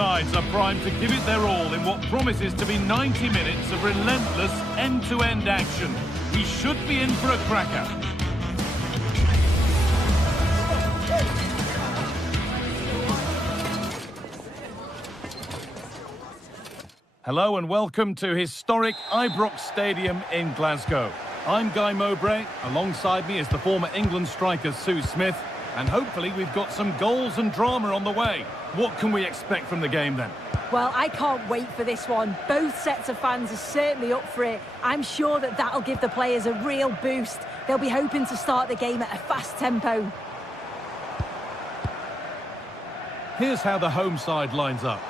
sides are primed to give it their all in what promises to be 90 minutes of relentless end-to-end action. We should be in for a cracker. Hello and welcome to historic Ibrox Stadium in Glasgow. I'm Guy Mowbray. Alongside me is the former England striker Sue Smith. And hopefully we've got some goals and drama on the way. What can we expect from the game then? Well, I can't wait for this one. Both sets of fans are certainly up for it. I'm sure that that'll give the players a real boost. They'll be hoping to start the game at a fast tempo. Here's how the home side lines up.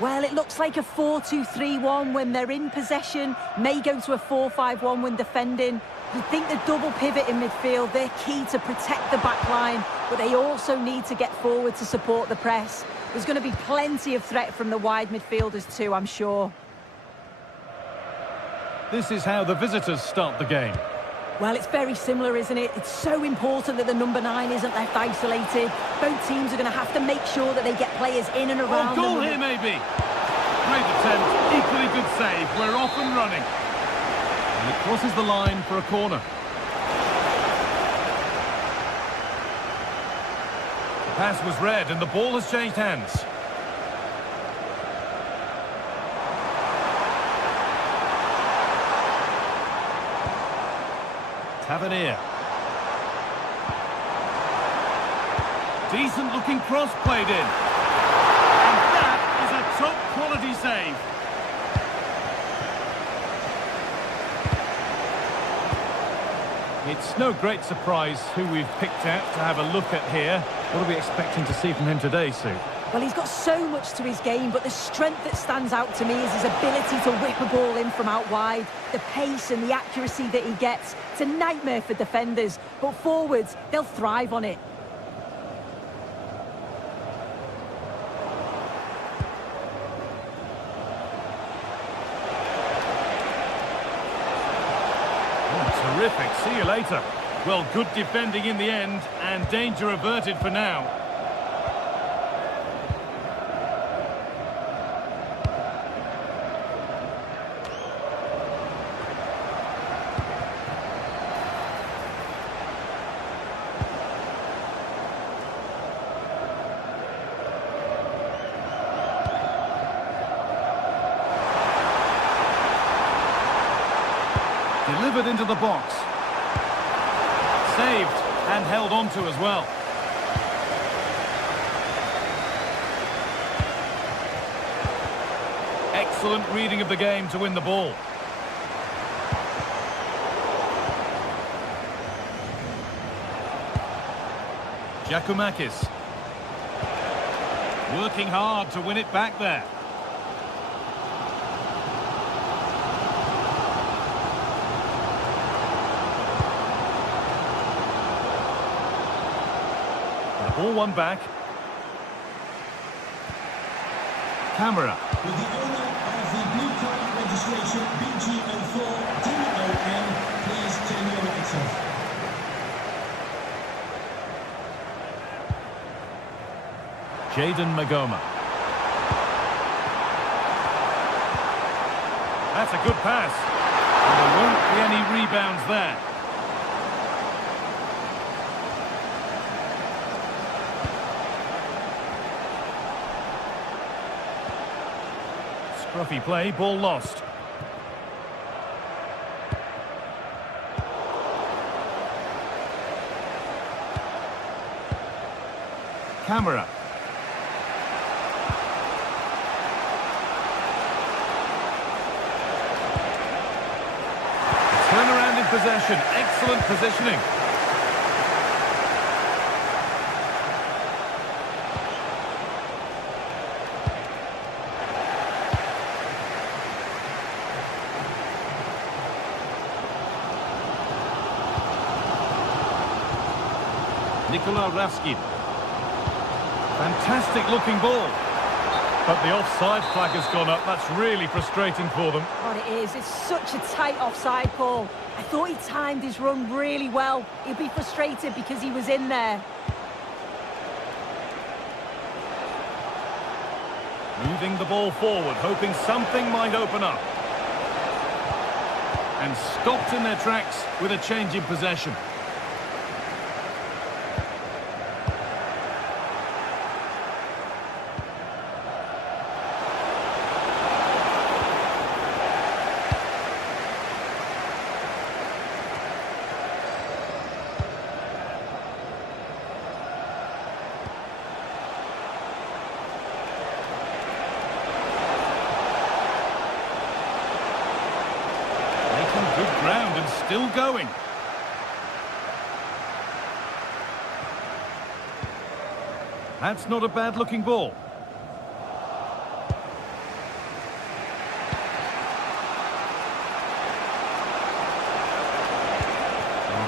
Well, it looks like a 4-2-3-1 when they're in possession. May go to a 4-5-1 when defending. You think the double pivot in midfield, they're key to protect the back line, but they also need to get forward to support the press. There's going to be plenty of threat from the wide midfielders too, I'm sure. This is how the visitors start the game. Well, it's very similar, isn't it? It's so important that the number 9 isn't left isolated. Both teams are going to have to make sure that they get players in and around. Oh, goal here maybe. Great attempt, equally good save. We're off and running. And it crosses the line for a corner. The pass was read and the ball has changed hands. Tavernier. Decent looking cross played in. And that is a top quality save. It's no great surprise who we've picked out to have a look at here. What are we expecting to see from him today, Sue? Well, he's got so much to his game, but the strength that stands out to me is his ability to whip a ball in from out wide. The pace and the accuracy that he gets. It's a nightmare for defenders, but forwards, they'll thrive on it. Oh, terrific. See you later. Well, good defending in the end, and danger averted for now. Delivered into the box. Saved and held on to as well. Excellent reading of the game to win the ball. Giacomakis. Working hard to win it back there. Ball one back. Camera. With the owner of the blue card registration BGN4 DON, please turn your lights off. Jayden Magoma. That's a good pass. And there won't be any rebounds there. Scruffy play, ball lost. Camera. Turnaround in possession, excellent positioning. Nikola Ravskin. Fantastic looking ball. But the offside flag has gone up. That's really frustrating for them. God, it is. It's such a tight offside call. I thought he timed his run really well. He'd be frustrated because he was in there. Moving the ball forward, hoping something might open up. And stopped in their tracks with a change in possession. Good ground and still going. That's not a bad looking ball.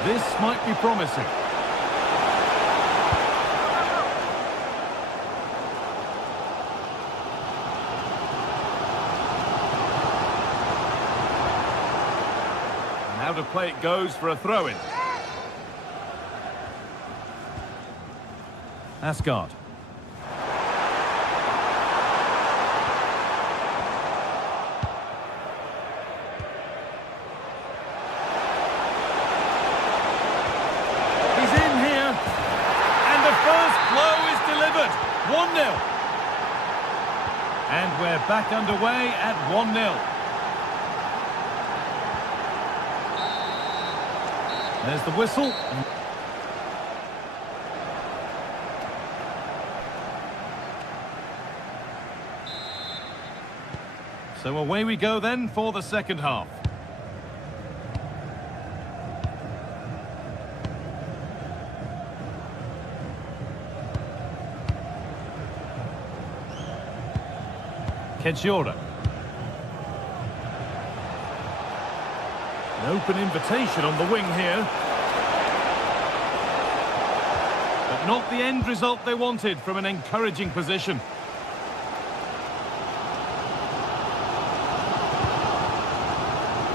This might be promising. Out of play it goes for a throw-in. Asgard. He's in here. And the first blow is delivered. 1-0. And we're back underway at 1-0. There's the whistle. So away we go then for the second half. Kedziora. An open invitation on the wing here. But not the end result they wanted from an encouraging position.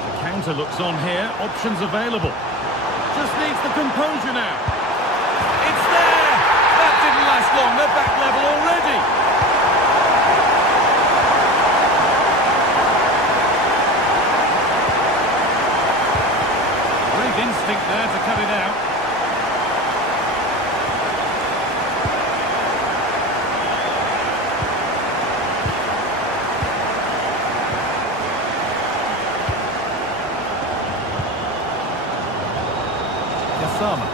The counter looks on here, options available. Just needs the composure now. It's there! That didn't last long, they're back level already. Instinct there to cut it out. Kasama.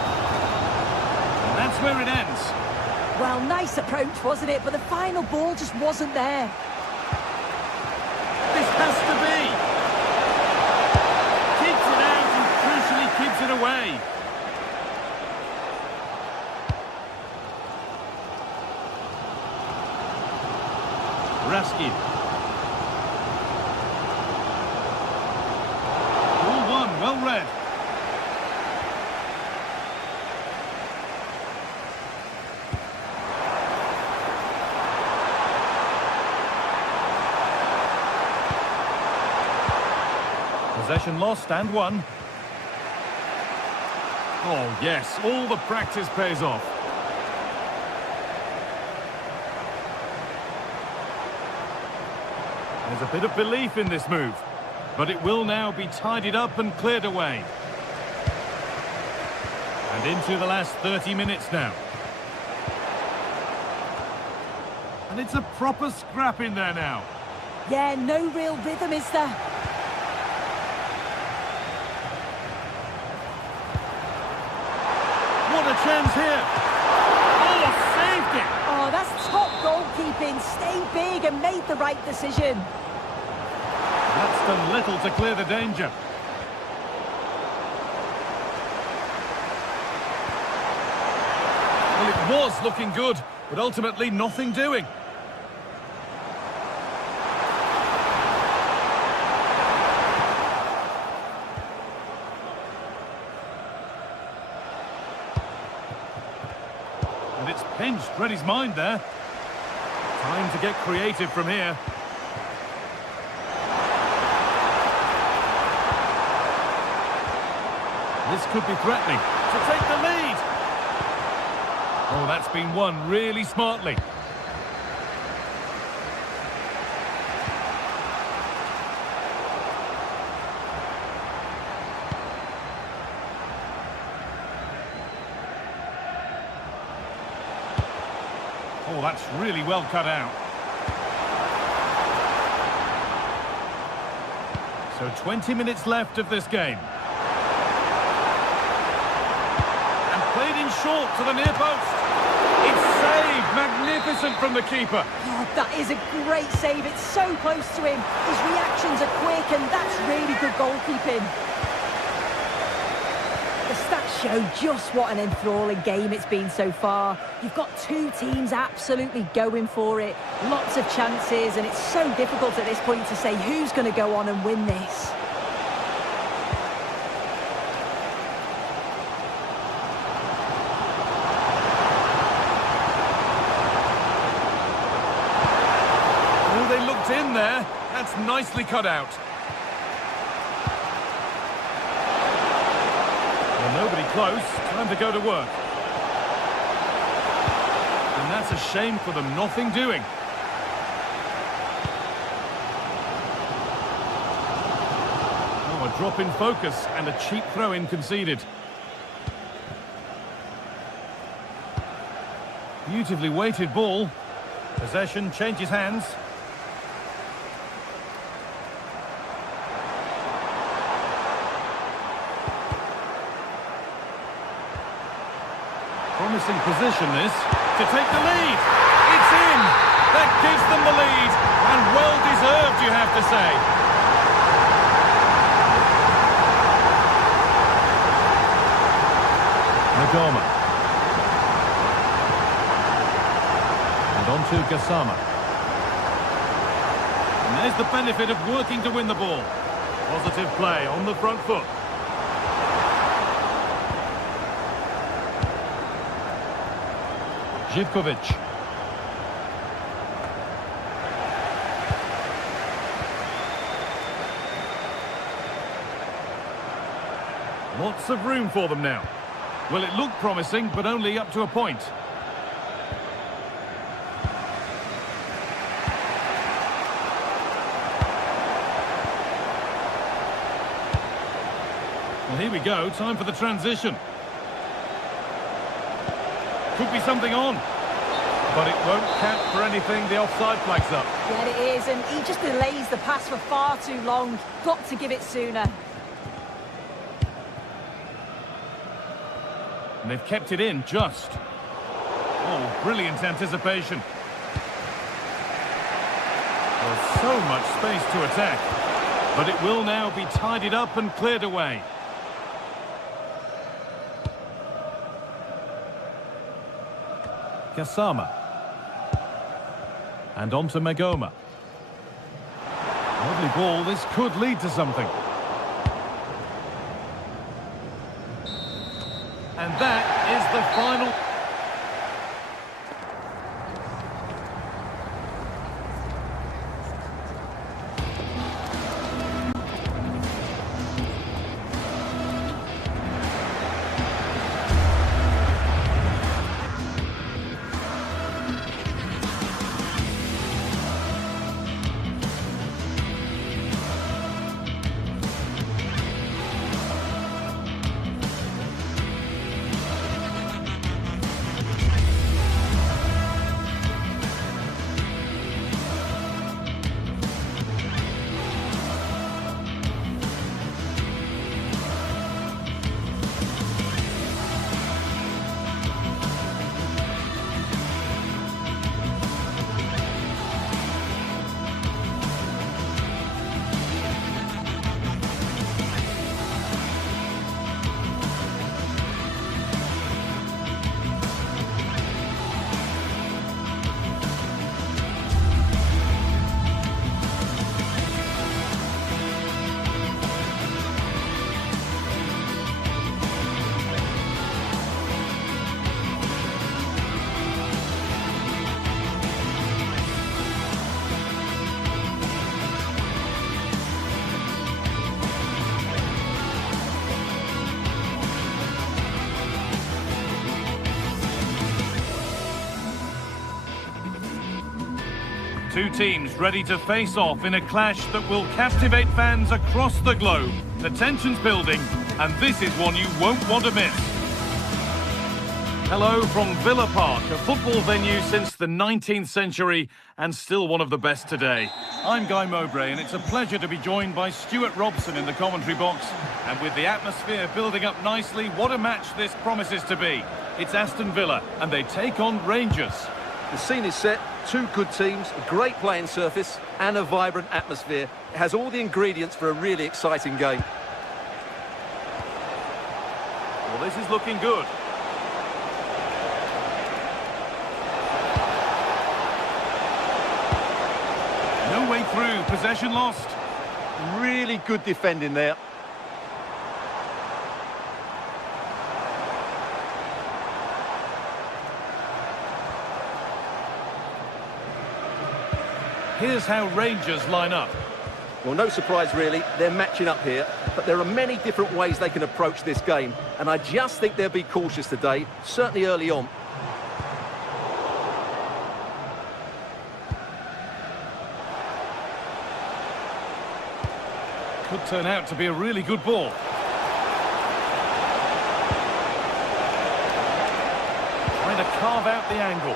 And that's where it ends. Well, nice approach, wasn't it? But the final ball just wasn't there. This has to be. Keeps it away. Raskin. Ball one, well read. Possession lost and won. Oh, yes, all the practice pays off. There's a bit of belief in this move, but it will now be tidied up and cleared away. And into the last 30 minutes now. And it's a proper scrap in there now. Yeah, no real rhythm, is there? What a chance here. Oh, saved it. Oh, that's top goalkeeping. Stayed big and made the right decision. That's done little to clear the danger. Well, it was looking good, but ultimately nothing doing. And it's pinched Reddy's mind there. Time to get creative from here. This could be threatening to take the lead. Oh, that's been won really smartly. Oh, that's really well cut out. So 20 minutes left of this game. And played in short to the near post. It's saved. Magnificent from the keeper. Oh, that is a great save. It's so close to him. His reactions are quick, and that's really good goalkeeping. The stats show just what an enthralling game it's been so far. You've got two teams absolutely going for it. Lots of chances, and it's so difficult at this point to say who's going to go on and win this. Oh, they looked in there. That's nicely cut out. Nobody close, time to go to work. And that's a shame for them, nothing doing. Oh, a drop in focus and a cheap throw-in conceded. Beautifully weighted ball. Possession changes hands. Promising position this, to take the lead. It's in! That gives them the lead, and well deserved, you have to say. Nagoma. And on to Gassama. And there's the benefit of working to win the ball. Positive play on the front foot. Živkovic. Lots of room for them now. Well, it looked promising, but only up to a point. Well, here we go. Time for the transition. Could be something on, but it won't count for anything. The offside flag's up. Yeah, it is, and he just delays the pass for far too long. Got to give it sooner. And they've kept it in just. Oh, brilliant anticipation. There's so much space to attack, but it will now be tidied up and cleared away. Gassama. And on to Magoma. Lovely ball, this could lead to something. And that is the final. Two teams ready to face off in a clash that will captivate fans across the globe. The tension's building, and this is one you won't want to miss. Hello from Villa Park, a football venue since the 19th century and still one of the best today. I'm Guy Mowbray and it's a pleasure to be joined by Stuart Robson in the commentary box. And with the atmosphere building up nicely, what a match this promises to be. It's Aston Villa and they take on Rangers. The scene is set, two good teams, a great playing surface and a vibrant atmosphere. It has all the ingredients for a really exciting game. Well, this is looking good. No way through, possession lost. Really good defending there. Here's how Rangers line up. Well, no surprise really, they're matching up here, but there are many different ways they can approach this game, and I just think they'll be cautious today, certainly early on. Could turn out to be a really good ball. Trying to carve out the angle.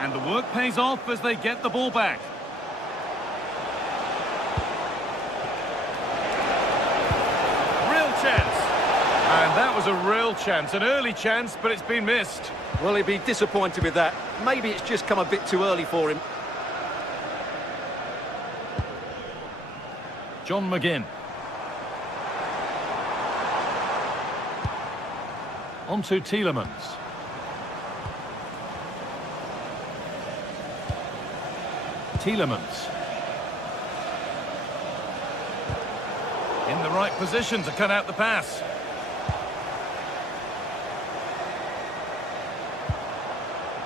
And the work pays off as they get the ball back. Real chance. And that was a real chance, an early chance, but it's been missed. Well, he'd be disappointed with that. Maybe it's just come a bit too early for him. John McGinn. On to Tielemans. Tielemans. In the right position to cut out the pass.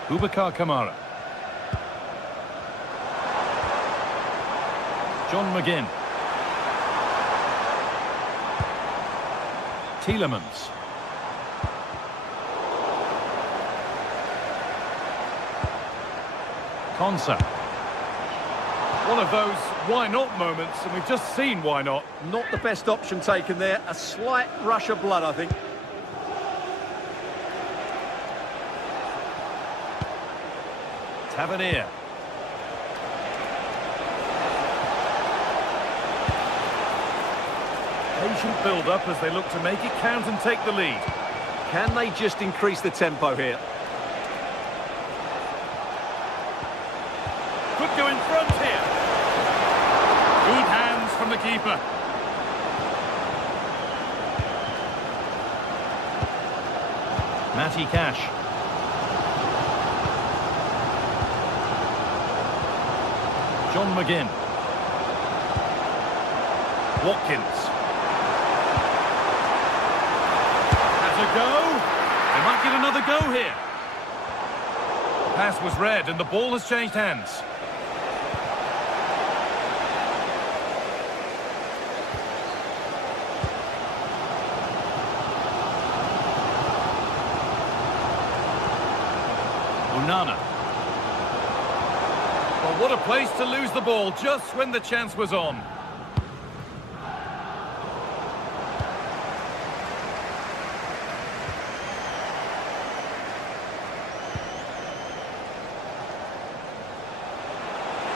Boubacar Kamara. John McGinn. Tielemans. Konsa. One of those why not moments, and we've just seen why not. Not the best option taken there. A slight rush of blood, I think. Tavernier. Patient build-up as they look to make it count and take the lead. Can they just increase the tempo here? Could go in front here. Good hands from the keeper. Matty Cash. John McGinn. Watkins. Has a go. They might get another go here. The pass was read and the ball has changed hands. Onana. Well, what a place to lose the ball just when the chance was on.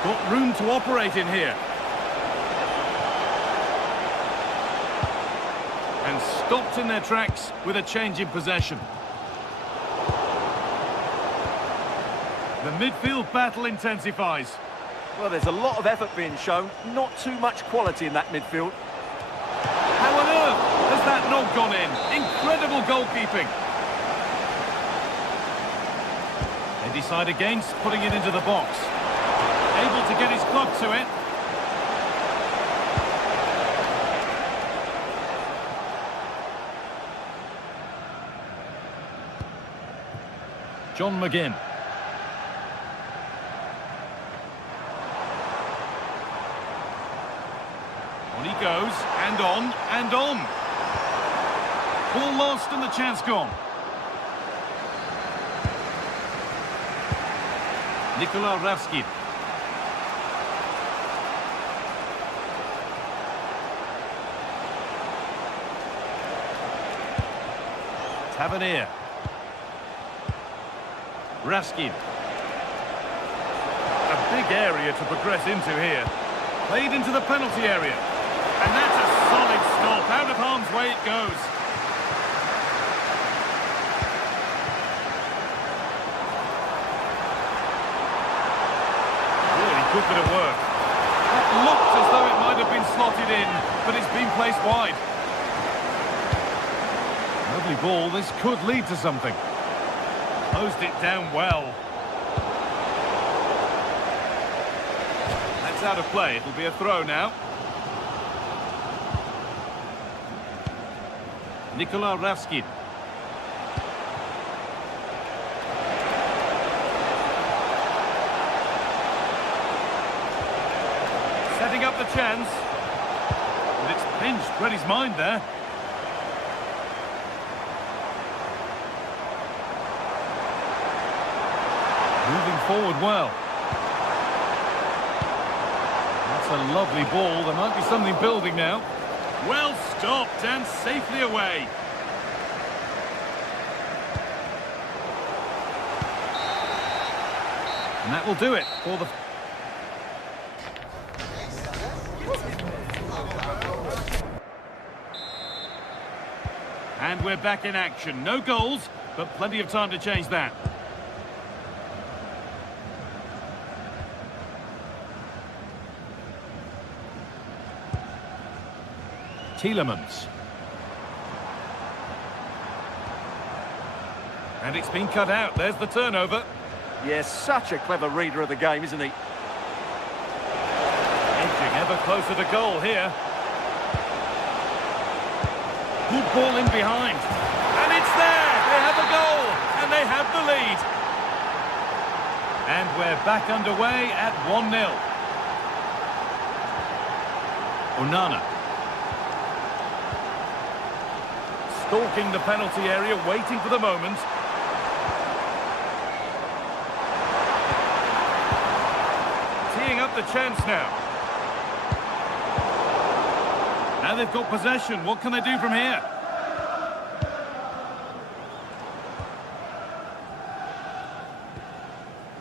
Got room to operate in here. And stopped in their tracks with a change in possession. The midfield battle intensifies. Well, there's a lot of effort being shown, not too much quality in that midfield. How on earth has that not gone in? Incredible goalkeeping. They decide against putting it into the box. Able to get his club to it. John McGinn. On he goes, and on, and on. Ball lost and the chance gone. Nikola Ravskin. Tavernier. Raskin. A big area to progress into here. Played into the penalty area. And that's a solid stop. Out of harm's way it goes. Really good bit of work. That looked as though it might have been slotted in, but it's been placed wide. Lovely ball. This could lead to something. Closed it down well. That's out of play. It'll be a throw now. Nikola Raskin. Setting up the chance. But it's pinched. Read his mind there. Moving forward well. That's a lovely ball. There might be something building now. Well stopped and safely away. And that will do it for the... And we're back in action. No goals, but plenty of time to change that. Tielemans. And it's been cut out. There's the turnover. Yes, such a clever reader of the game, isn't he? Edging ever closer to goal here. Good ball in behind. And it's there! They have a goal! And they have the lead. And we're back underway at 1-0. Onana. Stalking the penalty area, waiting for the moment. Teeing up the chance now. Now they've got possession. What can they do from here?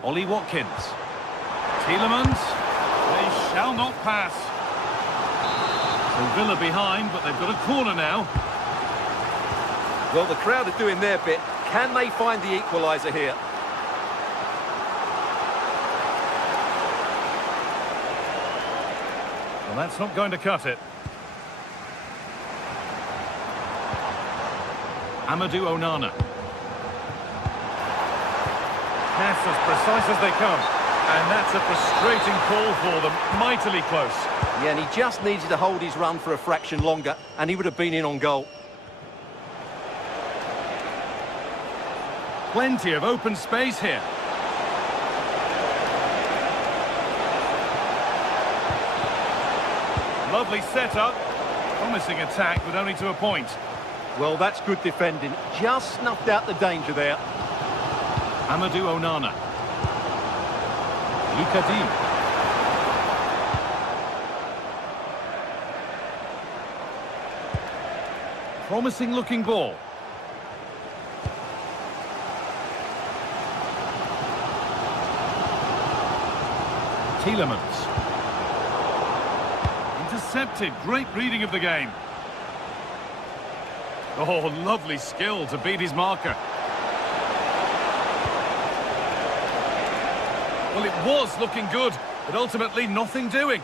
Ollie Watkins. Tielemans. They shall not pass. So Villa behind, but they've got a corner now. Well, the crowd are doing their bit. Can they find the equaliser here? Well, that's not going to cut it. Amadou Onana. Pass as precise as they come. And that's a frustrating call for them. Mightily close. Yeah, and he just needed to hold his run for a fraction longer, and he would have been in on goal. Plenty of open space here. Lovely setup. Promising attack, but only to a point. Well, that's good defending. Just snuffed out the danger there. Amadou Onana. Luka Dean. Promising looking ball. Tielemans. Intercepted. Great reading of the game. Oh, lovely skill to beat his marker. Well, it was looking good, but ultimately nothing doing.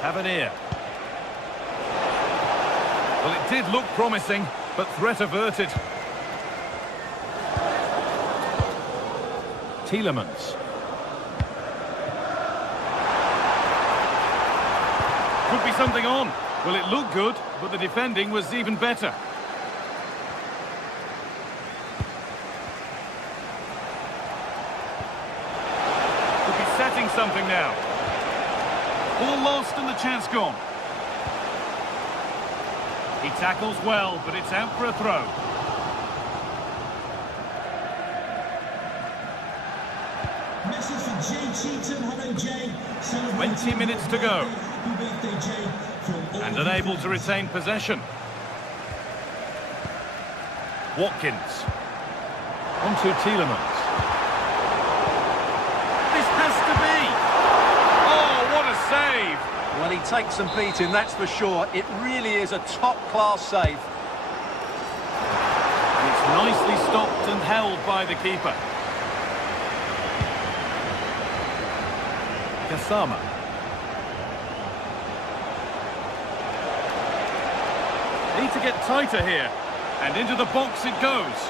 Tavernier. Well, it did look promising, but threat averted. Tielemans. Could be something on. Well, it looked good, but the defending was even better. Could be setting something now. Ball lost and the chance gone. He tackles well, but it's out for a throw. Message for Jay Cheatham. Hello, Jay. 20 minutes to go. Happy birthday, Jay. From And unable to retain possession. Watkins. On to Tielemans. This has to be. Oh, what a save. Well, he takes some beating, that's for sure. It really is a top-class save. It's nicely stopped and held by the keeper. Kasama. Need to get tighter here. And into the box it goes.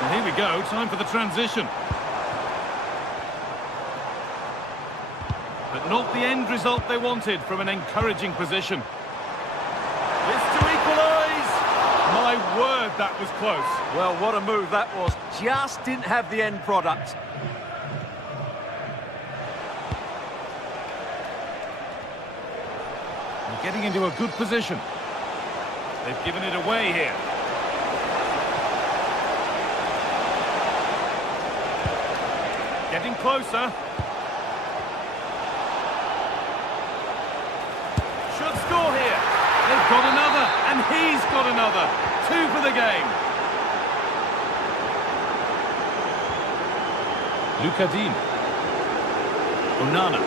And here we go, time for the transition. But not the end result they wanted from an encouraging position. It's to equalise! My word, that was close. Well, what a move that was. Just didn't have the end product. They're getting into a good position. They've given it away here. Getting closer. Should score here. They've got another, and he's got another. 2 for the game. Lucadine. Onana.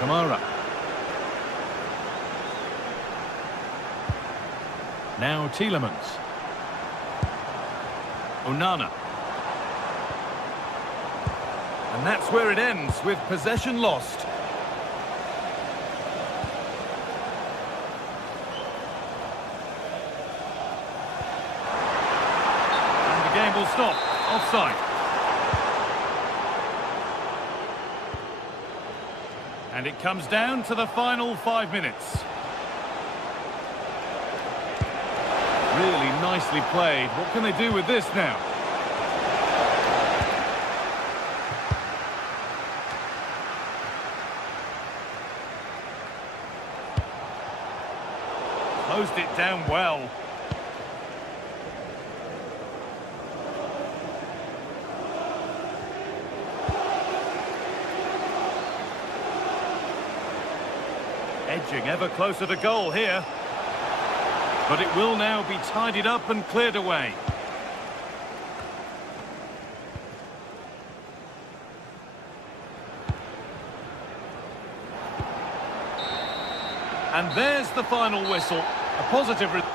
Kamara. Now Tielemans. Onana. And that's where it ends, with possession lost. And the game will stop. Offside. And it comes down to the final 5 minutes. Really nicely played. What can they do with this now? Closed it down well. Edging ever closer to goal here. But it will now be tidied up and cleared away. And there's the final whistle. A positive result.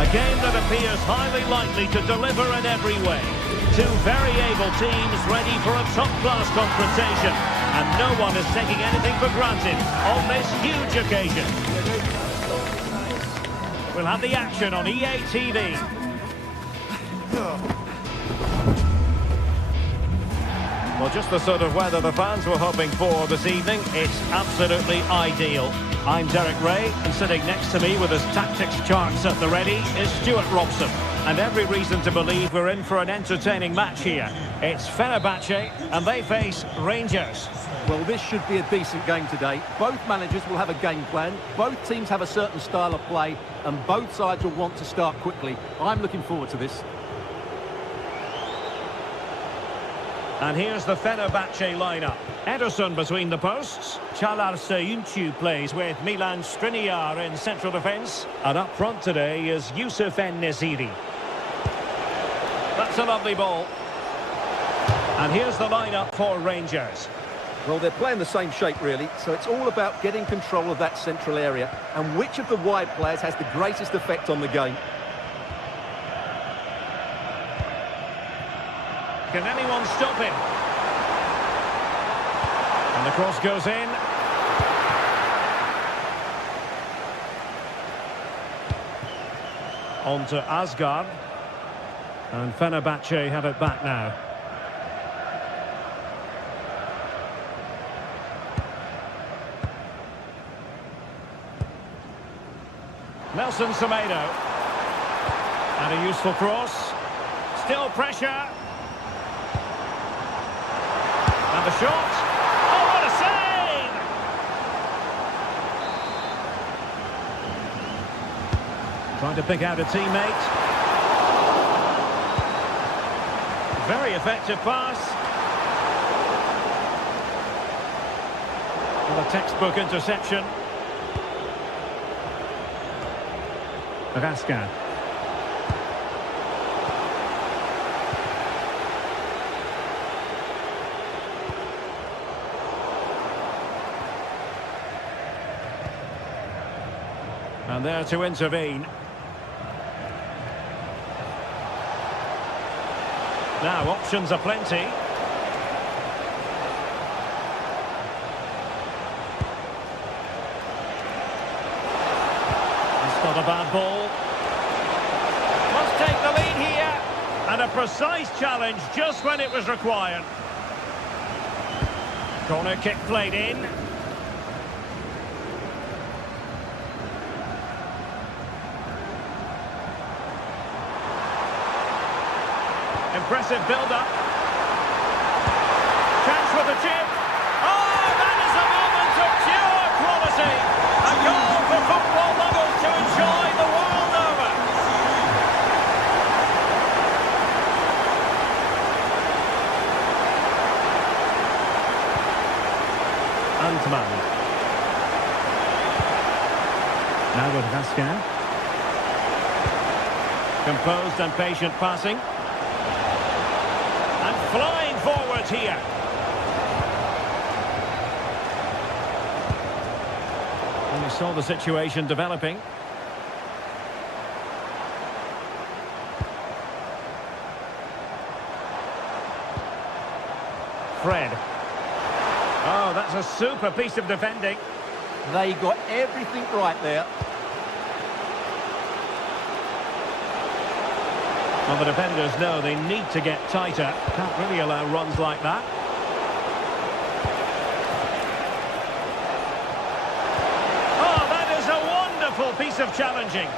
A game that appears highly likely to deliver in every way. Two very able teams ready for a top-class confrontation. And no one is taking anything for granted on this huge occasion. We'll have the action on EA TV. Well, just the sort of weather the fans were hoping for this evening. It's absolutely ideal. I'm Derek Ray, and sitting next to me with his tactics charts at the ready is Stuart Robson. And every reason to believe we're in for an entertaining match here. It's Fenerbahce, and they face Rangers. Well, this should be a decent game today. Both managers will have a game plan. Both teams have a certain style of play, and both sides will want to start quickly. I'm looking forward to this. And here's the Fenerbahce lineup. Ederson between the posts. Çağlar Söyüncü plays with Milan Skriniar in central defence. And up front today is Yusuf En-Nesyri. That's a lovely ball. And here's the lineup for Rangers. Well, they're playing the same shape, really, so it's all about getting control of that central area and which of the wide players has the greatest effect on the game. Can anyone stop him? And the cross goes in. On to Asgard. And Fenerbahce have it back now. Nelson Semedo. And a useful cross. Still pressure. And the shot. Oh, what a save! Trying to pick out a teammate. Very effective pass. Well, a textbook interception. Raskin. And there to intervene. Now, options are plenty. It's not a bad ball. Must take the lead here. And a precise challenge just when it was required. Corner kick played in. Impressive build-up. Chance with the chip. Oh, that is a moment of pure quality. A goal for football lovers to enjoy the world over. Antman. Now with Raskin. Composed and patient passing. And flying forwards here. And we saw the situation developing. Fred. Oh, that's a super piece of defending. They got everything right there. Well, the defenders know they need to get tighter. Can't really allow runs like that. Oh, that is a wonderful piece of challenging.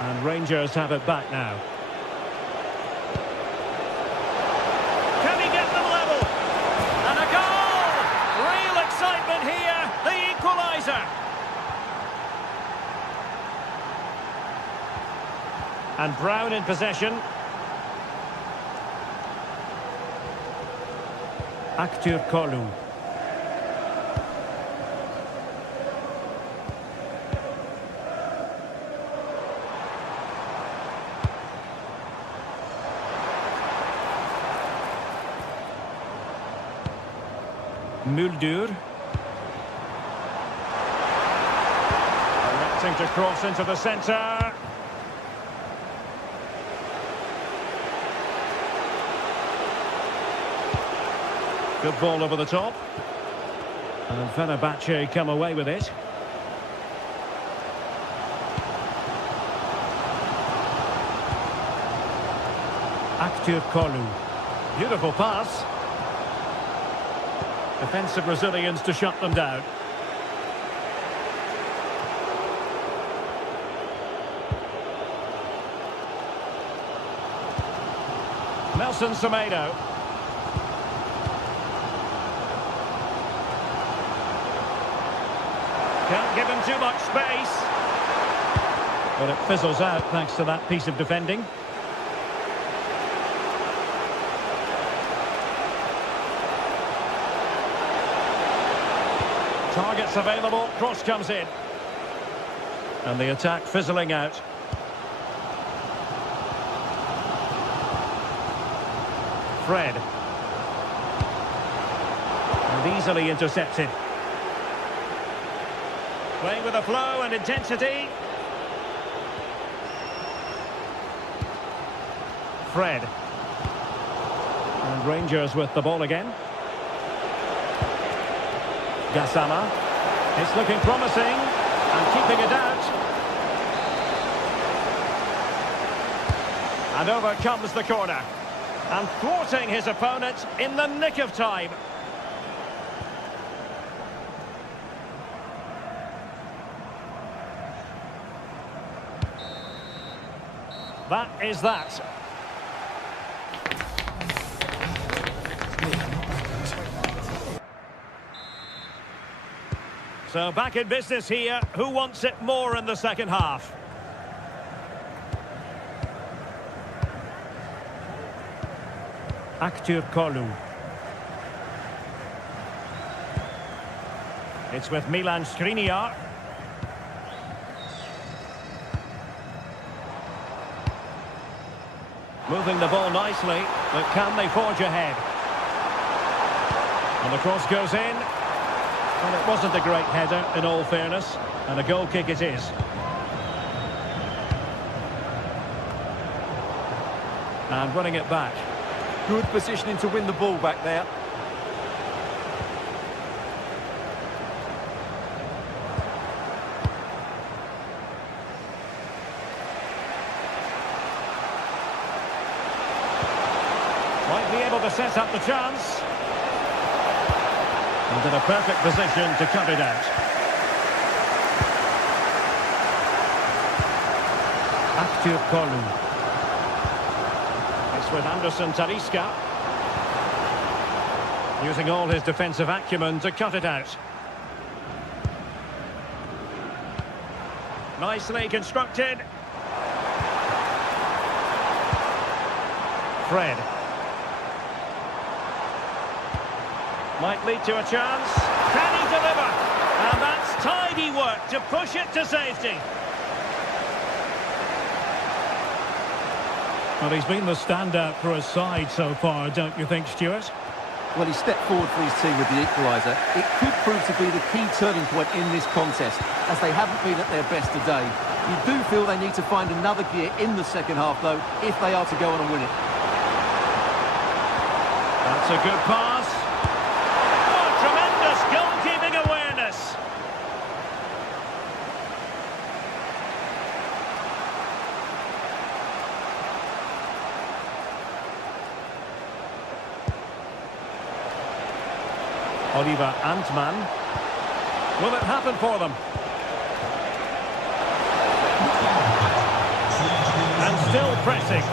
And Rangers have it back now. And Brown in possession. Aktür Kolu. Muldur. Electing to cross into the centre. Good ball over the top. And Fenerbahce come away with it. Kolu. Beautiful pass. Defensive Brazilians to shut them down. Nelson Semedo. Can't give him too much space. But it fizzles out thanks to that piece of defending. Targets available, cross comes in. And the attack fizzling out. Fred. And easily intercepted. Playing with a flow and intensity. Fred. And Rangers with the ball again. Gassama. It's looking promising and keeping it out. And over comes the corner. And thwarting his opponent in the nick of time. That is that. So back in business here. Who wants it more in the second half? Kolu. It's with Milan Skriniar. Moving the ball nicely, but can they forge ahead? And the cross goes in. Well, it wasn't a great header, in all fairness, and a goal kick it is. And running it back. Good positioning to win the ball back there. Might be able to set up the chance. And in a perfect position to cut it out. Kolu. It's with Anderson Talisca. Using all his defensive acumen to cut it out. Nicely constructed. Fred. Might lead to a chance. Can he deliver? And that's tidy work to push it to safety. Well, he's been the standout for his side so far, don't you think, Stuart? Well, he stepped forward for his team with the equaliser. It could prove to be the key turning point in this contest, as they haven't been at their best today. You do feel they need to find another gear in the second half, though, if they are to go on and win it. That's a good pass. Oh, tremendous goalkeeping awareness. Oliver Antman. Will it happen for them? And still pressing.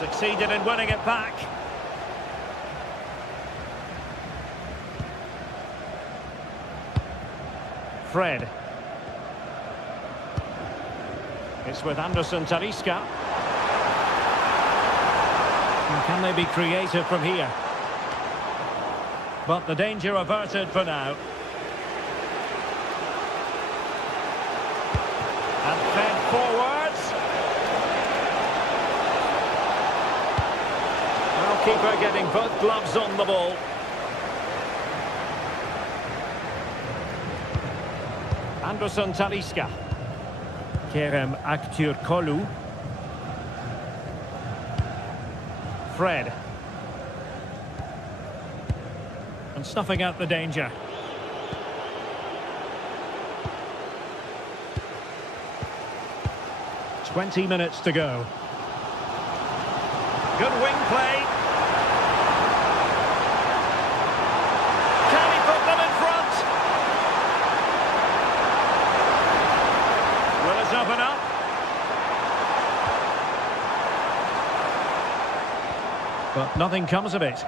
Succeeded in winning it back. Fred. It's with Anderson Talisca. Can they be creative from here? But the danger averted for now. And fed forwards. Well, keeper getting both gloves on the ball. Anderson Talisca. Kerem Kolu. Fred. And snuffing out the danger. 20 minutes to go. Good wing play. Can he put them in front? Will it open up? But nothing comes of it.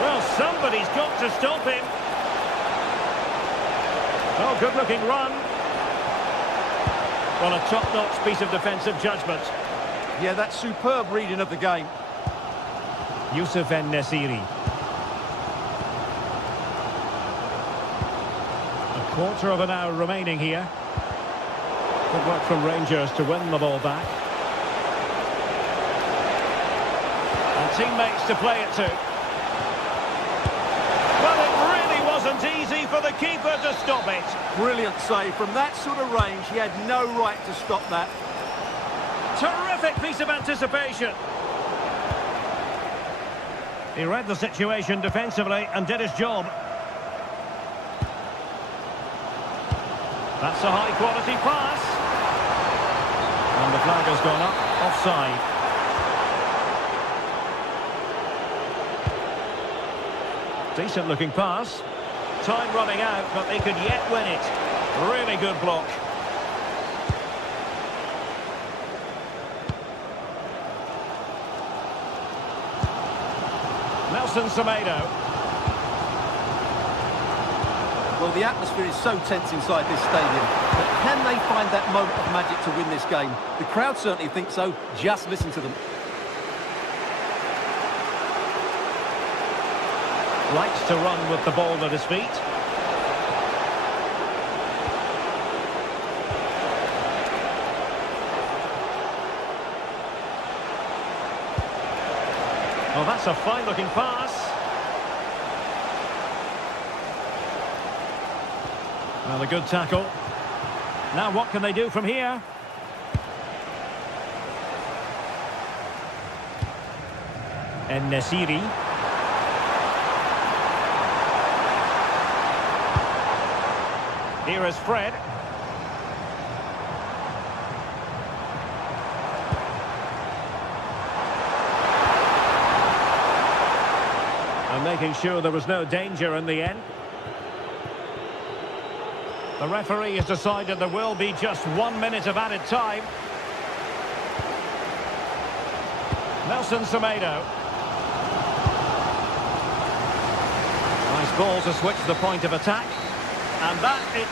Well, somebody's got to stop him. Oh, good-looking run. Well, a top-notch piece of defensive judgment. Yeah, that's superb reading of the game. Youssef En-Nesyri. A quarter of an hour remaining here. Good work from Rangers to win the ball back. And teammates to play it to. Well, it really wasn't easy for the keeper to stop it. Brilliant save. From that sort of range, he had no right to stop that. Terrific piece of anticipation. He read the situation defensively and did his job. That's a high-quality pass. And the flag has gone up, offside. Decent-looking pass. Time running out, but they could yet win it. Really good block. Nelson Semedo. Well, the atmosphere is so tense inside this stadium, but can they find that moment of magic to win this game? The crowd certainly think so. Just listen to them. Likes to run with the ball at his feet. Oh, that's a fine-looking pass. Well, a good tackle. Now what can they do from here? En-Nesyri. Here is Fred. And making sure there was no danger in the end. The referee has decided there will be just 1 minute of added time. Nelson Semedo. Nice ball to switch the point of attack. And that is...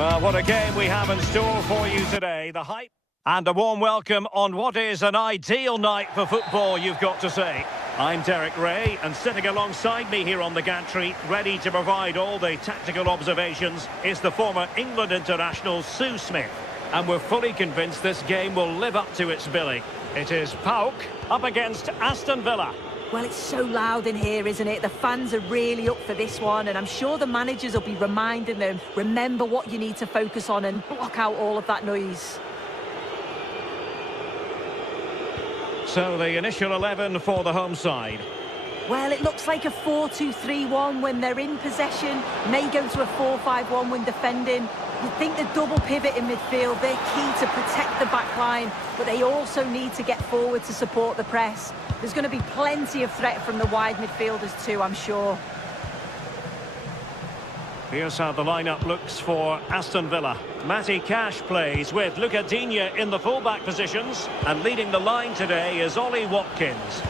Well, what a game we have in store for you today. The hype and a warm welcome on what is an ideal night for football, you've got to say. I'm Derek Ray, and sitting alongside me here on the gantry, ready to provide all the tactical observations, is the former England international Sue Smith. And we're fully convinced this game will live up to its billing. It is PAOK up against Aston Villa. Well, it's so loud in here, isn't it? The fans are really up for this one, and I'm sure the managers will be reminding them, remember what you need to focus on and block out all of that noise. So the initial 11 for the home side. Well, it looks like a 4-2-3-1 when they're in possession. May go to a 4-5-1 when defending. You'd think the double pivot in midfield, they're key to protect the back line, but they also need to get forward to support the press. There's going to be plenty of threat from the wide midfielders too, I'm sure. Here's how the lineup looks for Aston Villa. Matty Cash plays with Luca Digne in the fullback positions, and leading the line today is Ollie Watkins.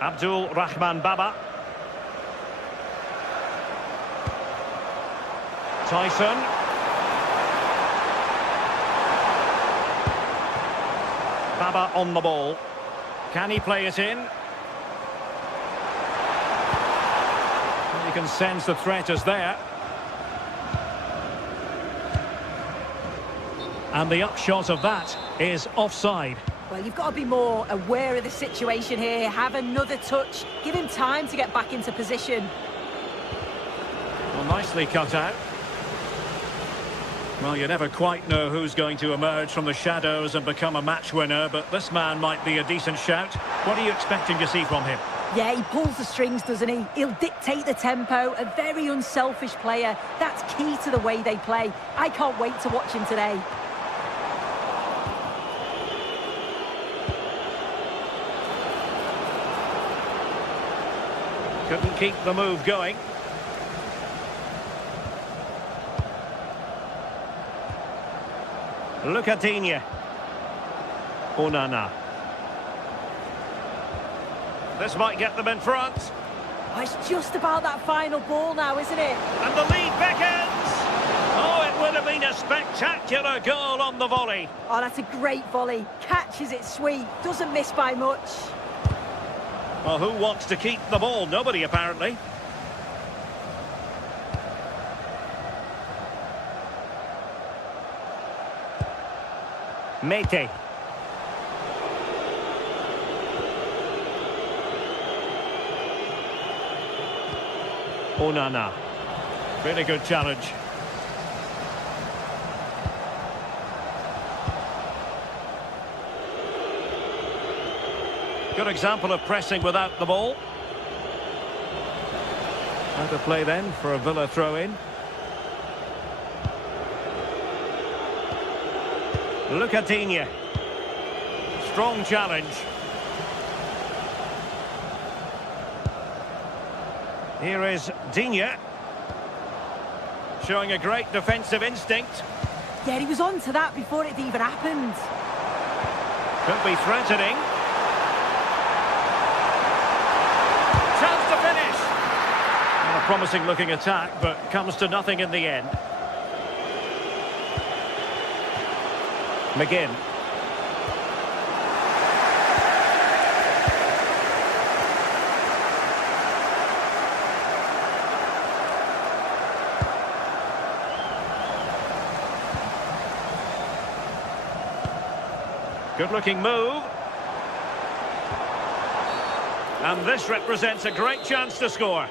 Abdul Rahman Baba. Tyson. Baba on the ball. Can he play it in? You can sense the threat is there. And the upshot of that is offside. Well, you've got to be more aware of the situation here. Have another touch. Give him time to get back into position. Well, nicely cut out. Well, you never quite know who's going to emerge from the shadows and become a match winner, but this man might be a decent shout. What are you expecting to see from him? Yeah, he pulls the strings, doesn't he? He'll dictate the tempo, a very unselfish player. That's key to the way they play. I can't wait to watch him today. Couldn't keep the move going. Luca Digne. Onana. This might get them in front. Oh, it's just about that final ball now, isn't it? And the lead beckons. Oh, it would have been a spectacular goal on the volley. Oh, that's a great volley. Catches it sweet. Doesn't miss by much. Well, who wants to keep the ball? Nobody, apparently. Mete. Onana. Really good challenge. Good example of pressing without the ball. How to play then for a Villa throw-in. Luca Digne. Strong challenge. Here is Digne. Showing a great defensive instinct. Yeah, he was on to that before it even happened. Could be threatening. Chance to finish. A promising looking attack, but comes to nothing in the end. McGinn. Good looking move. And this represents a great chance to score.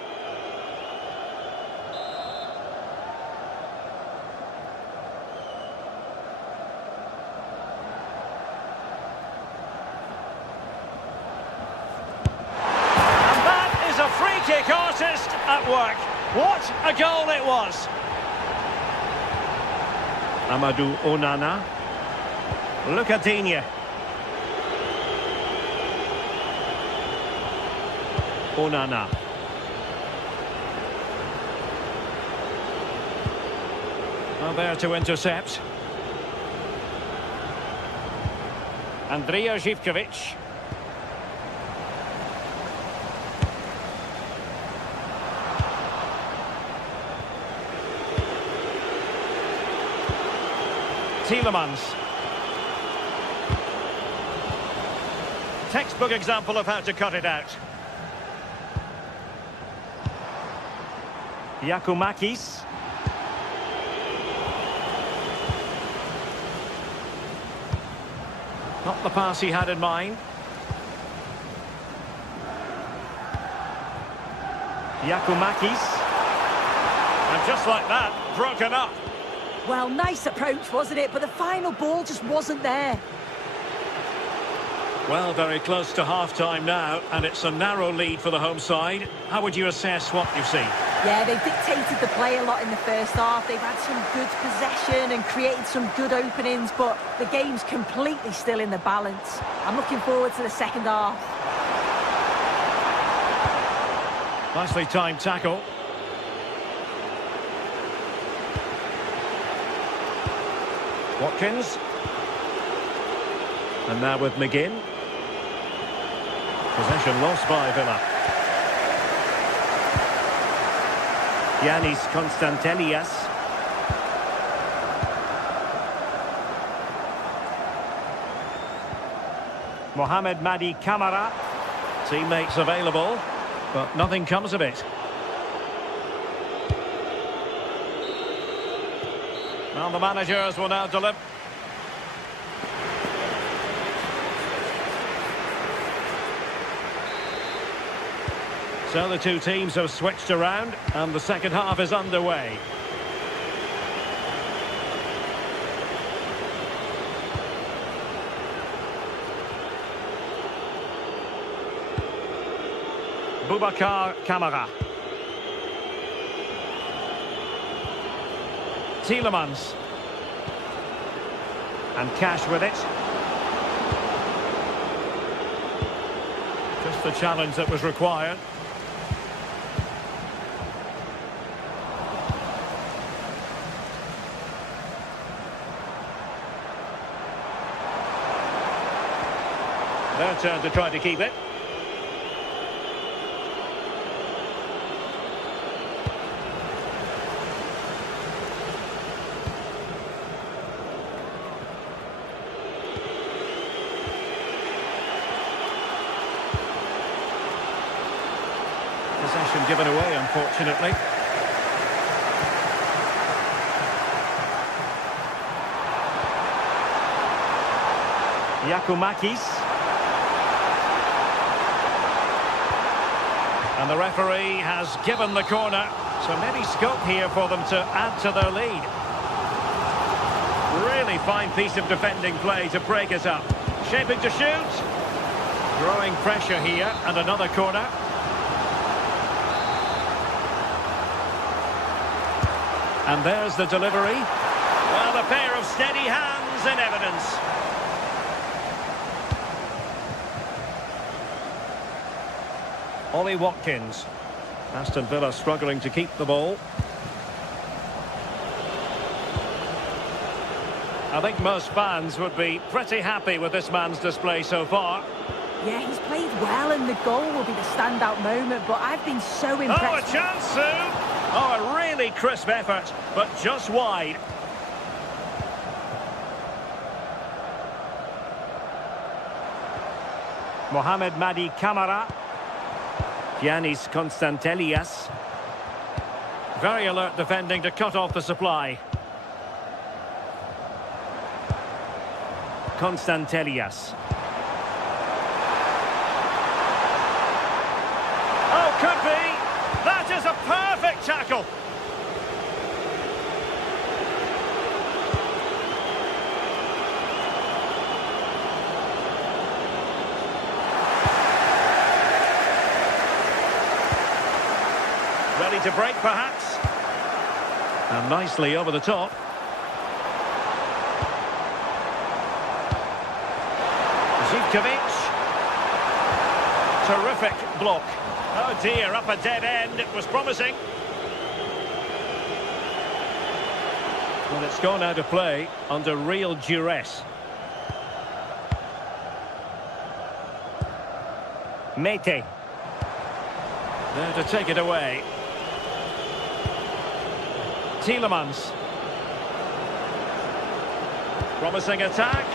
Kick artist at work. What a goal it was. Amadou Onana. Luca Digne. Onana. Well, there to intercept. Andrija Živković. Tielemans. Textbook example of how to cut it out. Giacomakis. Not the pass he had in mind. Giacomakis. And just like that, broken up. Well, nice approach, wasn't it? But the final ball just wasn't there. Well, very close to half-time now, and it's a narrow lead for the home side. How would you assess what you've seen? Yeah, they've dictated the play a lot in the first half. They've had some good possession and created some good openings, but the game's completely still in the balance. I'm looking forward to the second half. Nicely timed tackle. Watkins. And now with McGinn. Possession lost by Villa. Yanis Konstantelias. Mohamed Madi Camara. Teammates available, but nothing comes of it. Well, the managers will now deliver. So the two teams have switched around and the second half is underway. Boubacar Kamara. Tielemans. And Cash with it. Just the challenge that was required. Their turn to try to keep it. Possession given away, unfortunately. Giacomakis. And the referee has given the corner, so maybe scope here for them to add to their lead. Really fine piece of defending play to break it up. Shaping to shoot. Growing pressure here, and another corner. And there's the delivery. Well, a pair of steady hands in evidence. Ollie Watkins. Aston Villa struggling to keep the ball. I think most fans would be pretty happy with this man's display so far. Yeah, he's played well and the goal will be the standout moment, but I've been so impressed. Oh, a chance soon! Oh, a really crisp effort, but just wide. Mohamed Madi Camara. Yanis Konstantelias. Very alert defending to cut off the supply. Konstantelias. Oh, could be! That is a perfect tackle! Ready to break, perhaps. And nicely over the top. Zivkovic. Terrific block. Oh dear, up a dead end. It was promising. Well, it's gone out of play under real duress. Mete. There to take it away. Tielemans. Promising attack.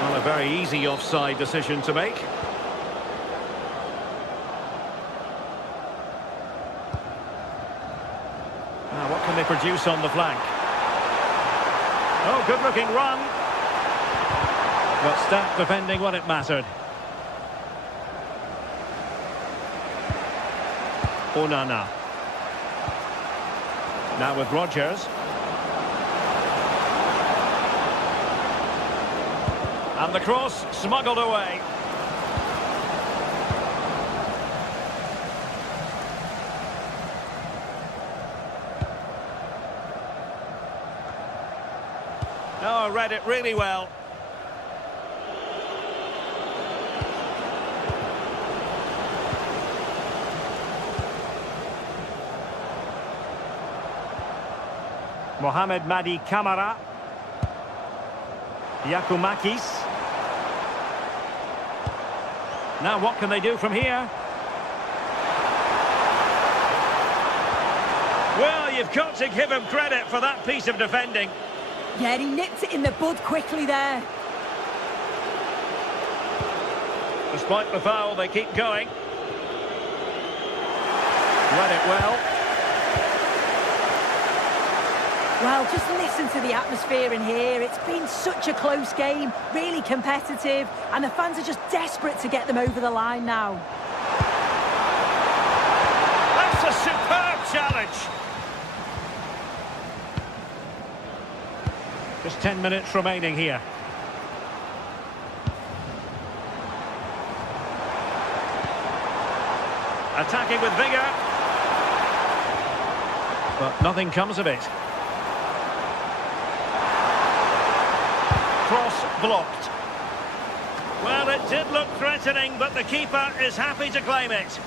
Well, a very easy offside decision to make. Now, what can they produce on the flank? Oh, good-looking run. But stat defending when it mattered. Onana. Now with Rodgers. And the cross smuggled away. Oh, read it really well. Mohamed Madi Kamara. Yakumakis. Now what can they do from here? Well, you've got to give him credit for that piece of defending. Yeah, he nipped it in the bud quickly there. Despite the foul, they keep going. Read it well. Well, just listen to the atmosphere in here. It's been such a close game, really competitive, and the fans are just desperate to get them over the line now. That's a superb challenge. Just 10 minutes remaining here. Attacking with vigour. But nothing comes of it. Cross blocked. Well, it did look threatening, but the keeper is happy to claim it.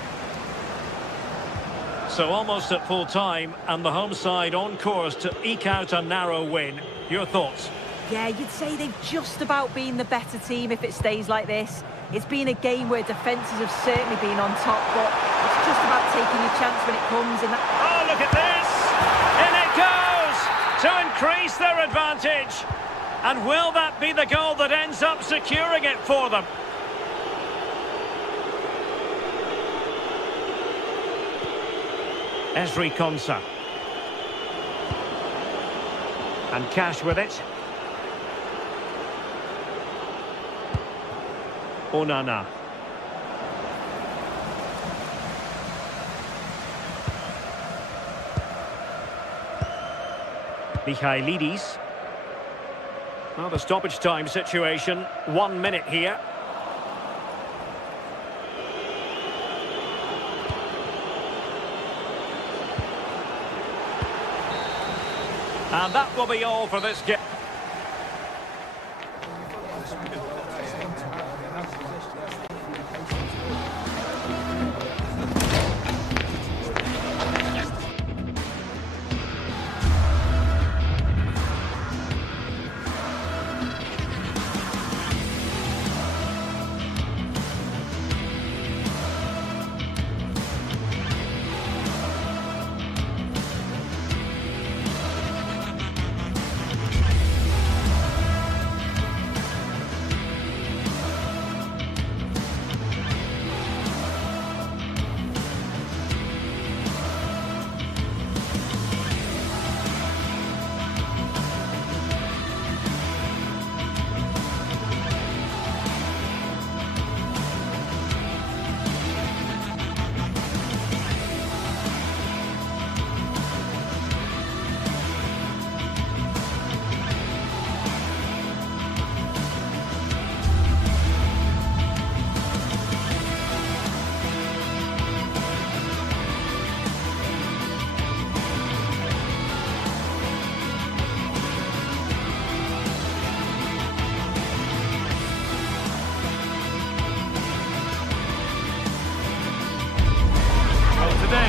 So almost at full time, and the home side on course to eke out a narrow win. Your thoughts? Yeah, you'd say they've just about been the better team if it stays like this. It's been a game where defences have certainly been on top, but it's just about taking your chance when it comes. And that... Oh, look at this! In it goes! To increase their advantage. And will that be the goal that ends up securing it for them? Ezri Konsa. And Cash with it. Onana. Michailidis. Well, the stoppage time situation, 1 minute here. And that will be all for this game.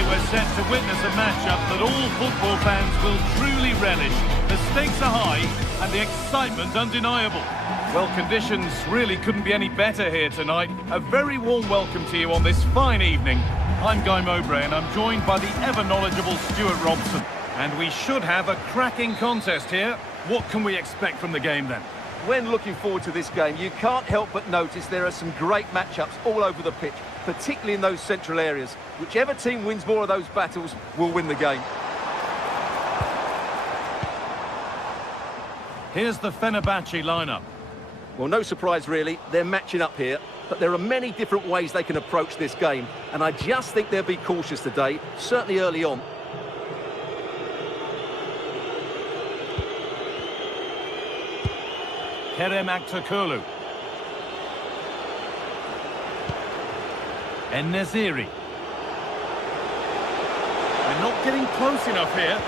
We're set to witness a matchup that all football fans will truly relish. The stakes are high and the excitement undeniable. Well, conditions really couldn't be any better here tonight. A very warm welcome to you on this fine evening. I'm Guy Mowbray and I'm joined by the ever-knowledgeable Stuart Robson. And we should have a cracking contest here. What can we expect from the game then? when looking forward to this game, you can't help but notice there are some great matchups all over the pitch, particularly in those central areas. Whichever team wins more of those battles will win the game. Here's the Fenerbahce lineup. Well, no surprise really, they're matching up here, but there are many different ways they can approach this game, and I just think they'll be cautious today, certainly early on. Kerem Aktürkoğlu. En-Nesyri. They're not getting close enough here.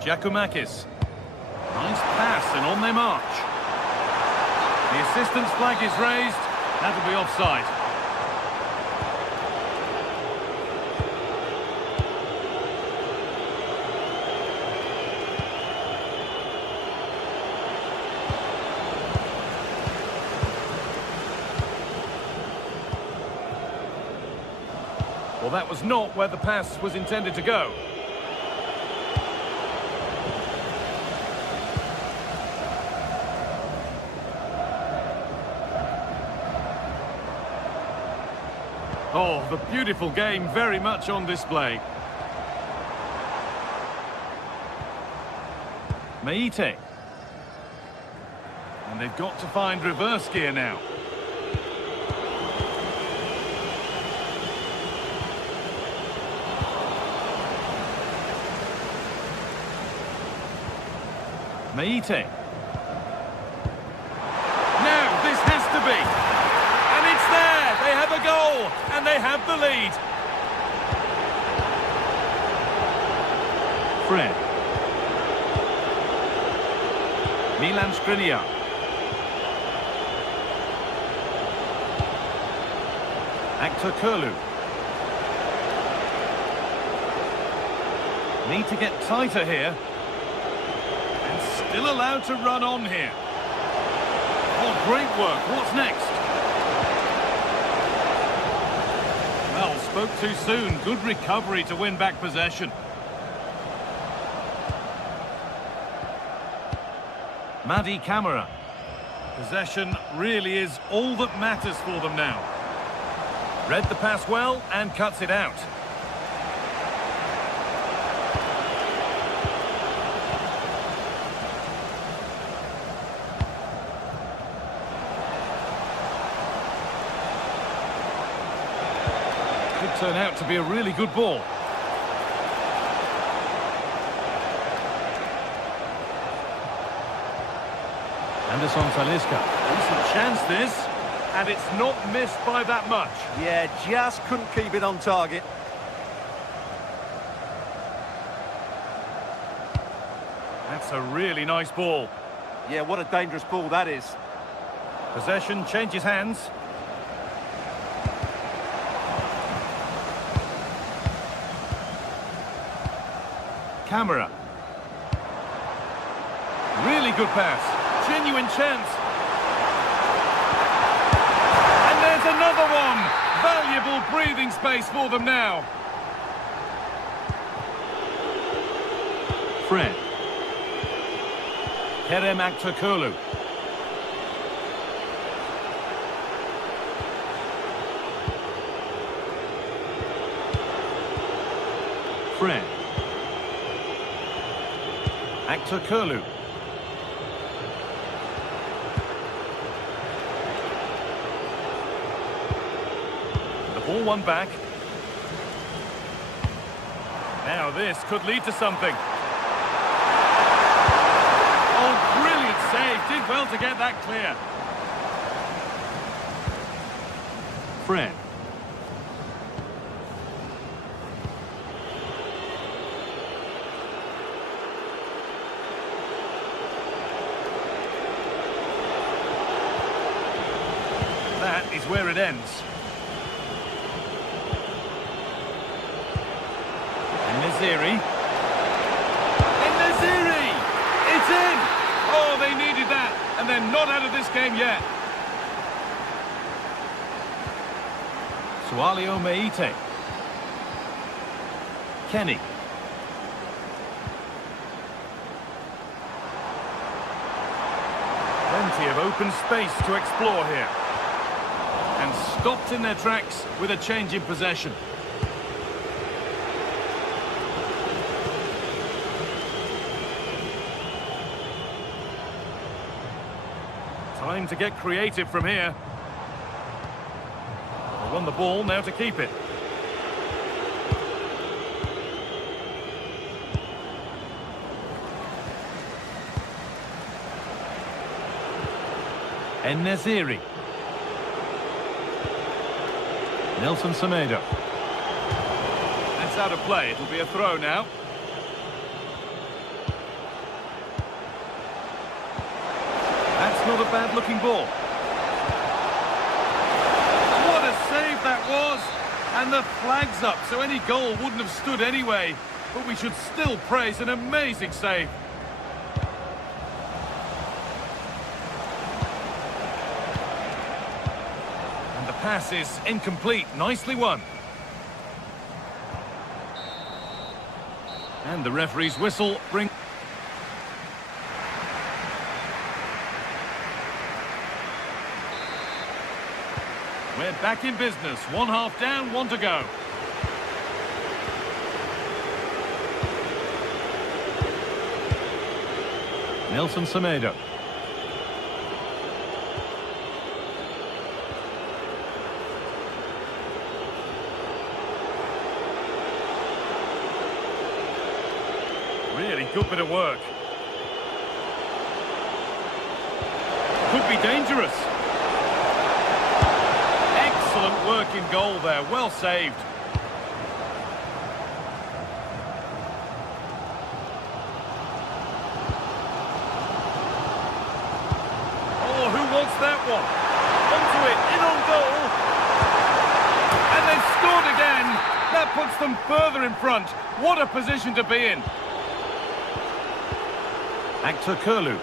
Giacomakis. Nice pass and on their march. The assistant's flag is raised. That'll be offside. Well, that was not where the pass was intended to go. Oh, the beautiful game very much on display. Meite. And they've got to find reverse gear now. Meite. Now, this has to be. And it's there. They have a goal. And they have the lead. Fred. Milan Skriniar. Aktürkoğlu. Need to get tighter here. And still allowed to run on here. Oh, great work. What's next? Well, spoke too soon. Good recovery to win back possession. Madi Camara. Possession really is all that matters for them now. Read the pass well and cuts it out. Could turn out to be a really good ball. Anderson Talisca. Decent chance this. And it's not missed by that much. Yeah, just couldn't keep it on target. That's a really nice ball. Yeah, what a dangerous ball that is. Possession changes hands. Camara. Really good pass. Genuine chance. And there's another one. Valuable breathing space for them now. Fred. Kerem Aktürkoğlu. Fred. Aktürkoğlu. The ball won back. Now this could lead to something. Oh, brilliant save. Did well to get that clear. Fred. That is where it ends. En-Nesyri. En-Nesyri! It's in! Oh, they needed that, and they're not out of this game yet. Sualio Meite. Kenny. Plenty of open space to explore here. And stopped in their tracks with a change in possession. Time to get creative from here. They won the ball, now to keep it. En-Nesyri. Nelson Semedo. That's out of play. It'll be a throw now. That's not a bad-looking ball. What a save that was! And the flag's up, so any goal wouldn't have stood anyway. But we should still praise an amazing save. And the pass is incomplete. Nicely won. And the referee's whistle brings... We're back in business. One half down, one to go. Nelson Semedo. Really good bit of work. Could be dangerous. Excellent work in goal there, well saved. Oh, who wants that one? Onto it, in on goal. And they've scored again. That puts them further in front. What a position to be in. Actor Kurlu.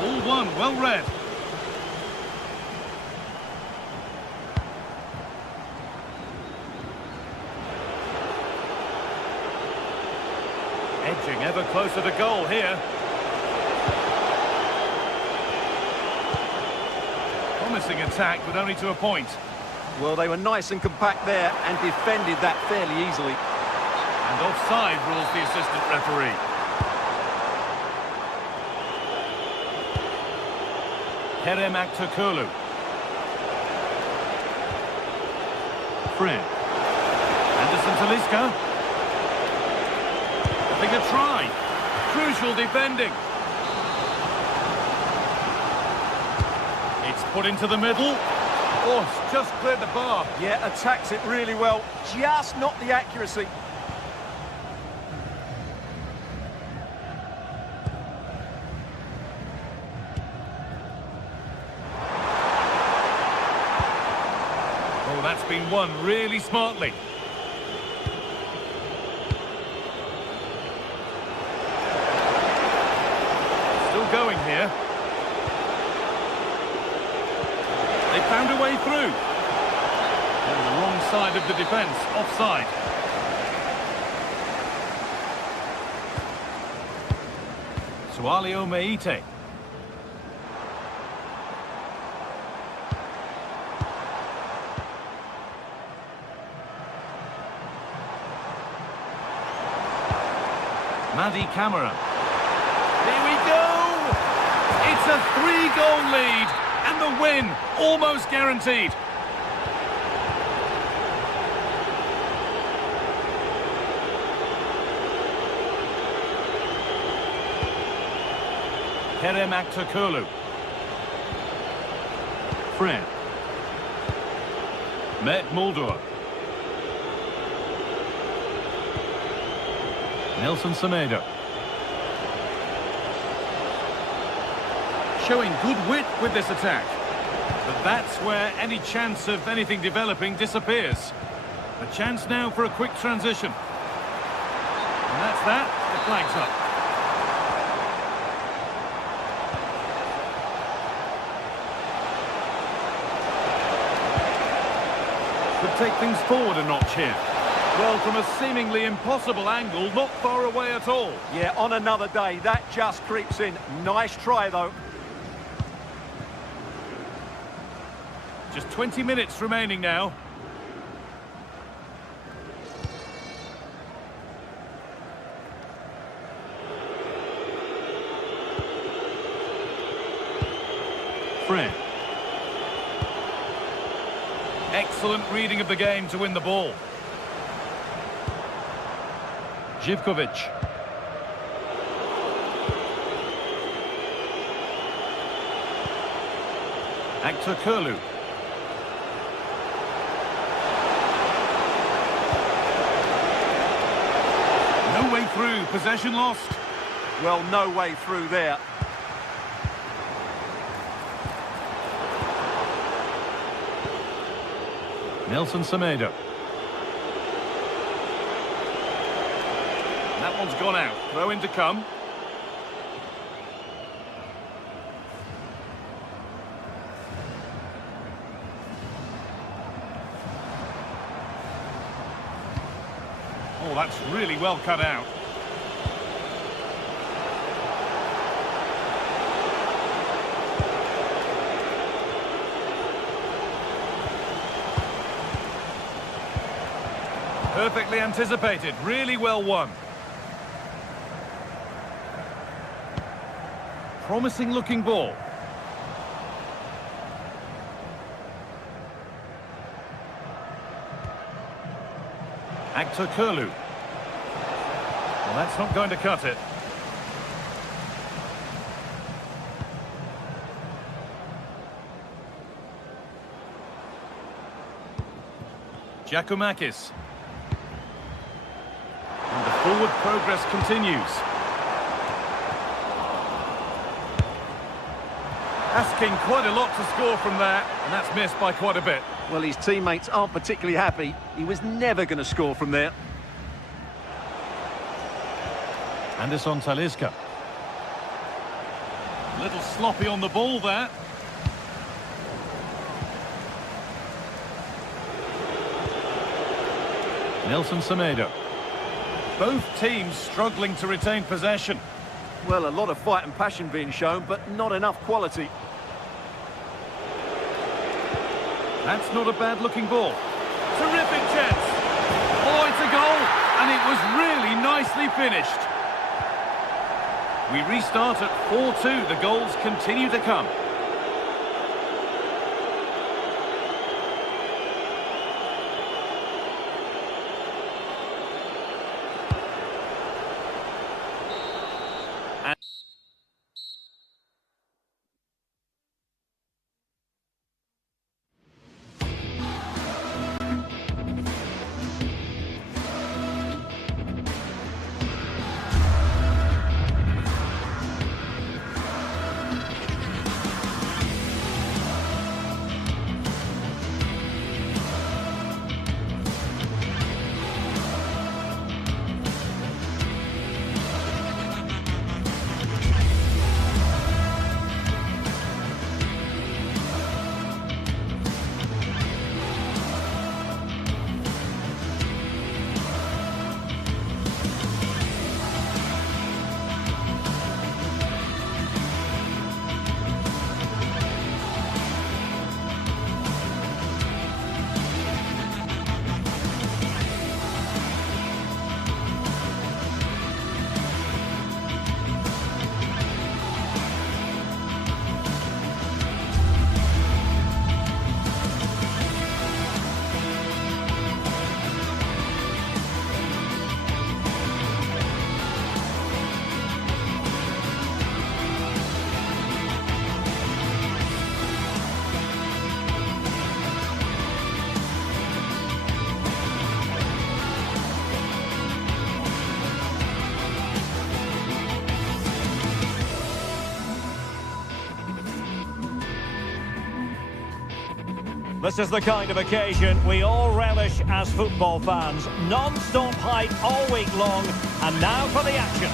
All one, well read. Edging ever closer to goal here. Promising attack, but only to a point. Well, they were nice and compact there and defended that fairly easily. And offside rules the assistant referee. Kerem Aktürkoğlu. Fred. Anderson Talisca. Having a try. Crucial defending. It's put into the middle. Oh, it's just cleared the bar. Yeah, attacks it really well. Just not the accuracy. Oh, that's been won really smartly. Still going here. They found a way through. On the wrong side of the defence, offside. Sualio Meite. Madi Camara. Here we go! It's a 3-goal lead, and the win almost guaranteed. Kerem Aktürkoğlu. Fred. Mert Mulder. Nelson Semedo. Showing good wit with this attack. But that's where any chance of anything developing disappears. A chance now for a quick transition. And that's that. The flag's up. take things forward a notch here. Well, from a seemingly impossible angle, not far away at all. Yeah, on another day, that just creeps in. Nice try, though. Just 20 minutes remaining now. Fred. Excellent reading of the game to win the ball. Živkovic. Actor Kurlu. No way through, possession lost. Well, no way through there. Nelson Semedo. That one's gone out. Throw in to come. Oh, that's really well cut out. Perfectly anticipated, really well won. Promising looking ball. Actor Kurlu. Well, that's not going to cut it. Giacomakis. And the forward progress continues. Asking quite a lot to score from there, and that's missed by quite a bit. Well, his teammates aren't particularly happy. He was never going to score from there. Anderson Talisca. A little sloppy on the ball there. Nelson Semedo. Both teams struggling to retain possession. Well, a lot of fight and passion being shown, but not enough quality. That's not a bad-looking ball. Terrific chance. Oh, it's a goal, and it was really nicely finished. We restart at 4-2. The goals continue to come. This is the kind of occasion we all relish as football fans. Non-stop hype all week long, and now for the action.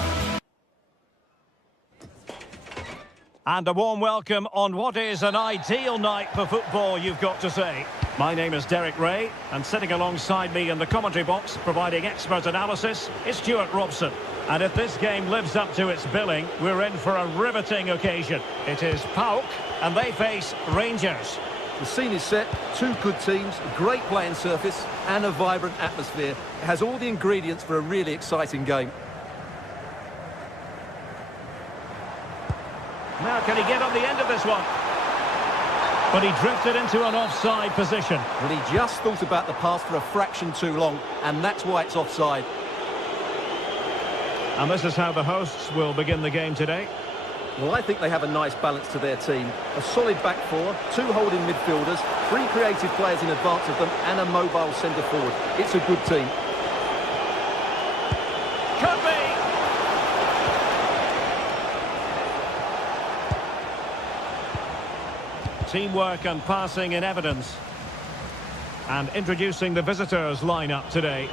And a warm welcome on what is an ideal night for football, you've got to say. My name is Derek Ray, and sitting alongside me in the commentary box, providing expert analysis, is Stuart Robson. And if this game lives up to its billing, we're in for a riveting occasion. It is PAOK, and they face Rangers. The scene is set, two good teams, a great playing surface, and a vibrant atmosphere. It has all the ingredients for a really exciting game. Now, can he get on the end of this one? But he drifted into an offside position. Well, he just thought about the pass for a fraction too long, and that's why it's offside. And this is how the hosts will begin the game today. Well, I think they have a nice balance to their team. A solid back four, two holding midfielders, three creative players in advance of them, and a mobile centre forward. It's a good team. Could be! Teamwork and passing in evidence. And introducing the visitors' lineup today.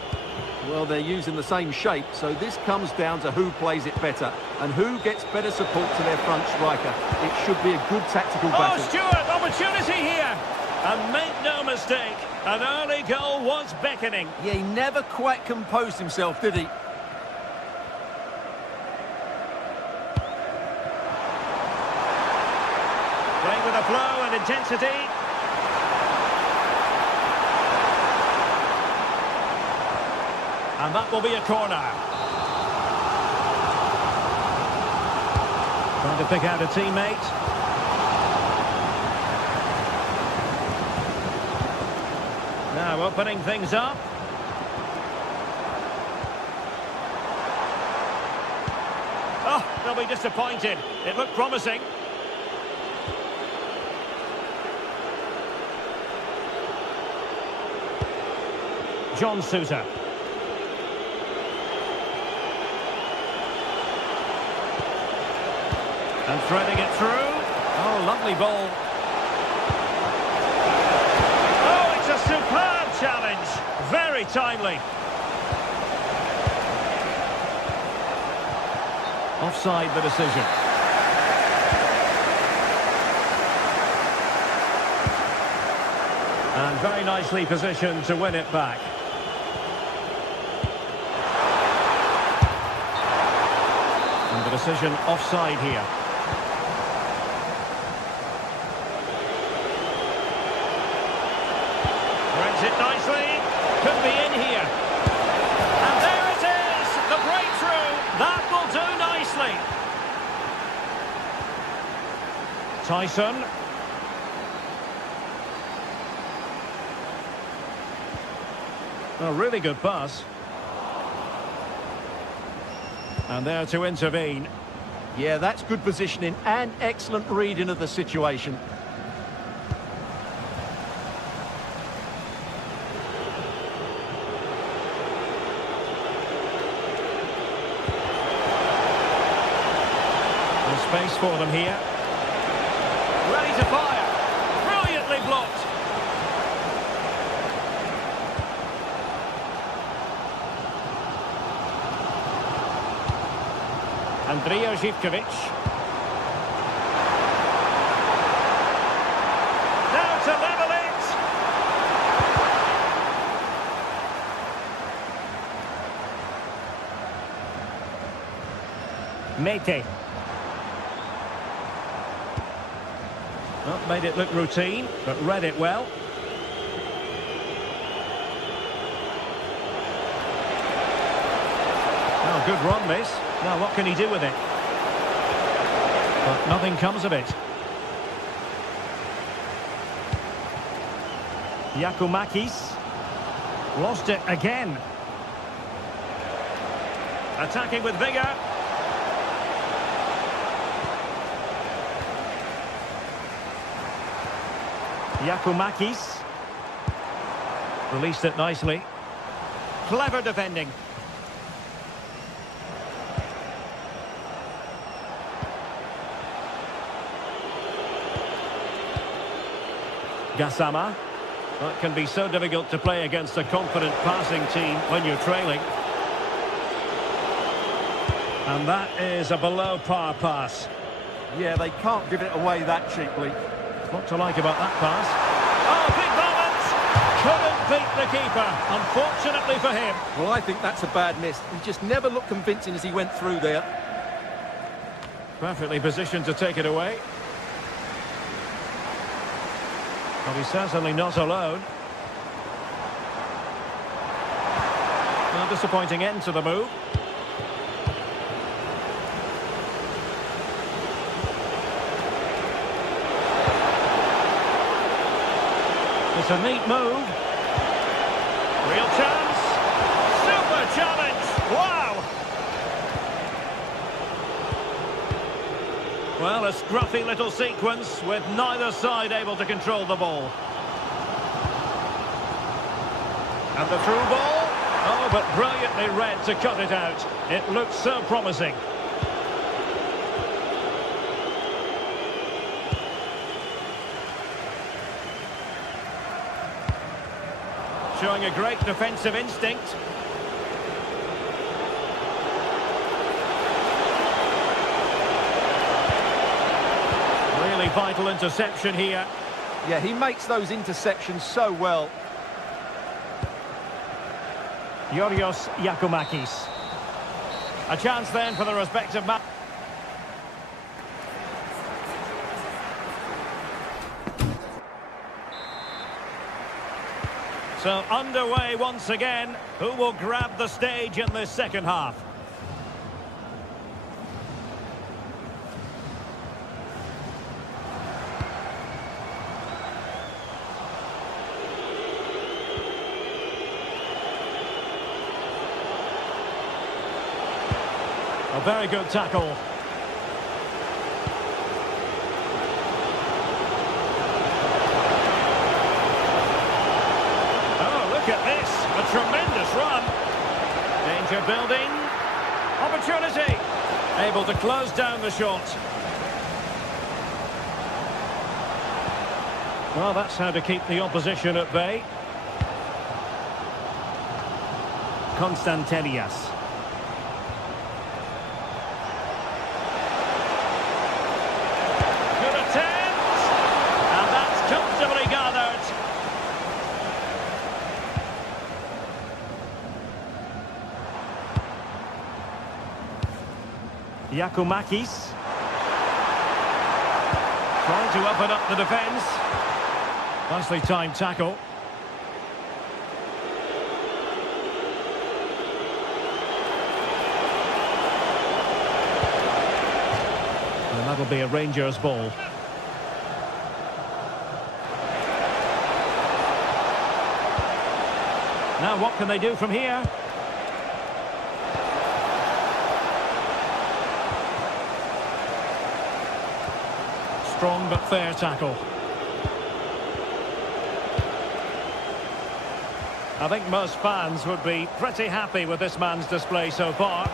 Well, they're using the same shape, so this comes down to who plays it better and who gets better support to their front striker. It should be a good tactical battle. Oh, Stuart, opportunity here! And make no mistake, an early goal was beckoning. Yeah, he never quite composed himself, did he? Playing with a flow and intensity. And that will be a corner. Trying to pick out a teammate. Now opening things up. Oh, they'll be disappointed. It looked promising. John Sousa. And threading it through. Oh, lovely ball. Oh, it's a superb challenge. Very timely. Offside the decision. And very nicely positioned to win it back. And the decision offside here. It nicely, could be in here, and there it is, the breakthrough, that will do nicely. Tyson, a really good pass, and there to intervene. Yeah, that's good positioning and excellent reading of the situation. Space for them here. Ready to fire. Brilliantly blocked. Andrija Živković. Now to level it. Mete. Well, made it look routine, but read it well. Oh, good run, this. Now, what can he do with it? But nothing comes of it. Giacomakis. Lost it again. Attacking with vigour. Giacomakis. Released it nicely. Clever defending. Gassama. Well, it can be so difficult to play against a confident passing team when you're trailing. And that is a below-par pass. Yeah, they can't give it away that cheaply. What to like about that pass? Oh, big moment! Couldn't beat the keeper, unfortunately for him. Well, I think that's a bad miss. He just never looked convincing as he went through there. Perfectly positioned to take it away. Well, he's certainly not alone. Well, disappointing end to the move. It's a neat move. Real chance. Super challenge. Wow. Well, a scruffy little sequence with neither side able to control the ball. And the through ball. Oh, but brilliantly read to cut it out. It looks so promising. Showing a great defensive instinct. Really vital interception here. Yeah, he makes those interceptions so well. Yorios Giacomakis. A chance then for the respective man. So underway once again. Who will grab the stage in this second half? A very good tackle. Look at this, a tremendous run. Danger building. Opportunity. Able to close down the shot. Well, that's how to keep the opposition at bay. Constantelias. Good attempt. And that's comfortably gathered. Giacomakis trying to open up the defence. Nicely timed tackle. And that'll be a Rangers ball. Now what can they do from here? Strong but fair tackle. I think most fans would be pretty happy with this man's display so far.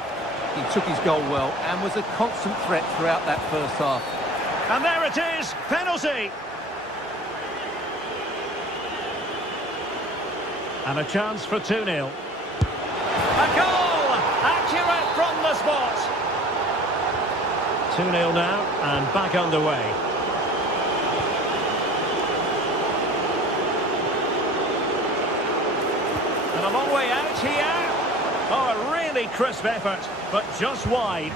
He took his goal well and was a constant threat throughout that first half. And there it is, penalty. And a chance for 2-0. A goal! Accurate from the spot. 2-0 now and back underway. And a long way out here. Oh, a really crisp effort, but just wide.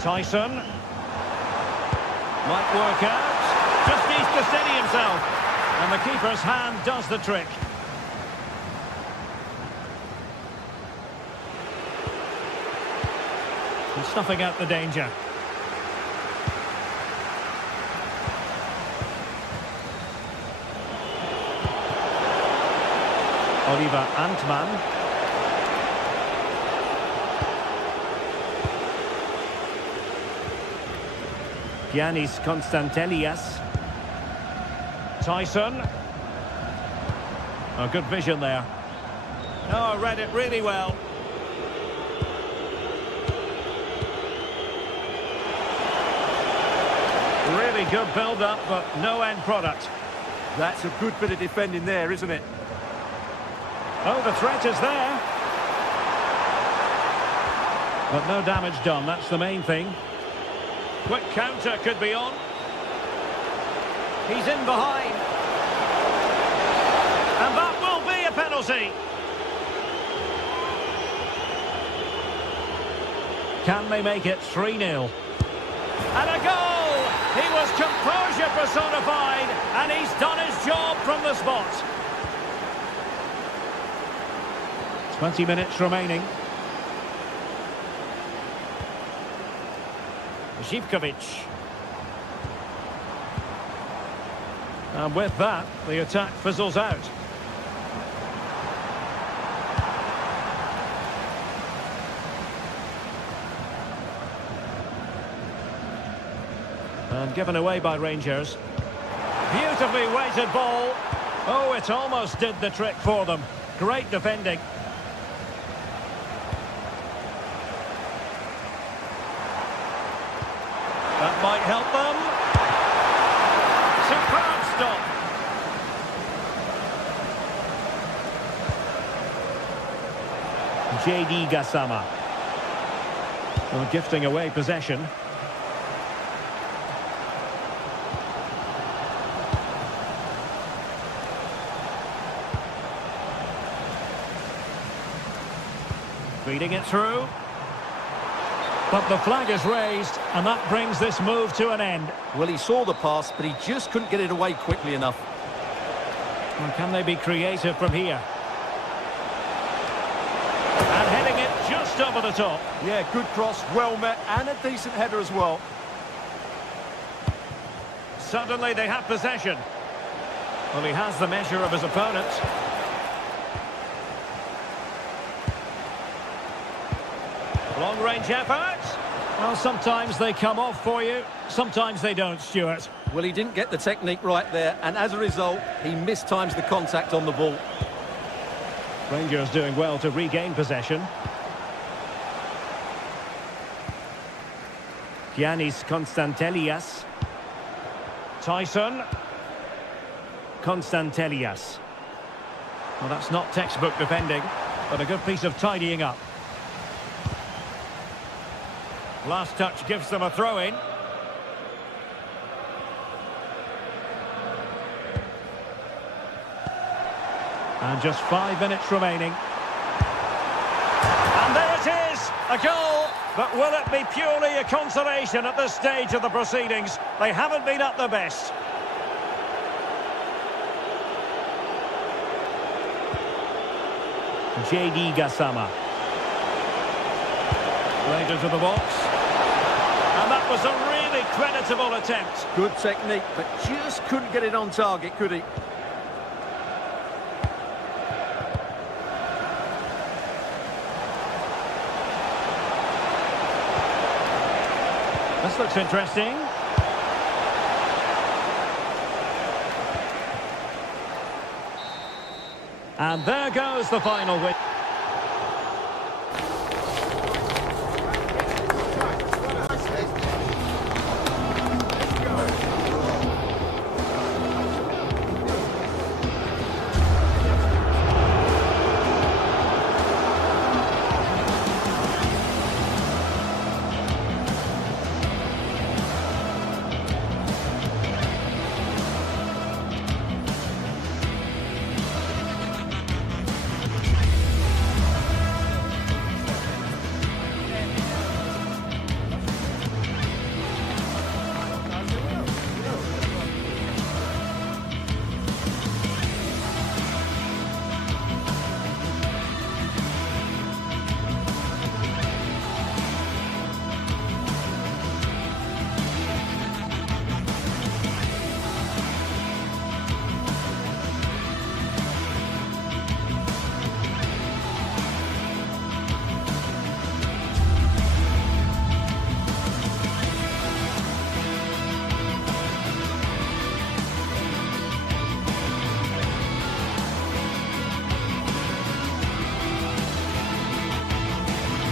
Tyson. Might work out. Just needs to steady himself. And the keeper's hand does the trick. And snuffing out the danger. Oliver Antman. Giannis Constantelias. Tyson. Oh, good vision there. Oh, read it really well. Really good build-up, but no end product. That's a good bit of defending there, isn't it? Oh, the threat is there. But no damage done, that's the main thing. Quick counter could be on. He's in behind. And that will be a penalty. Can they make it 3-0? And a goal! He was composure personified, and he's done his job from the spot. 20 minutes remaining. Zivkovic. And with that, the attack fizzles out. And given away by Rangers. Beautifully weighted ball. Oh, it almost did the trick for them. Great defending. That might help them. Superb stop. JD Gassama. Well, gifting away possession. Feeding it through. But the flag is raised, and that brings this move to an end. Well, he saw the pass, but he just couldn't get it away quickly enough. Well, can they be creative from here? And heading it just over the top. Yeah, good cross, well met, and a decent header as well. Suddenly they have possession. Well, he has the measure of his opponent. Long-range effort. Well, sometimes they come off for you, sometimes they don't, Stuart. Well, he didn't get the technique right there, and as a result, he mistimes the contact on the ball. Rangers doing well to regain possession. Giannis Konstantelias. Tyson. Konstantelias. Well, that's not textbook defending, but a good piece of tidying up. Last touch gives them a throw-in. And just 5 minutes remaining. And there it is! A goal! But will it be purely a consolation at this stage of the proceedings? They haven't been at their best. JD Gassama. Played into the box. And that was a really creditable attempt. Good technique, but just couldn't get it on target, could he? This looks interesting. And there goes the final win.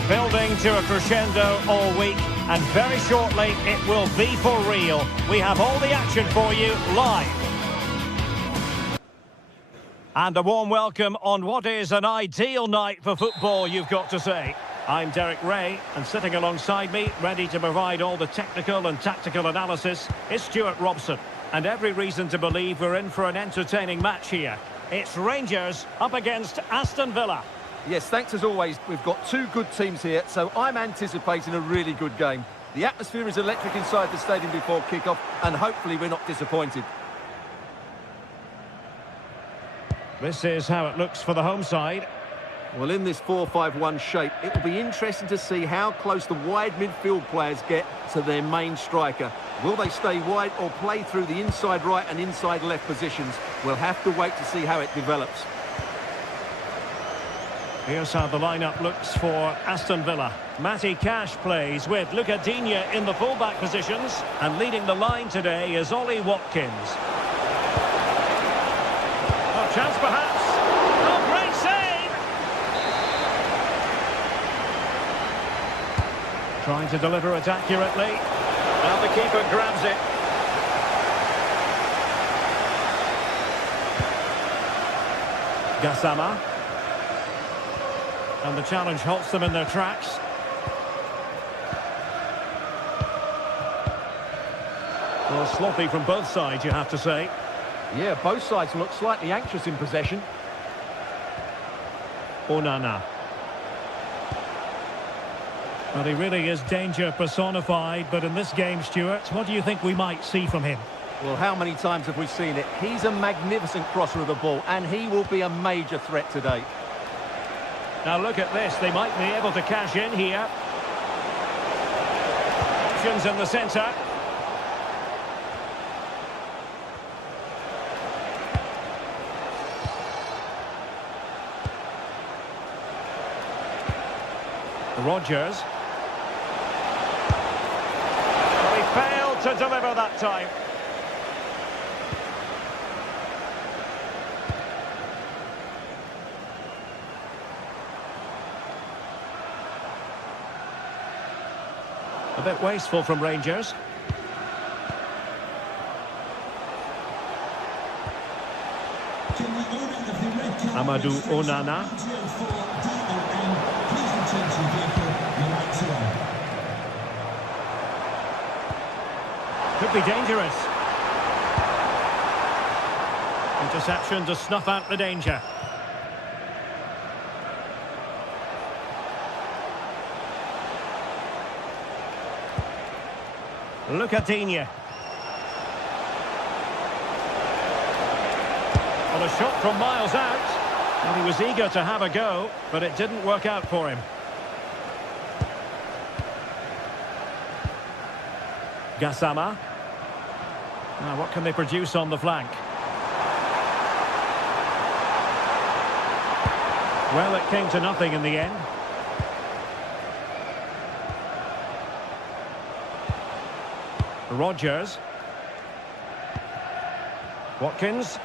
Building to a crescendo all week, and very shortly it will be for real. We have all the action for you live. And a warm welcome on what is an ideal night for football, you've got to say. I'm Derek Ray, and sitting alongside me, ready to provide all the technical and tactical analysis, is Stuart Robson. And every reason to believe we're in for an entertaining match here. It's Rangers up against Aston Villa. Yes, thanks as always. We've got two good teams here, so I'm anticipating a really good game. The atmosphere is electric inside the stadium before kick-off, and hopefully we're not disappointed. This is how it looks for the home side. Well, in this 4-5-1 shape, it will be interesting to see how close the wide midfield players get to their main striker. Will they stay wide or play through the inside right and inside left positions? We'll have to wait to see how it develops. Here's how the lineup looks for Aston Villa. Matty Cash plays with Luca Digne in the fullback positions, and leading the line today is Ollie Watkins. Oh, chance perhaps. Oh, great save! Trying to deliver it accurately. And the keeper grabs it. Gassama. And the challenge halts them in their tracks. Well, sloppy from both sides, you have to say. Yeah, both sides look slightly anxious in possession. Onana. Well, he really is danger personified, but in this game, Stuart, what do you think we might see from him? Well, how many times have we seen it? He's a magnificent crosser of the ball, and he will be a major threat today. Now look at this, they might be able to cash in here. Options in the centre. Rodgers. Well, he failed to deliver that time. A bit wasteful from Rangers. Amadou Onana. Could be dangerous. Interception to snuff out the danger. Luca Digne. Well, a shot from miles out. And he was eager to have a go, but it didn't work out for him. Gassama. Now, what can they produce on the flank? Well, it came to nothing in the end. Rodgers. Watkins.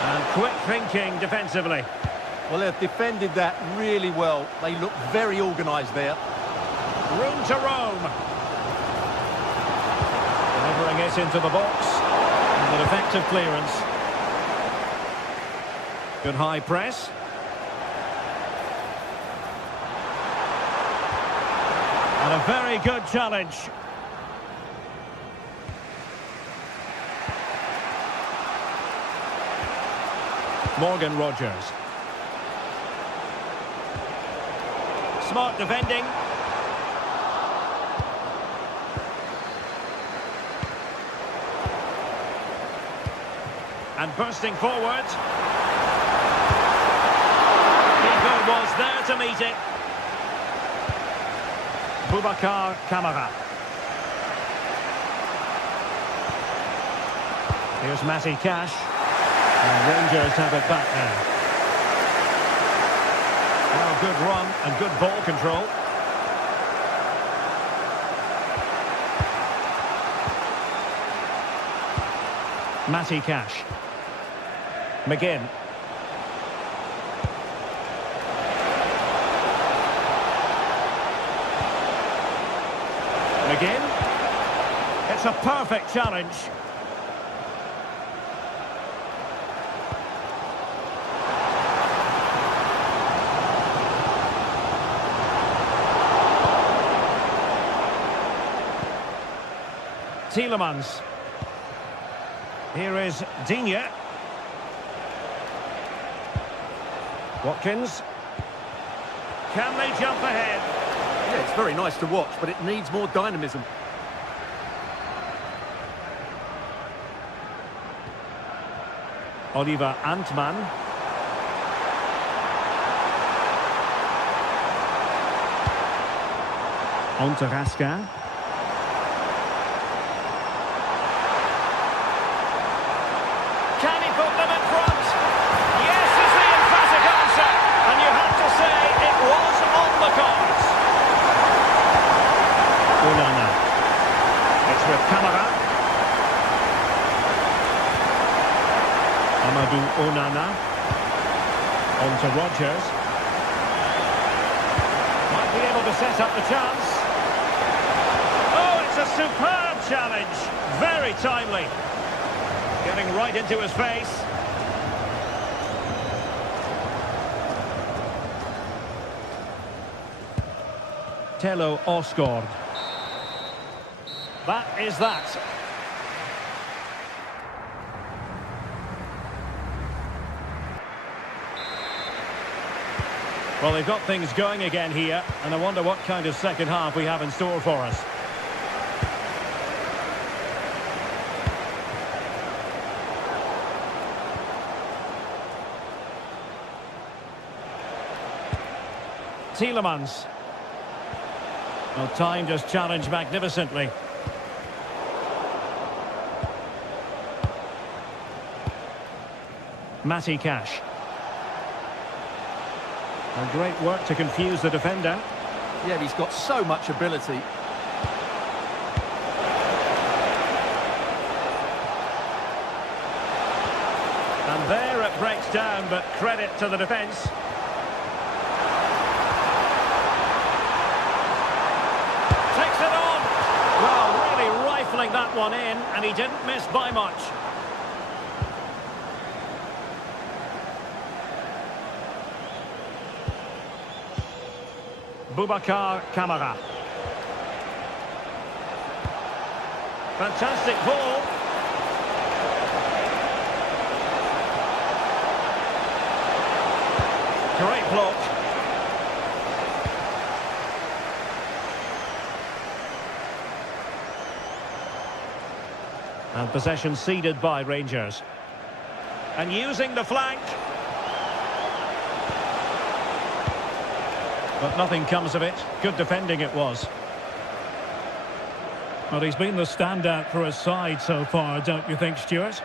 And quick thinking defensively. Well, they've defended that really well. They look very organised there. Room to roam. Delivering it into the box. And an effective clearance. Good high press. And a very good challenge. Morgan Rodgers. Smart defending. And bursting forward. Keeper was there to meet it. Boubacar Kamara. Here's Matty Cash. And Rangers have it back now. Well, good run and good ball control. Matty Cash. McGinn. McGinn. It's a perfect challenge. Tielemans. Here is Digne. Watkins. Can they jump ahead? Yeah, it's very nice to watch, but it needs more dynamism. Oliver Antman. Onterasca. Can he put them in front? Yes, is the emphatic answer. And you have to say it was on the cards. Onana. It's with Camara. Amadou Onana. On to Rodgers. Might be able to set up the chance. Oh, it's a superb challenge. Very timely. Getting right into his face. Tello Osgård. That is that. Well, they've got things going again here, and I wonder what kind of second half we have in store for us. Tielemans. Well, timed his challenge magnificently. Matty Cash. Well, great work to confuse the defender. Yeah, he's got so much ability. And there it breaks down, but credit to the defence. Takes it on. Well, really rifling that one in, and he didn't miss by much. Boubacar Kamara. Fantastic ball. Great block. And possession ceded by Rangers. And using the flank. But nothing comes of it. Good defending it was. Well, he's been the standout for his side so far, don't you think, Stuart?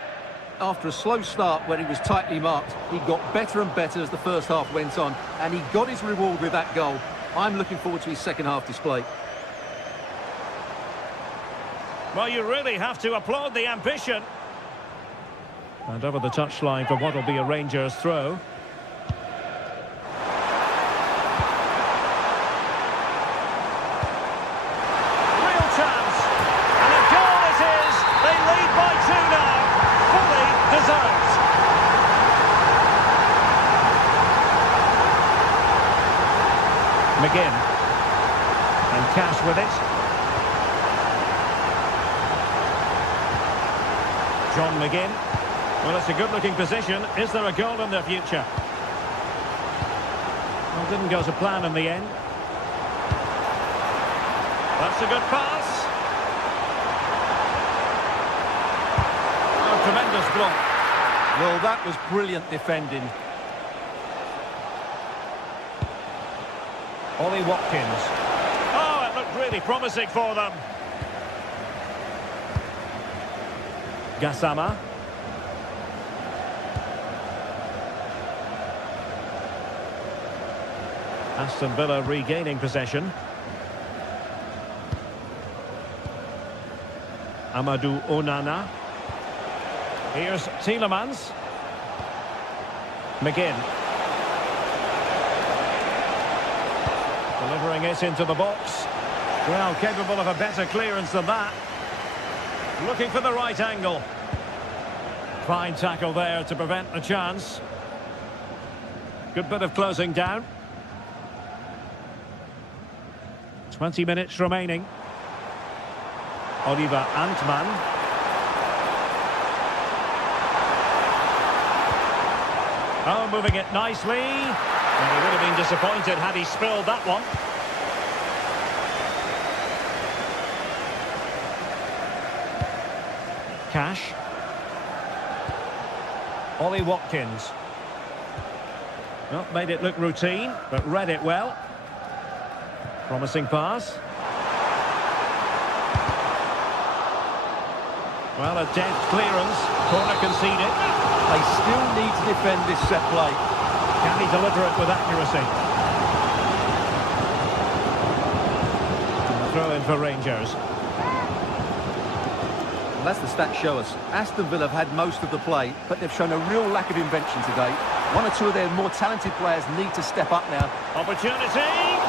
After a slow start where he was tightly marked, he got better and better as the first half went on, and he got his reward with that goal. I'm looking forward to his second half display. Well, you really have to applaud the ambition. And over the touchline for what will be a Rangers throw. McGinn. And Cash with it. John McGinn. Well, it's a good-looking position. Is there a goal in their future? Well, didn't go to plan in the end. That's a good pass. Oh, tremendous block. Well, that was brilliant defending. Ollie Watkins. Oh, it looked really promising for them. Gassama. Aston Villa regaining possession. Amadou Onana. Here's Tielemans. McGinn. Delivering it into the box. Well, capable of a better clearance than that. Looking for the right angle. Fine tackle there to prevent the chance. Good bit of closing down. 20 minutes remaining. Oliver Antman. Oh, moving it nicely. And he would have been disappointed had he spilled that one. Cash. Ollie Watkins. Well, made it look routine, but read it well. Promising pass. Well, a deft clearance. Corner conceded. They still need to defend this set play. Can he deliver it with accuracy? Throw in for Rangers. Well, as the stats show us, Aston Villa have had most of the play, but they've shown a real lack of invention today. One or two of their more talented players need to step up now. Opportunity!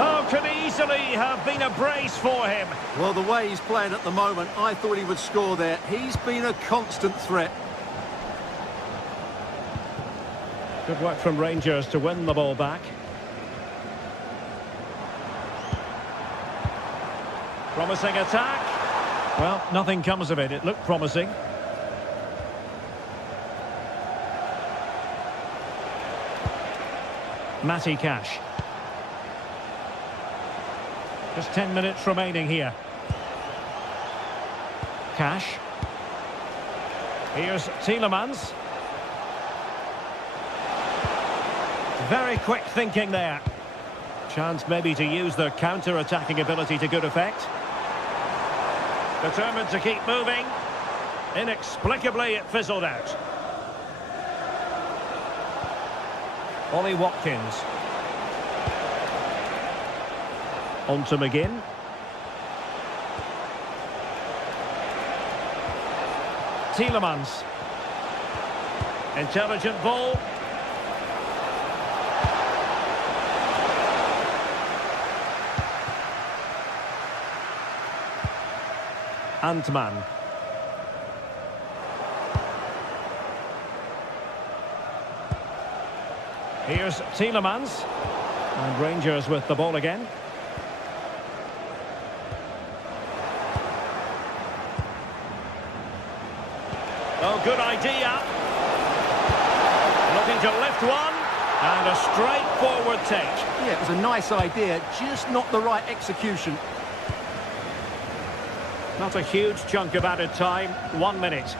Oh, could easily have been a brace for him. Well, the way he's playing at the moment, I thought he would score there. He's been a constant threat. Good work from Rangers to win the ball back. Promising attack. Well, nothing comes of it. It looked promising. Matty Cash. Just 10 minutes remaining here. Cash. Here's Tielemans. Very quick thinking there. Chance maybe to use their counter-attacking ability to good effect. Determined to keep moving. Inexplicably, it fizzled out. Ollie Watkins. On to McGinn. Tielemans. Intelligent ball. Antman. Here's Tielemans. And Rangers with the ball again. Oh, good idea. Looking to lift one. And a straightforward take. Yeah, it was a nice idea, just not the right execution. Not a huge chunk of added time. 1 minute.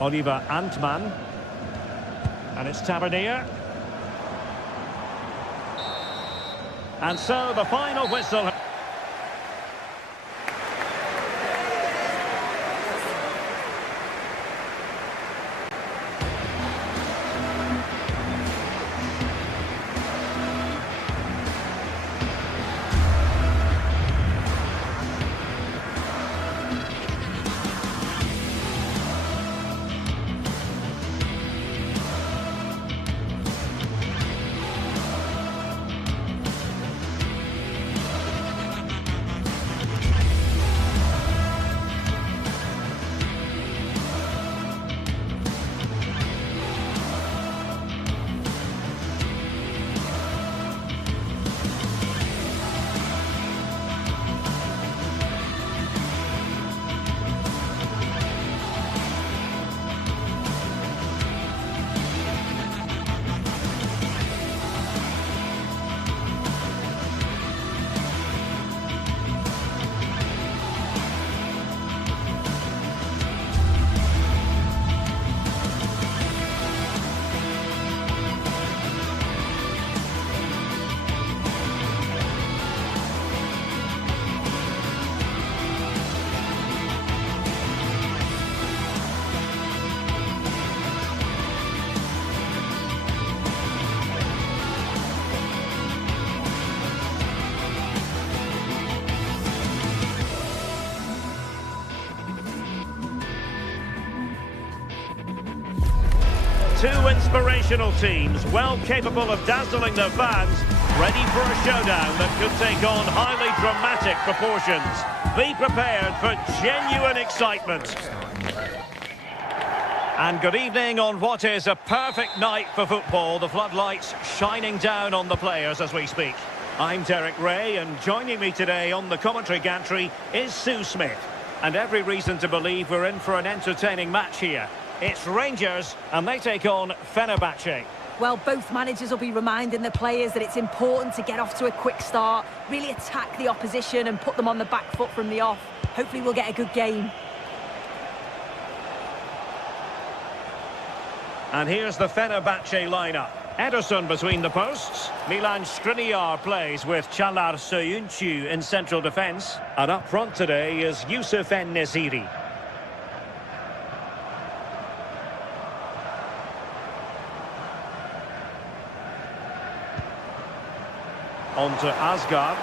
Oliver Antman. And it's Tavernier. And so the final whistle. Two inspirational teams, well capable of dazzling their fans, ready for a showdown that could take on highly dramatic proportions. Be prepared for genuine excitement. And good evening on what is a perfect night for football. The floodlights shining down on the players as we speak. I'm Derek Ray, and joining me today on the commentary gantry is Sue Smith. And every reason to believe we're in for an entertaining match here. It's Rangers, and they take on Fenerbahce. Well, both managers will be reminding the players that it's important to get off to a quick start, really attack the opposition and put them on the back foot from the off. Hopefully we'll get a good game. And here's the Fenerbahce lineup. Ederson between the posts. Milan Skriniar plays with Çağlar Söyüncü in central defence. And up front today is Yusuf En-Nesyri. On to Asgard.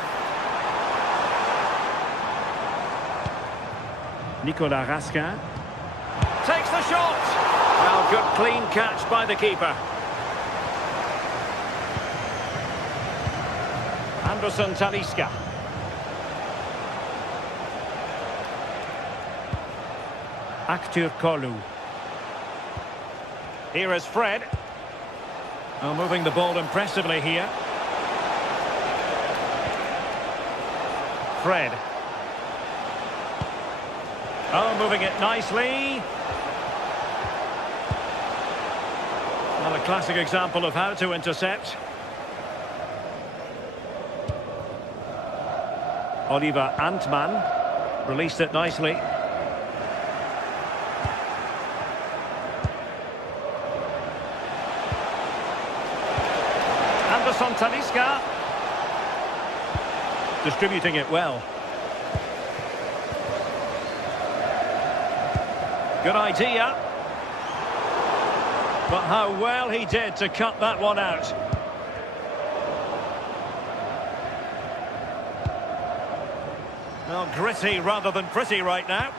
Nicolas Raskin. Takes the shot! Well, good clean catch by the keeper. Anderson Talisca. Aktürkoğlu. Here is Fred. Oh, moving the ball impressively here. Fred. Oh, moving it nicely. Well, a classic example of how to intercept. Oliver Antman released it nicely. Anderson Talisca. Distributing it well. Good idea. But how well he did to cut that one out. Well, gritty rather than pretty right now.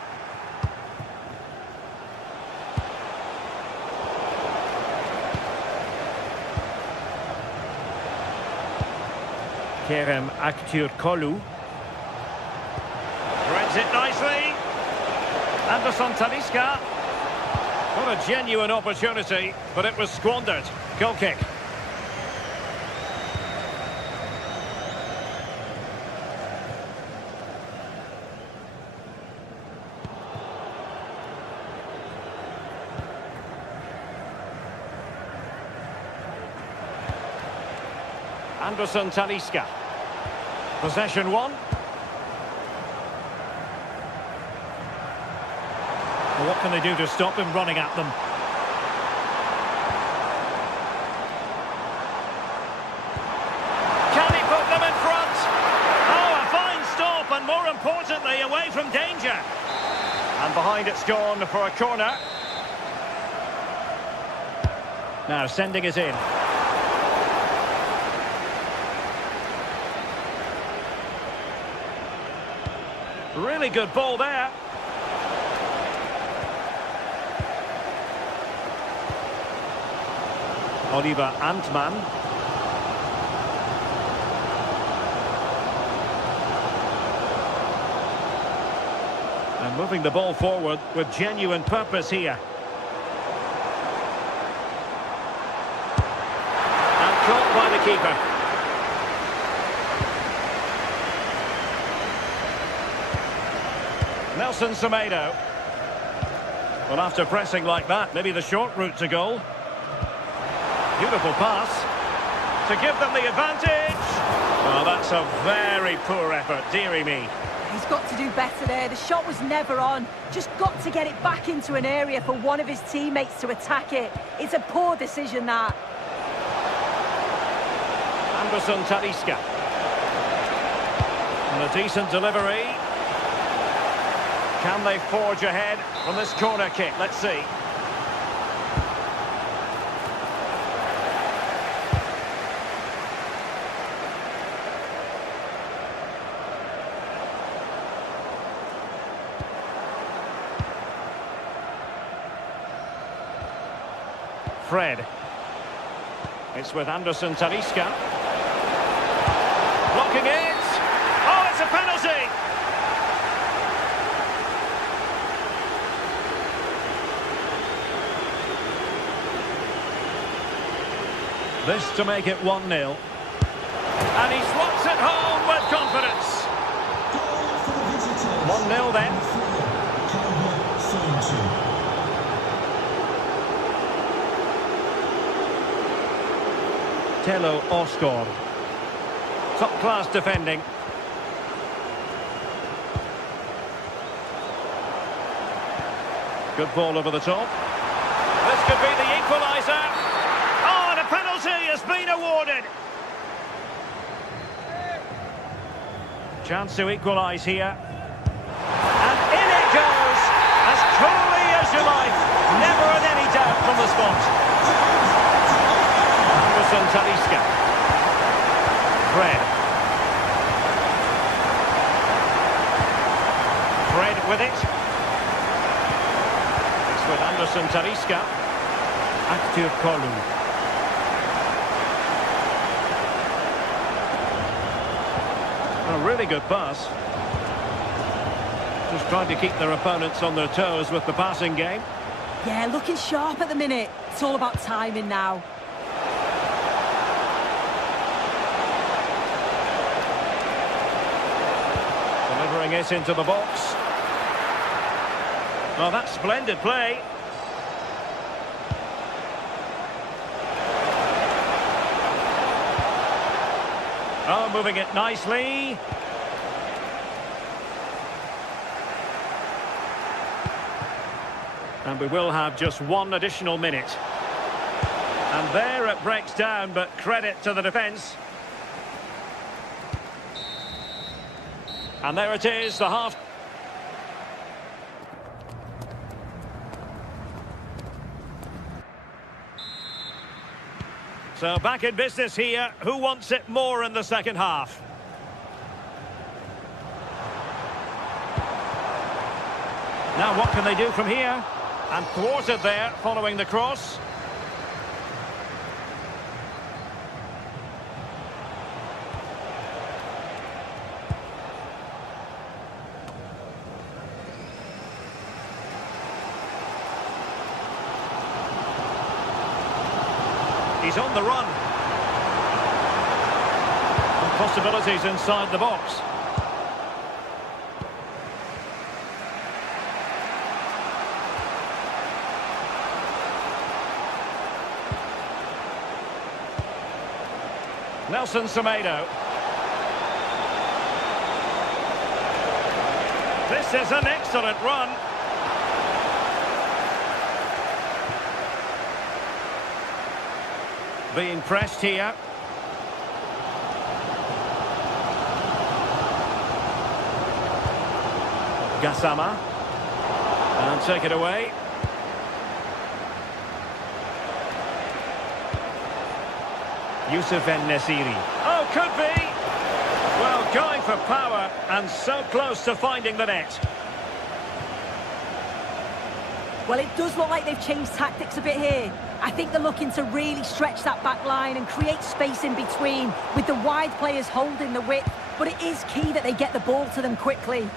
Kerem Aktürkoğlu. Threads it nicely. Anderson Talisca. What a genuine opportunity, but it was squandered. Goal kick. Anderson Talisca. Possession one. Well, what can they do to stop him running at them? Can he put them in front? Oh, a fine stop, and more importantly, away from danger. And behind it's gone for a corner. Now sending it in. Really good ball there. Oliver Antman. And moving the ball forward with genuine purpose here. And caught by the keeper. Nelson Semedo. Well, after pressing like that, maybe the short route to goal. Beautiful pass to give them the advantage. Oh, that's a very poor effort, dearie me. He's got to do better there. The shot was never on. Just got to get it back into an area for one of his teammates to attack it. It's a poor decision, that. Anderson Talisca. And a decent delivery. Can they forge ahead from this corner kick? Let's see. Fred. It's with Anderson Talisca. Blocking it. Oh, it's a penalty. This to make it 1-0. And he's locked hits it home with confidence. Goal for the visitors. 1-0 then. Telo Oscar. Top-class defending. Good ball over the top. This could be the equaliser. Oh, and a penalty has been awarded. Chance to equalise here. And in it goes, as coolly as you like. Never in any doubt from the spot. Anderson Talisca. Fred. Fred with it. It's with Anderson Talisca. Active Kolu. A really good pass. Just trying to keep their opponents on their toes with the passing game. Yeah, looking sharp at the minute. It's all about timing now. Delivering it into the box. Well, that's splendid play. Oh, moving it nicely. And we will have just one additional minute. And there it breaks down, but credit to the defence. And there it is, the half. So back in business here. Who wants it more in the second half? Now what can they do from here? And thwarted there following the cross. He's on the run. And possibilities inside the box. Nelson Semedo. This is an excellent run. Being pressed here. Gassama. And take it away. Youssef En-Nesyri. Oh, could be! Well, going for power and so close to finding the net. Well, it does look like they've changed tactics a bit here. I think they're looking to really stretch that back line and create space in between with the wide players holding the width. But it is key that they get the ball to them quickly.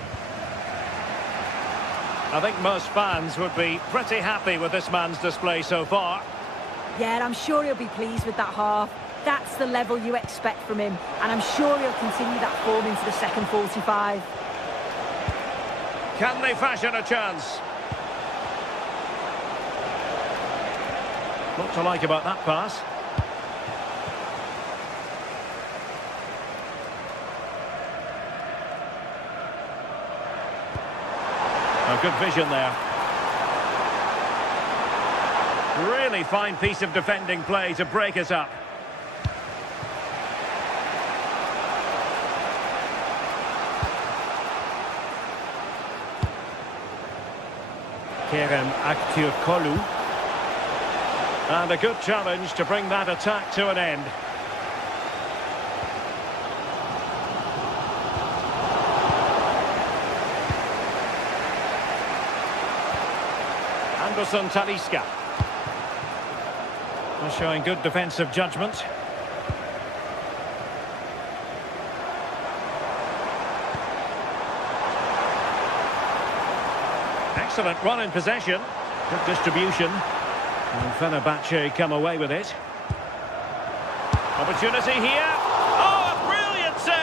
I think most fans would be pretty happy with this man's display so far. Yeah, I'm sure he'll be pleased with that half. That's the level you expect from him. And I'm sure he'll continue that form into the second 45. Can they fashion a chance? What to like about that pass? Oh, good vision there. Really fine piece of defending play to break us up. Kerem Aktürkoğlu. And a good challenge to bring that attack to an end. Anderson Talisca. Showing good defensive judgment. Excellent run in possession. Good distribution. And Fenerbahce come away with it. Opportunity here. Oh, a brilliant save!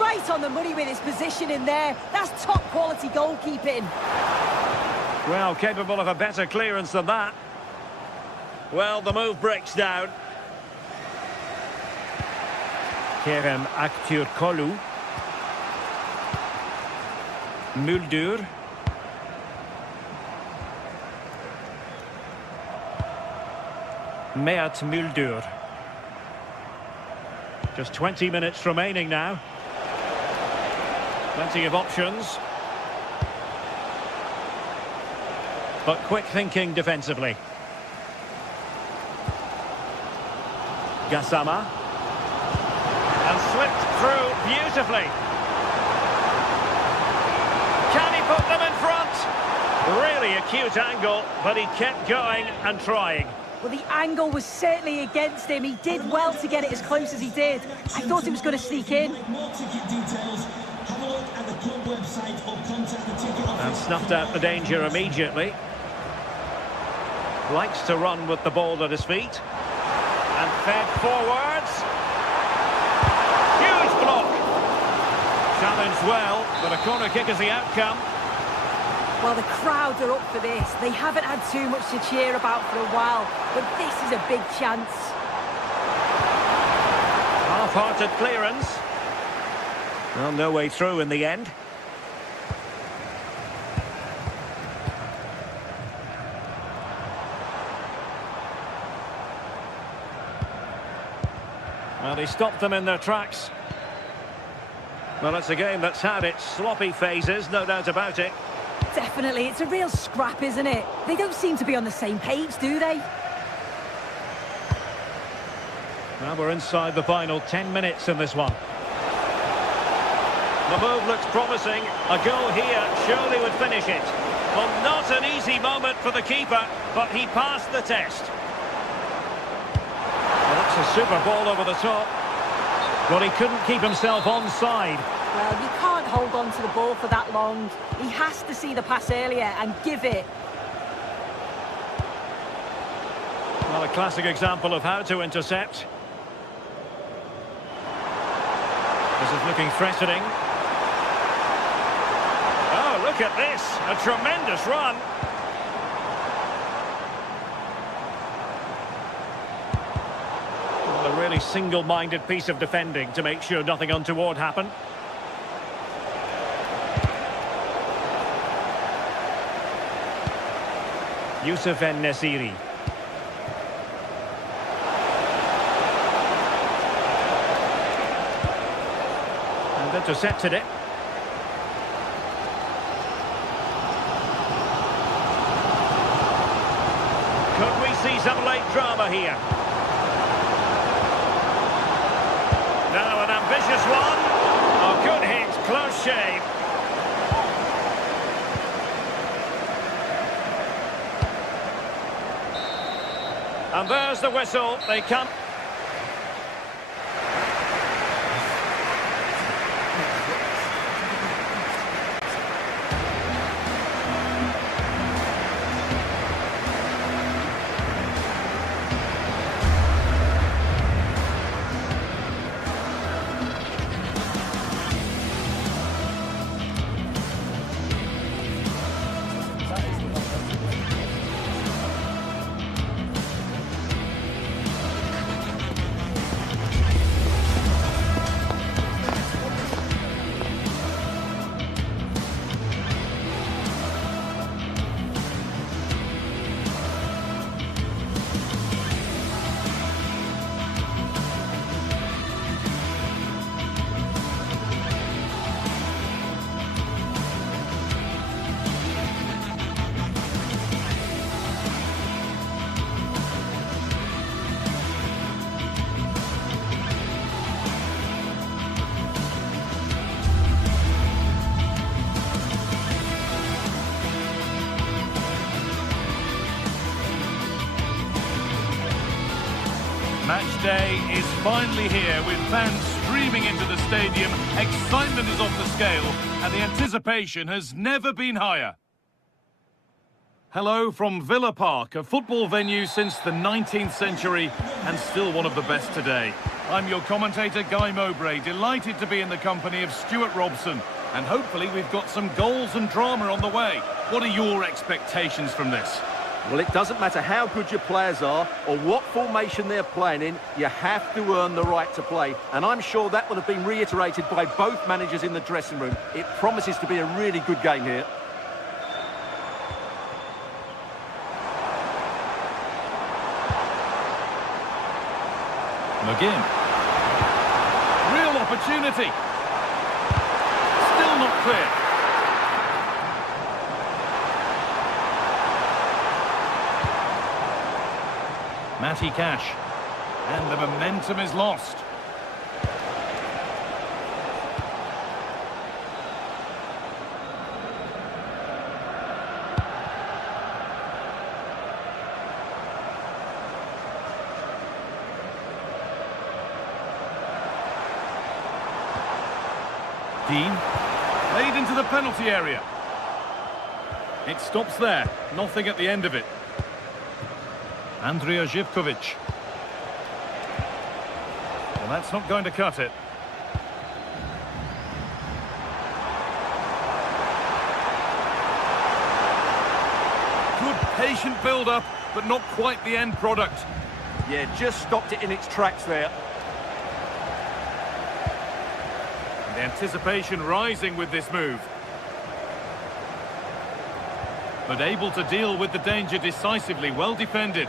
right on the money with his position in there. That's top quality goalkeeping. Well, capable of a better clearance than that. Well, the move breaks down. Kerem Aktürkoğlu. Muldur. Mert Muldur. Just 20 minutes remaining now. Plenty of options. But quick thinking defensively. Gassama. And slipped through beautifully. Can he put them in front? Really acute angle, but he kept going and trying. Well, the angle was certainly against him. He did well to get it as close as he did. I thought he was going to sneak in. More ticket details. Have a look at the club website or contact the ticket office. And snuffed out the danger immediately. Likes to run with the ball at his feet. And fed forwards. Huge block. Challenged well, but a corner kick is the outcome. Well, the crowd are up for this. They haven't had too much to cheer about for a while, but this is a big chance. Half-hearted clearance. Well, no way through in the end. Well, he stopped them in their tracks. Well, it's a game that's had its sloppy phases, no doubt about it. Definitely, it's a real scrap, isn't it? They don't seem to be on the same page, do they? Well, we're inside the final 10 minutes in this one. The move looks promising. A goal here surely would finish it. Well, not an easy moment for the keeper, but he passed the test. Well, that's a super ball over the top. Well, he couldn't keep himself onside. Well, you can't hold on to the ball for that long. He has to see the pass earlier and give it. Well, a classic example of how to intercept. This is looking threatening. Oh, look at this. A tremendous run. Well, a really single-minded piece of defending to make sure nothing untoward happened. Youssef En-Nesyri. And intercepted it. Could we see some late drama here? Now an ambitious one. Oh, good hit, close shave. And there's the whistle. They come. Match day is finally here, with fans streaming into the stadium. Excitement is off the scale, and the anticipation has never been higher. Hello from Villa Park, a football venue since the 19th century and still one of the best today. I'm your commentator, Guy Mowbray, delighted to be in the company of Stuart Robson, and hopefully we've got some goals and drama on the way. What are your expectations from this? Well, it doesn't matter how good your players are or what formation they're playing in, you have to earn the right to play. And I'm sure that will have been reiterated by both managers in the dressing room. It promises to be a really good game here. McGinn. Real opportunity. Still not clear. Matty Cash. And the momentum is lost. Dean, laid into the penalty area. It stops there, nothing at the end of it. Andrija Živković. Well, that's not going to cut it. Good patient build-up, but not quite the end product. Yeah, just stopped it in its tracks there. The anticipation rising with this move. But able to deal with the danger decisively, well defended.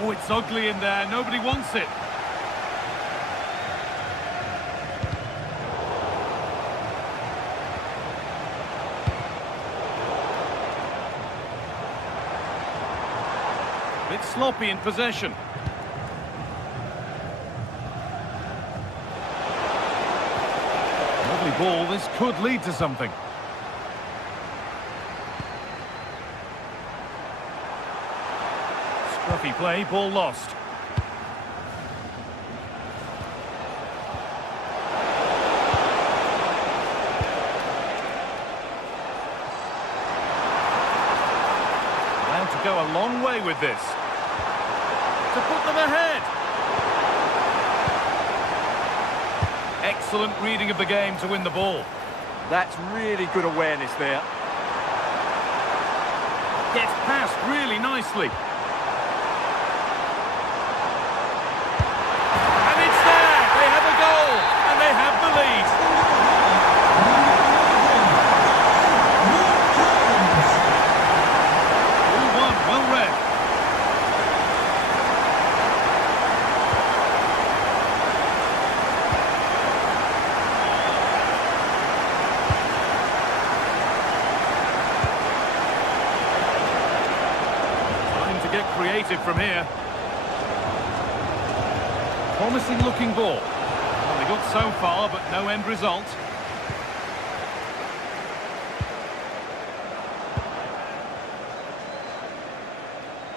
Oh, it's ugly in there, nobody wants it. Bit sloppy in possession. Lovely ball, this could lead to something. Scruffy play, ball lost. Allowed to go a long way with this. To put them ahead. Excellent reading of the game to win the ball. That's really good awareness there. Gets past really nicely. And it's there! They have a goal! And they have the lead! All one, well read. Get creative from here. Promising looking ball. Well, they got so far, but no end result.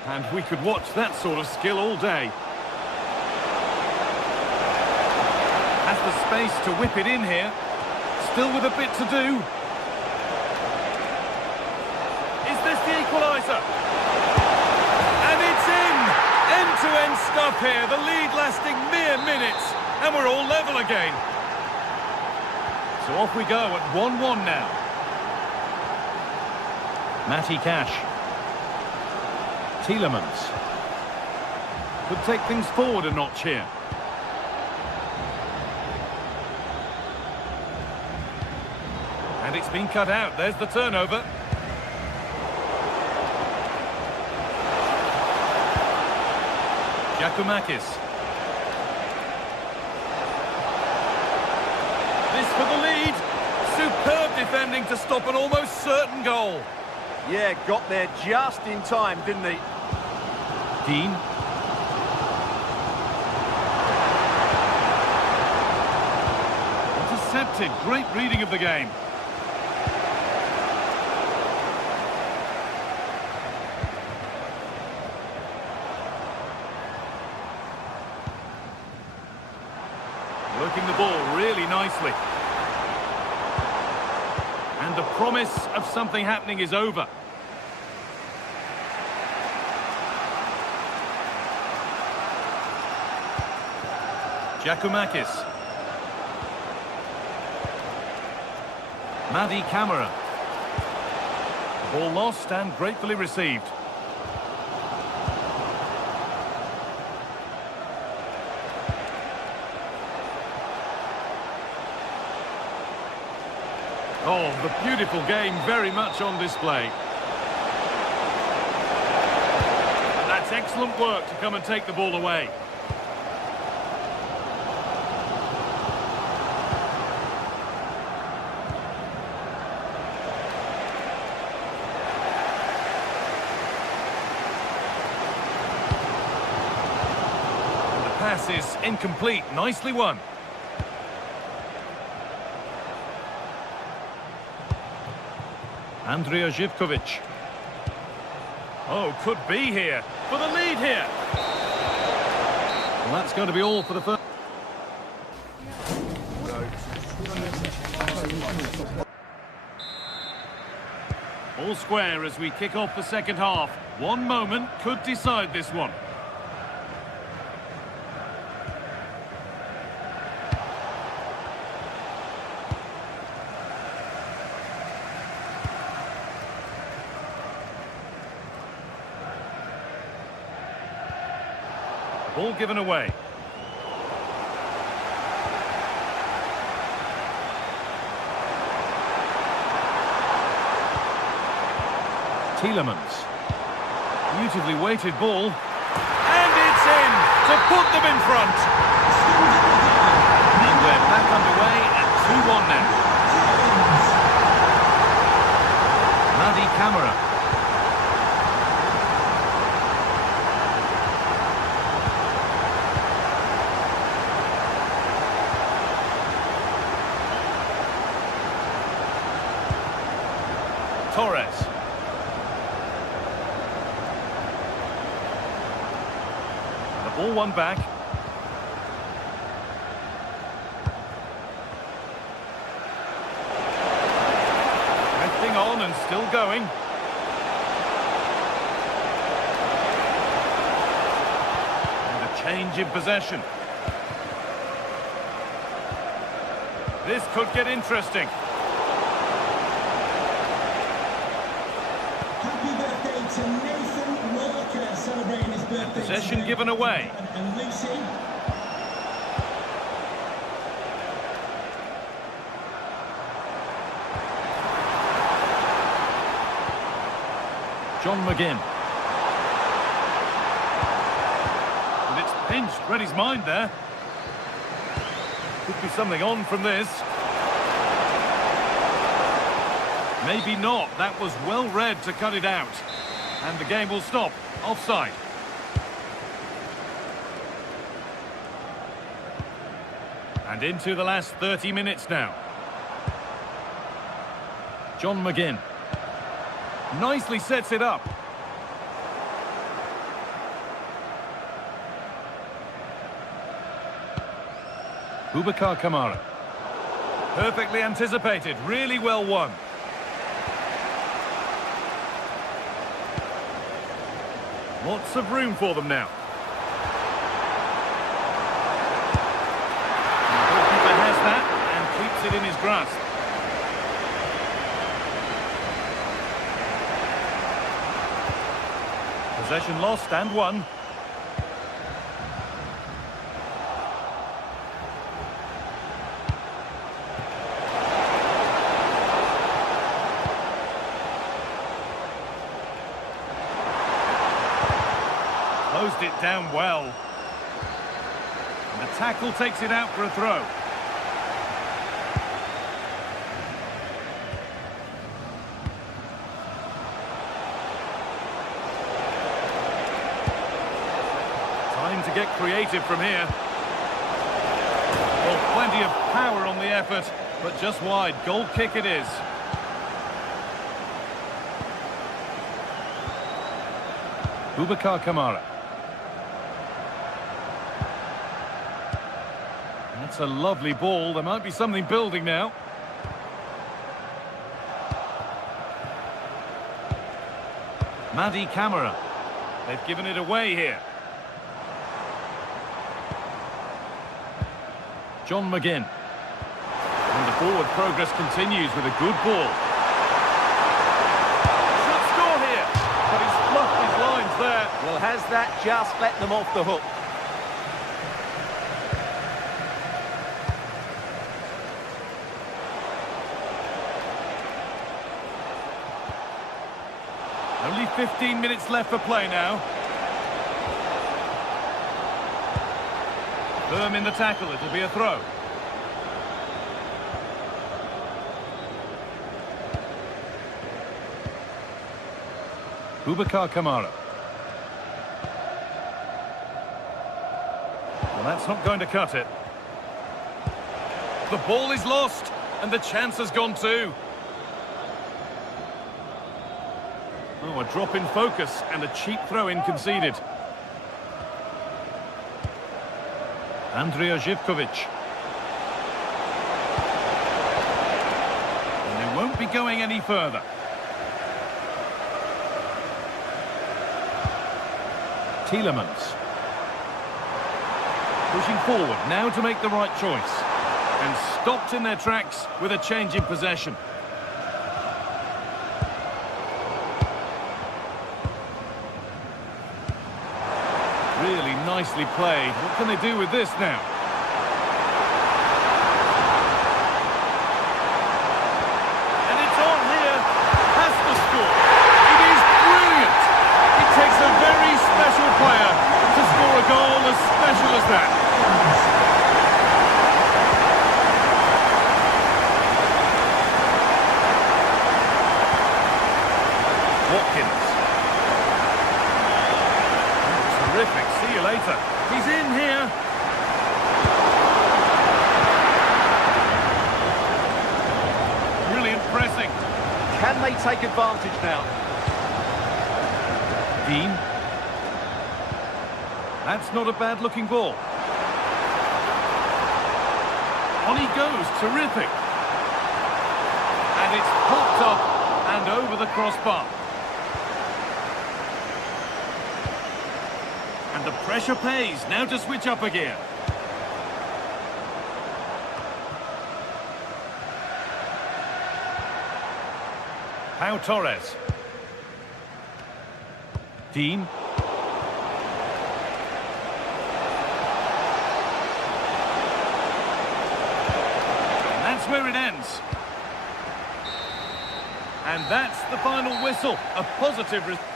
And we could watch that sort of skill all day. Has the space to whip it in here. Still with a bit to do. Is this the equaliser? End-to-end stuff here, the lead lasting mere minutes, and we're all level again. So off we go at 1-1 now. Matty Cash. Tielemans. Could take things forward a notch here. And it's been cut out, there's the turnover. Giacomakis. This for the lead. Superb defending to stop an almost certain goal. Yeah, got there just in time, didn't he? Dean. Intercepted. Great reading of the game. Working the ball really nicely. And the promise of something happening is over. Giacomakis. Madi Camara. Ball lost and gratefully received. Oh, the beautiful game very much on display. And that's excellent work to come and take the ball away. Pass is incomplete. Nicely won. Andrija Živković. Oh, could be here. For the lead here. Well, that's going to be all for the first. All square as we kick off the second half. One moment could decide this one. Ball given away. Tielemans. Beautifully weighted ball. And it's in to put them in front. And we're back underway at 2-1 now. Madi Camara. Torres. The ball won back. Drifting on and still going. And a change in possession. This could get interesting. To Nathan Walker celebrating his birthday. Possession given away. And Lucy. John McGinn. And it's pinched. Read his mind there. Could be something on from this. Maybe not. That was well read to cut it out. And the game will stop. Offside. And into the last 30 minutes now. John McGinn. Nicely sets it up. Boubacar Kamara. Perfectly anticipated. Really well won. Lots of room for them now. And the goalkeeper has that and keeps it in his grasp. Possession lost and won. Closed it down well. And the tackle takes it out for a throw. Time to get creative from here. Well, plenty of power on the effort, but just wide. Goal kick it is. Boubacar Kamara. That's a lovely ball. There might be something building now. Madi Camara. They've given it away here. John McGinn. And the forward progress continues with a good ball. Should score here, but he's fluffed his lines there. Well, has that just let them off the hook? Only 15 minutes left for play now. Firm in the tackle, it'll be a throw. Boubacar Kamara. Well, that's not going to cut it. The ball is lost, and the chance has gone too. Oh, a drop in focus and a cheap throw-in conceded. Andrija Živković. And they won't be going any further. Tielemans. Pushing forward, now to make the right choice. And stopped in their tracks with a change in possession. Really nicely played. What can they do with this now? And it's on here. Has to score. It is brilliant. It takes a very special player to score a goal as special as that. Watkins. Terrific. See you later. He's in here. Brilliant pressing. Can they take advantage now? Dean. That's not a bad-looking ball. On he goes. Terrific. And it's popped up and over the crossbar. And the pressure pays. Now to switch up again. Pau Torres. Dean. And that's where it ends. And that's the final whistle. A positive result.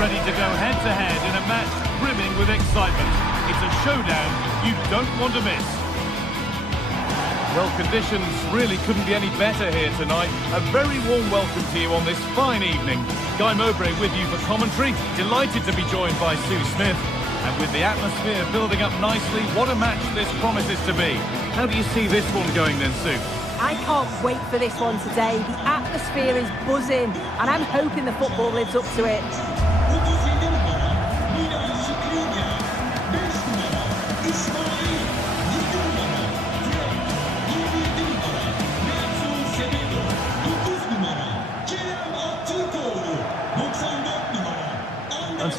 Ready to go head-to-head in a match brimming with excitement. It's a showdown you don't want to miss. Well, conditions really couldn't be any better here tonight. A very warm welcome to you on this fine evening. Guy Mowbray with you for commentary. Delighted to be joined by Sue Smith. And with the atmosphere building up nicely, what a match this promises to be. How do you see this one going then, Sue? I can't wait for this one today. The atmosphere is buzzing, and I'm hoping the football lives up to it.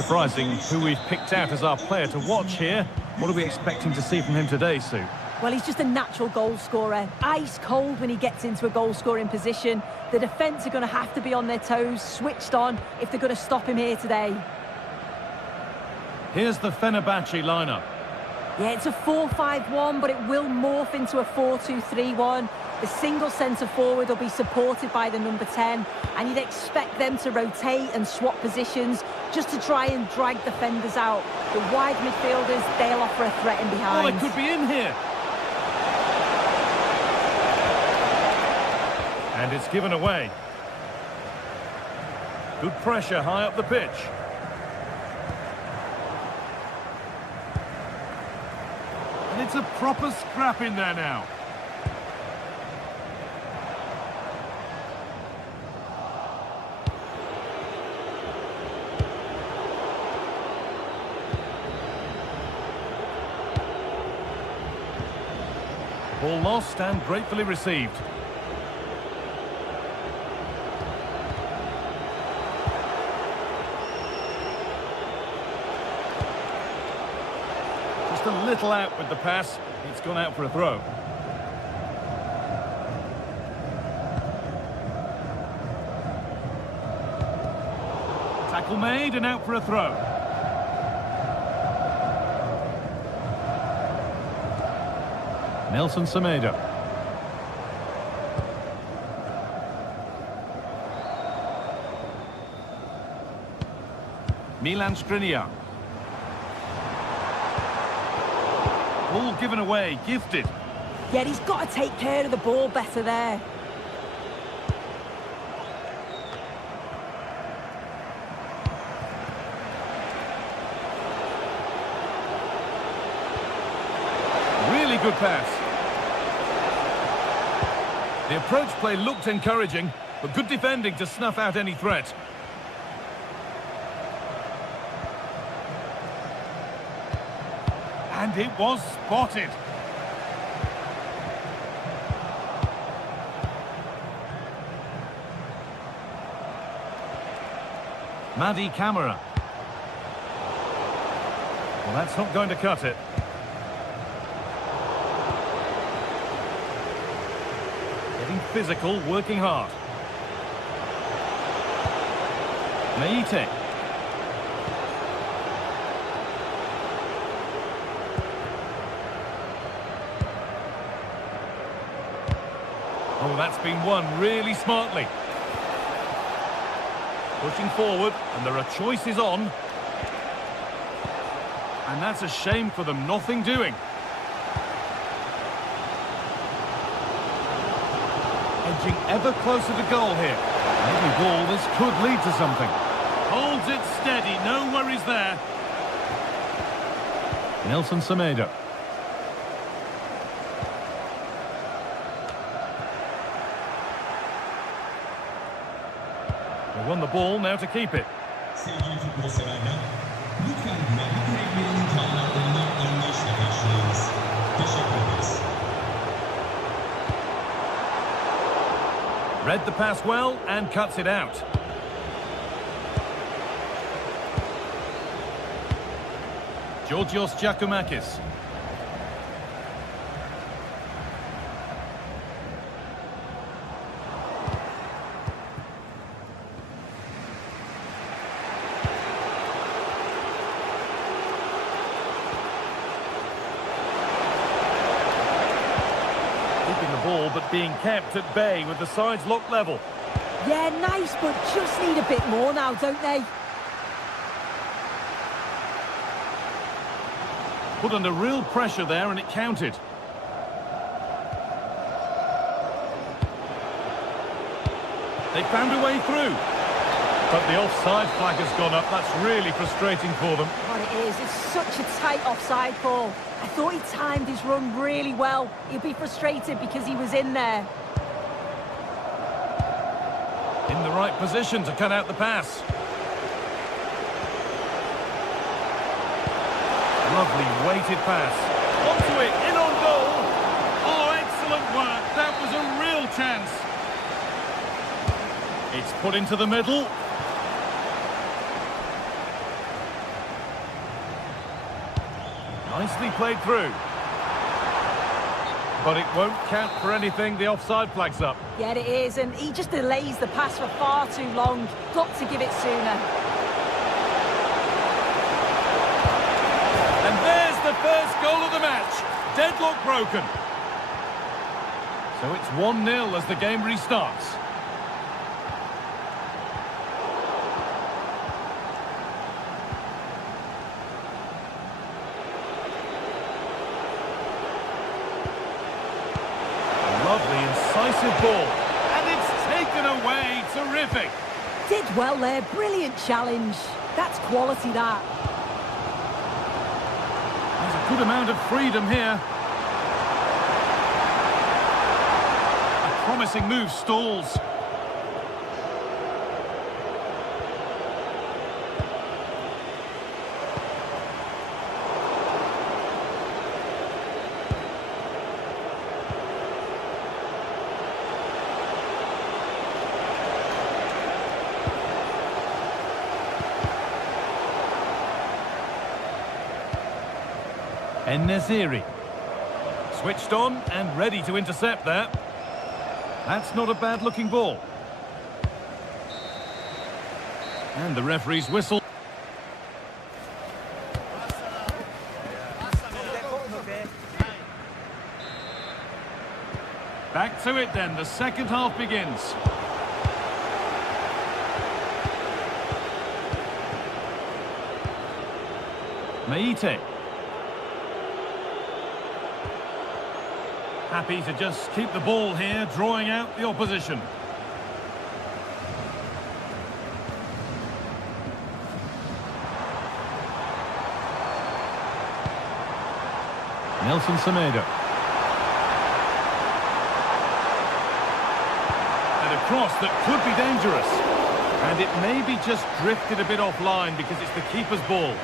surprising who we've picked out as our player to watch here. What are we expecting to see from him today, Sue? Well, he's just a natural goal scorer. Ice cold when he gets into a goal-scoring position. The defence are going to have to be on their toes, switched on, if they're going to stop him here today. Here's the Fenerbahce lineup. Yeah, it's a 4-5-1, but it will morph into a 4-2-3-1. The single centre-forward will be supported by the number 10, and you'd expect them to rotate and swap positions just to try and drag defenders out. The wide midfielders, they'll offer a threat in behind. Oh, it could be in here. And it's given away. Good pressure high up the pitch. And it's a proper scrap in there now. Ball lost and gratefully received. Just a little out with the pass. It's gone out for a throw. Tackle made and out for a throw. Nelson Semedo. Milan Skriniar. Ball given away, gifted. Yeah, he's got to take care of the ball better there. Really good pass. The approach play looked encouraging, but good defending to snuff out any threat. And it was spotted. Madi Camara. Well, that's not going to cut it. Getting physical, working hard. Meite. Oh, that's been won really smartly. Pushing forward, and there are choices on. And that's a shame for them, nothing doing. Edging ever closer to goal here. Every ball, this could lead to something. Holds it steady, no worries there. Nelson Semedo. They won the ball, now to keep it. Sevgili futbol severler, lütfen güvenlik gereklerinin kanunlarına anlayışla karşılayınız. Teşekkür ederiz. Read the pass well and cuts it out. Georgios Giacomakis. Keeping the ball, but being kept at bay with the sides locked level. Yeah, nice, but just need a bit more now, don't they? Put under real pressure there and it counted. They found a way through. But the offside flag has gone up. That's really frustrating for them. What it is, it's such a tight offside call. I thought he timed his run really well. He'll be frustrated because he was in there. In the right position to cut out the pass. Lovely weighted pass. Onto it, in on goal. Oh, excellent work. That was a real chance. It's put into the middle. Nicely played through. But it won't count for anything. The offside flag's up. Yeah, it is, and he just delays the pass for far too long. Got to give it sooner. And there's the first goal of the match. Deadlock broken. So it's 1-0 as the game restarts. Lovely, incisive ball. And it's taken away. Terrific. Did well there. Brilliant challenge. That's quality, that. There's a good amount of freedom here. A promising move stalls. En-Nesyri. Switched on and ready to intercept there. That's not a bad-looking ball. And the referee's whistle. Back to it then. The second half begins. Meite. Happy to just keep the ball here, drawing out the opposition. Nelson Semedo. And a cross that could be dangerous. And it maybe just drifted a bit offline because it's the keeper's ball.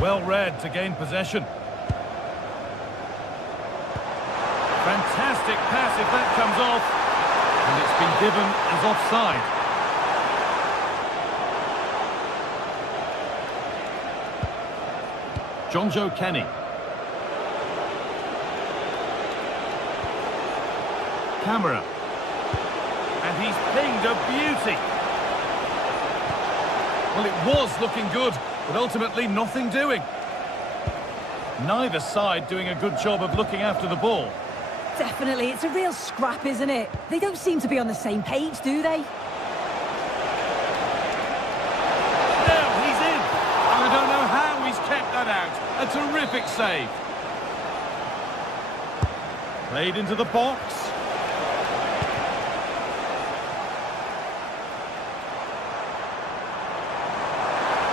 Well read to gain possession. Fantastic pass if that comes off. And it's been given as offside. Jonjo Kenny. Camera. And he's pinged a beauty. Well, it was looking good, but ultimately nothing doing. Neither side doing a good job of looking after the ball. Definitely, it's a real scrap, isn't it? They don't seem to be on the same page, do they? Now he's in. I don't know how he's kept that out. A terrific save. Played into the box.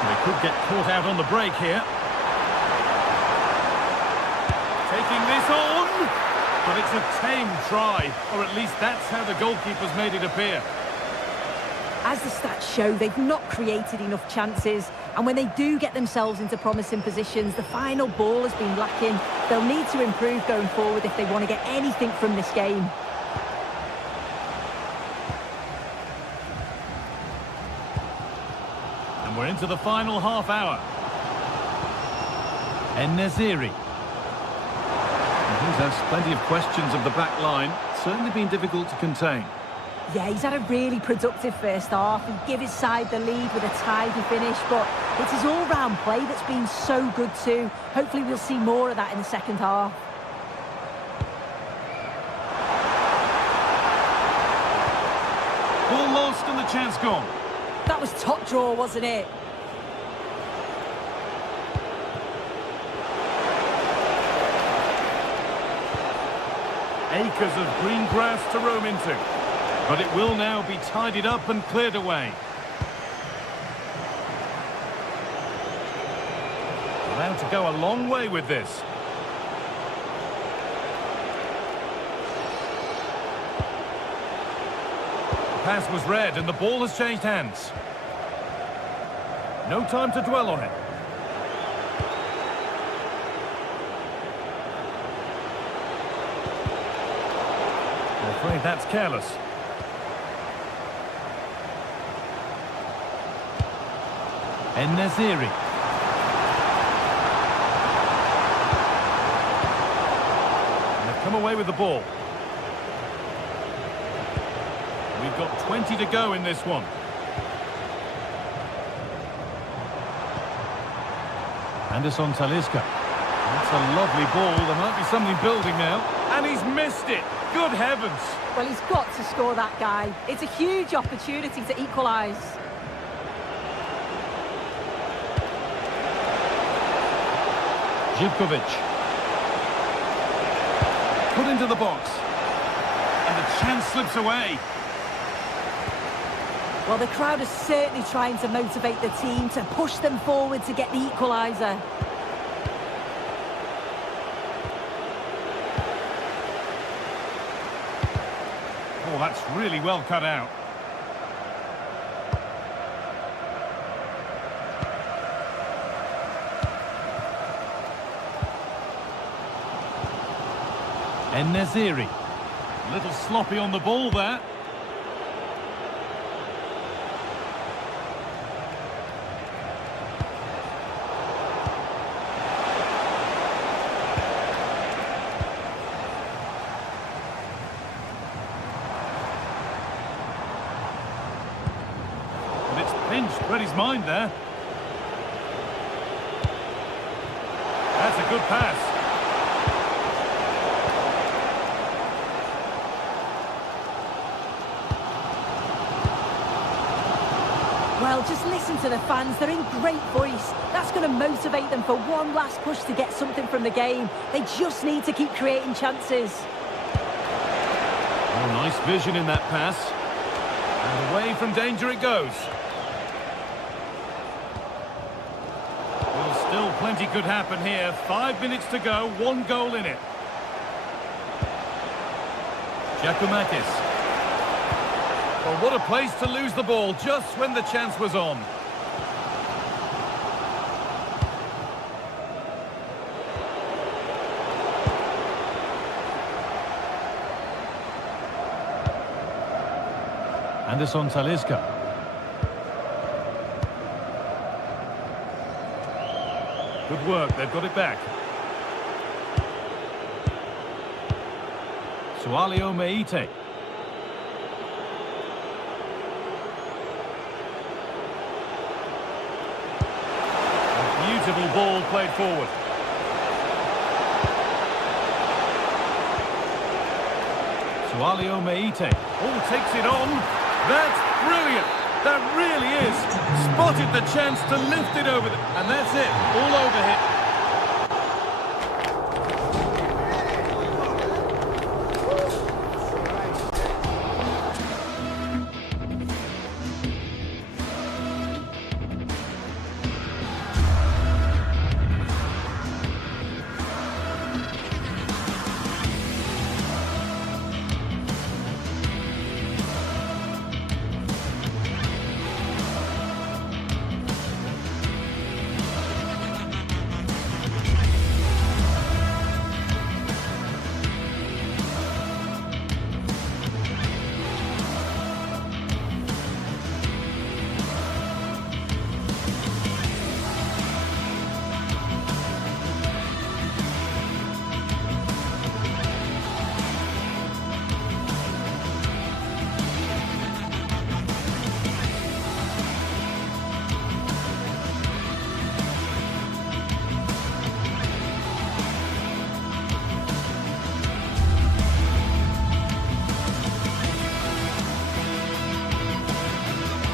They could get caught out on the break here. Taking this on. But it's a tame try, or at least that's how the goalkeeper's made it appear. As the stats show, they've not created enough chances, and when they do get themselves into promising positions, the final ball has been lacking. They'll need to improve going forward if they want to get anything from this game. And we're into the final half hour. En-Nesyri. He's asked plenty of questions of the back line. Certainly been difficult to contain. Yeah, he's had a really productive first half. He gave his side the lead with a tidy finish, but it's his all-round play that's been so good too. Hopefully we'll see more of that in the second half. Ball lost and the chance gone. That was top draw, wasn't it? Acres of green grass to roam into. But it will now be tidied up and cleared away. Allowed to go a long way with this. The pass was read and the ball has changed hands. No time to dwell on it. I'm afraid that's careless. En-Nesyri. come away with the ball. We've got 20 to go in this one. Anderson Talisca. That's a lovely ball. There might be something building now. And he's missed it. Good heavens. Well, he's got to score that guy. It's a huge opportunity to equalise. Živkovic. Put into the box. And the chance slips away. Well, the crowd is certainly trying to motivate the team to push them forward to get the equaliser. Oh, that's really well cut out. En-Nesyri. A little sloppy on the ball there. But it's pinched, read his mind there. That's a good pass. Well, just listen to the fans. They're in great voice. That's going to motivate them for one last push to get something from the game. They just need to keep creating chances. Oh, nice vision in that pass. And away from danger it goes. Well, still plenty could happen here. 5 minutes to go, 1 goal in it. Giacomakis. Well, what a place to lose the ball just when the chance was on. Anderson Talisca. Good work, they've got it back. Sualio Meite. Beautiful ball played forward. Sualio Meite. Oh, takes it on. That's brilliant. That really is. Spotted the chance to lift it over. And that's it. All over here.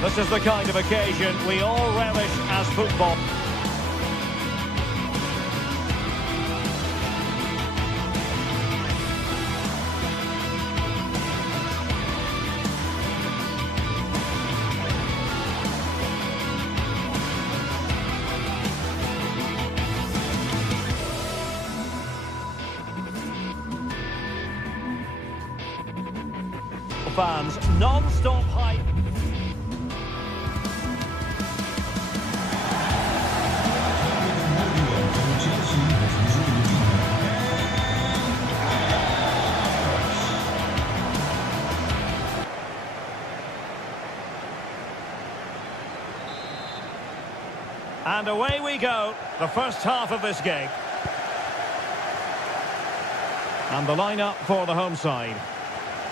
This is the kind of occasion we all relish as football. Fans, non-stop hype. And away we go, the first half of this game. And the lineup for the home side.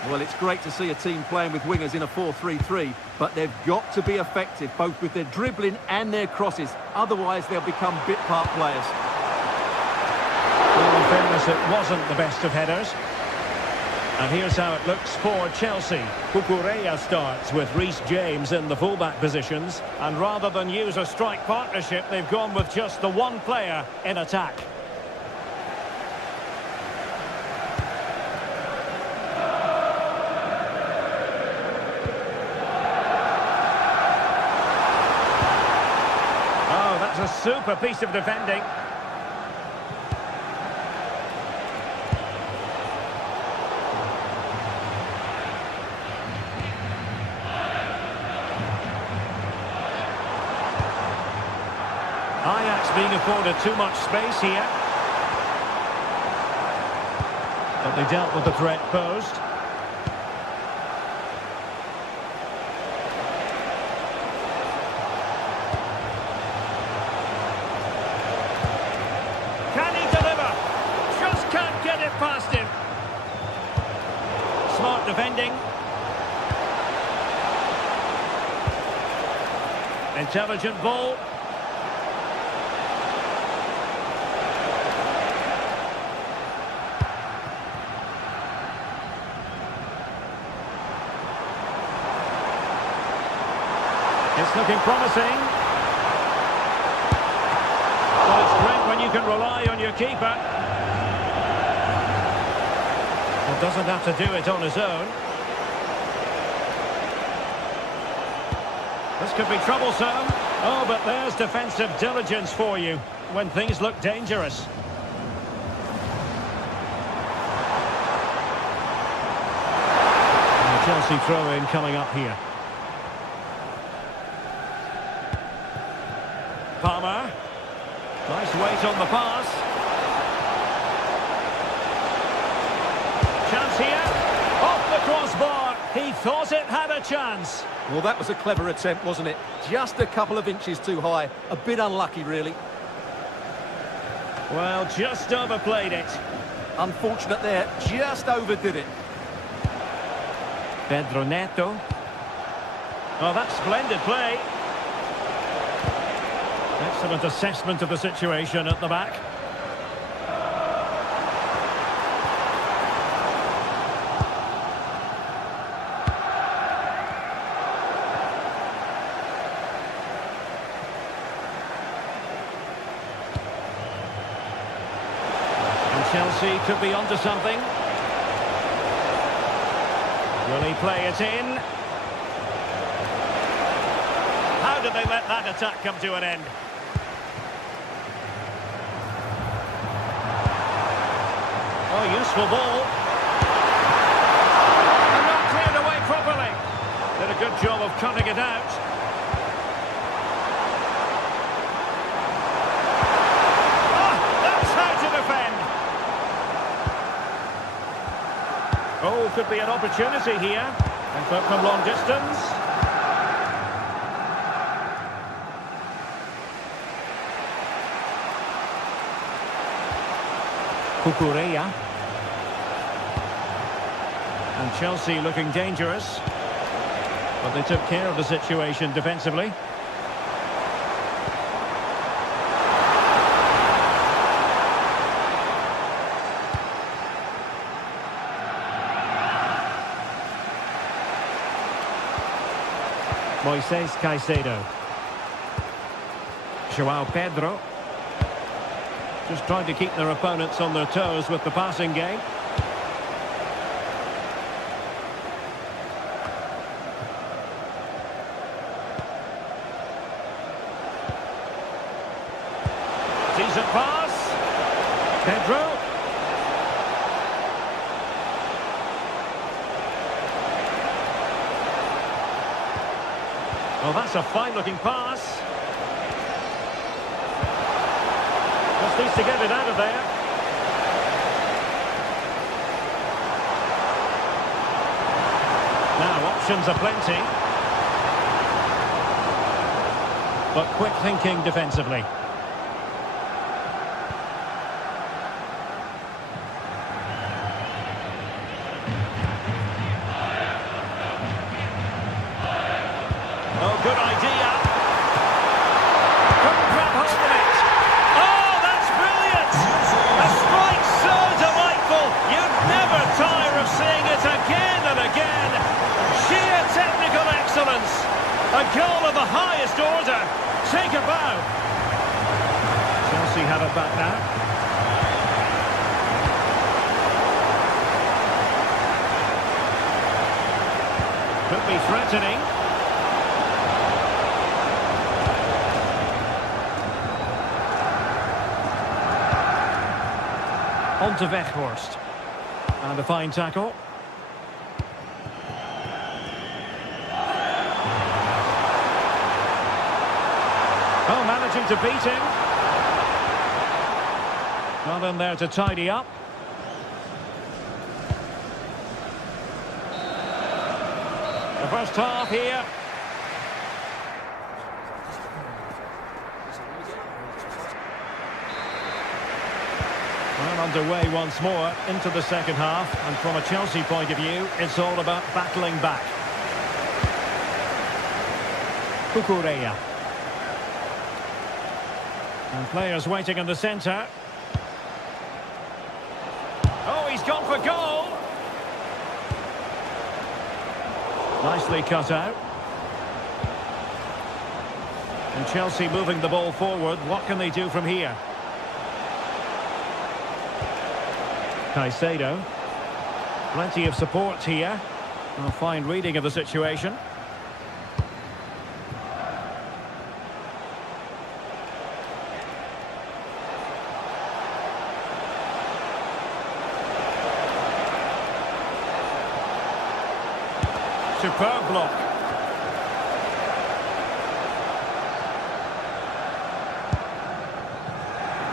Well, it's great to see a team playing with wingers in a 4-3-3, but they've got to be effective, both with their dribbling and their crosses. Otherwise, they'll become bit-part players. Well, in fairness, it wasn't the best of headers. And here's how it looks for Chelsea. Cucurella starts with Reece James in the fullback positions. And rather than use a strike partnership, they've gone with just the one player in attack. Oh, that's a super piece of defending. Ajax being afforded too much space here. But they dealt with the threat posed. Can he deliver? Just can't get it past him. Smart defending. Intelligent ball. It's looking promising. Well, it's great when you can rely on your keeper. Well, doesn't have to do it on his own. This could be troublesome. Oh, but there's defensive diligence for you when things look dangerous. And the Chelsea throw-in coming up here. Palmer. Nice weight on the pass. Chance here. Off the crossbar. He thought it had a chance. Well, that was a clever attempt, wasn't it? Just a couple of inches too high. A bit unlucky, really. Well, just overplayed it. Unfortunate there. Just overdid it. Pedro Neto. Oh, that's splendid play. Excellent assessment of the situation at the back. And Chelsea could be onto something. Will he play it in? How did they let that attack come to an end? Oh, useful ball. And not cleared away properly. Did a good job of cutting it out. Ah, that's how to defend. Oh, could be an opportunity here. Effort from long distance. Cucurella. And Chelsea looking dangerous. But they took care of the situation defensively. Moises Caicedo. João Pedro. Just trying to keep their opponents on their toes with the passing game. Decent pass. Pedro. Well, that's a fine-looking pass. Just needs to get it out of there. Now, options are plenty. But quick thinking defensively. A goal of the highest order. Take a bow. Chelsea have it back now. Could be threatening. On to Weghorst. And a fine tackle. Oh, managing to beat him. Not in there to tidy up. The first half here. Well, underway once more into the second half, and from a Chelsea point of view, it's all about battling back. Cucurella. And players waiting in the centre. Oh, he's gone for goal! Nicely cut out. And Chelsea moving the ball forward. What can they do from here? Caicedo. Plenty of support here. A fine reading of the situation. Superb block.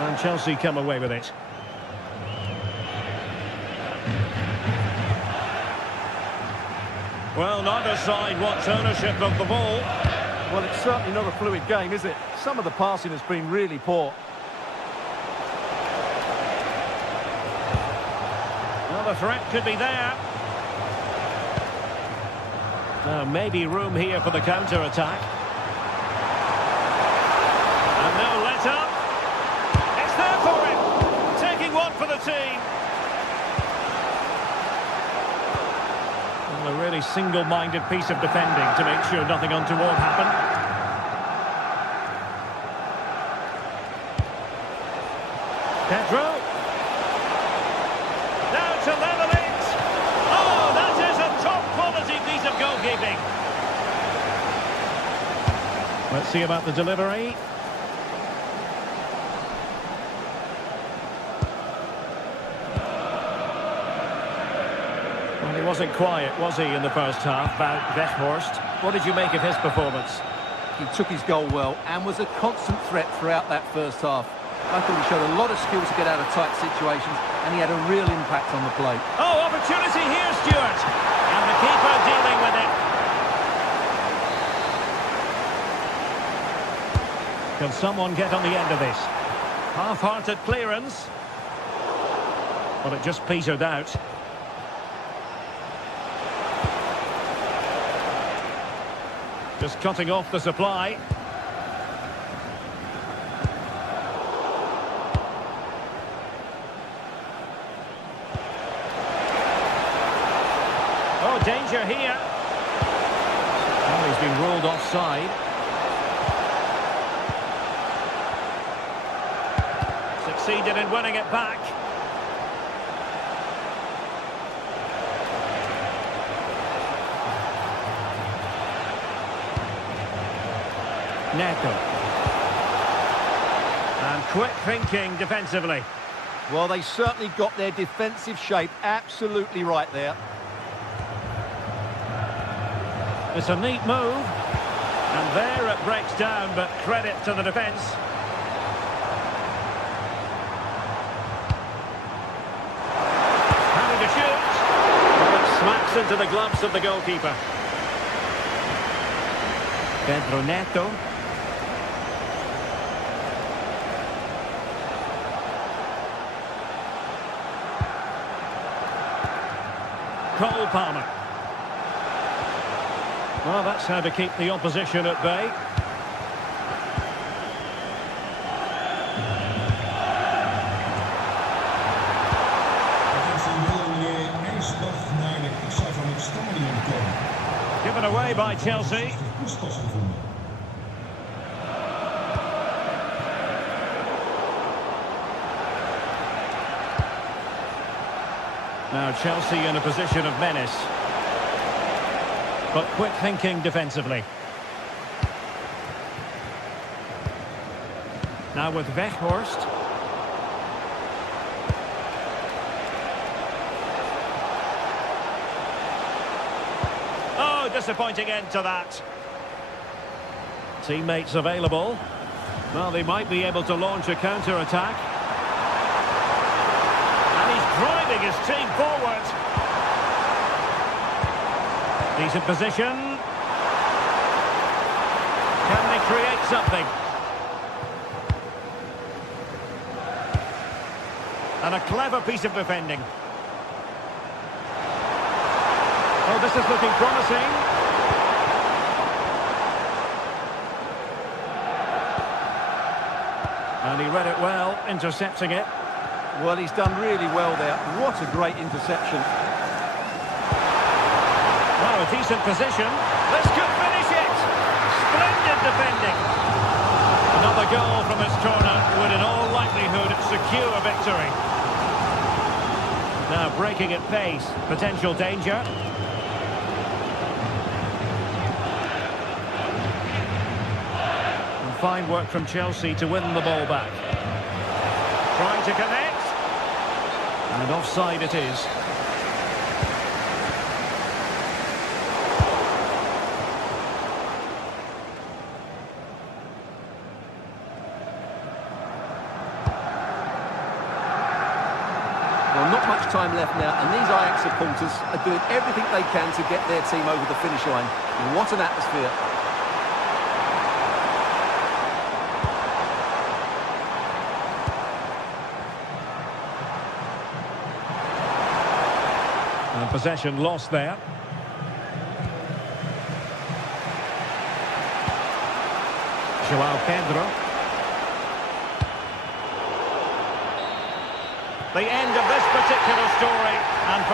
And Chelsea come away with it. Well, neither side wants ownership of the ball. Well, it's certainly not a fluid game, is it? Some of the passing has been really poor. Well, the threat could be there. Maybe room here for the counter-attack. And no let-up. It's there for him. Taking one for the team. Well, a really single-minded piece of defending to make sure nothing untoward happened. Pedro. Now to level it. Oh, that is a top-quality piece of goalkeeping. Let's see about the delivery. Well, he wasn't quiet, was he, in the first half, about Weghorst? What did you make of his performance? He took his goal well and was a constant threat throughout that first half. I thought he showed a lot of skill to get out of tight situations, and he had a real impact on the play. Oh, opportunity here, Stuart. And the keeper dealing with it. Can someone get on the end of this? Half-hearted clearance. But it just petered out. Just cutting off the supply. Oh, danger here. Well, he's been ruled offside. Succeeded in winning it back. Neto. And quick thinking defensively. Well, they certainly got their defensive shape absolutely right there. It's a neat move. And there it breaks down, but credit to the defence. Having to shoot. Well, it smacks into the gloves of the goalkeeper. Pedro Neto. Cole Palmer. Well, that's how to keep the opposition at bay. Given away away by Chelsea. Now Chelsea in a position of menace, but quick thinking defensively. Now with Weghorst. Oh, disappointing end to that. Teammates available. Well, they might be able to launch a counter-attack. And he's driving his team forward. Decent position. Can they create something? And a clever piece of defending. Oh, this is looking promising. And he read it well, intercepting it. Well, he's done really well there. What a great interception. Wow, a decent position. This could finish it. Splendid defending. Another goal from his corner would in all likelihood secure a victory. Now breaking at pace, potential danger. And fine work from Chelsea to win the ball back. Trying to connect. And offside it is. Well, not much time left now, and these Ajax supporters are doing everything they can to get their team over the finish line. What an atmosphere. And possession lost there. João Pedro. The end of this particular story, and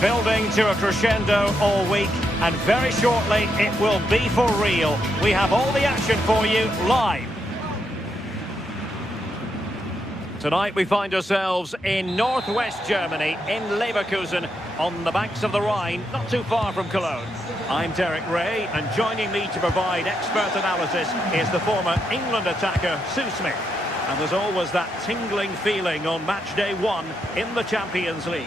building to a crescendo all week, and very shortly it will be for real. We have all the action for you live. Tonight we find ourselves in northwest Germany, in Leverkusen, on the banks of the Rhine, not too far from Cologne. I'm Derek Ray, and joining me to provide expert analysis is the former England attacker Sue Smith. And there's always that tingling feeling on match day 1 in the Champions League.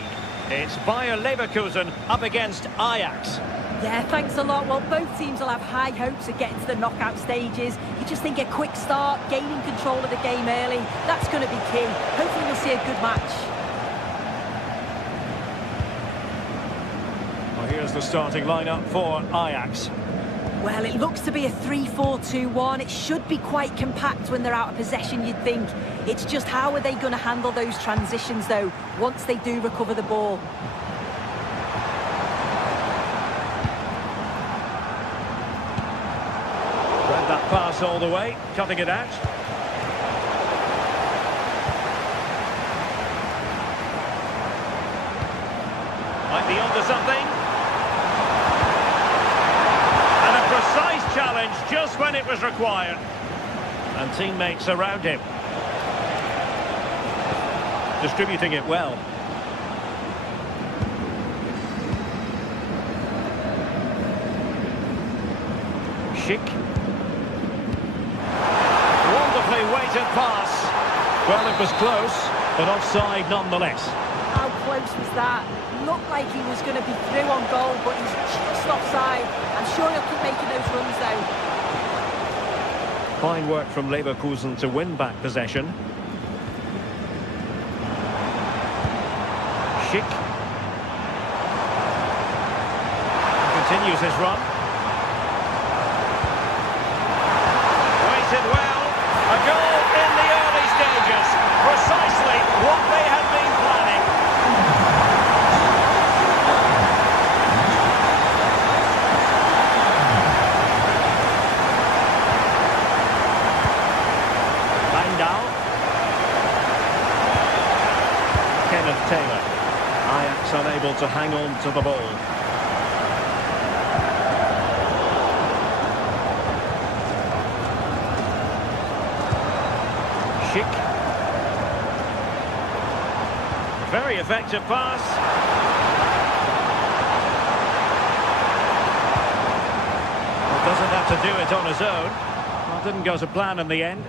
It's Bayer Leverkusen up against Ajax. Yeah, thanks a lot. Well, both teams will have high hopes of getting to the knockout stages. You just think a quick start, gaining control of the game early, that's going to be key. Hopefully we'll see a good match. Well, here's the starting lineup for Ajax. Well, it looks to be a 3-4-2-1. It should be quite compact when they're out of possession, you'd think. It's just how are they going to handle those transitions, though, once they do recover the ball? Read that pass all the way, cutting it out. Might be onto something. Precise challenge just when it was required. And teammates around him. Distributing it well. Schick. Wonderfully weighted pass. Well, it was close, but offside nonetheless. How close was that? Looked like he was going to be through on goal, but he's just offside. I'm sure he'll keep making those runs, though. Fine work from Leverkusen to win back possession. Schick. Continues his run. Waited well. A goal in the early stages. Precisely what they had been planning. Taylor. Ajax unable to hang on to the ball. Schick. Very effective pass. Well, doesn't have to do it on his own. Well, didn't go to plan in the end.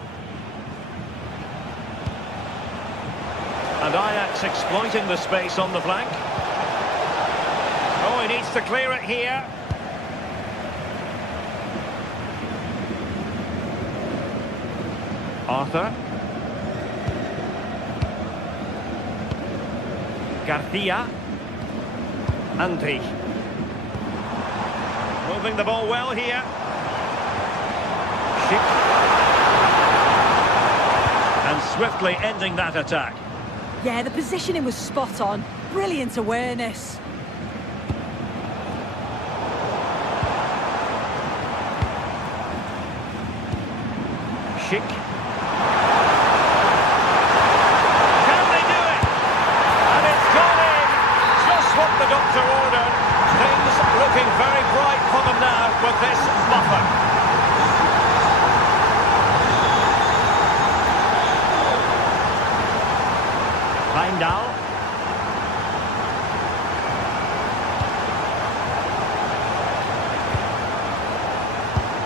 And Ajax exploiting the space on the flank. Oh, he needs to clear it here. Arthur. Garcia. Andri. Moving the ball well here. Schick. And swiftly ending that attack. Yeah, the positioning was spot on. Brilliant awareness. Schick. Can they do it? And it's gone in. Just what the doctor ordered. Things looking very bright for them now with this buffer. Heimdall.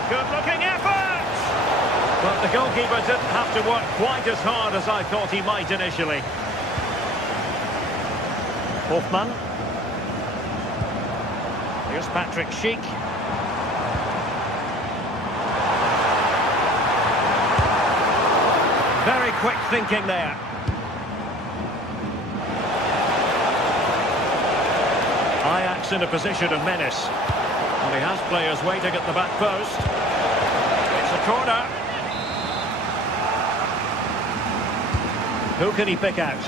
Good-looking effort! But the goalkeeper didn't have to work quite as hard as I thought he might initially. Hoffmann. Here's Patrick Schick. Very quick thinking there. Ajax in a position of menace. And he has players waiting at the back post. It's a corner. Who can he pick out?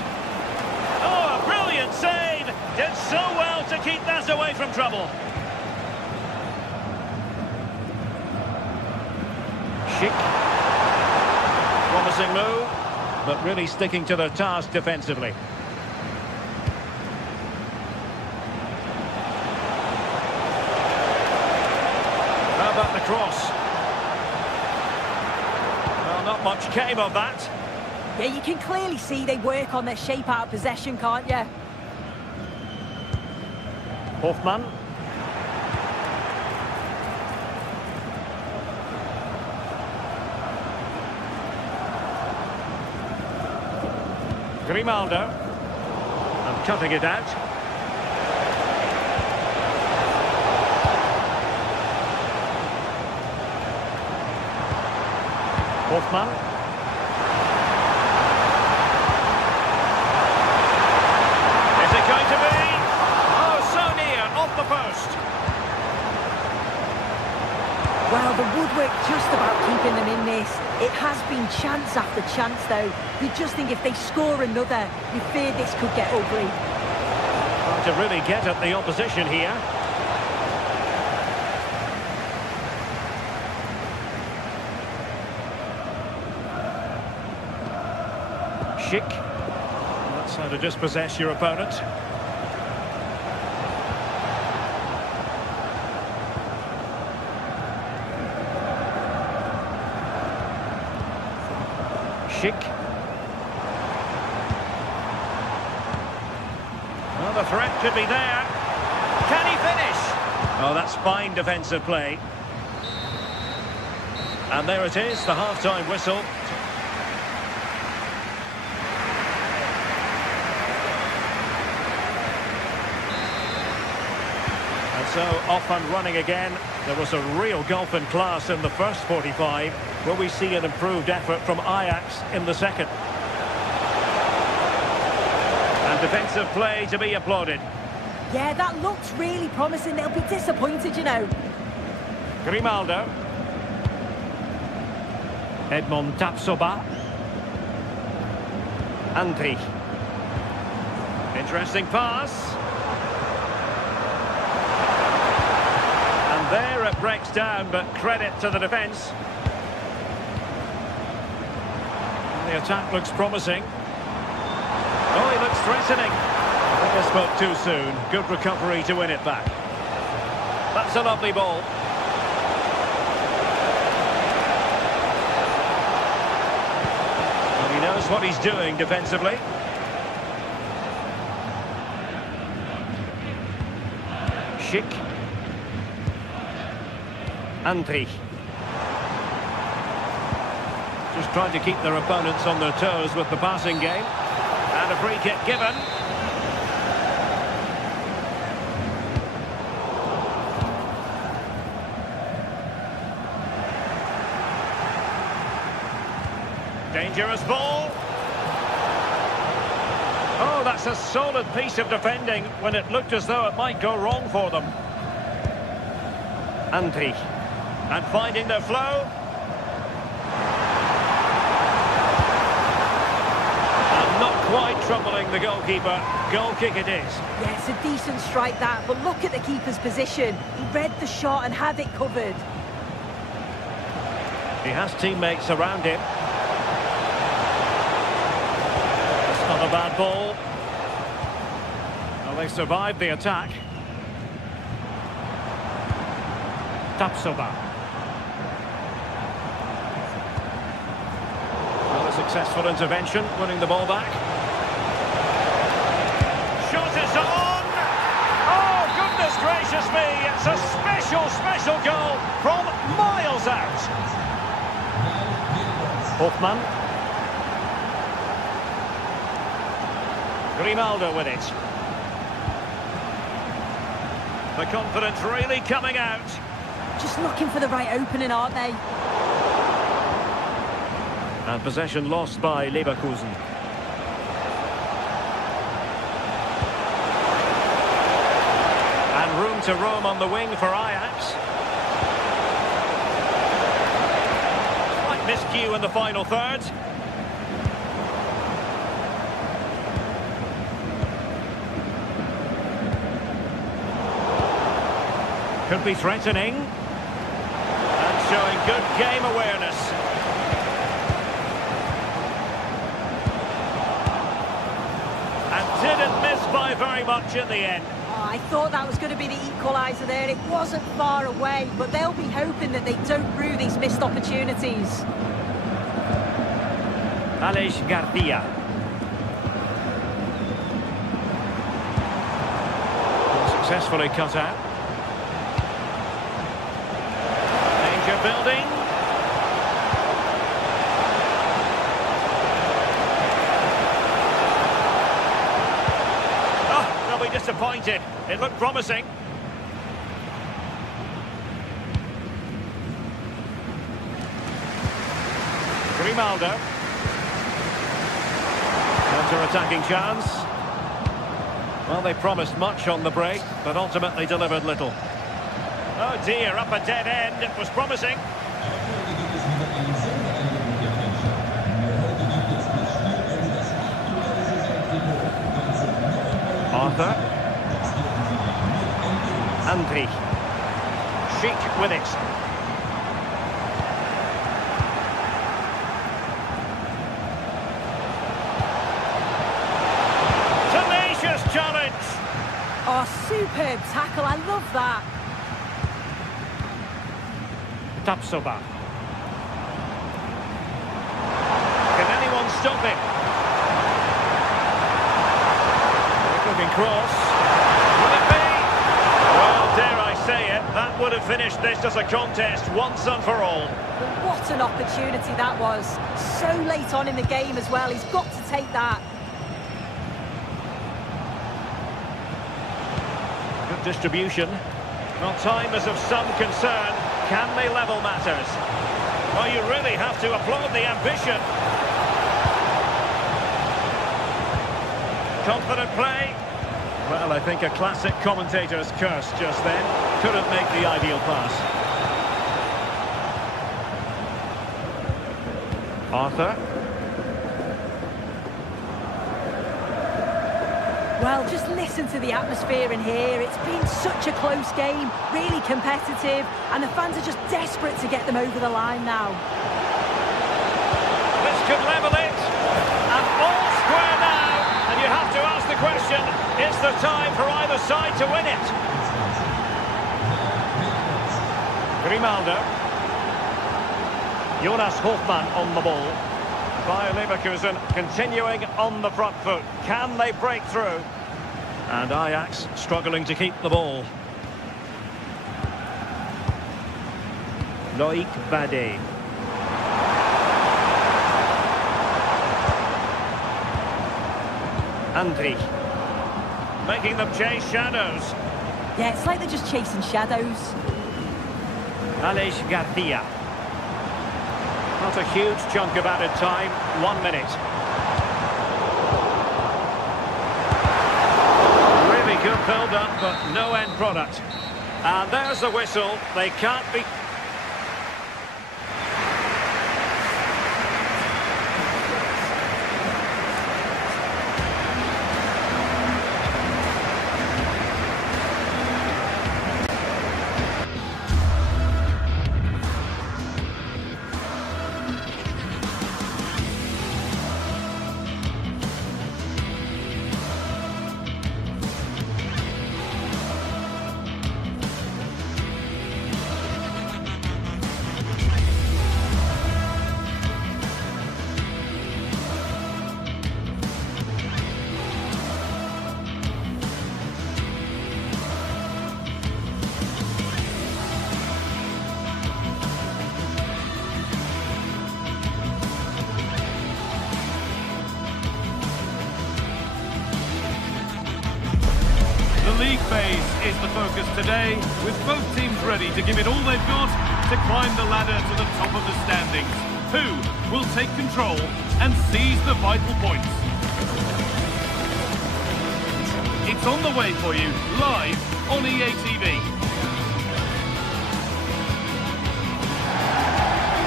Oh, a brilliant save! Did so well to keep that away from trouble. Schick. Promising move, but really sticking to their task defensively. How about the cross? Well, not much came of that. Yeah, you can clearly see they work on their shape out of possession, can't you? Hoffmann. Grimaldo. And cutting it out. Hoffman. Is it going to be? Oh, so near, off the post. Well, the woodwork just about keeping them in this. It has been chance after chance, though. You just think if they score another, you fear this could get ugly. Trying to really get at the opposition here. Schick. That's how to dispossess your opponent. Schick. Well, the threat could be there. Can he finish? Oh, that's fine defensive play. And there it is, the half-time whistle. And so, off and running again. There was a real gulf in class in the first 45. Will we see an improved effort from Ajax in the second? And defensive play to be applauded. Yeah, that looks really promising. They'll be disappointed, you know. Grimaldo. Edmond Tapsoba. Andri. Interesting pass. And there it breaks down, but credit to the defence. The attack looks promising. Oh, he looks threatening. I think I spoke too soon. Good recovery to win it back. That's a lovely ball. And he knows what he's doing defensively. Schick. Andri. Just trying to keep their opponents on their toes with the passing game. And a free kick given. Dangerous ball. Oh, that's a solid piece of defending when it looked as though it might go wrong for them. Andri. And finding their flow. Quite troubling the goalkeeper. Goal kick it is. Yeah, it's a decent strike that, but look at the keeper's position. He read the shot and had it covered. He has teammates around him. That's not a bad ball. Well, they survived the attack. Tapsoba. Well, a successful intervention, winning the ball back. Is on! Oh, goodness gracious me! It's a special goal from miles out. Hoffman. Grimaldo with it. The confidence really coming out. Just looking for the right opening, aren't they? And possession lost by Leverkusen. Room to roam on the wing for Ajax. Slight miscue in the final third. Could be threatening. And showing good game awareness. And didn't miss by very much in the end. I thought that was going to be the equaliser there. It wasn't far away, but they'll be hoping that they don't rue these missed opportunities. Aleix Garcia. Successfully cut out. Danger building. Disappointed. It looked promising. Grimaldo. Counter-attacking chance. Well, they promised much on the break, but ultimately delivered little. Oh dear, up a dead end. It was promising. Arthur. Andri. Sheik with it. Tenacious challenge. Oh, superb tackle. I love that. Tapsoba. Can anyone stop him? Looking cross. Will it be? Well, dare I say it, that would have finished this as a contest once and for all. What an opportunity that was. So late on in the game as well. He's got to take that. Good distribution. Well, time is of some concern. Can they level matters? Well, you really have to applaud the ambition. Confident play. Well, I think a classic commentator's curse just then. Couldn't make the ideal pass. Arthur. Well, just listen to the atmosphere in here. It's been such a close game, really competitive, and the fans are just desperate to get them over the line now. This could level it. And all square now. And you have to ask the question, is there time for either side to win it? Grimaldo. Jonas Hofmann on the ball. Bayer Leverkusen continuing on the front foot. Can they break through? And Ajax struggling to keep the ball. Loïc Badé. Andri. Making them chase shadows. Yeah, it's like they're just chasing shadows. Aleix Garcia. Not a huge chunk of added time. 1 minute. Really good build-up, but no end product. And there's the whistle. They can't be... The league phase is the focus today, with both teams ready to give it all they've got to climb the ladder to the top of the standings. Who will take control and seize the vital points? It's on the way for you, live on EA TV.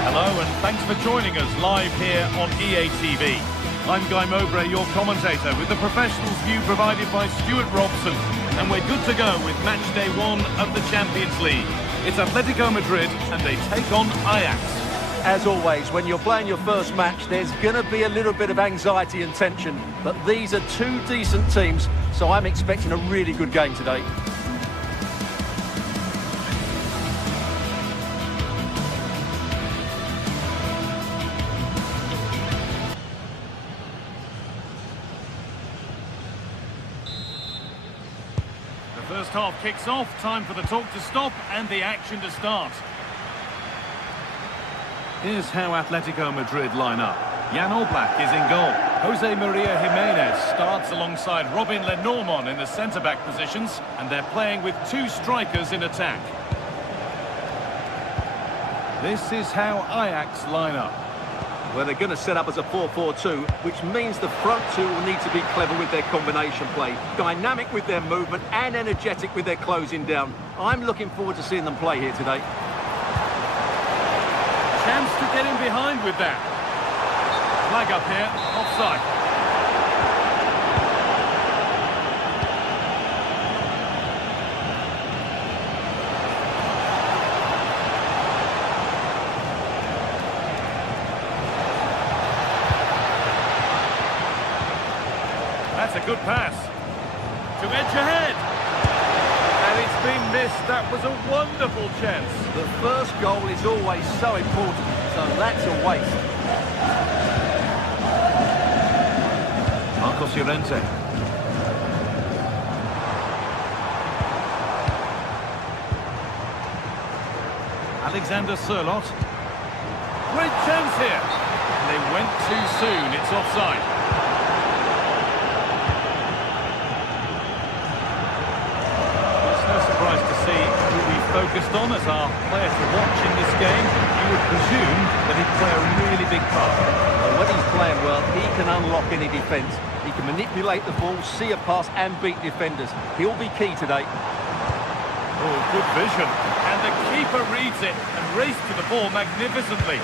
Hello and thanks for joining us live here on EA TV. I'm Guy Mowbray, your commentator, with the professionals view provided by Stuart Robson. And we're good to go with match day 1 of the Champions League. It's Atletico Madrid and they take on Ajax. As always, when you're playing your first match, there's going to be a little bit of anxiety and tension. But these are two decent teams, so I'm expecting a really good game today. The first half kicks off, time for the talk to stop and the action to start. Here's how Atletico Madrid line up. Jan Oblak is in goal. Jose Maria Jimenez starts alongside Robin Lenormand in the centre-back positions, and they're playing with two strikers in attack. This is how Ajax line up. Well, they're going to set up as a 4-4-2, which means the front two will need to be clever with their combination play, dynamic with their movement and energetic with their closing down. I'm looking forward to seeing them play here today. Chance to get in behind with that. Flag up here, offside. That's a good pass. To edge ahead. And it's been missed. That was a wonderful chance. The first goal is always so important, so that's a waste. Marcos Llorente. Alexander Sørloth. Great chance here. They went too soon. It's offside. Focused on as our player to watch in this game, you would presume that he'd play a really big part. And when he's playing well, he can unlock any defence. He can manipulate the ball, see a pass and beat defenders. He'll be key today. Oh, good vision. And the keeper reads it and raced to the ball magnificently.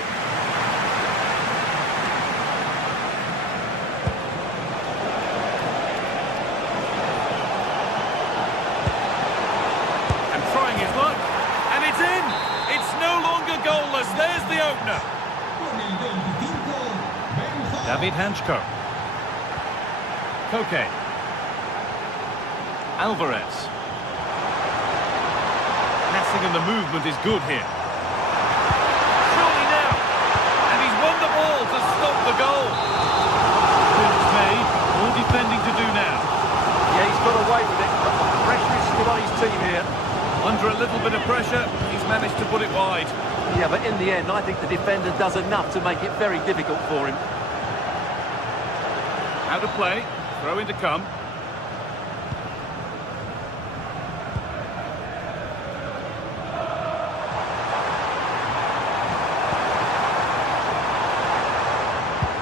There's the opener. David Hanchko. Koke. Alvarez. Passing and the movement is good here. Surely now. And he's won the ball to stop the goal. It's made. All defending to do now. Yeah, he's got away with it, but the pressure is still on his team here. Under a little bit of pressure, he's managed to put it wide. Yeah, but in the end, I think the defender does enough to make it very difficult for him. Out of play, throw in to come.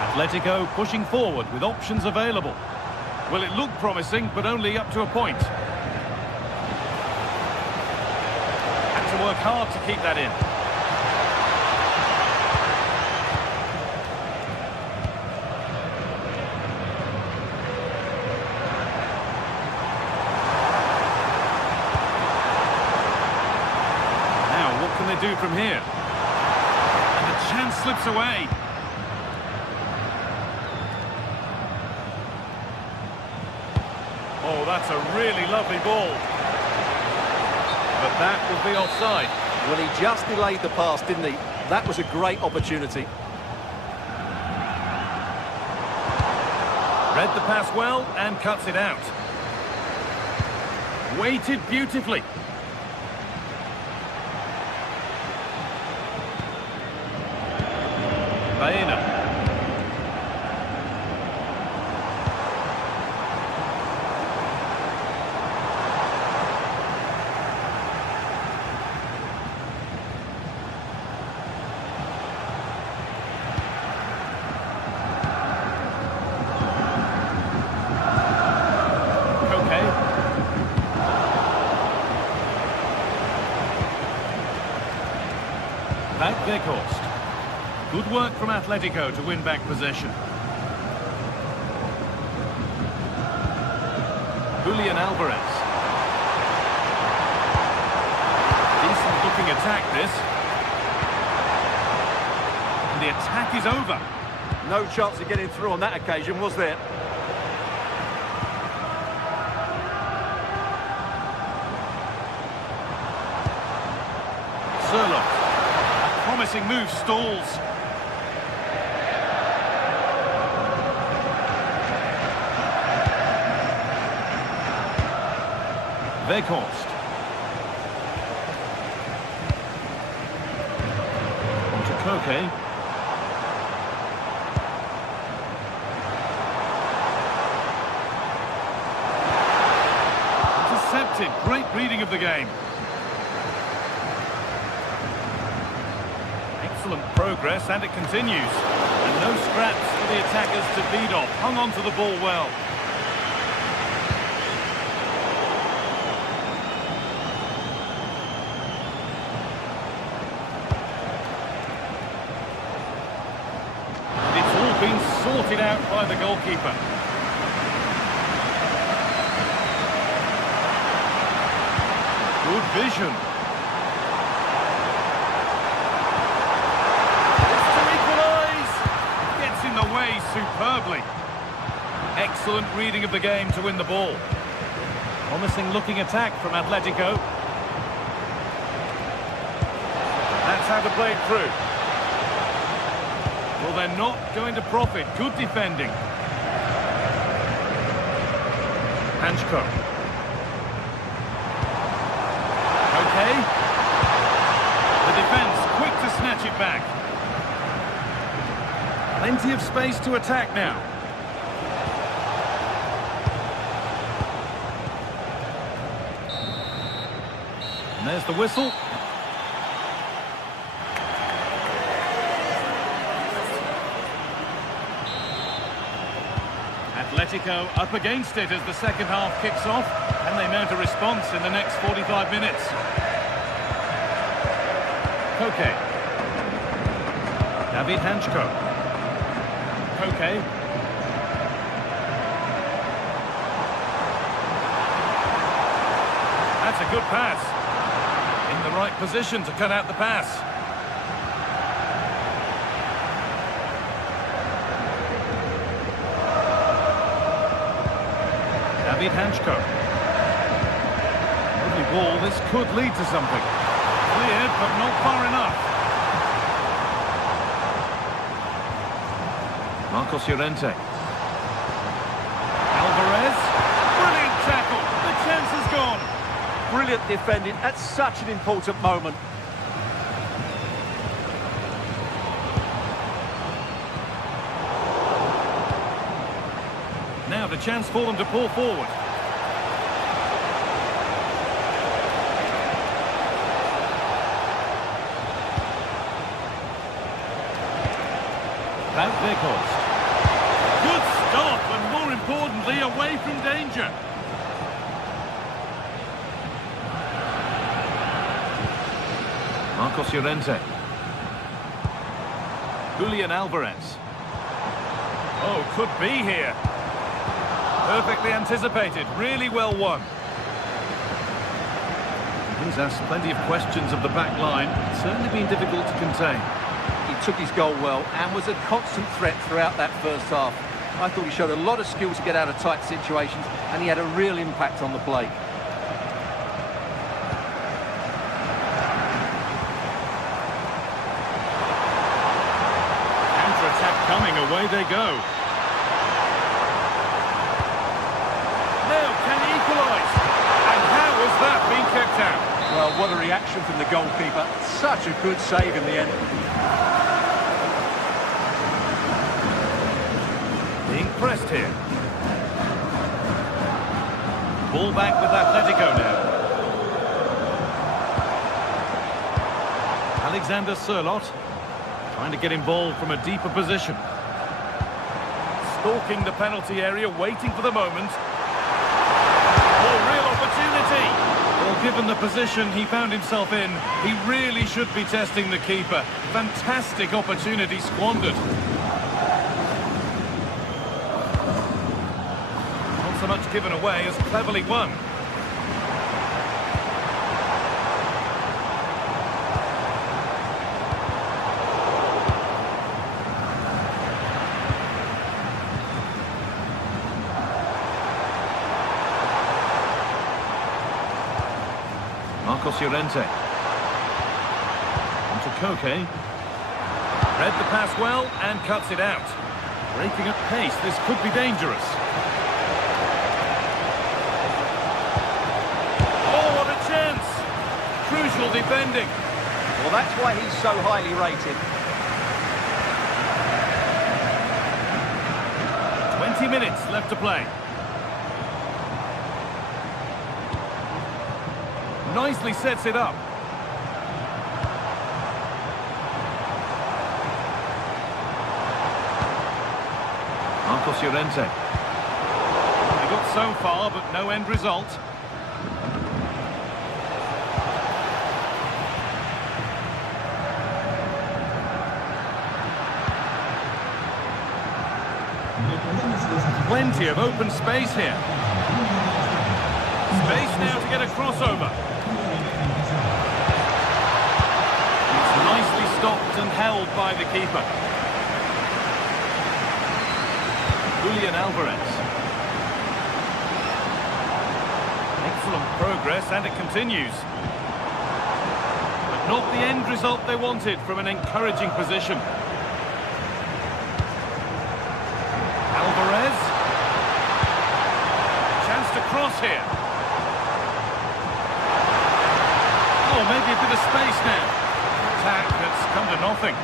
Atletico pushing forward with options available. Well, it looked promising, but only up to a point. Had to work hard to keep that in. What can they do from here? And the chance slips away. Oh, that's a really lovely ball. But that will be offside. Well, he just delayed the pass, didn't he? That was a great opportunity. Read the pass well and cuts it out. Weighted beautifully. Baena. Back Weghorst. Good work from Atletico to win back possession. Julian Alvarez. Decent looking attack this. And the attack is over. No chance of getting through on that occasion, was there? Sørloth. A promising move stalls. Weghorst. On to Koke. Intercepted. Great reading of the game. Excellent progress, and it continues. And No scraps for the attackers to feed off. Hung on to the ball well. And it's all been sorted out by the goalkeeper. Good vision. It's to equalise. Gets in the way superbly. Excellent reading of the game to win the ball. Promising looking attack from Atletico. That's how to play it through. Well, they're not going to profit. Good defending. Hanchko. Okay. The defence quick to snatch it back. Plenty of space to attack now. And there's the whistle. Atletico up against it as the second half kicks off, and they mount a response in the next 45 minutes. Koke. David Hanchko. Koke. That's a good pass. In the right position to cut out the pass. David Hanchko. Lovely ball, this could lead to something. Cleared, but not far enough. Marcos Llorente. Alvarez. Brilliant tackle. The chance is gone. Brilliant defending at such an important moment. Now the chance for them to pull forward. Van Weghorst. Good stop, and more importantly, away from danger. Marcos Llorente. Julian Alvarez. Oh, could be here. Perfectly anticipated, really well won. He's asked plenty of questions of the back line. It's certainly been difficult to contain. He took his goal well and was a constant threat throughout that first half. I thought he showed a lot of skill to get out of tight situations, and he had a real impact on the play. Counter-attack coming, away they go. Now can he equalise? And how has that been kept out? Well, what a reaction from the goalkeeper. Such a good save in the end. Being pressed here. Ball back with Atletico now. Alexander Sørloth trying to get involved from a deeper position. Stalking the penalty area, waiting for the moment. Oh, real opportunity. Well, given the position he found himself in, he really should be testing the keeper. Fantastic opportunity squandered. Not so much given away as cleverly won. Marcos Llorente. Onto Koke. Read the pass well and cuts it out. Breaking at pace, this could be dangerous. Oh, what a chance! Crucial defending. Well, that's why he's so highly rated. 20 minutes left to play. Nicely sets it up. Llorente. They got so far, but no end result. Plenty of open space here. Space now to get a crossover. It's nicely stopped and held by the keeper. Julian Alvarez. Excellent progress, and it continues. But not the end result they wanted from an encouraging position. Alvarez. Chance to cross here. Oh, maybe a bit of space now. Attack that's come to nothing.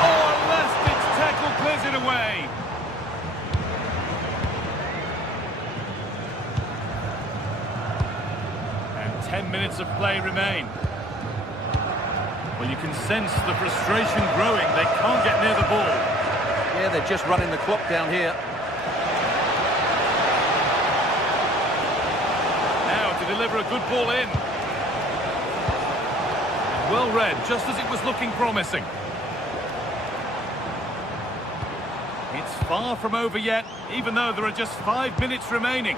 Oh, a last-ditch tackle clears it away. And 10 minutes of play remain. Well, you can sense the frustration growing. They can't get near the ball. Yeah, they're just running the clock down here. Now to deliver a good ball in. Well read, just as it was looking promising. It's far from over yet, even though there are just 5 minutes remaining.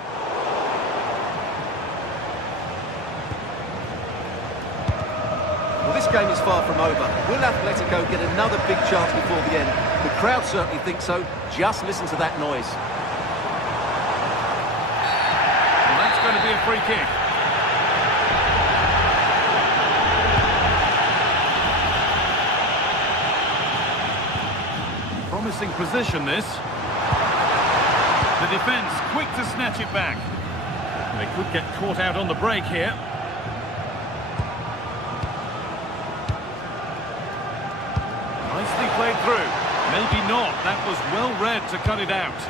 Well, this game is far from over. Will Atletico get another big chance before the end? The crowd certainly think so. Just listen to that noise. And that's going to be a free kick. Promising position, this. The defence quick to snatch it back. They could get caught out on the break here. Nicely played through. Maybe not. That was well read to cut it out.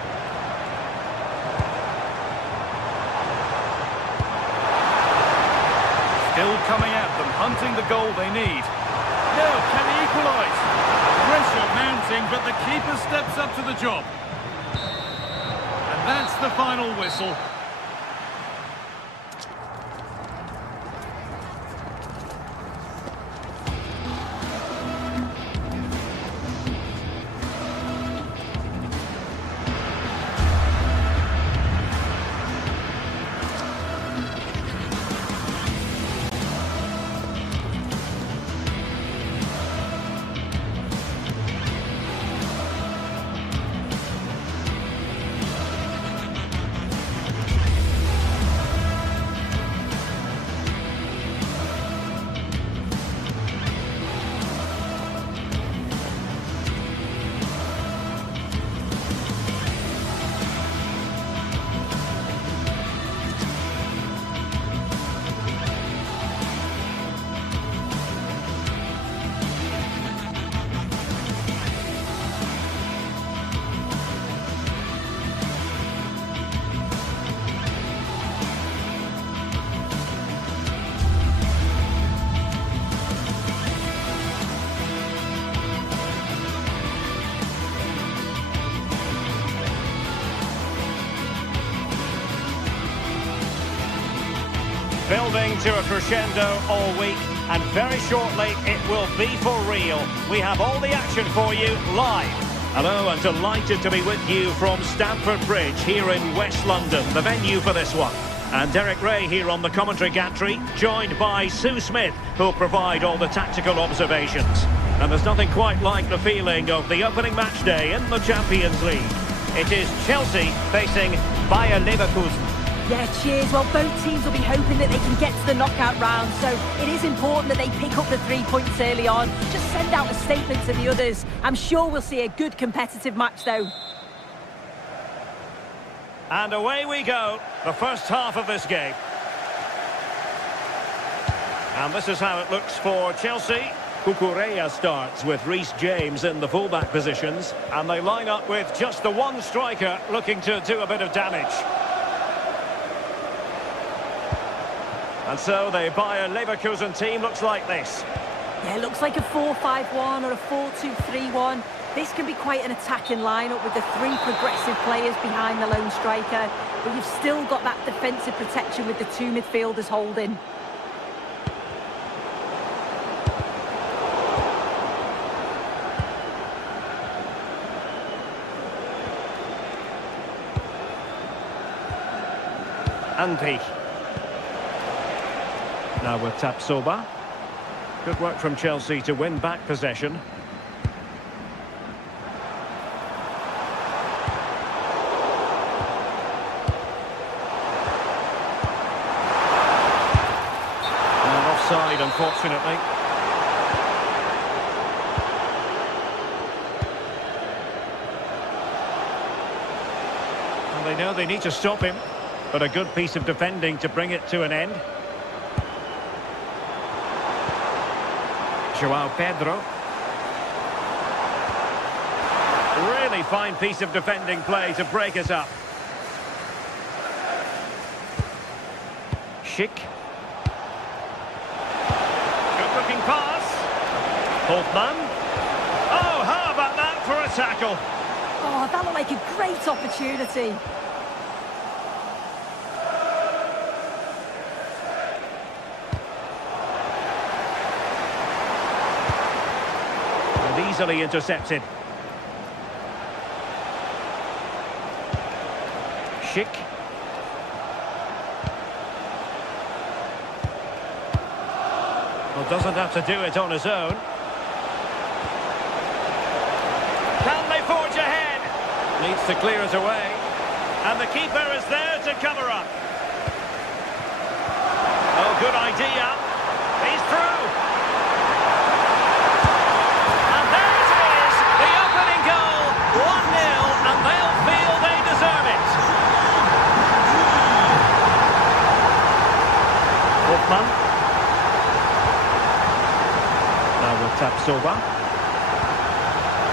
Still coming at them, hunting the goal they need. Now, can he equalise? Pressure mounting, but the keeper steps up to the job. And that's the final whistle. Building to a crescendo all week, and very shortly it will be for real. We have all the action for you live. Hello, and delighted to be with you from Stamford Bridge here in West London, the venue for this one. And Derek Ray here on the commentary gantry, joined by Sue Smith, who'll provide all the tactical observations. And there's nothing quite like the feeling of the opening match day in the Champions League. It is Chelsea facing Bayer Leverkusen. Yeah, cheers. Well, both teams will be hoping that they can get to the knockout round, so it is important that they pick up the 3 points early on. Just send out a statement to the others. I'm sure we'll see a good competitive match, though. And away we go, the first half of this game. And this is how it looks for Chelsea. Cucurella starts with Reece James in the fullback positions, and they line up with just the one striker looking to do a bit of damage. And so the Bayer Leverkusen team looks like this. Yeah, it looks like a 4-5-1 or a 4-2-3-1. This can be quite an attacking lineup with the three progressive players behind the lone striker, but you've still got that defensive protection with the two midfielders holding. Andri. Now with Tapsoba. Good work from Chelsea to win back possession. And offside, unfortunately. Well, they know they need to stop him, but a good piece of defending to bring it to an end. João Pedro. Really fine piece of defending play to break us up. Schick. Good looking pass. Holtman. Oh, how about that for a tackle? Oh, that looked like a great opportunity. Easily intercepted. Schick. Well, doesn't have to do it on his own. Can they forge ahead? Needs to clear it away. And the keeper is there to cover up. Oh, good idea. He's through. Now with Tapsoba.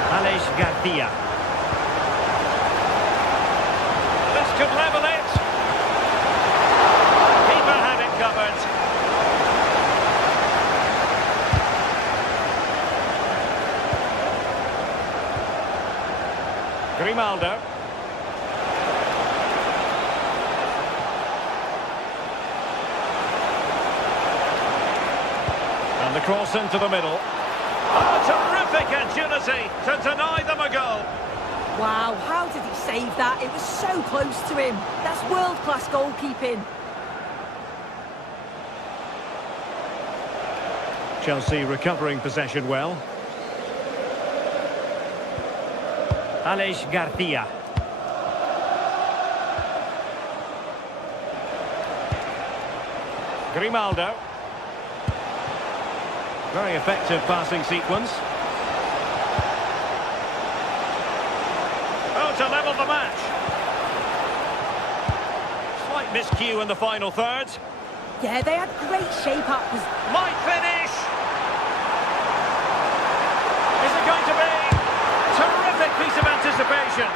Aleix Garcia. This could level it. Keeper had it covered. Grimaldo. And the cross into the middle. Oh, terrific agility to deny them a goal. Wow, how did he save that? It was so close to him. That's world-class goalkeeping. Chelsea recovering possession well. Aleix Garcia. Grimaldo. Very effective passing sequence. Oh, to level the match. Slight miscue in the final third. Yeah, they had great shape-up. Might finish. Is it going to be? Terrific piece of anticipation.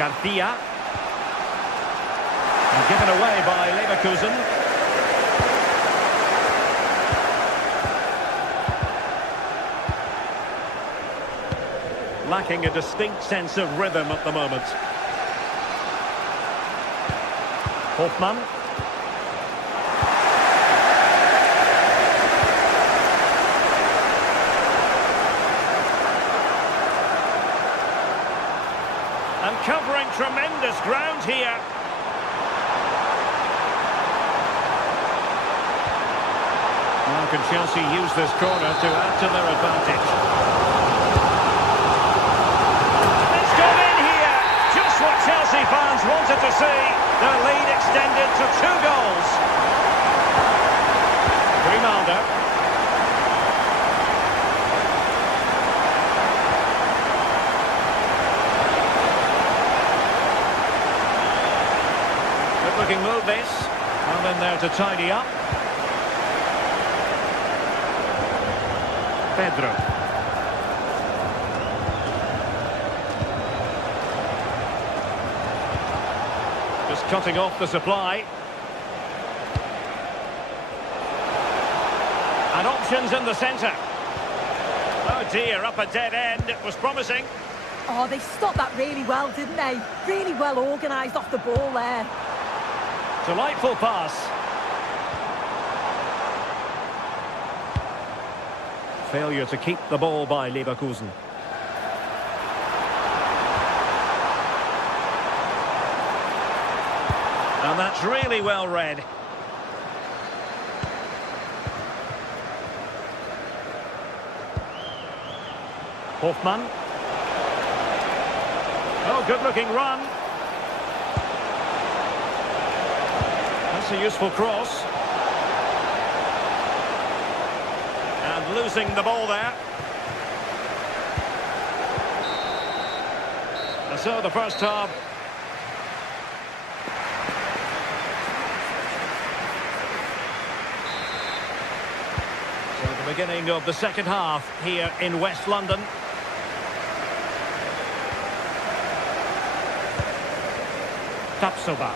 Garcia. And given away by Leverkusen. Lacking a distinct sense of rhythm at the moment. Hoffmann. And covering tremendous ground here. Now can Chelsea use this corner to add to their advantage? Chelsea fans wanted to see their lead extended to 2 goals. Grimaldo. Good looking move this. Well in there to tidy up. Pedro. Just cutting off the supply. And options in the centre. Oh dear, up a dead end. It was promising. Oh, they stopped that really well, didn't they? Really well organised off the ball there. Delightful pass. Failure to keep the ball by Leverkusen. And that's really well read. Hofmann. Oh, good-looking run. That's a useful cross. And losing the ball there. And so the first half. So the beginning of the second half here in West London. Tapsoba.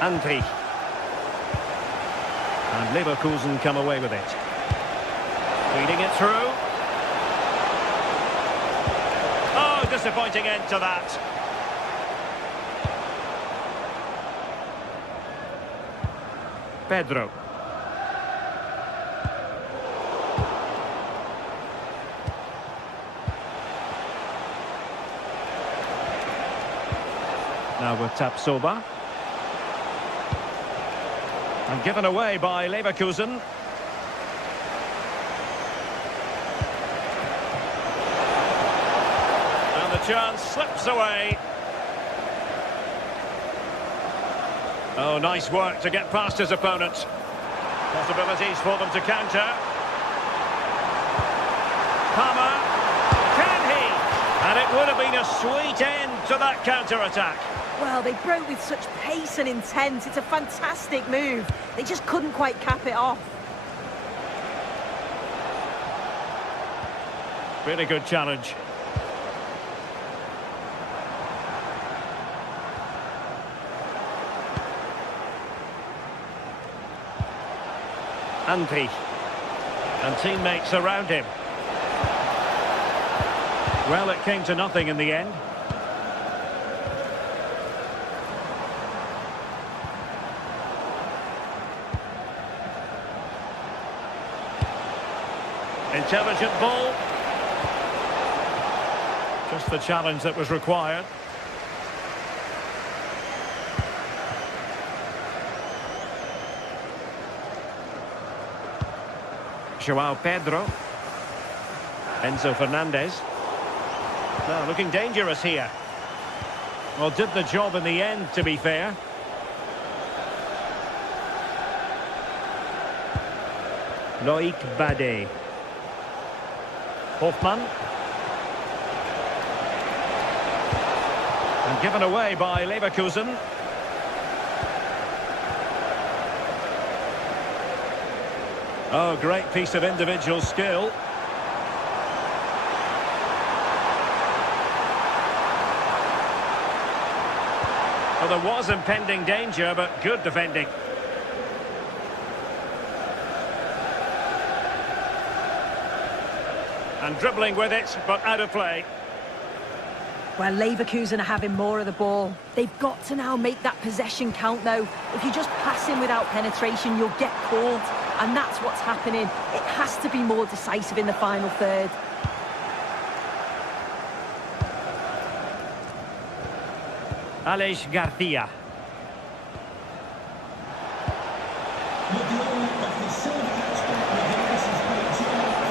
Andri. And Leverkusen come away with it. Feeding it through. Oh, disappointing end to that. Pedro. Now with Tapsoba. And given away by Leverkusen. And the chance slips away. Oh, nice work to get past his opponent. Possibilities for them to counter. Hammer. Can he? And it would have been a sweet end to that counter-attack. Well, they broke with such pace and intent. It's a fantastic move. They just couldn't quite cap it off. Really good challenge. Andri. And teammates around him. Well, it came to nothing in the end. Intelligent ball. Just the challenge that was required. Joao Pedro. Enzo Fernandez. Now looking dangerous here. Well, did the job in the end, to be fair. Loic Bade. Hofmann. And given away by Leverkusen. Oh, great piece of individual skill. Well, there was impending danger, but good defending. And dribbling with it, but out of play. Well, Leverkusen are having more of the ball. They've got to now make that possession count, though. If you just pass in without penetration, you'll get caught. And that's what's happening. It has to be more decisive in the final third. Aleix Garcia.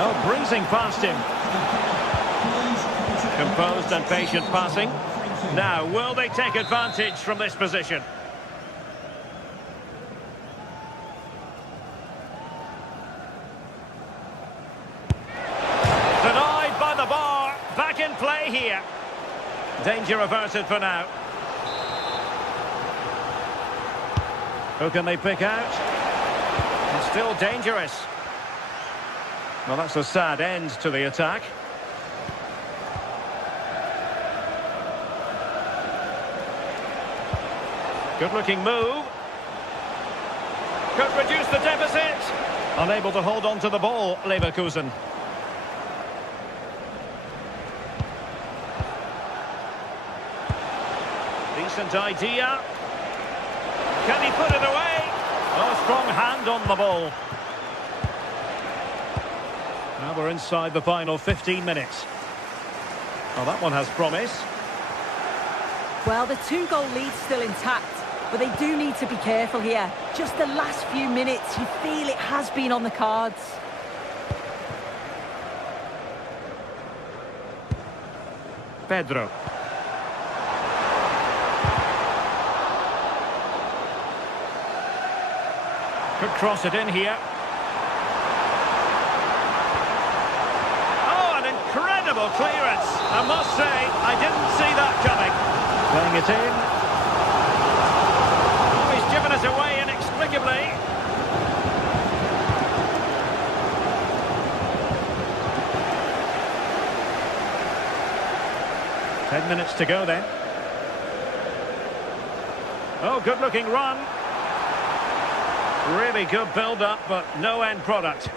Oh, breezing past him. Composed and patient passing. Now, will they take advantage from this position? Denied by the bar. Back in play here. Danger averted for now. Who can they pick out? And still dangerous. Well, that's a sad end to the attack. Good-looking move. Could reduce the deficit. Unable to hold on to the ball, Leverkusen. Decent idea. Can he put it away? Oh, strong hand on the ball. Now we're inside the final 15 minutes. Oh, that one has promise. Well, the 2-goal lead's still intact, but they do need to be careful here. Just the last few minutes, you feel it has been on the cards. Pedro. Could cross it in here. Oh, an incredible clearance. I must say, I didn't see that coming. Playing it in. Oh, he's given us away inexplicably. Ten minutes to go then. Oh, good-looking run. Really good build-up, but no end product.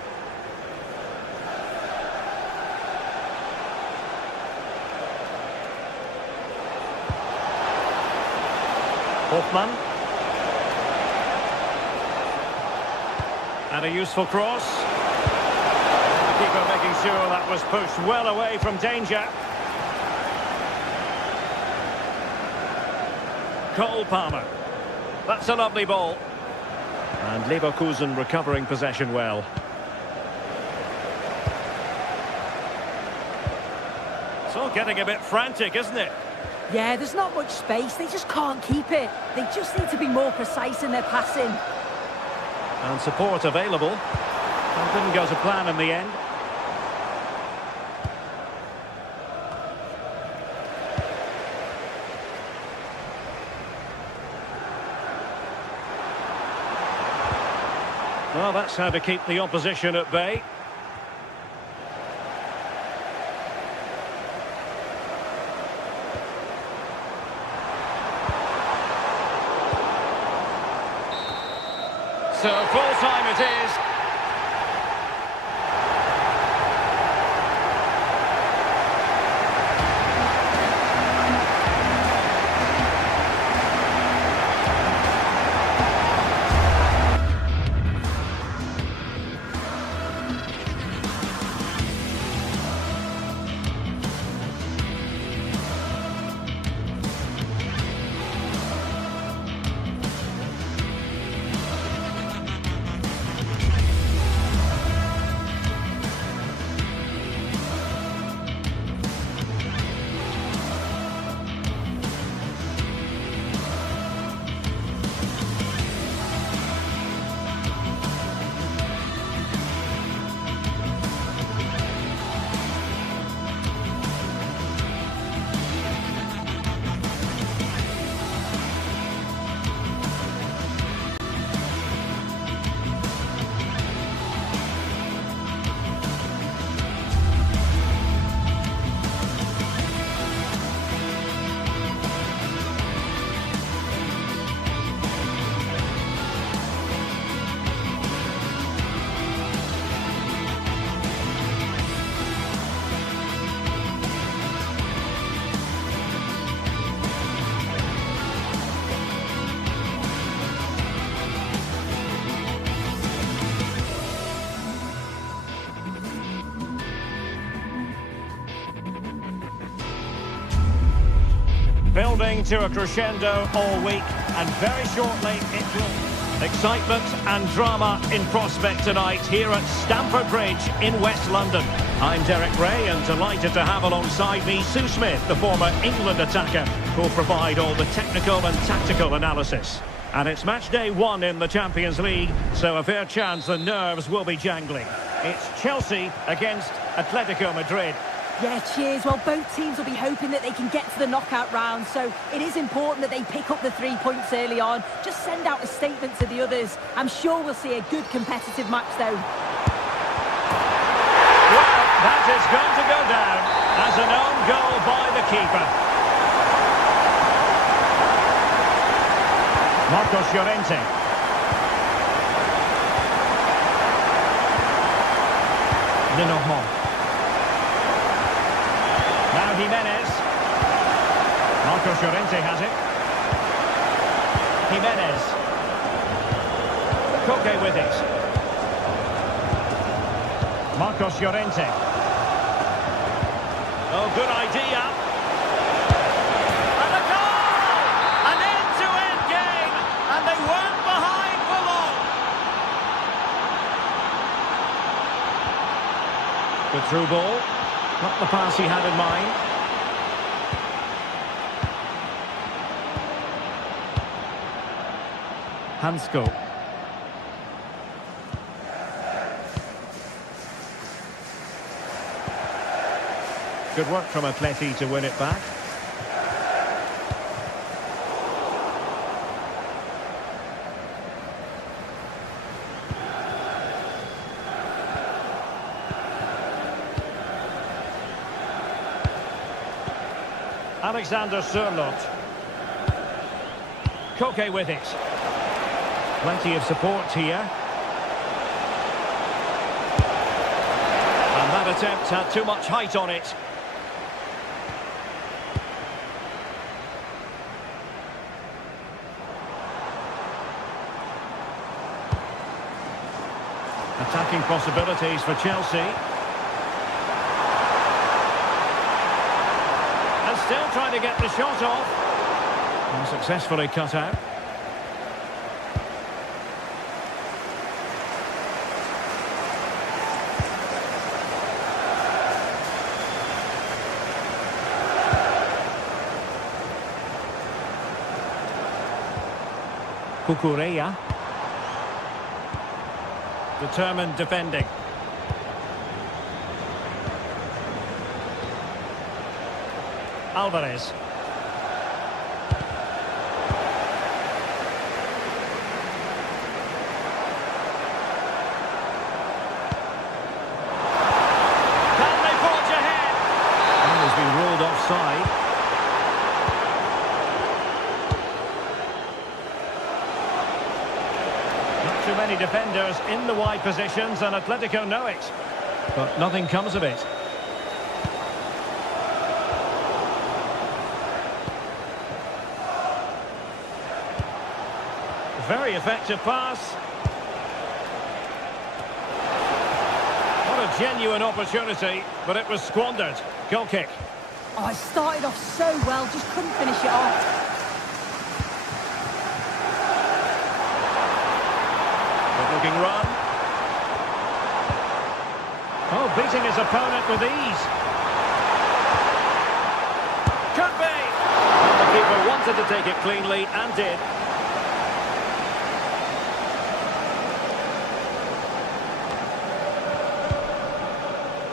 Hoffman. And a useful cross. The keeper making sure that was pushed well away from danger. Cole Palmer. That's a lovely ball. And Leverkusen recovering possession well. It's all getting a bit frantic, isn't it? Yeah, there's not much space. They just can't keep it. They just need to be more precise in their passing. And support available. And didn't go to plan in the end. Well, that's how to keep the opposition at bay. So full time it is. Building to a crescendo all week, and very shortly it will. Excitement and drama in prospect tonight here at Stamford Bridge in West London. I'm Derek Ray, and delighted to have alongside me Sue Smith, the former England attacker, who'll provide all the technical and tactical analysis. And it's match day 1 in the Champions League, so a fair chance the nerves will be jangling. It's Chelsea against Atletico Madrid. Yeah, cheers. Well, both teams will be hoping that they can get to the knockout round, so it is important that they pick up the 3 points early on. Just send out a statement to the others. I'm sure we'll see a good competitive match, though. Well, that is going to go down as an own goal by the keeper. Marcos Llorente. Lenormand. Now Jimenez. Marcos Llorente has it. Jimenez. Koke with it. Marcos Llorente. Oh, good idea. And a goal! An end-to-end game, and they weren't behind for long. Good through ball. Not the pass he had in mind. Hansko. Good work from Atleti to win it back. Alexander Sørloth. Koke with it. Plenty of support here. And that attempt had too much height on it. Attacking possibilities for Chelsea. And still trying to get the shot off. And successfully cut out. Cucurella. Determined defending. Alvarez. Can they forge ahead? And has been ruled offside. Too many defenders in the wide positions, and Atletico know it. But nothing comes of it. Very effective pass. What a genuine opportunity, but it was squandered. Goal kick. Oh, it started off so well, just couldn't finish it off. Looking run. Oh, beating his opponent with ease. Could be. And the keeper wanted to take it cleanly and did.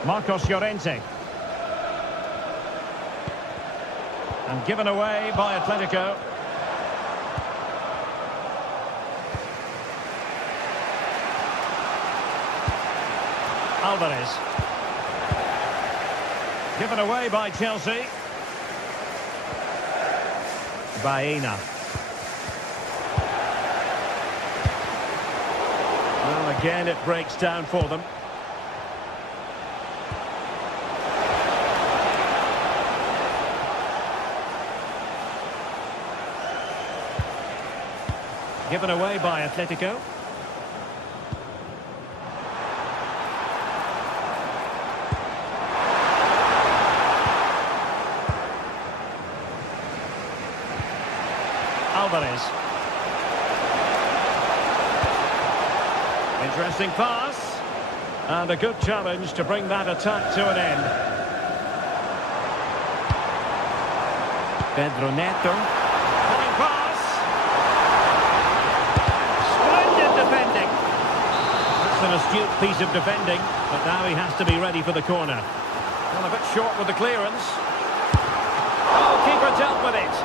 Marcos Llorente. And given away by Atletico. Alvarez. Given away by Chelsea. Baena. Well, again, it breaks down for them. Given away by Atletico. Alvarez. Interesting pass. And a good challenge to bring that attack to an end. Pedro Neto. Fine pass. Splendid defending. That's an astute piece of defending, but now he has to be ready for the corner. Well, a bit short with the clearance. Oh, keeper dealt with it.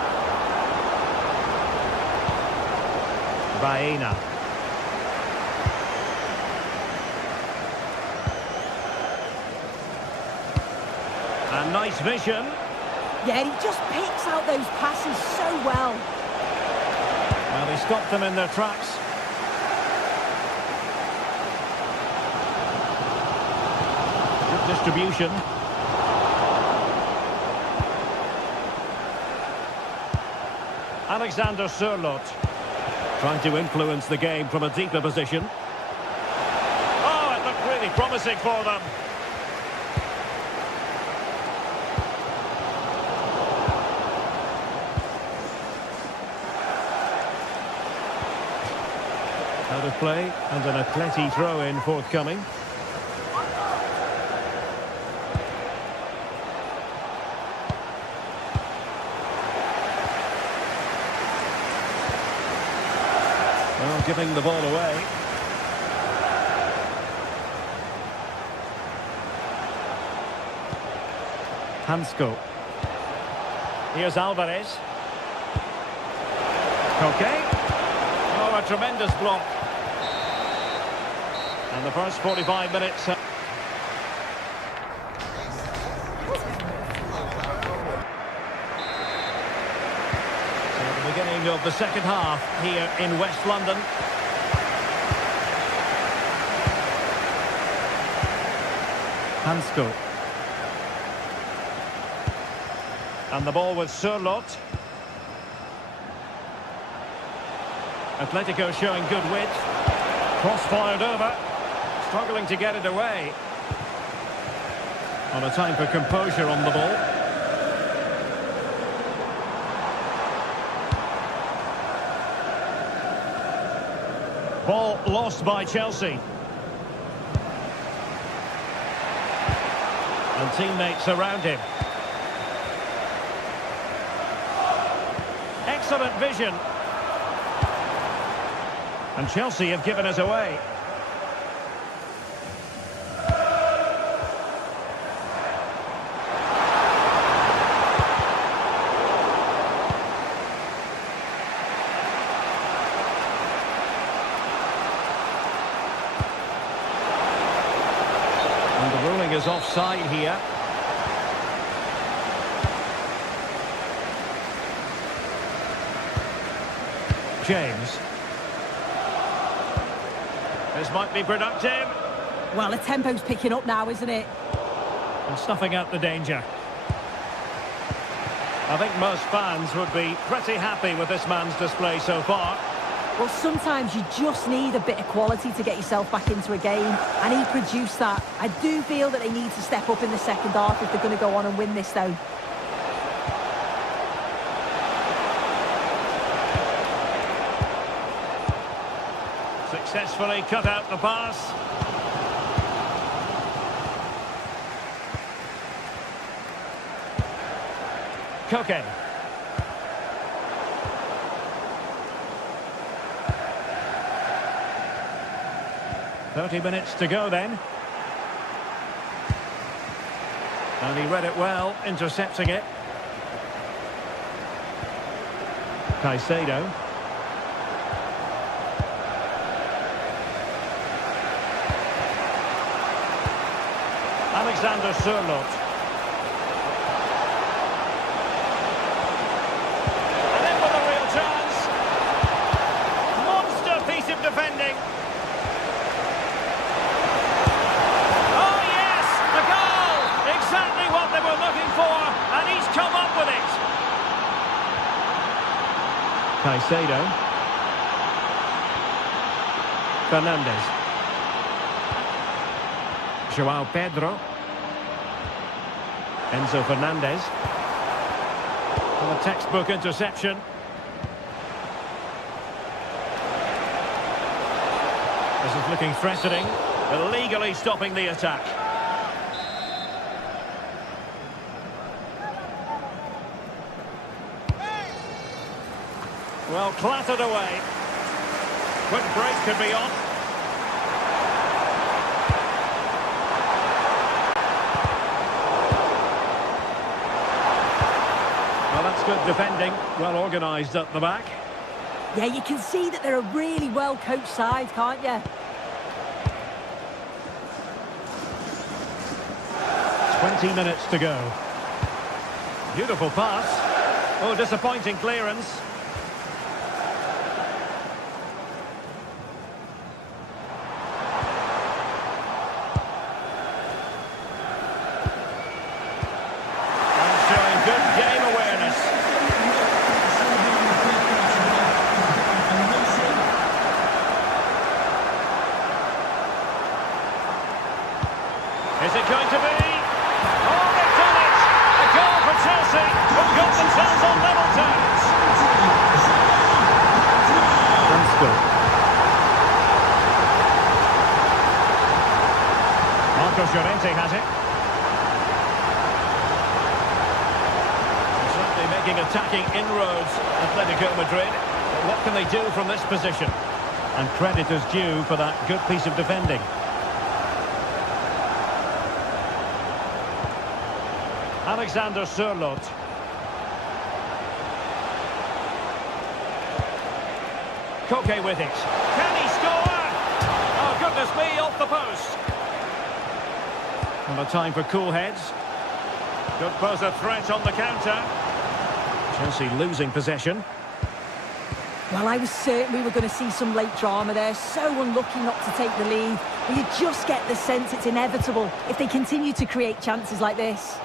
Baena. And nice vision. Yeah, he just picks out those passes so well. Well, he stopped them in their tracks. Distribution. Alexander Sørloth trying to influence the game from a deeper position. Oh, it looked really promising for them. Out of play, and an Atleti throw-in forthcoming. Well, giving the ball away. Hansko. Here's Alvarez. Okay. Oh, a tremendous block. And the first 45 minutes. So the beginning of the second half here in West London. Hansko. And the ball with Sørloth. Atletico showing good width. Cross fired over. Struggling to get it away. On a time for composure on the ball. Ball lost by Chelsea. And teammates around him. Excellent vision. And Chelsea have given us away. And the ruling is offside here. James. This might be productive. Well, the tempo's picking up now, isn't it? And snuffing out the danger. I think most fans would be pretty happy with this man's display so far. Well, sometimes you just need a bit of quality to get yourself back into a game, and he produced that. I do feel that they need to step up in the second half if they're going to go on and win this, though. Successfully cut out the pass. Koke. "30 minutes to go then." And he read it well, intercepting it. Caicedo. Alexander Sørloth. And in with a real chance. Monster piece of defending. Oh yes, a goal! Exactly what they were looking for, and he's come up with it. Caicedo. Fernandes. João Pedro. Enzo Fernandez. And a textbook interception. This is looking threatening, illegally stopping the attack. Well, clattered away. Quick break could be on. Well, that's good defending, well organised at the back. Yeah, you can see that they're a really well-coached side, can't you? 20 minutes to go. Beautiful pass. Oh, disappointing clearance. Is it going to be? Oh, they've done it! A goal for Chelsea, who've got themselves on level terms. Marcos Llorente has it. Certainly making attacking inroads, Atletico Madrid. But what can they do from this position? And credit is due for that good piece of defending. Alexander Sørloth. Koke with it. Can he score? Oh, goodness me, off the post. And a time for cool heads. Could pose a threat on the counter. Chelsea losing possession. Well, I was certain we were going to see some late drama there. So unlucky not to take the lead. But you just get the sense it's inevitable if they continue to create chances like this.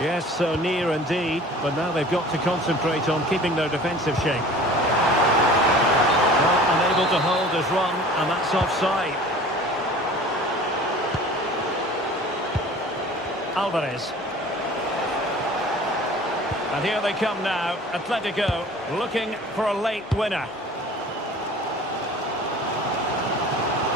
Yes, so near indeed. But now they've got to concentrate on keeping their defensive shape. Well, unable to hold his run, and that's offside. Alvarez. And here they come now, Atletico looking for a late winner.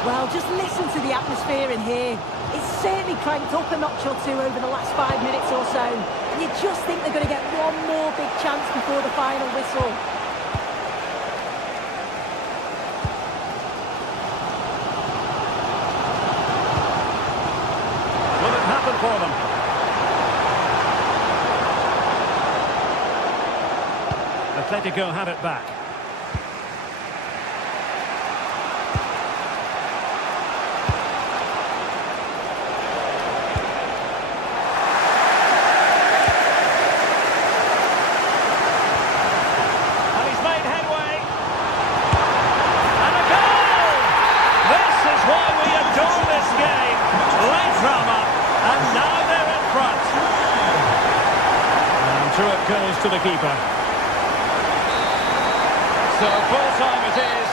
Well, just listen to the atmosphere in here. It's certainly cranked up a notch or two over the last 5 minutes or so. And you just think they're going to get one more big chance before the final whistle. Will it happen for them? Atletico have it back. And he's made headway. And a goal! This is why we adore this game. Late drama, and now they're in front. And through it goes to the keeper. So full time it is.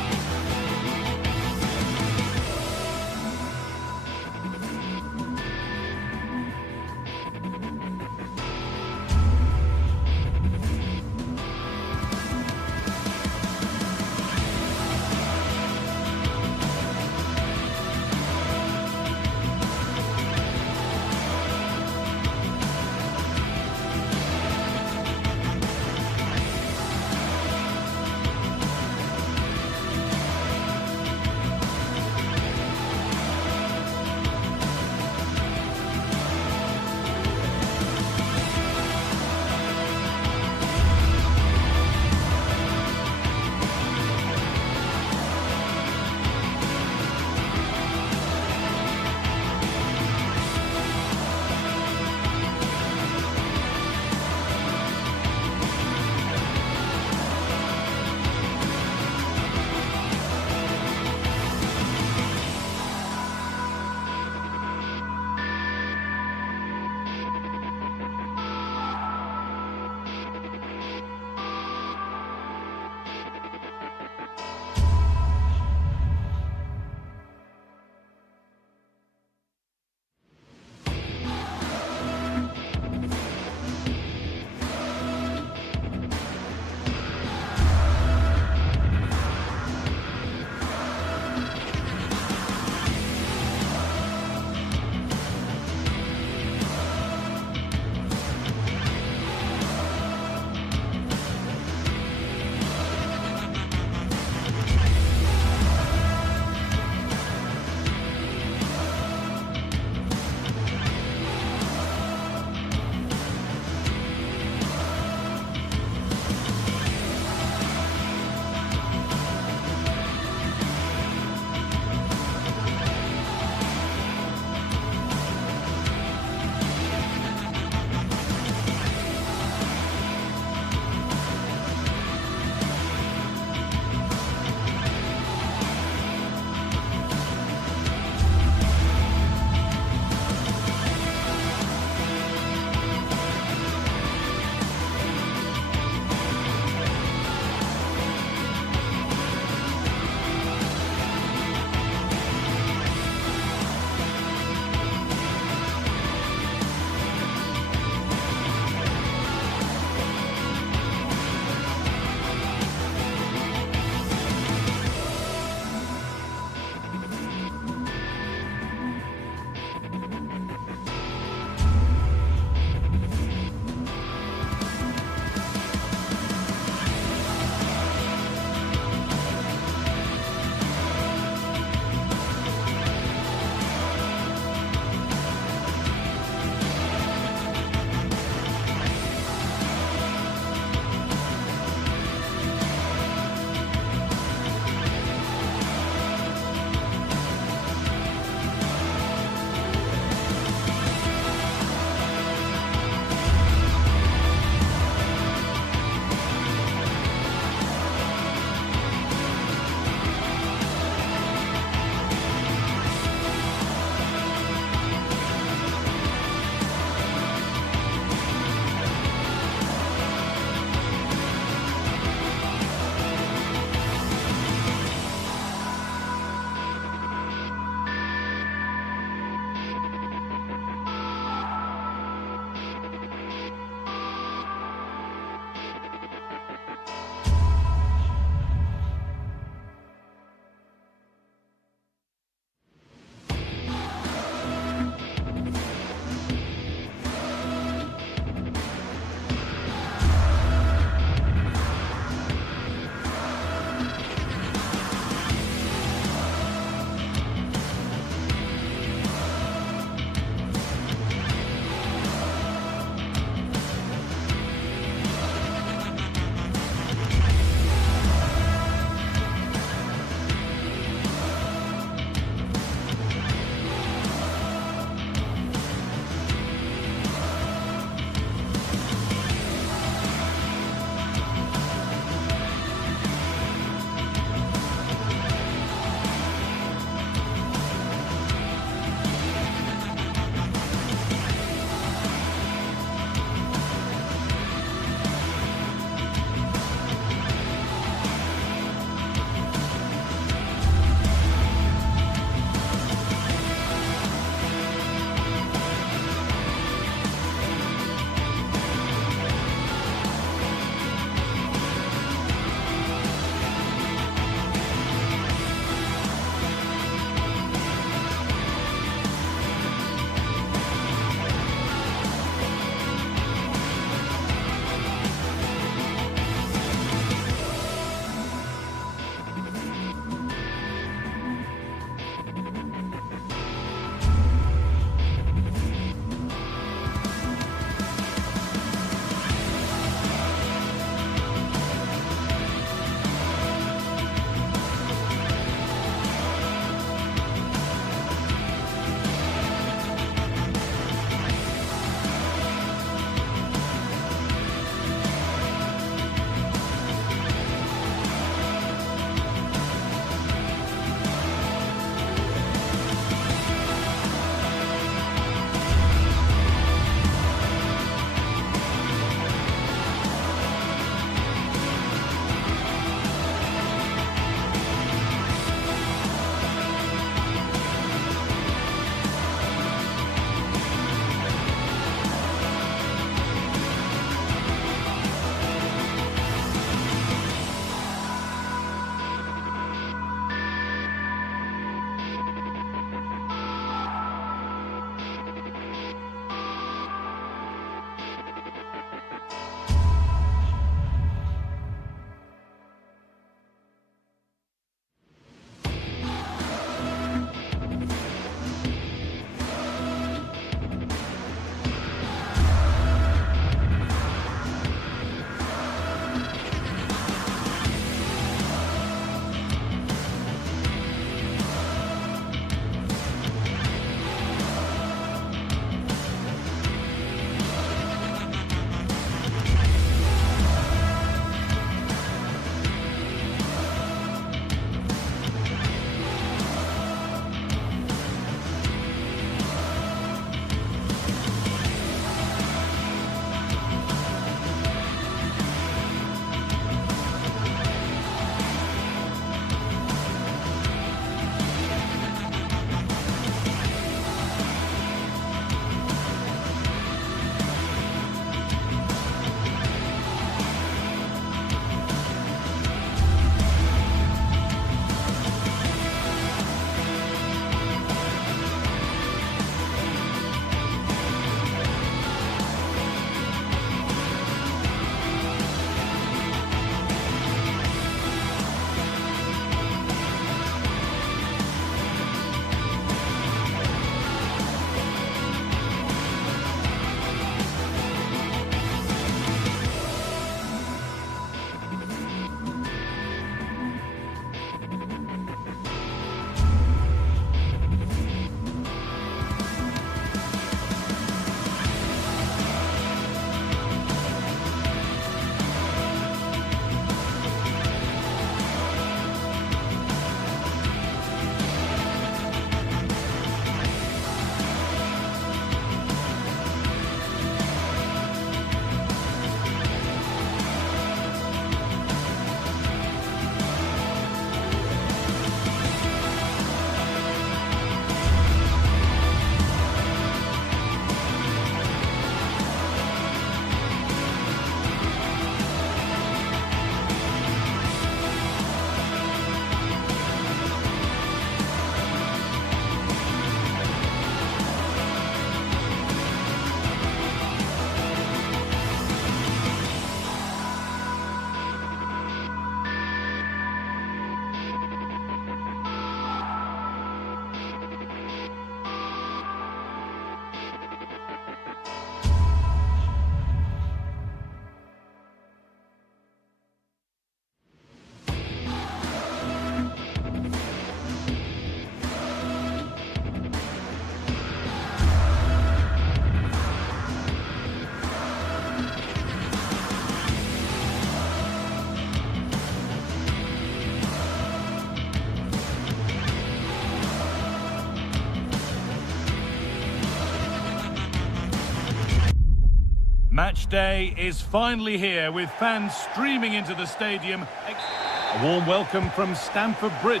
Match day is finally here with fans streaming into the stadium. A warm welcome from Stamford Bridge.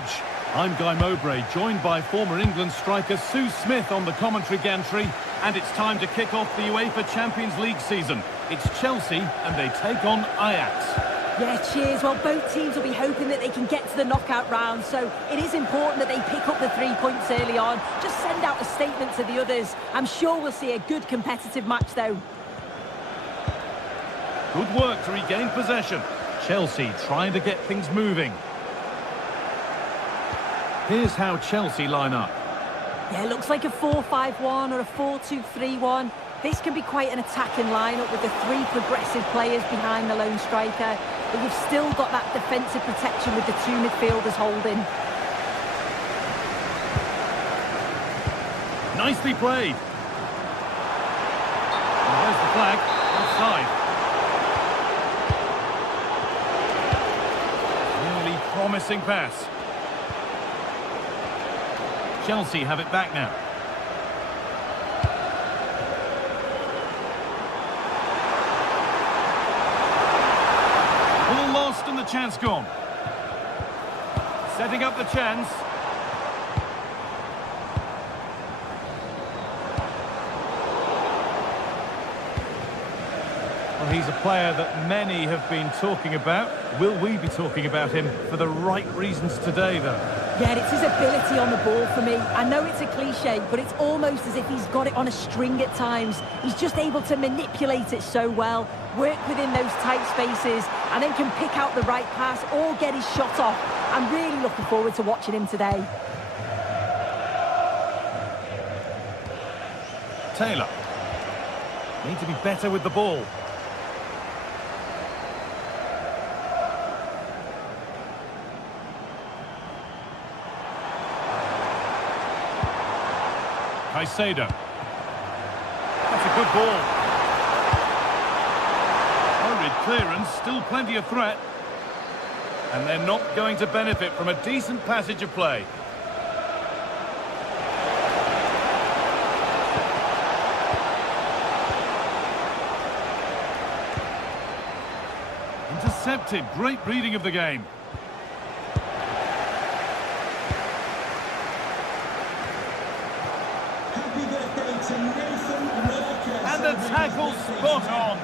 I'm Guy Mowbray, joined by former England striker Sue Smith on the commentary gantry. And it's time to kick off the UEFA Champions League season. It's Chelsea and they take on Ajax. Yeah, cheers. Well, both teams will be hoping that they can get to the knockout round, so it is important that they pick up the 3 points early on. Just send out a statement to the others. I'm sure we'll see a good competitive match, though. Good work to regain possession. Chelsea trying to get things moving. Here's how Chelsea line up. Yeah, it looks like a 4-5-1 or a 4-2-3-1. This can be quite an attacking lineup with the 3 progressive players behind the lone striker. But you've still got that defensive protection with the 2 midfielders holding. Nicely played. And there's the flag, offside. Really promising pass. Chelsea have it back now. All lost and the chance gone. Setting up the chance. Well, he's a player that many have been talking about. Will we be talking about him for the right reasons today, though? Yeah, it's his ability on the ball for me. I know it's a cliche, but it's almost as if he's got it on a string at times. He's just able to manipulate it so well, work within those tight spaces, and then can pick out the right pass or get his shot off. I'm really looking forward to watching him today. Taylor. Need to be better with the ball. Caicedo. That's a good ball. Hurried clearance, still plenty of threat. And they're not going to benefit from a decent passage of play. Intercepted, great reading of the game. And the tackle spot on.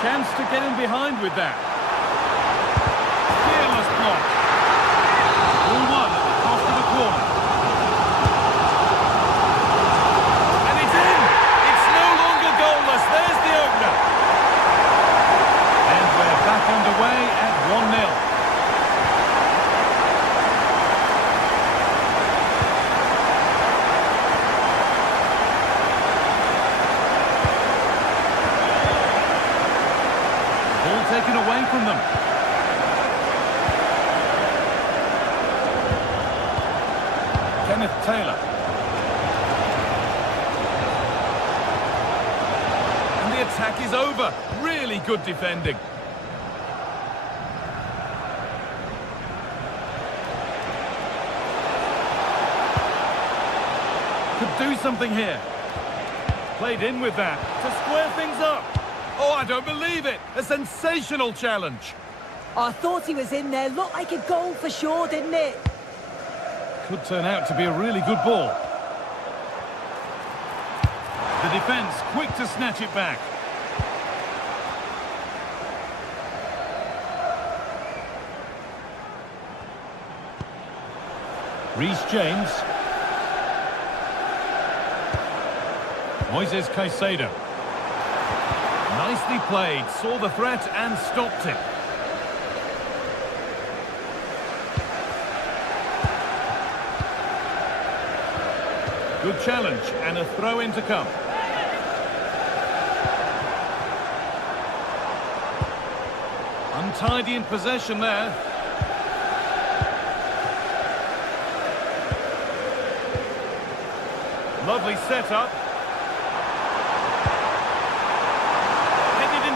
Chance to get in behind with that. Fearless block. All one at the cost of a corner. And it's in. It's no longer goalless. There's the opener. And we're back underway at 1-0. Taken away from them. Kenneth Taylor. And the attack is over. Really good defending. Could do something here. Played in with that to square things up. Oh, I don't believe it! A sensational challenge! Oh, I thought he was in there. Looked like a goal for sure, didn't it? Could turn out to be a really good ball. The defence quick to snatch it back. Reece James. Moises Caicedo. Nicely played, saw the threat and stopped it. Good challenge and a throw in to come. Untidy in possession there. Lovely setup.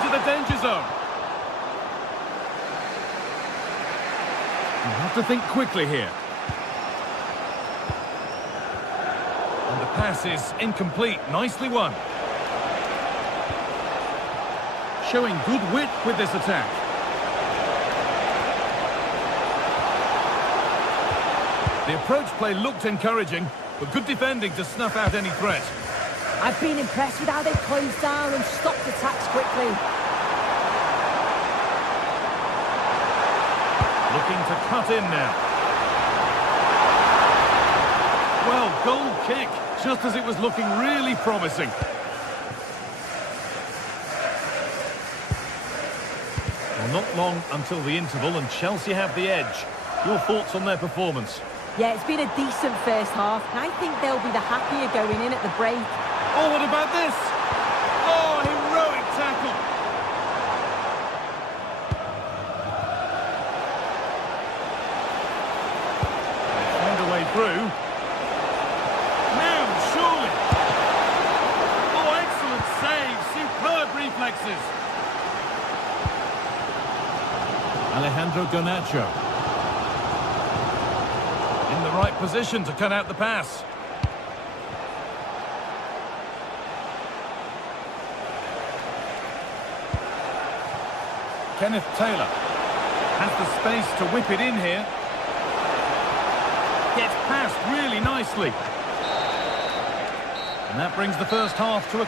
The danger zone. You have to think quickly here. And the pass is incomplete. Nicely won. Showing good wit with this attack. The approach play looked encouraging, but good defending to snuff out any threat. I've been impressed with how they've closed down and stopped attacks quickly. Looking to cut in now. Well, goal kick, just as it was looking really promising. Well, not long until the interval, and Chelsea have the edge. Your thoughts on their performance? Yeah, it's been a decent first half, and I think they'll be the happier going in at the break. Oh, what about this? Oh, heroic tackle. They found a way through. Now, surely. Oh, excellent save. Superb reflexes. Alejandro Garnacho. In the right position to cut out the pass. Kenneth Taylor has the space to whip it in here. Gets past really nicely. And that brings the first half to a...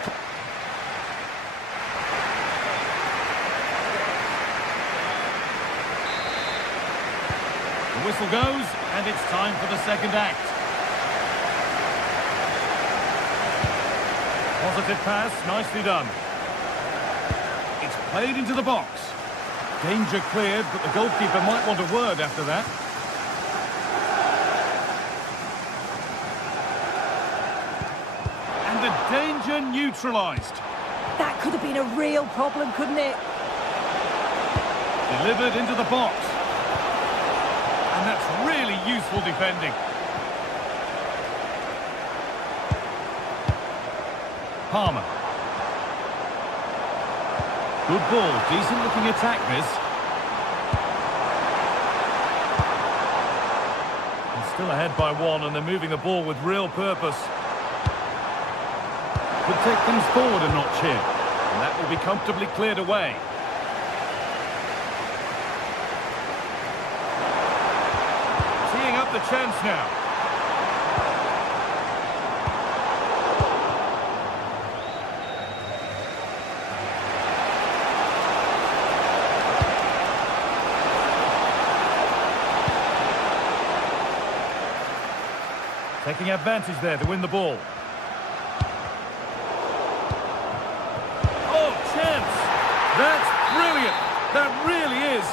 The whistle goes, and it's time for the second act. Positive pass, nicely done. It's played into the box. Danger cleared, but the goalkeeper might want a word after that. And the danger neutralised. That could have been a real problem, couldn't it? Delivered into the box. And that's really useful defending. Palmer. Good ball, decent looking attack this. And still ahead by one, and they're moving the ball with real purpose. Could take things forward a notch here. And that will be comfortably cleared away. Teeing up the chance now. Taking advantage there to win the ball. Oh, chance! That's brilliant! That really is.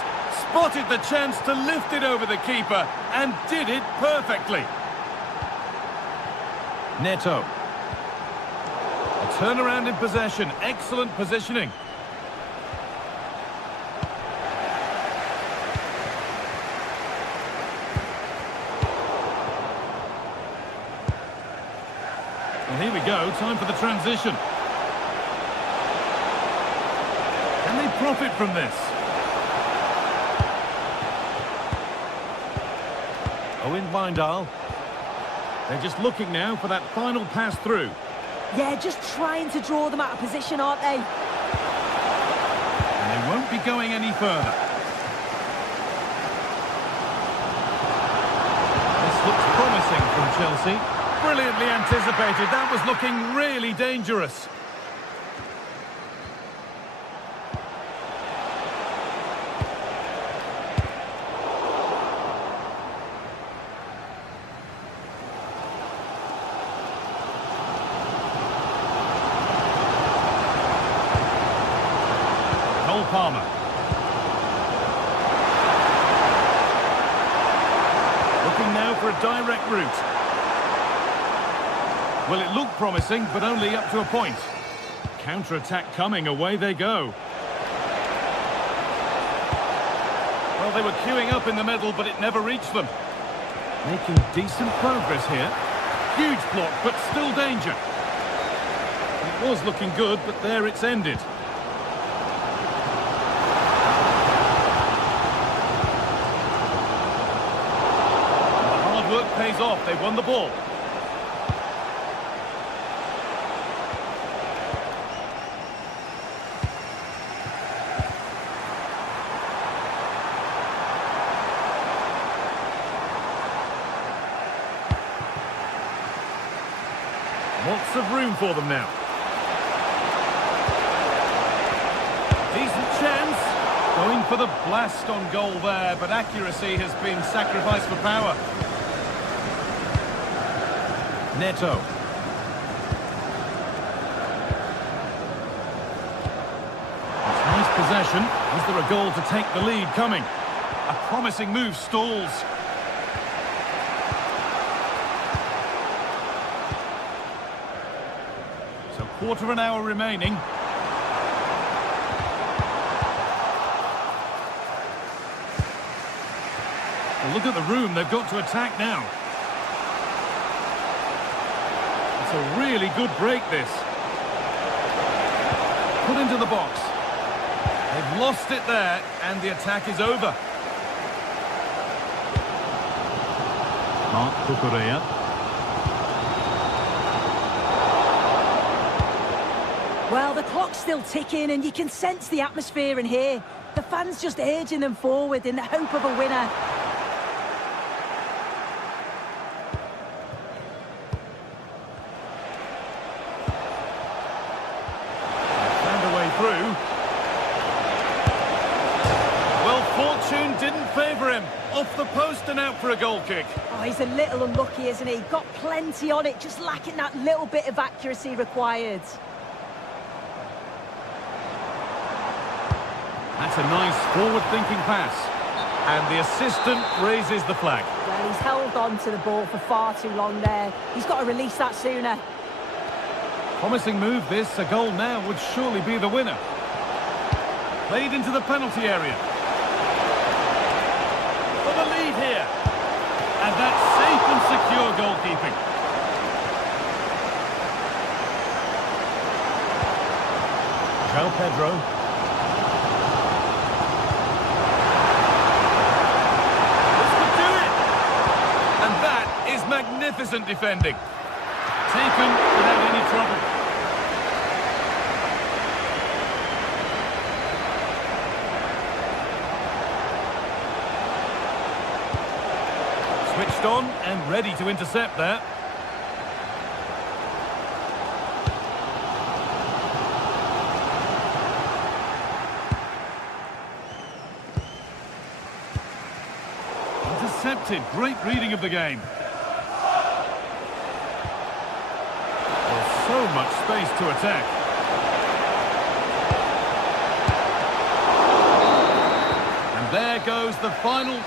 Spotted the chance to lift it over the keeper and did it perfectly. Neto. A turnaround in possession. Excellent positioning. Well, here we go, time for the transition. Can they profit from this? Owen Bindal. They're just looking now for that final pass through. Yeah, just trying to draw them out of position, aren't they? And they won't be going any further. This looks promising from Chelsea. Brilliantly anticipated. That was looking really dangerous. Cole Palmer. Looking now for a direct route. Well, it looked promising, but only up to a point. Counter-attack coming, away they go. Well, they were queuing up in the middle, but it never reached them. Making decent progress here. Huge block, but still danger. It was looking good, but there it's ended. The hard work pays off. They won the ball. Lots of room for them now. Decent chance. Going for the blast on goal there, but accuracy has been sacrificed for power. Neto. It's nice possession. Is there a goal to take the lead coming? A promising move stalls. So quarter of an hour remaining. Well, look at the room they've got to attack now. It's a really good break, this. Put into the box. They've lost it there, and the attack is over. Mark Cucurella. Well, the clock's still ticking, and you can sense the atmosphere in here. The fans just urging them forward in the hope of a winner. Through. Well, fortune didn't favour him. Off the post and out for a goal kick. Oh, he's a little unlucky, isn't he? Got plenty on it, just lacking that little bit of accuracy required. That's a nice forward-thinking pass. And the assistant raises the flag. Well, he's held on to the ball for far too long there. He's got to release that sooner. Promising move this. A goal now would surely be the winner. Played into the penalty area. For the lead here. And that's safe and secure goalkeeping. João Pedro. This could do it. And that is magnificent defending. Taken without any trouble. Switched on and ready to intercept there. Intercepted. Great reading of the game. So much space to attack. And there goes the final.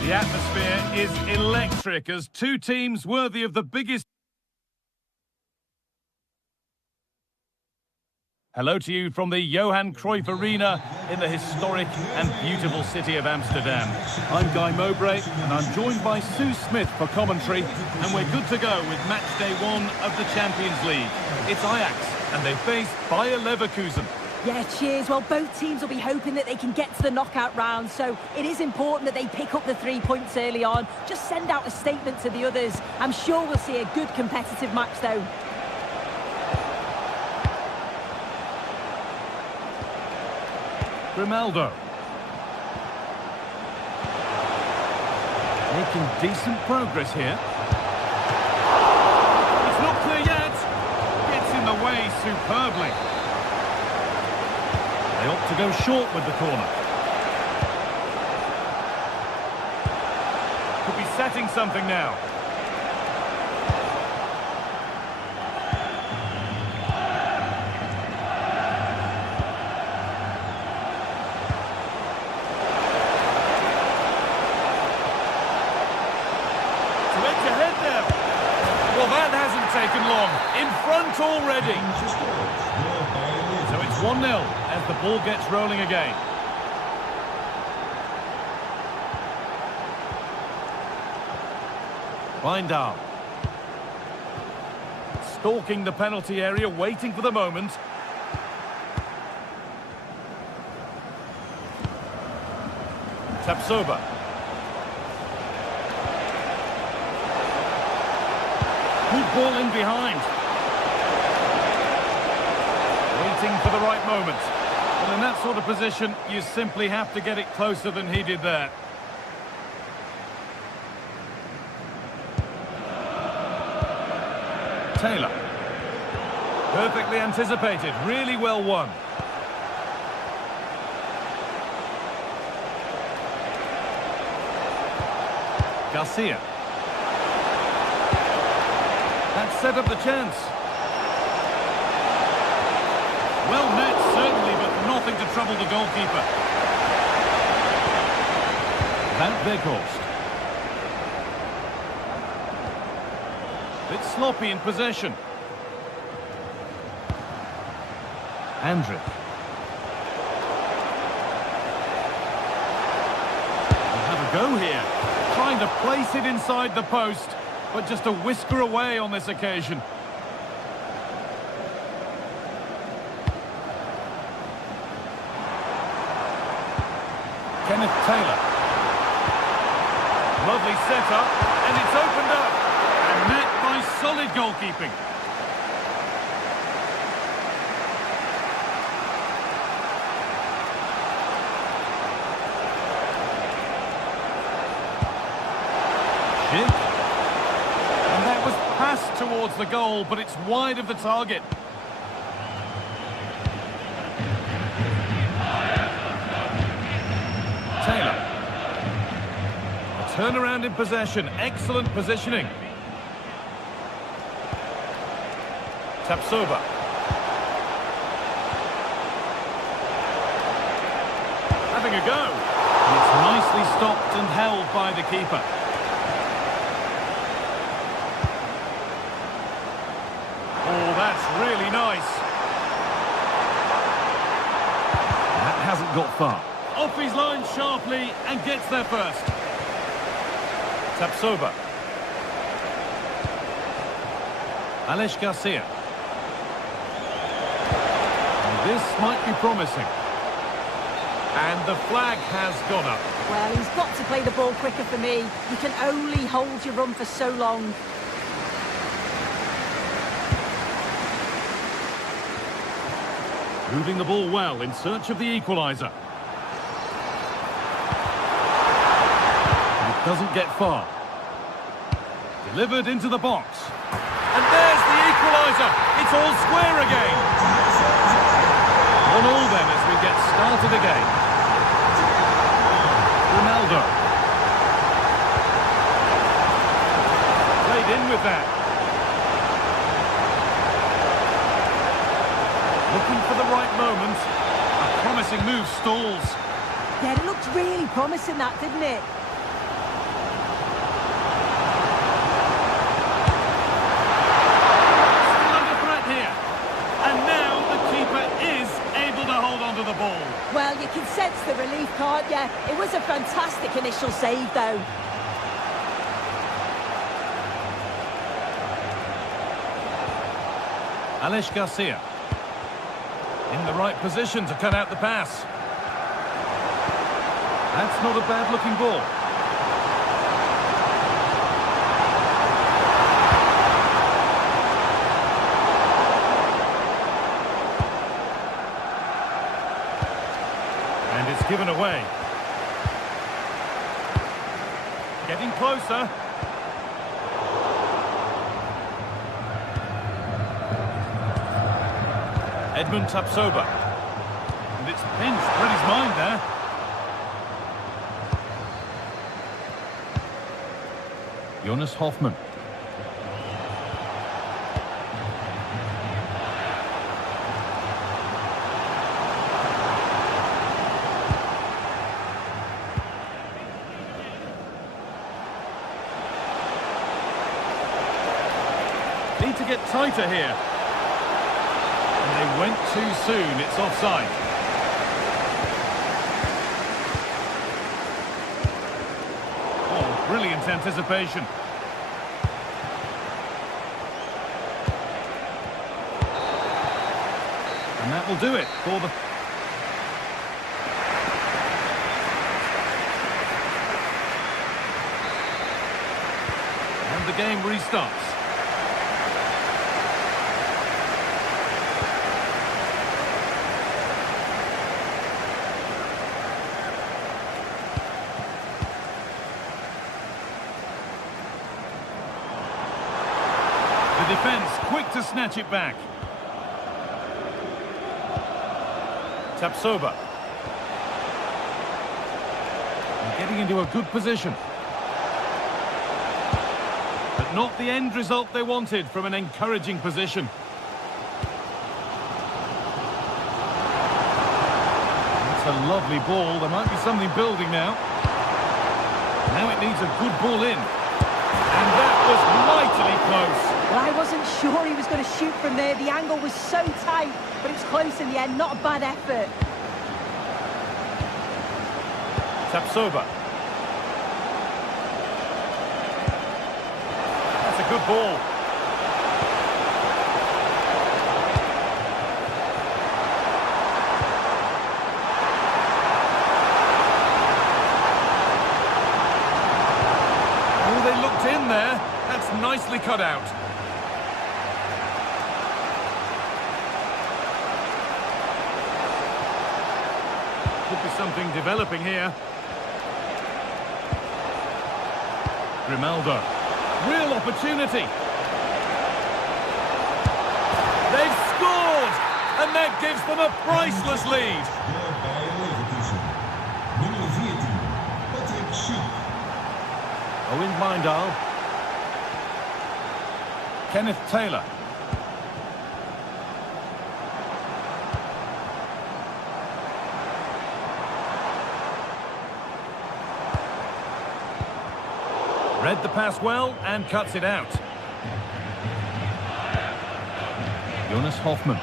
The atmosphere is electric as two teams worthy of the biggest Hello to you from the Johan Cruyff Arena in the historic and beautiful city of Amsterdam. I'm Guy Mowbray and I'm joined by Sue Smith for commentary, and we're good to go with match day 1 of the Champions League. It's Ajax and they face Bayer Leverkusen. Yeah, cheers. Well, both teams will be hoping that they can get to the knockout round, so it is important that they pick up the 3 points early on. Just send out a statement to the others. I'm sure we'll see a good competitive match, though. Grimaldo. Making decent progress here. It's not clear yet. Gets in the way superbly. They opt to go short with the corner. Could be setting something now. To edge ahead now. Well, that hasn't taken long. In front already. So it's 1-0 as the ball gets rolling again. Wijndal. Stalking the penalty area, waiting for the moment. Tapsoba. Good ball in behind. Waiting for the right moment. Well, in that sort of position, you simply have to get it closer than he did there. Taylor. Perfectly anticipated, really well won. Garcia. That set up the chance. Well met, certainly, but nothing to trouble the goalkeeper. Van Weghorst. Bit sloppy in possession. Andrić. We'll have a go here. Trying to place it inside the post, but just a whisker away on this occasion. Kenneth Taylor. Lovely setup, and it's opened up. And met by solid goalkeeping. Schick. And that was passed towards the goal, but it's wide of the target. Taylor. A turnaround in possession, excellent positioning. Tapsoba. Having a go. And it's nicely stopped and held by the keeper. Oh, that's really nice. That hasn't got far. Off his line sharply and gets there first. Tapsoba. Aleix Garcia. And this might be promising. And the flag has gone up. Well, he's got to play the ball quicker for me. You can only hold your run for so long. Moving the ball well in search of the equaliser. It doesn't get far. Delivered into the box. And there's the equaliser. It's all square again. 1-1 then as we get started again. Ronaldo. Played in with that. Looking for the right moment. A promising move stalls. Yeah, it looked really promising, that, didn't it? Still under threat here. And now the keeper hold of the ball. Well, you can sense the relief, can't you? It was a fantastic initial save, though. Alex Garcia. In the right position to cut out the pass. That's not a bad-looking ball. And it's given away. Getting closer. Edmund Tapsoba. And it's pinched. Read his mind there. Jonas Hoffmann. Need to get tighter here. And they went too soon. It's offside. Oh, brilliant anticipation. And that will do it for the... And the game restarts. The defence quick to snatch it back. Tapsoba. And getting into a good position. But not the end result they wanted from an encouraging position. That's a lovely ball. There might be something building now. Now it needs a good ball in. And that was mightily close. Well, I wasn't sure he was going to shoot from there. The angle was so tight, but it was close in the end. Not a bad effort. Tapsoba. That's a good ball. Oh, they looked in there. That's nicely cut out. Could be something developing here. Grimaldo. Real opportunity. They've scored! And that gives them a priceless lead. Owen Mindal. Kenneth Taylor. Read the pass well and cuts it out. Jonas Hoffmann.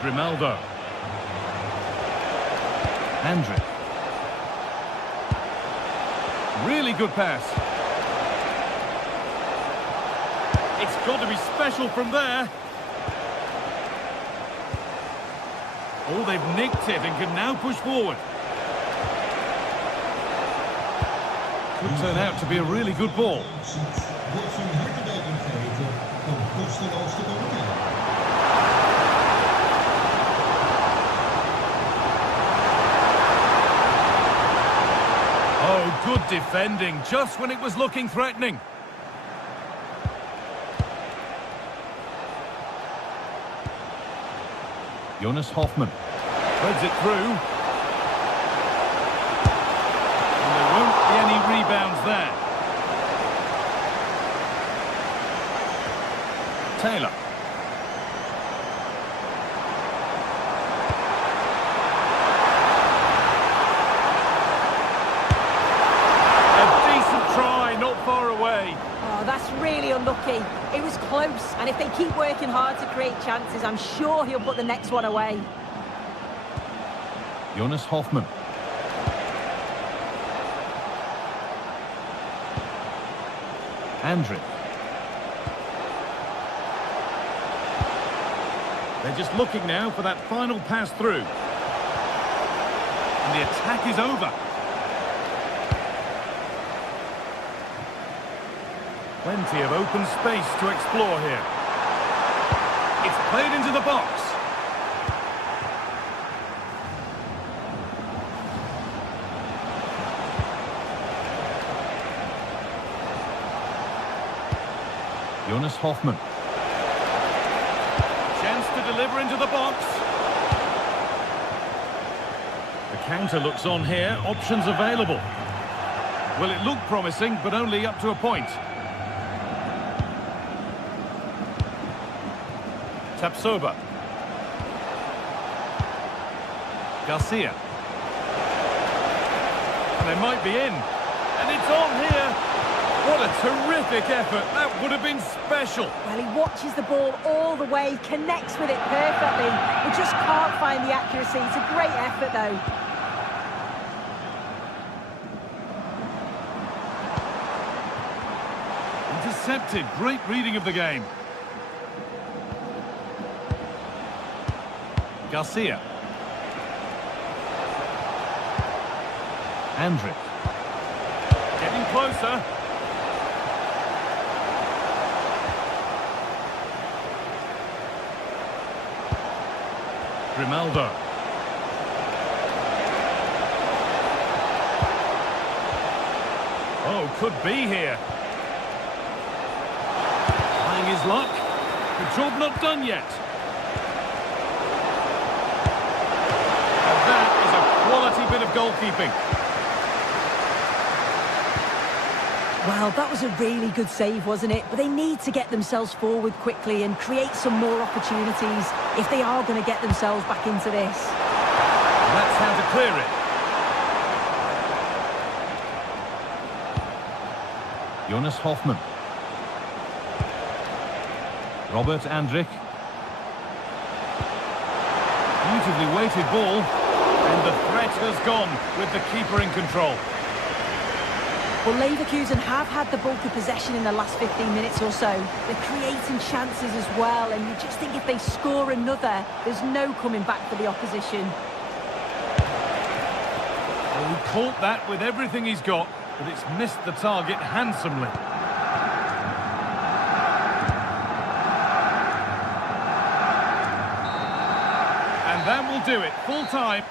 Grimaldo. Andrick. Really good pass. It's got to be special from there. Oh, they've nicked it and can now push forward. Could turn out to be a really good ball. Oh, good defending, just when it was looking threatening. Jonas Hoffmann threads it through. And there won't be any rebounds there. Taylor. Far away. Oh, that's really unlucky. It was close, and if they keep working hard to create chances, I'm sure he'll put the next one away. Jonas Hoffmann. Andrić. They're just looking now for that final pass through. And the attack is over. Plenty of open space to explore here. It's played into the box. Jonas Hoffmann. Chance to deliver into the box. The counter looks on here. Options available. Well, it looked promising, but only up to a point. Tapsoba. Garcia. And they might be in. And it's on here. What a terrific effort. That would have been special. Well, he watches the ball all the way, connects with it perfectly. He just can't find the accuracy. It's a great effort, though. Intercepted. Great reading of the game. Garcia. Andrić. Getting closer. Grimaldo. Oh, could be here. Trying his luck. The job not done yet. And that is a quality bit of goalkeeping. Well, that was a really good save, wasn't it? But they need to get themselves forward quickly and create some more opportunities if they are going to get themselves back into this. And that's how to clear it. Jonas Hoffmann. Robert Andrić. Beautifully weighted ball. And the threat has gone with the keeper in control. Well, Leverkusen have had the bulk of possession in the last 15 minutes or so. They're creating chances as well, and you just think if they score another, there's no coming back for the opposition. Well, he caught that with everything he's got, but it's missed the target handsomely. And that will do it. Full time.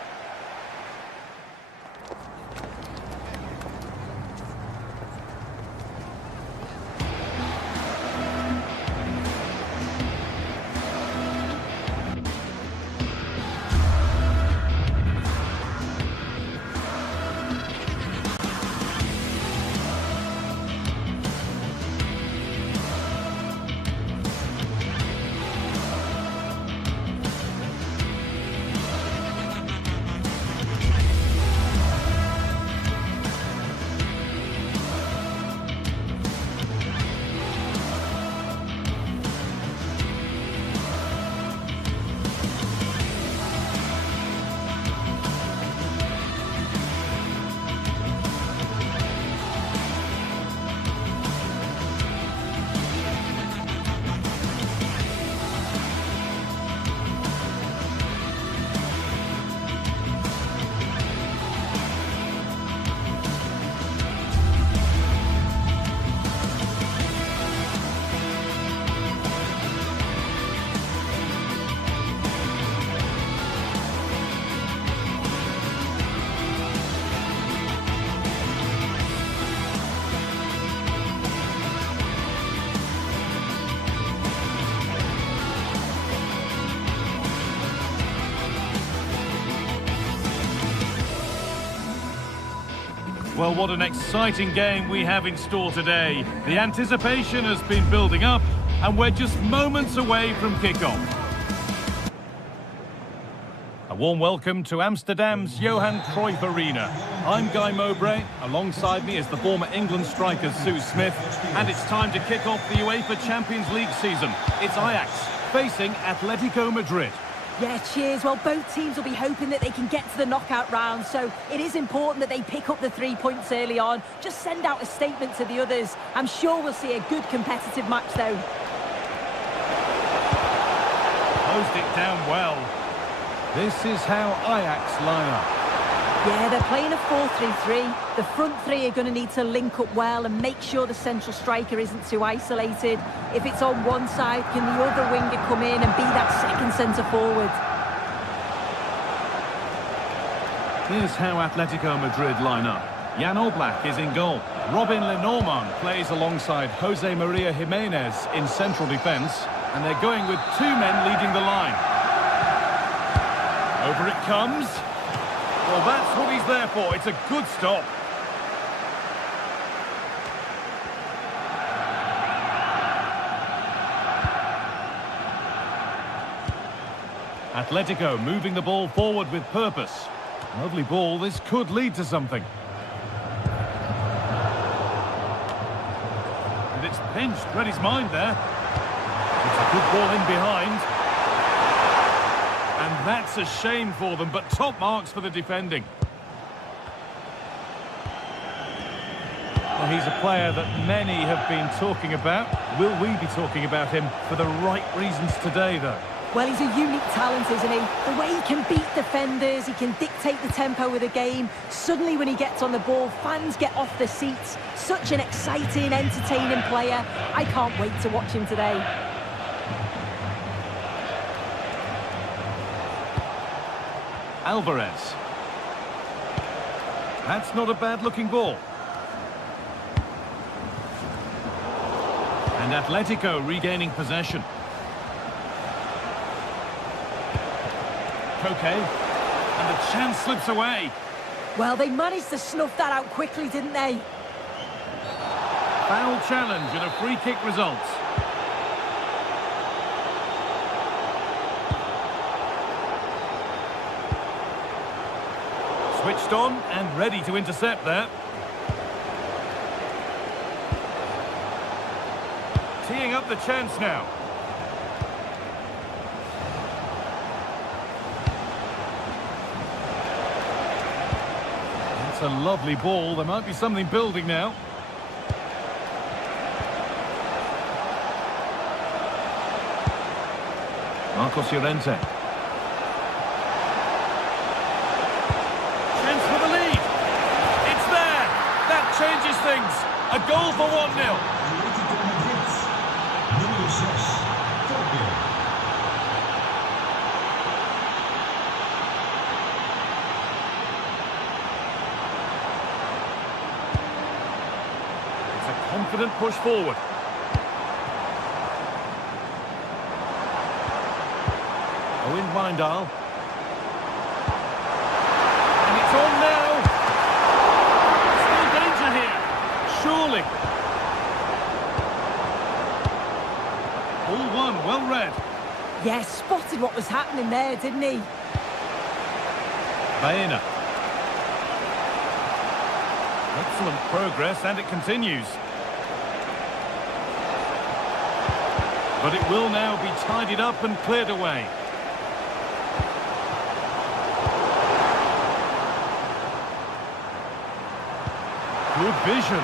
Well, what an exciting game we have in store today. The anticipation has been building up, and we're just moments away from kickoff. A warm welcome to Amsterdam's Johan Cruyff Arena. I'm Guy Mowbray. Alongside me is the former England striker Sue Smith. And it's time to kick off the UEFA Champions League season. It's Ajax facing Atletico Madrid. Yeah, cheers. Well, both teams will be hoping that they can get to the knockout round, so it is important that they pick up the 3 points early on. Just send out a statement to the others. I'm sure we'll see a good competitive match, though. Closed it down well. This is how Ajax line up. Yeah, they're playing a 4-3-3. The front three are going to need to link up well and make sure the central striker isn't too isolated. If it's on one side, can the other winger come in and be that second centre-forward? Here's how Atletico Madrid line up. Jan Oblak is in goal. Robin Lenormand plays alongside Jose Maria Jimenez in central defence. And they're going with 2 men leading the line. Over it comes. Well, that's what he's there for. It's a good stop. Atletico moving the ball forward with purpose. Lovely ball. This could lead to something. And it's pinched. Read his mind there. It's a good ball in behind. And that's a shame for them, but top marks for the defending. Well, he's a player that many have been talking about. Will we be talking about him for the right reasons today, though? Well, he's a unique talent, isn't he? The way he can beat defenders, he can dictate the tempo of the game. Suddenly, when he gets on the ball, fans get off their seats. Such an exciting, entertaining player. I can't wait to watch him today. Alvarez. That's not a bad-looking ball. And Atletico regaining possession. Koke. And the chance slips away. Well, they managed to snuff that out quickly, didn't they? Foul challenge and a free kick results. Switched on and ready to intercept there. Teeing up the chance now. That's a lovely ball. There might be something building now. Marcos Llorente. Chance for the lead. It's there. That changes things. A goal for 1-0. It's a confident push forward. Owen Wijndal. And it's on now. Still danger here. Surely. Ball one, well read. Yeah, spotted what was happening there, didn't he? Baena. Excellent progress, and it continues. But it will now be tidied up and cleared away. Good vision.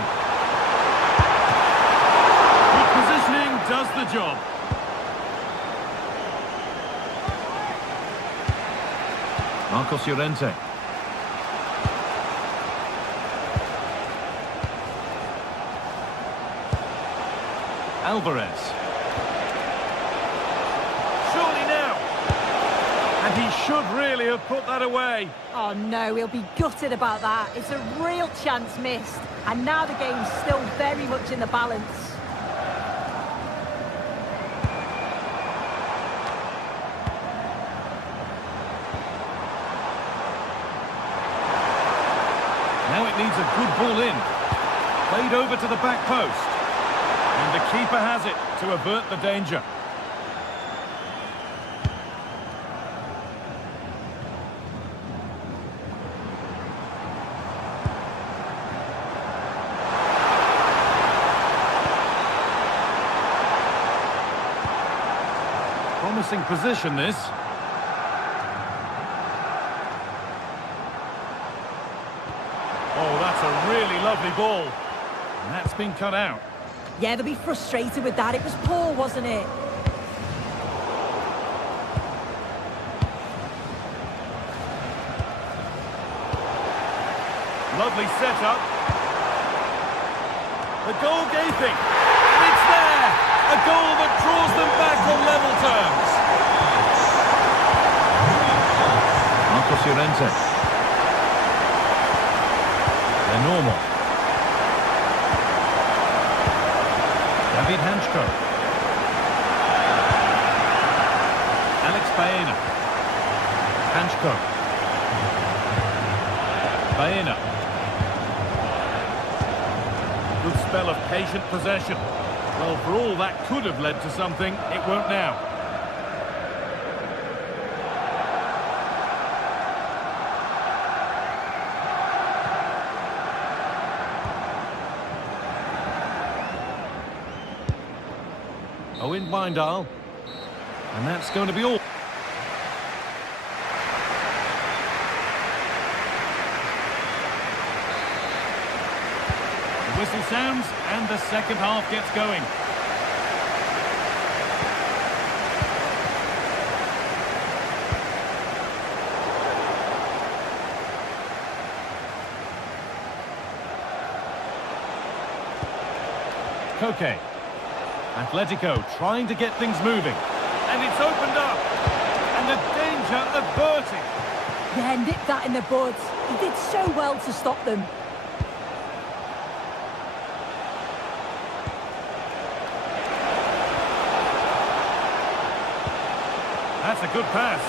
Good positioning does the job. Marcos Llorente. Alvarez. Surely now. And he should really have put that away. Oh no, he'll be gutted about that. It's a real chance missed. And now the game's still very much in the balance. Now it needs a good ball in. Played over to the back post. And the keeper has it to avert the danger. Promising position, this. Oh, that's a really lovely ball. And that's been cut out. Yeah, they'll be frustrated with that. It was poor, wasn't it? Lovely setup. The goal gaping. And it's there. A goal that draws them back on level terms. Marcos Llorente. They're normal. David Hanchko. Alex Baena. Hanchko. Baena. Good spell of patient possession. Well, for all that could have led to something, it won't now. Owen Bindal. And that's going to be all. The whistle sounds and the second half gets going. Koke. Atletico trying to get things moving. And it's opened up. And the danger averted. Yeah, nipped that in the bud. He did so well to stop them. That's a good pass.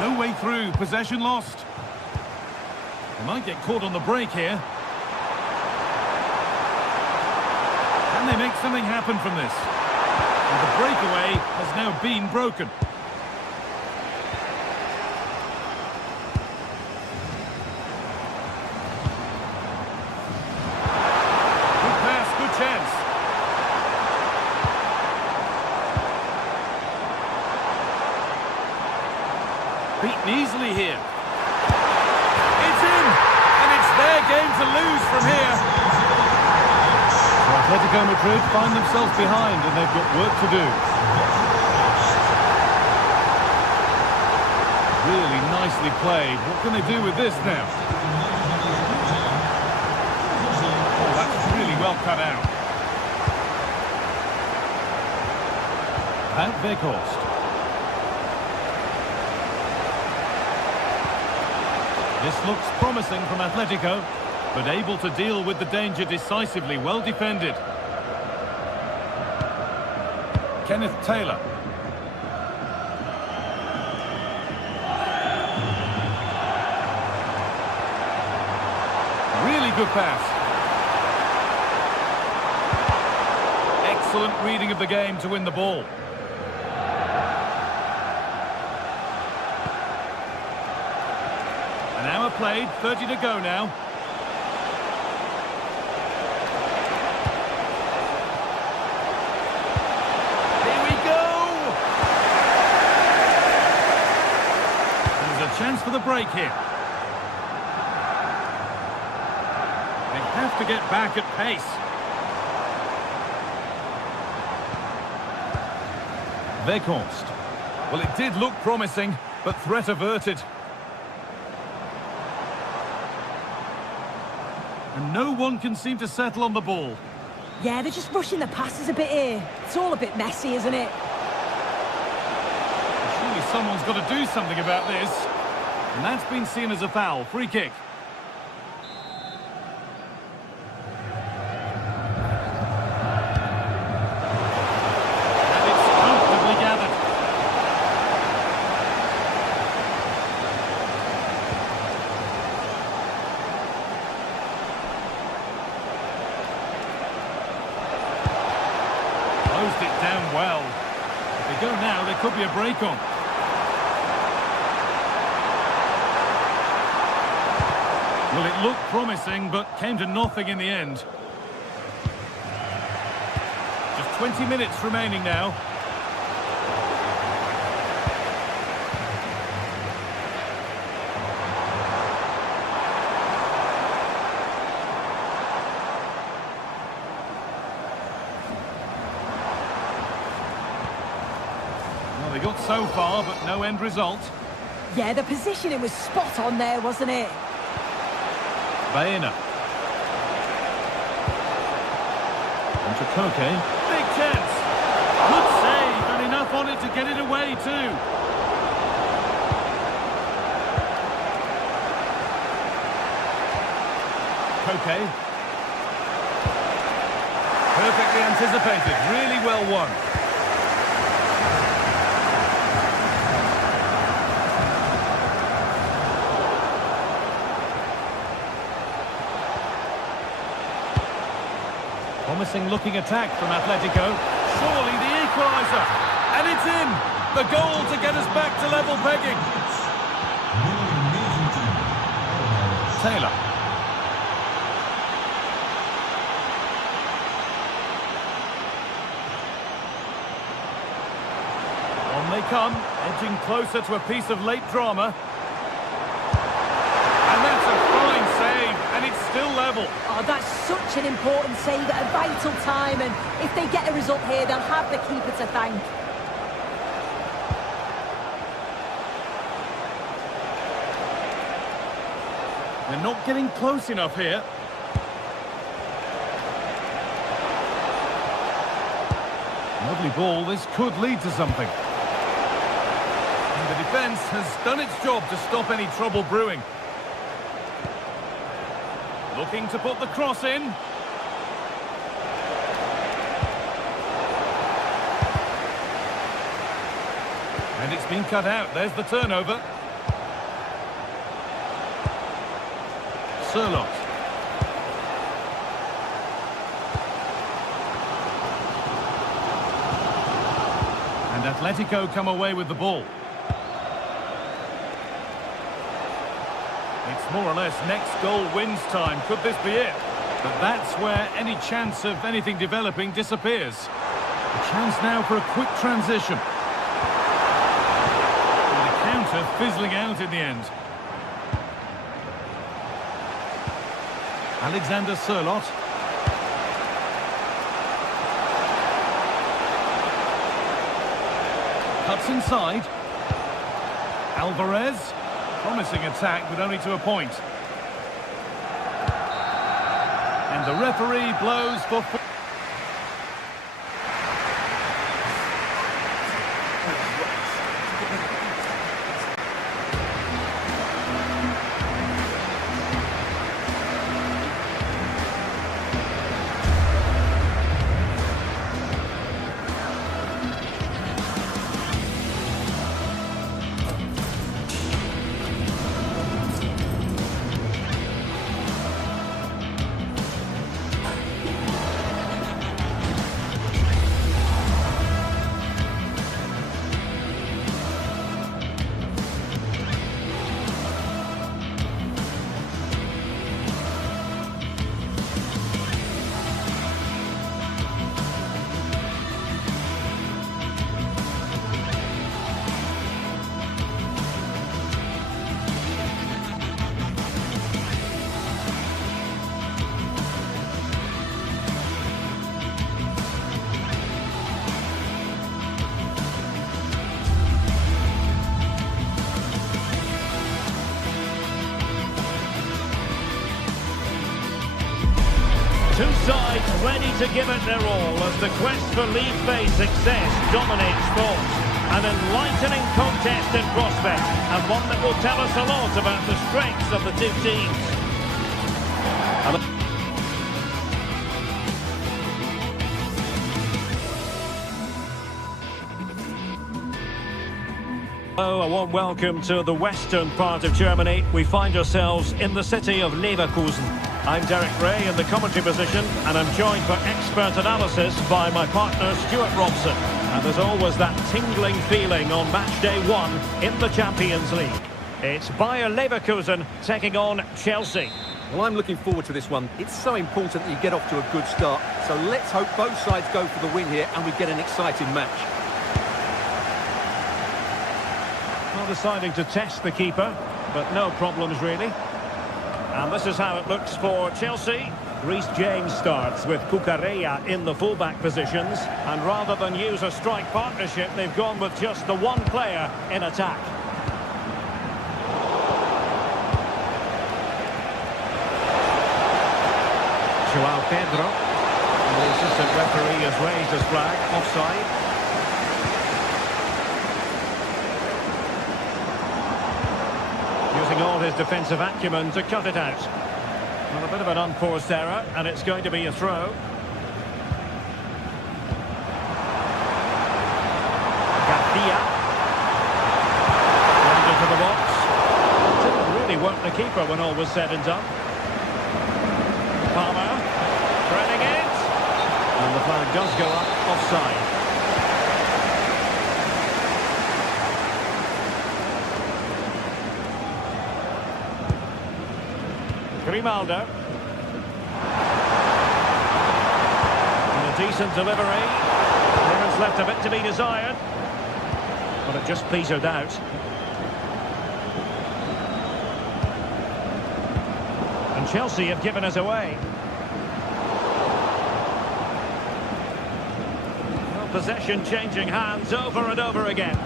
No way through. Possession lost. They might get caught on the break here. Can they make something happen from this? And the breakaway has now been broken. Good pass, good chance. Beaten easily here. It's in! And it's their game to lose from here. Atletico Madrid find themselves behind and they've got work to do. Really nicely played. What can they do with this now? Oh, that's really well cut out. Van Weghorst. This looks promising from Atletico, but able to deal with the danger decisively. Well defended. Kenneth Taylor. Really good pass. Excellent reading of the game to win the ball. An hour played, 30 to go now. Chance for the break here. They have to get back at pace. Weghorst. Well, it did look promising, but threat averted. And no one can seem to settle on the ball. Yeah, they're just rushing the passes a bit here. It's all a bit messy, isn't it? Surely someone's got to do something about this. And that's been seen as a foul. Free kick. And it's comfortably gathered. Closed it down well. If they go now, there could be a break on. Well, it looked promising, but came to nothing in the end. Just 20 minutes remaining now. Well, they got so far, but no end result. Yeah, the positioning was spot on there, wasn't it? Baena. On to Koke. Big chance. Good save, and enough on it to get it away too. Koke. Perfectly anticipated, really well won. Promising looking attack from Atletico. Surely the equaliser. And it's in. The goal to get us back to level pegging. Taylor. On they come, edging closer to a piece of late drama. And that's a fine save, and it's still level. Oh, that's such an important save at a vital time, and if they get a result here, they'll have the keeper to thank. They're not getting close enough here. Lovely ball, this could lead to something. And the defence has done its job to stop any trouble brewing. Looking to put the cross in. And it's been cut out. There's the turnover. Sirlot. And Atletico come away with the ball. It's more or less next goal wins time. Could this be it? But that's where any chance of anything developing disappears. A chance now for a quick transition. And the counter fizzling out in the end. Alexander Sirlot. Cuts inside. Alvarez. Promising attack, but only to a point. And the referee blows for... Two sides ready to give it their all as the quest for League phase success dominates sports. An enlightening contest in prospect, and one that will tell us a lot about the strengths of the two teams. Hello, a warm welcome to the western part of Germany. We find ourselves in the city of Leverkusen. I'm Derek Ray in the commentary position, and I'm joined for expert analysis by my partner Stuart Robson. And there's always that tingling feeling on match day one in the Champions League. It's Bayer Leverkusen taking on Chelsea. Well, I'm looking forward to this one. It's so important that you get off to a good start. So let's hope both sides go for the win here and we get an exciting match. Well, deciding to test the keeper, but no problems really. And this is how it looks for Chelsea. Reece James starts with Cucurella in the fullback positions, and rather than use a strike partnership, they've gone with just the one player in attack. João Pedro. And the assistant referee has raised his flag, offside. Using all his defensive acumen to cut it out. Well, a bit of an unforced error, and it's going to be a throw. Garcia. Round into the box. Didn't really work the keeper when all was said and done. Palmer. Threading it. And the flag does go up, offside. Grimaldo. And a decent delivery. Clearance left a bit to be desired. But it just petered out. And Chelsea have given us away. Well, possession changing hands over and over again.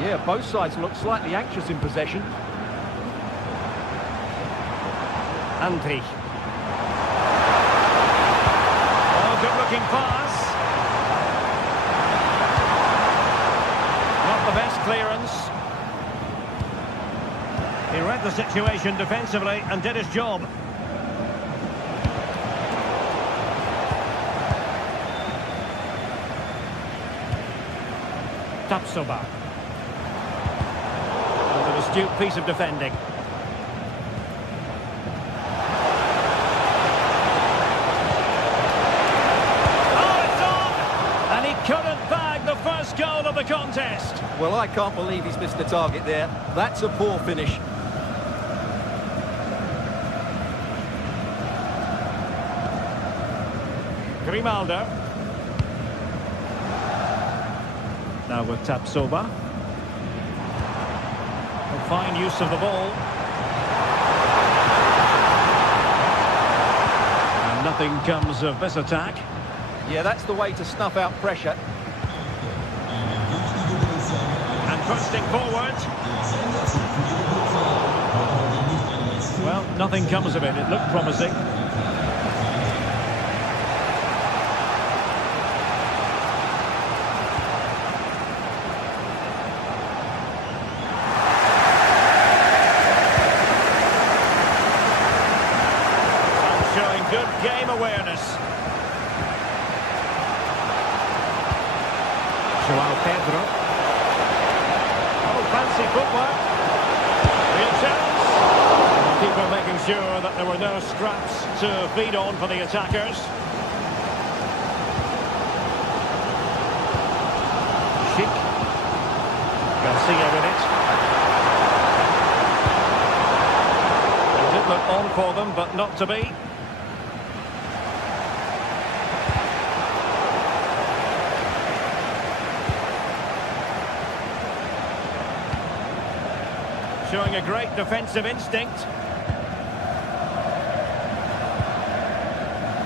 Yeah, both sides look slightly anxious in possession. Andri. Oh, good-looking pass. Not the best clearance. He read the situation defensively and did his job. Tapsoba. With an astute piece of defending. Couldn't bag the first goal of the contest. Well, I can't believe he's missed the target there. That's a poor finish. Grimaldo. Now with Tapsoba. A fine use of the ball. And nothing comes of this attack. Yeah, that's the way to snuff out pressure. And thrusting forward. Well, nothing comes of it. It looked promising. And showing good game awareness. João Pedro. Oh, fancy footwork. Real chance. The keeper making sure that there were no scraps to feed on for the attackers. Schick. Garcia with it. It did look on for them, but not to be. Showing a great defensive instinct.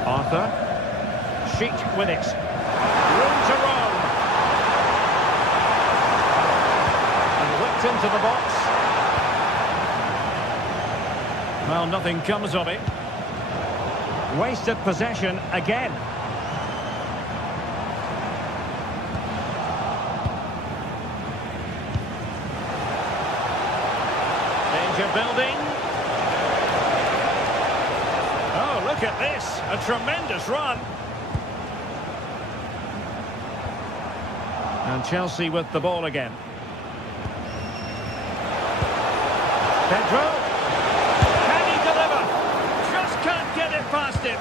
Arthur. Sheik with it. Room to roam. And whipped into the box. Well, nothing comes of it. Wasted possession again. Building. Oh, look at this. A tremendous run. And Chelsea with the ball again. Pedro. Can he deliver? Just can't get it past him.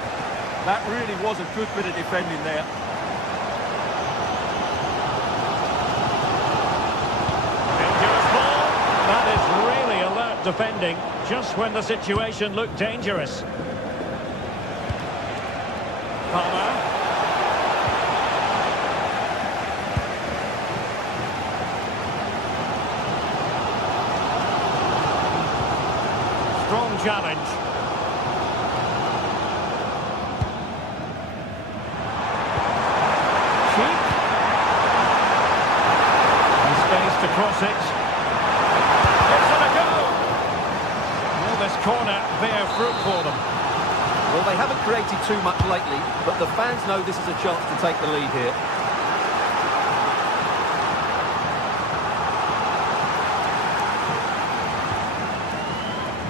That really was a good bit of defending there. Dangerous ball. That is really alert defending just when the situation looked dangerous. Palmer. Strong challenge. cross it. It's gonna go! Will this corner bear fruit for them? Well, they haven't created too much lately, but the fans know this is a chance to take the lead here.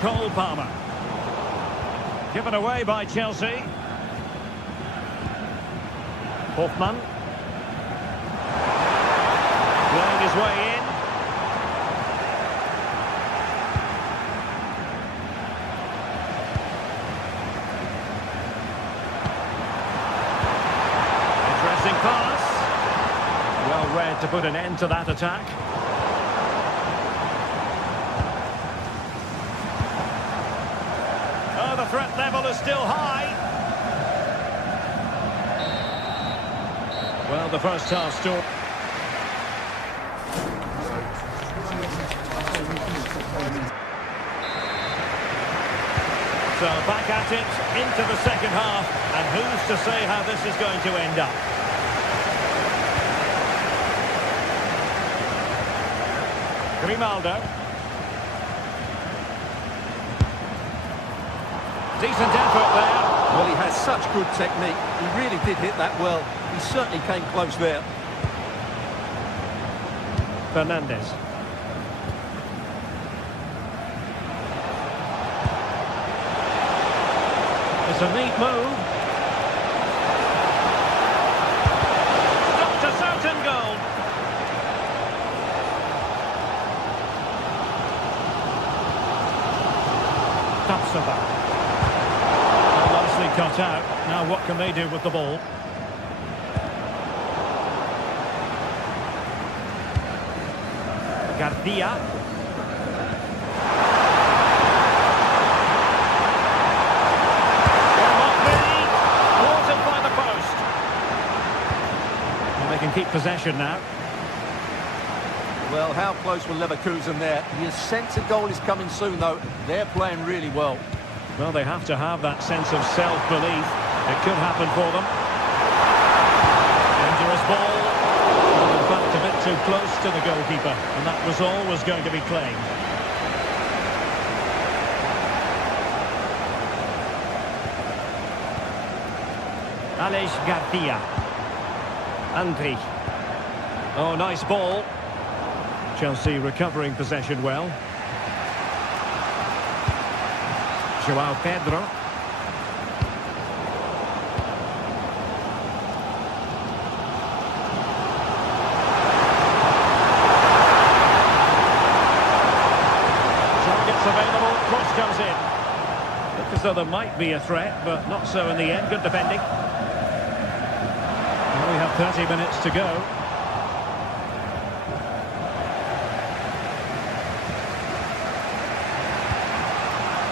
Cole Palmer. Given away by Chelsea. Hoffman. Playing his way in. Interesting pass. Well read to put an end to that attack. Oh, the threat level is still high. Well, the first half still. So back at it, into the second half, and who's to say how this is going to end up? Grimaldo. Decent effort there. Well, he has such good technique. He really did hit that well. He certainly came close there. Fernandez. It's a neat move. Stopped a certain goal. Tapsoba. Nicely cut out. Now what can they do with the ball? Garcia. Thwarted by the post. And they can keep possession now. Well, how close were Leverkusen there? The sense of goal is coming soon, though. They're playing really well. Well, they have to have that sense of self-belief. It could happen for them. Dangerous ball. Well, in fact, a bit too close to the goalkeeper. And that was always going to be claimed. Aleix Garcia. Andri. Oh, nice ball. Chelsea recovering possession well. João Pedro. Targets available, cross comes in. Look as though there might be a threat, but not so in the end. Good defending. Well, we have 30 minutes to go.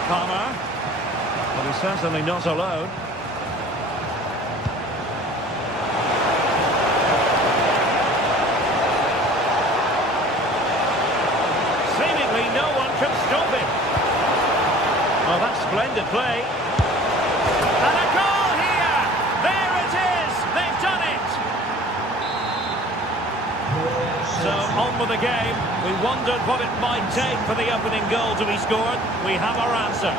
Palmer. Well, he's certainly not alone. Seemingly no one can stop him. Oh, that's splendid play. And a goal here! There it is! They've done it! So, on with the game. We wondered what it might take for the opening goal to be scored. We have our answer.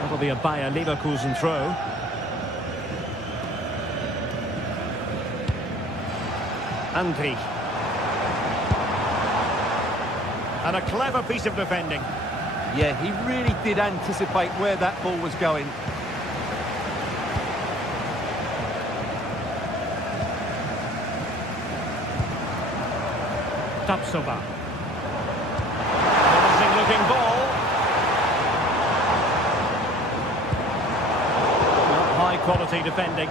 That'll be a Bayer Leverkusen throw. Andri. And a clever piece of defending. Yeah, he really did anticipate where that ball was going. Tapsoba. Promising looking ball. High quality defending.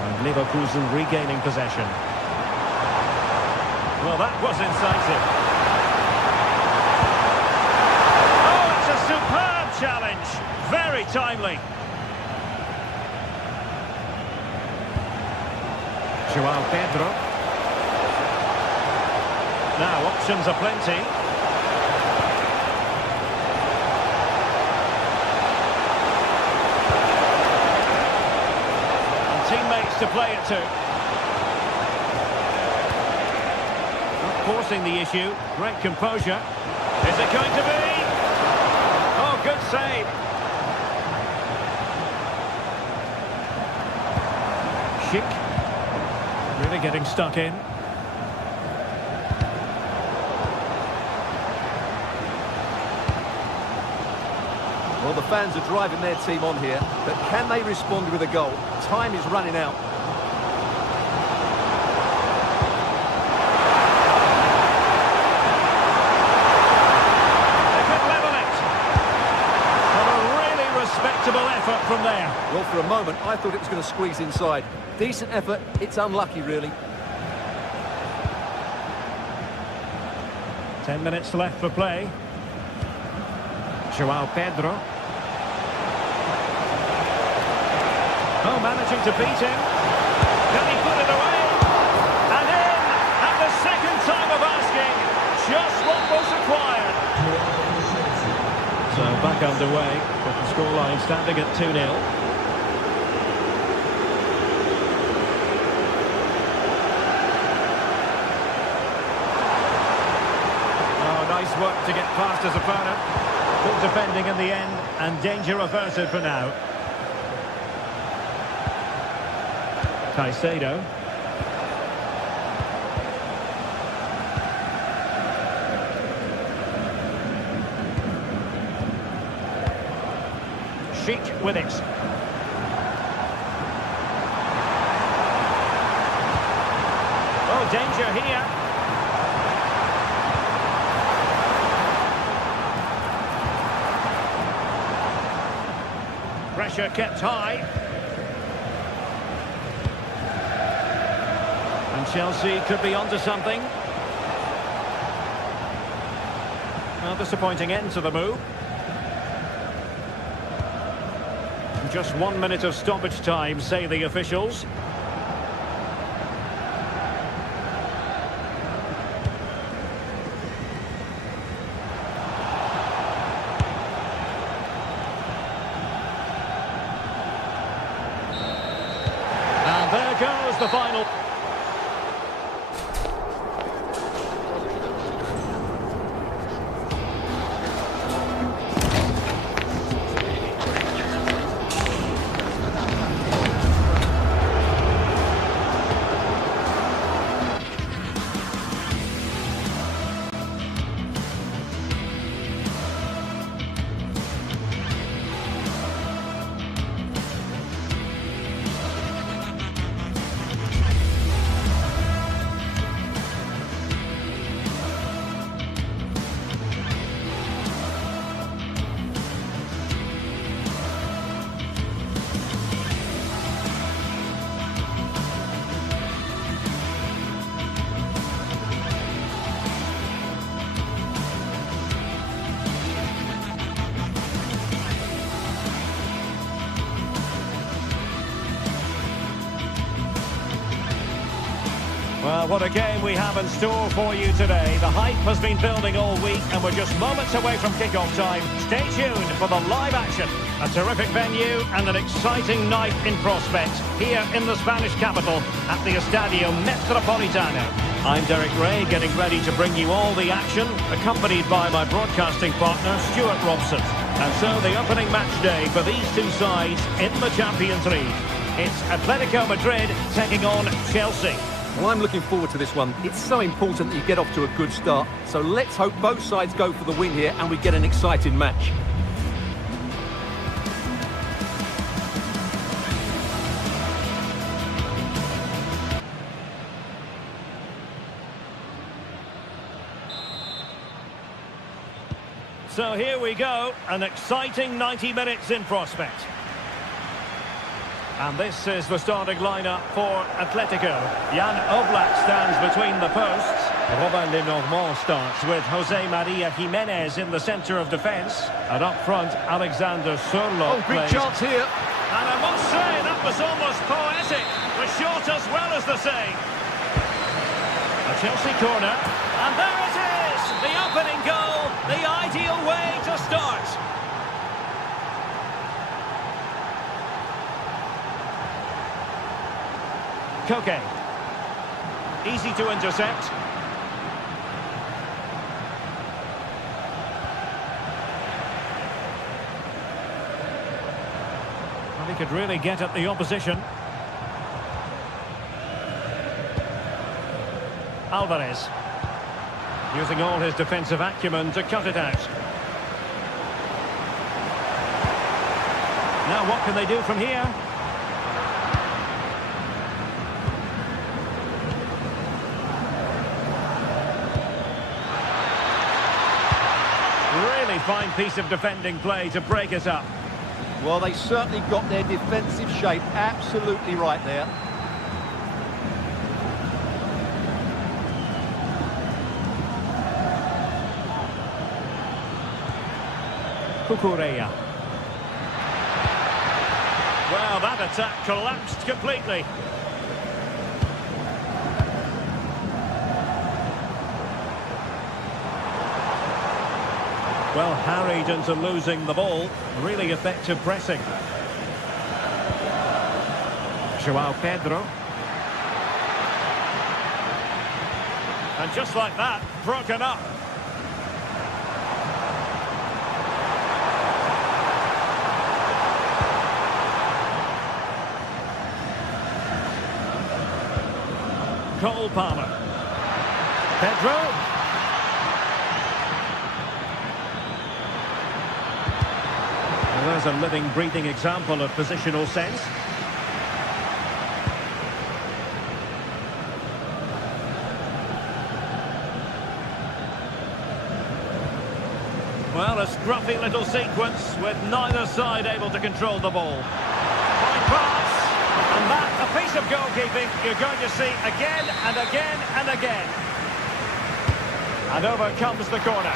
And Leverkusen regaining possession. Well, that was incisive. Superb challenge, very timely. Joao Pedro. Now, options are plenty. And teammates to play it to. Not forcing the issue. Great composure. Is it going to be? Oh, good save. Schick. Really getting stuck in. Well, the fans are driving their team on here, but can they respond with a goal? Time is running out. They could level it. But a really respectable effort from there. Well, for a moment, I thought it was going to squeeze inside. Decent effort, it's unlucky, really. 10 minutes left for play. Joao Pedro. Oh, managing to beat him. Can he put it away? And in, at the second time of asking, just what was required. So back underway, with the scoreline standing at 2-0. Oh, nice work to get past his opponent. Good defending in the end, and danger averted for now. Caicedo. Schick with it. Oh, danger here. Pressure kept high. And Chelsea could be onto something. Well, disappointing end to the move. Just 1 minute of stoppage time, say the officials. And there goes the final. Well, what a game we have in store for you today. The hype has been building all week and we're just moments away from kick-off time. Stay tuned for the live action. A terrific venue and an exciting night in prospect here in the Spanish capital at the Estadio Metropolitano. I'm Derek Ray, getting ready to bring you all the action, accompanied by my broadcasting partner, Stuart Robson. And so the opening match day for these two sides in the Champions League. It's Atletico Madrid taking on Chelsea. Well, I'm looking forward to this one. It's so important that you get off to a good start. So let's hope both sides go for the win here and we get an exciting match. So here we go, an exciting 90 minutes in prospect. And this is the starting lineup for Atletico. Jan Oblak stands between the posts. Robin Lenormand starts with Jose Maria Jimenez in the centre of defence. And up front, Alexander Sørloth Oh, big plays. chance here. And I must say, that was almost poetic. The shot as well as the save. A Chelsea corner. And there it is! The opening goal. The ideal way to start. Koke. Easy to intercept. Well, he could really get at the opposition. Alvarez. Using all his defensive acumen to cut it out. Now what can they do from here? Really fine piece of defending play to break us up. Well, they certainly got their defensive shape absolutely right there. Cucurella. Well, that attack collapsed completely. Well, harried into losing the ball. Really effective pressing. João Pedro. And just like that, broken up. Cole Palmer. Pedro. Well, there's a living, breathing example of positional sense. Well, a scruffy little sequence with neither side able to control the ball. Fine pass. And that, a piece of goalkeeping you're going to see again and again and again. And over comes the corner.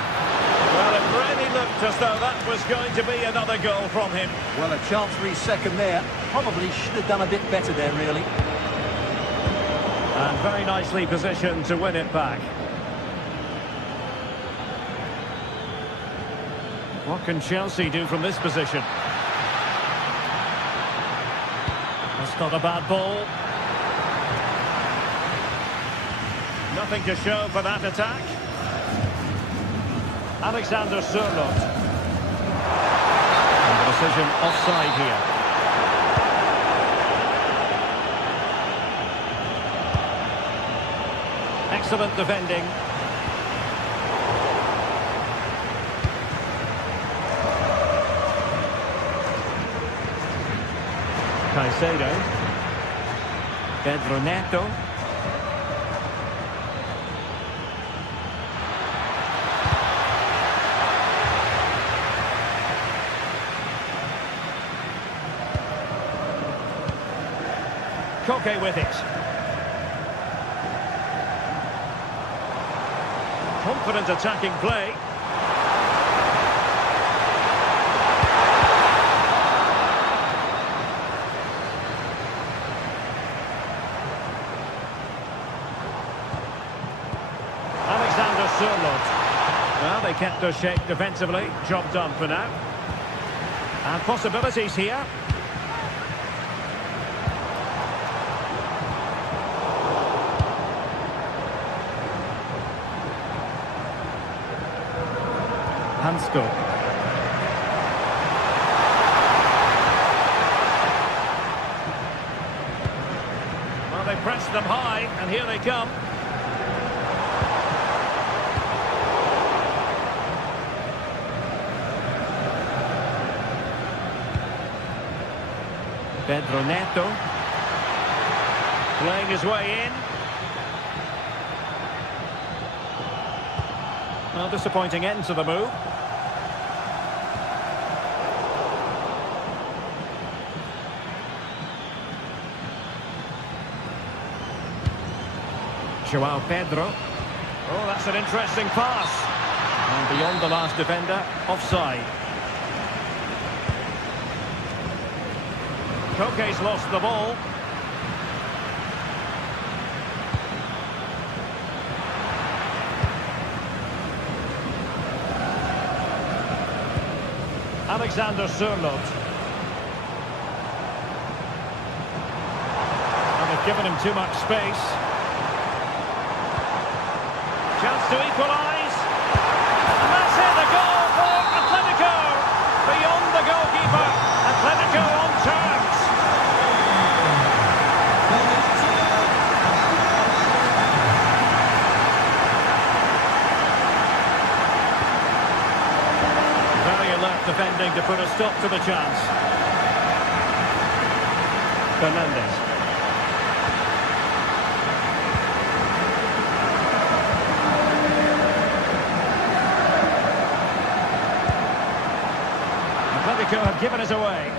Well, it really looked as though that was going to be another goal from him. Well, a chance for his second there. Probably should have done a bit better there, really. And very nicely positioned to win it back. What can Chelsea do from this position? That's not a bad ball. Nothing to show for that attack. Alexander Sørloth. And the decision offside here. Excellent defending. Caicedo. Pedro Neto. Koke with it. Confident attacking play. Alexander Sørloth. Well, they kept their shape defensively. Job done for now. And possibilities here. Hansko. Well, they pressed them high, and here they come. Pedro Neto. Playing his way in. Well, disappointing end to the move. João Pedro. Oh, that's an interesting pass. And beyond the last defender, offside. Koke's lost the ball. Alexander Sørloth. And they've given him too much space. Chance to equalise. And that's it, the goal for Atletico. Beyond the goalkeeper. Atletico on terms. Very alert defending to put a stop to the chance. Fernandez. Atletico have given us away.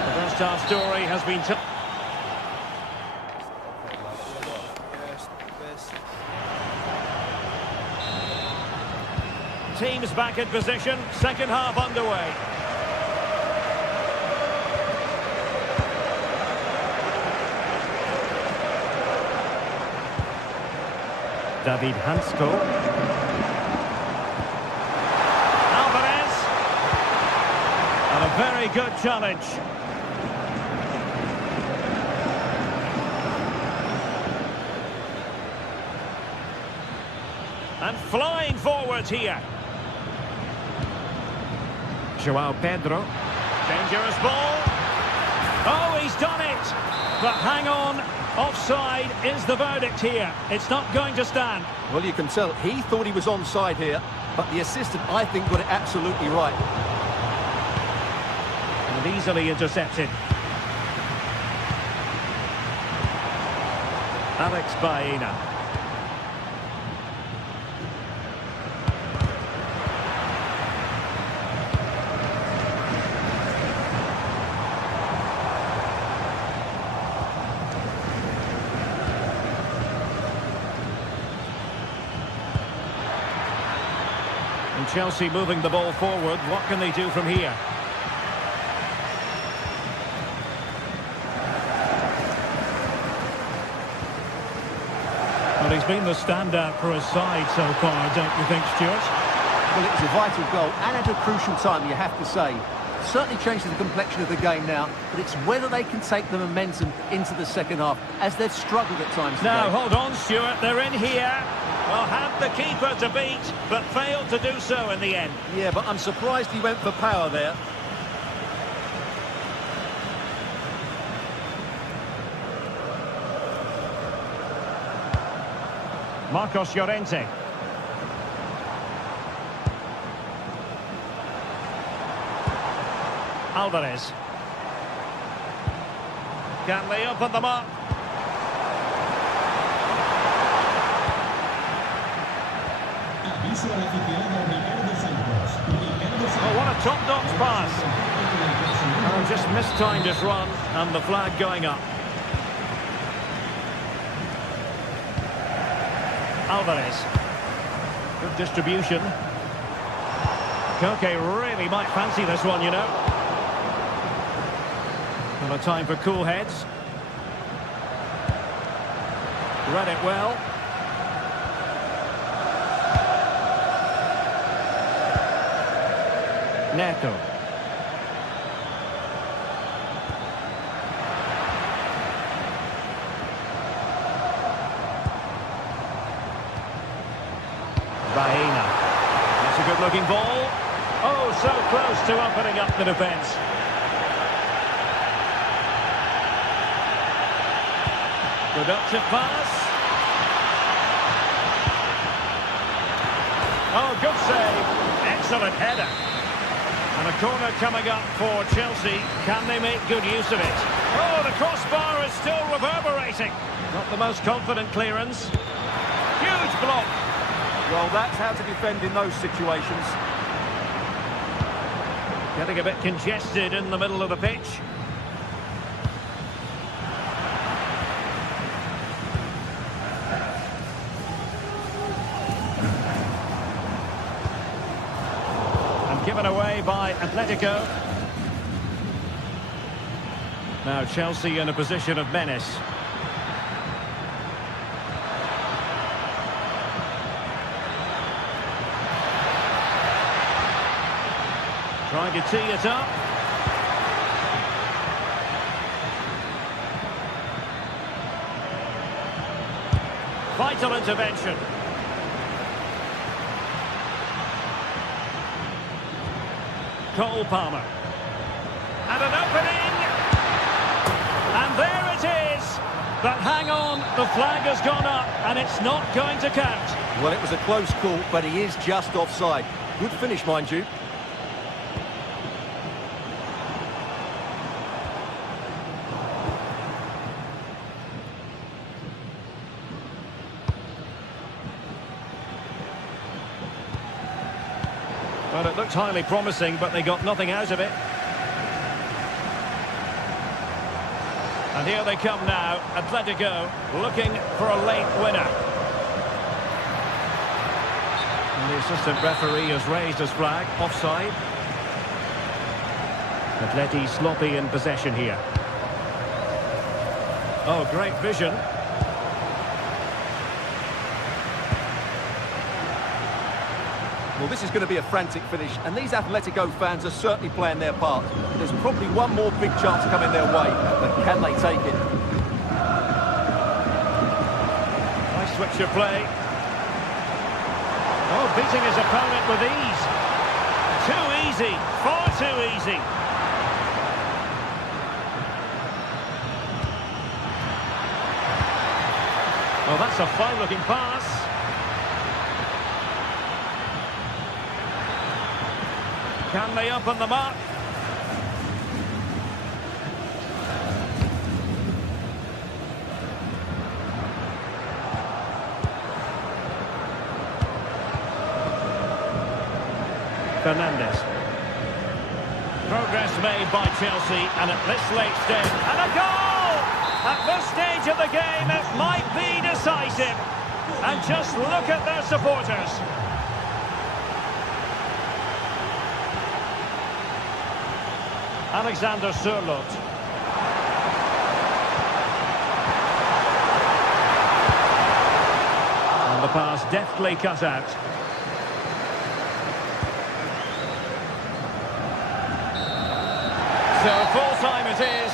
The first half story has been told. Teams back in position, second half underway. David Hansko. Alvarez. And a very good challenge. And flying forwards here. João Pedro. Dangerous ball. Oh, he's done it. But hang on. Offside is the verdict here. It's not going to stand. Well, you can tell he thought he was onside here, but the assistant, I think, got it absolutely right. And easily intercepted. Alex Baena. And Chelsea moving the ball forward. What can they do from here? Well, he's been the standout for his side so far, don't you think, Stuart? Well, it was a vital goal and at a crucial time, you have to say. Certainly changes the complexion of the game now, but it's whether they can take the momentum into the second half, as they've struggled at times today. Now, hold on, Stuart. They're in here. Well, had the keeper to beat, but failed to do so in the end. Yeah, but I'm surprised he went for power there. Marcos Llorente. Alvarez. Can they open them up? Oh, what a top-notch pass. Oh, just mistimed his run, and the flag going up. Alvarez. Good distribution. Koke really might fancy this one, you know. Well, a time for cool heads. Read it well. Neto. Baena. That's a good-looking ball. Oh, so close to opening up the defence. Productive pass. Oh, good save. Excellent header. And a corner coming up for Chelsea. Can they make good use of it? Oh, the crossbar is still reverberating. Not the most confident clearance. Huge block. Well, that's how to defend in those situations. Getting a bit congested in the middle of the pitch. by Atletico. Now Chelsea in a position of menace. Trying to tee it up. Vital intervention. Cole Palmer. And an opening. And there it is. But hang on, the flag has gone up and it's not going to count. Well, it was a close call, but he is just offside. Good finish, mind you. Well, it looked highly promising, but they got nothing out of it. And here they come now, Atletico looking for a late winner. And the assistant referee has raised his flag, offside. Atleti sloppy in possession here. Oh, great vision. Well, this is going to be a frantic finish, and these Atletico fans are certainly playing their part. There's probably one more big chance coming their way, but can they take it? Nice switch of play. Oh, beating his opponent with ease. Too easy, far too easy. Oh, that's a fine-looking pass. Can they open them up? Fernandes. Progress made by Chelsea, and at this late stage, and a goal! At this stage of the game, it might be decisive. And just look at their supporters. Alexander Sørloth. And the pass deftly cut out. So full time it is.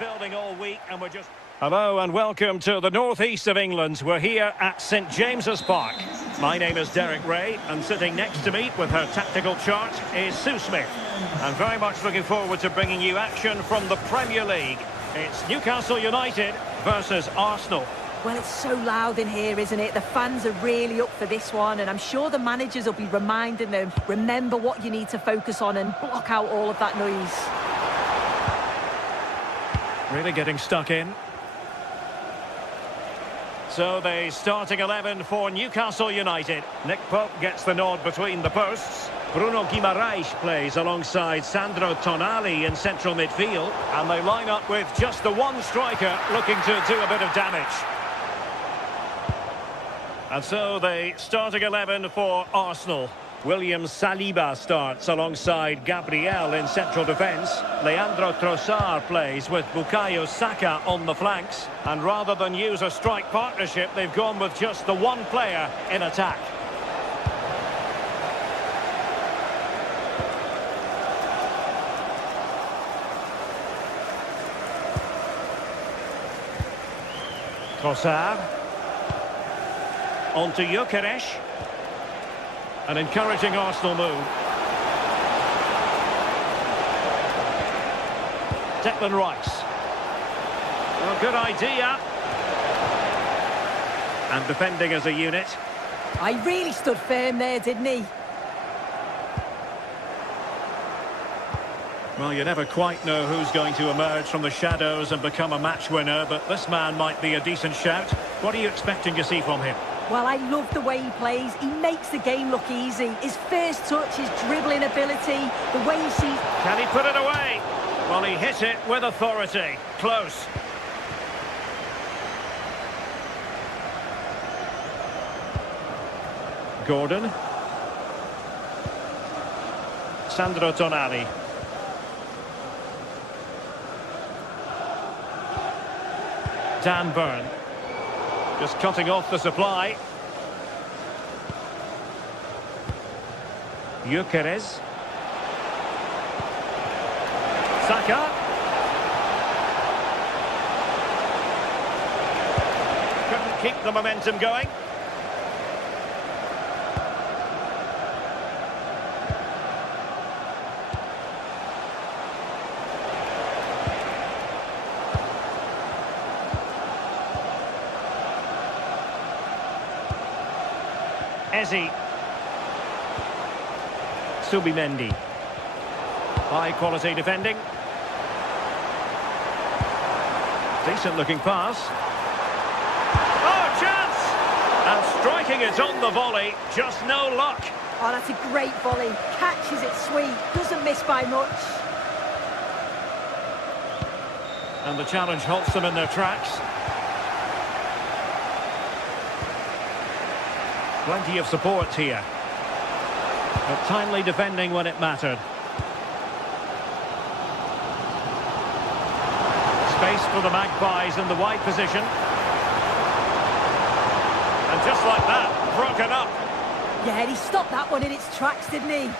Building all week, and we're just... Hello and welcome to the northeast of England. We're here at St James's Park. My name is Derek Ray, and sitting next to me with her tactical chart is Sue Smith. I'm very much looking forward to bringing you action from the Premier League. It's Newcastle United versus Arsenal. Well, it's so loud in here, isn't it? The fans are really up for this one, and I'm sure the managers will be reminding them, remember what you need to focus on and block out all of that noise. Really getting stuck in. So the starting 11 for Newcastle United. Nick Pope gets the nod between the posts. Bruno Guimaraes plays alongside Sandro Tonali in central midfield. And they line up with just the one striker looking to do a bit of damage. And so the starting 11 for Arsenal. William Saliba starts alongside Gabriel in central defence. Leandro Trossard plays with Bukayo Saka on the flanks. And rather than use a strike partnership, they've gone with just the one player in attack. Trossard. On to Gyökeres. An encouraging Arsenal move. Declan Rice. Well, good idea. And defending as a unit. I really stood firm there, didn't he? Well, you never quite know who's going to emerge from the shadows and become a match winner, but this man might be a decent shout. What are you expecting to see from him? Well, I love the way he plays. He makes the game look easy. His first touch, his dribbling ability, the way he sees... Can he put it away? Well, he hit it with authority. Close. Gordon. Sandro Tonali. Dan Burn. Just cutting off the supply. Gyökeres. Saka. Couldn't keep the momentum going. Eze. Subimendi. High quality defending. Decent looking pass. Oh, chance! And striking it on the volley, just no luck. Oh, that's a great volley. Catches it sweet, doesn't miss by much. And the challenge halts them in their tracks. Plenty of support here. But timely defending when it mattered. Space for the Magpies in the wide position. And just like that, broken up. Yeah, he stopped that one in its tracks, didn't he?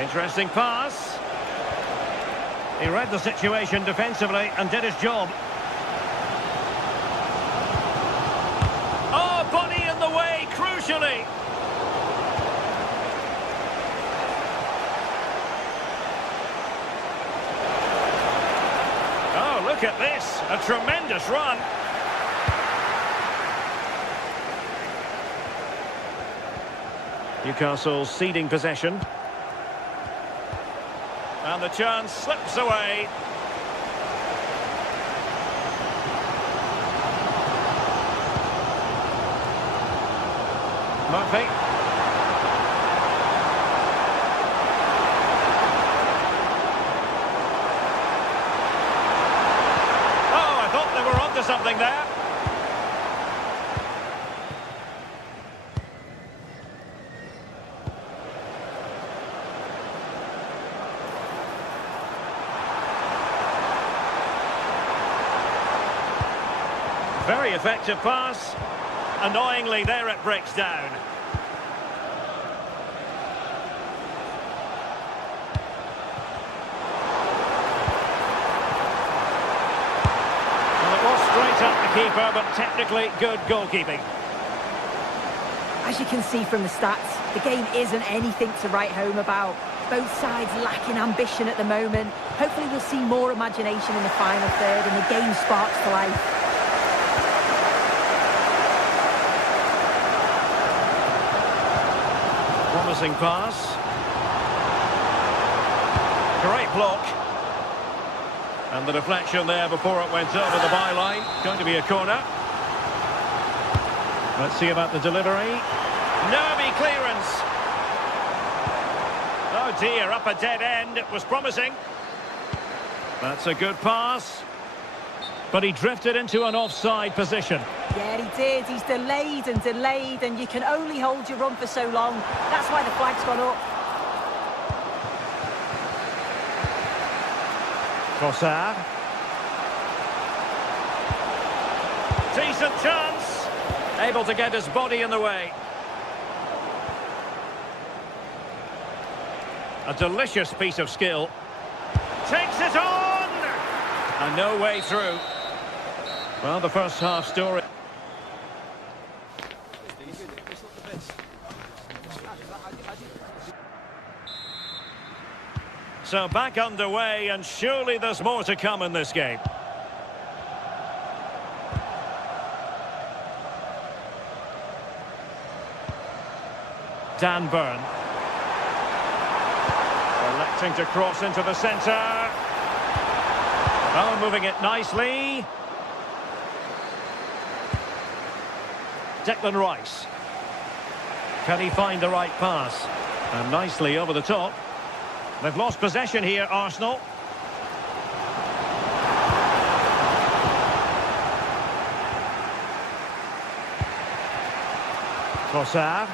Interesting pass. He read the situation defensively and did his job. Oh, body in the way, crucially. Oh, look at this. A tremendous run. Newcastle ceding possession. And the chance slips away. Murphy. Oh, I thought they were onto something there. Very effective pass. Annoyingly, there it breaks down. Well, it was straight at the keeper, but technically good goalkeeping. As you can see from the stats, the game isn't anything to write home about. Both sides lacking ambition at the moment. Hopefully we'll see more imagination in the final third and the game sparks to life. Promising pass. Great block. And the deflection there before it went over the byline. Going to be a corner. Let's see about the delivery. Nervy clearance. Oh dear, up a dead end. It was promising. That's a good pass. But he drifted into an offside position. Yeah, he did. He's delayed, and you can only hold your run for so long. That's why the flag's gone up. Trossard. Decent chance. Able to get his body in the way. A delicious piece of skill. Takes it on! And no way through. Well, the first half story. So back underway, and surely there's more to come in this game. Dan Burn. Electing to cross into the centre. Oh, moving it nicely. Declan Rice. Can he find the right pass? And nicely over the top. They've lost possession here, Arsenal. Trossard.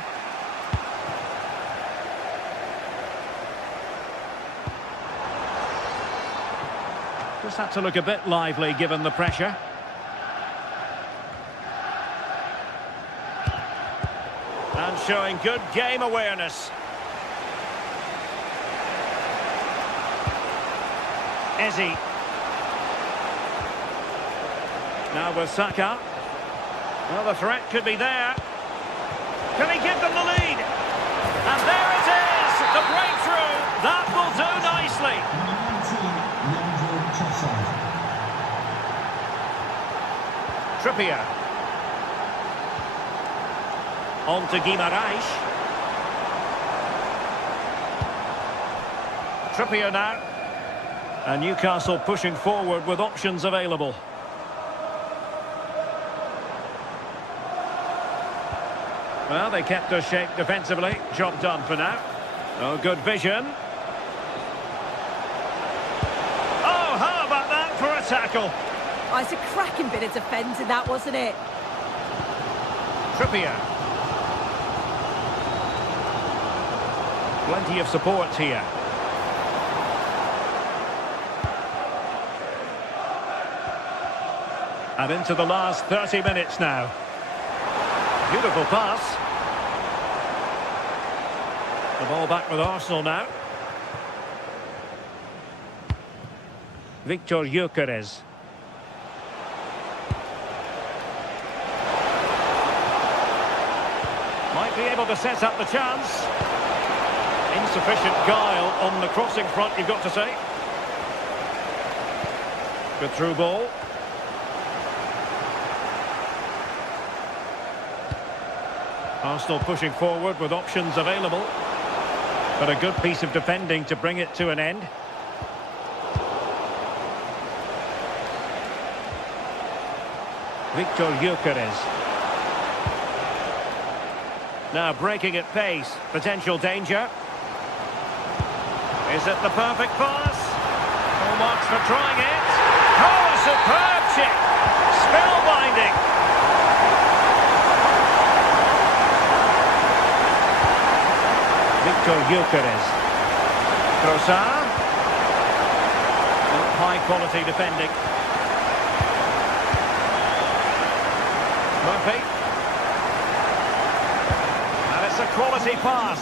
Just had to look a bit lively given the pressure. And showing good game awareness. Ezzy. Now with Saka. Well, the threat could be there. Can he give them the lead? And there it is! The breakthrough! That will do nicely. Trippier. On to Guimaraes. Trippier now. And Newcastle pushing forward with options available. Well, they kept us shape defensively. Job done for now. Oh, good vision. Oh, how about that for a tackle? Oh, it's a cracking bit of defending, that, wasn't it? Trippier. Plenty of support here. And into the last 30 minutes now. Beautiful pass. The ball back with Arsenal now. Victor Gyökeres. Might be able to set up the chance. Insufficient guile on the crossing front, you've got to say. Good through ball. Arsenal pushing forward with options available. But a good piece of defending to bring it to an end. Victor Gyökeres. Now breaking at pace. Potential danger. Is it the perfect pass? Full marks for trying it. Oh, a superb chip. Spellbinding. Victor Gyökeres. Trossard. High quality defending. Murphy. And it's a quality pass.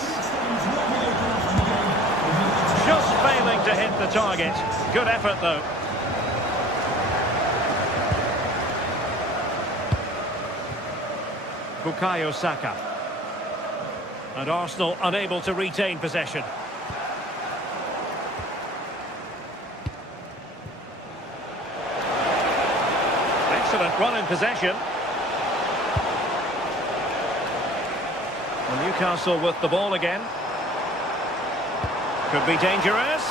Just failing to hit the target. Good effort though. Bukayo Saka. And Arsenal unable to retain possession. Run in possession. Well, Newcastle with the ball again. Could be dangerous.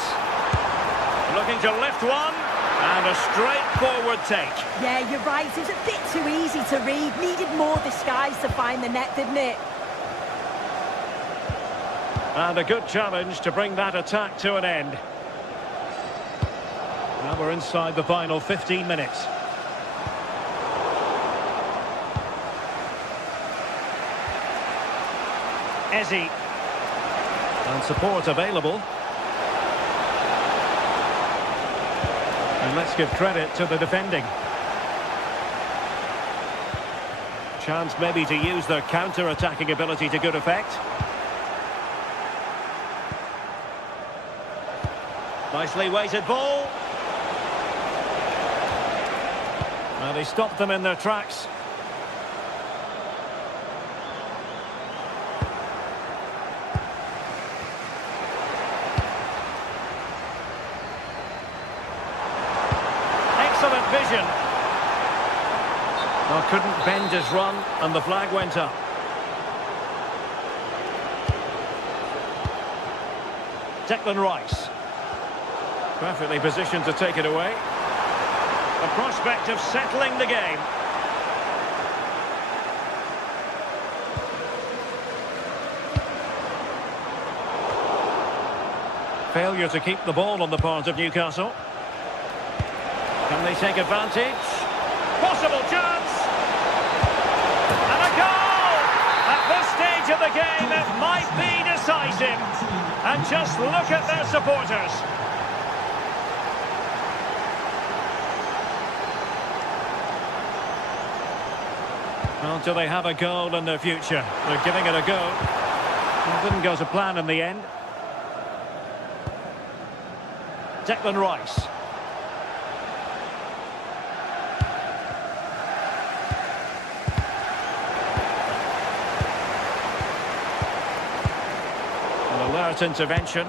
Looking to lift one. And a straightforward take. Yeah, you're right. It was a bit too easy to read. Needed more disguise to find the net, didn't it? And a good challenge to bring that attack to an end. Now we're inside the final 15 minutes. Eze. And support available. And let's give credit to the defending. Chance maybe to use their counter-attacking ability to good effect. Nicely weighted ball. And he stopped them in their tracks. Excellent vision. Well, couldn't bend his run, and the flag went up. Declan Rice. Perfectly positioned to take it away. A prospect of settling the game. Failure to keep the ball on the part of Newcastle. Can they take advantage? Possible chance! And a goal! At this stage of the game, it might be decisive. And just look at their supporters. Well, do they have a goal in their future? They're giving it a go. It didn't go to plan in the end. Declan Rice. An alert intervention.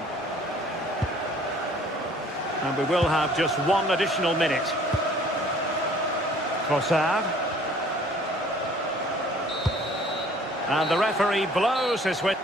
And we will have just one additional minute. Trossard. And the referee blows his whistle.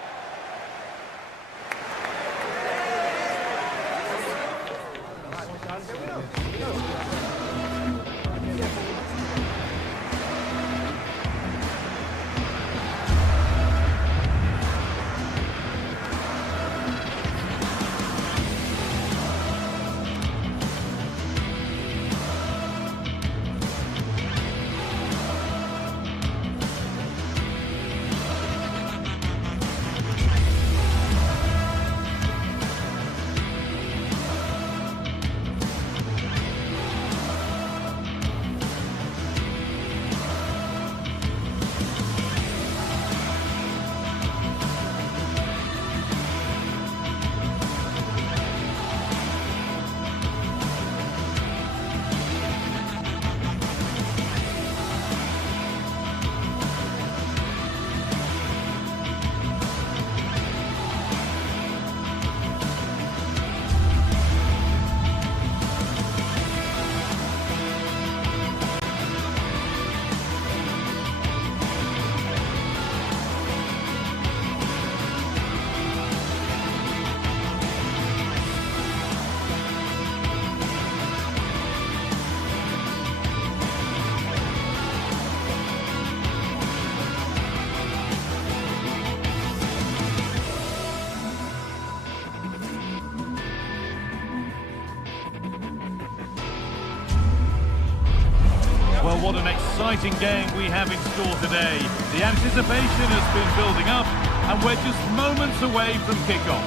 Well, what an exciting game we have in store today. The anticipation has been building up, and we're just moments away from kick-off.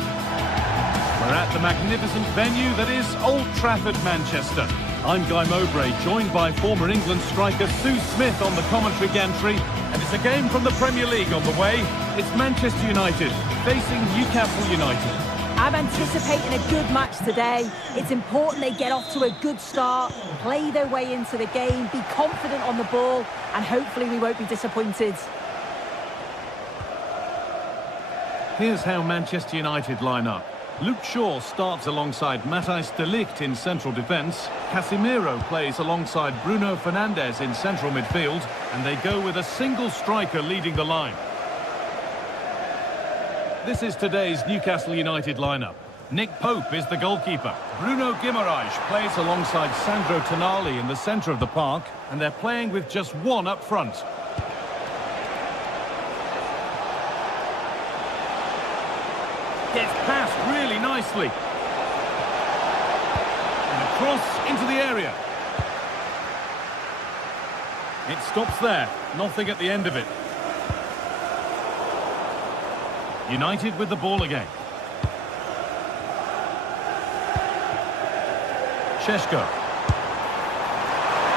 We're at the magnificent venue that is Old Trafford, Manchester. I'm Guy Mowbray, joined by former England striker Sue Smith on the commentary gantry, and it's a game from the Premier League on the way. It's Manchester United facing Newcastle United. I'm anticipating a good match today. It's important they get off to a good start, play their way into the game, be confident on the ball, and hopefully we won't be disappointed. Here's how Manchester United line up. Luke Shaw starts alongside Matthijs de Ligt in central defence. Casemiro plays alongside Bruno Fernandes in central midfield. And they go with a single striker leading the line. This is today's Newcastle United lineup. Nick Pope is the goalkeeper. Bruno Guimaraes plays alongside Sandro Tonali in the centre of the park. And they're playing with just one up front. Gets passed really nicely. And a cross into the area. It stops there. Nothing at the end of it. United with the ball again. Šeško.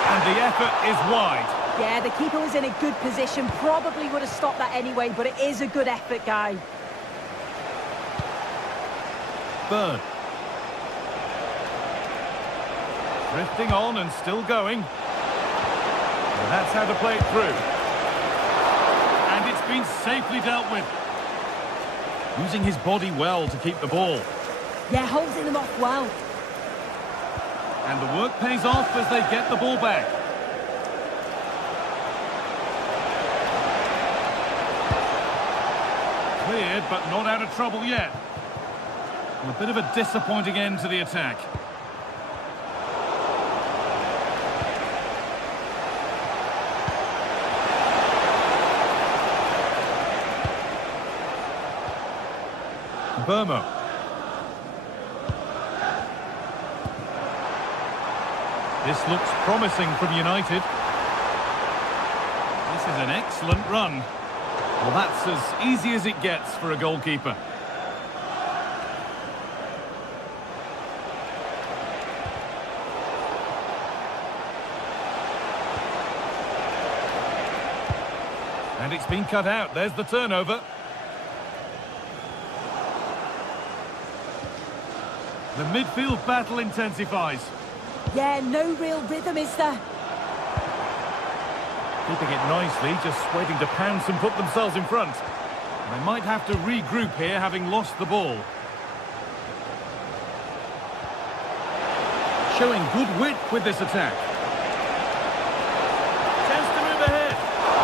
And the effort is wide. Yeah, the keeper was in a good position. Probably would have stopped that anyway, but it is a good effort, Guy. Bird. Drifting on and still going. And that's how to play it through. And it's been safely dealt with. Using his body well to keep the ball. Yeah, holding them off well. And the work pays off as they get the ball back. Cleared, but not out of trouble yet. And a bit of a disappointing end to the attack. Burmo. This looks promising from United. This is an excellent run. Well, that's as easy as it gets for a goalkeeper. And it's been cut out. There's the turnover. The midfield battle intensifies. Yeah, no real rhythm, is there? Keeping it nicely, just waiting to pounce and put themselves in front. They might have to regroup here, having lost the ball. Showing good wit with this attack. Chance to move ahead.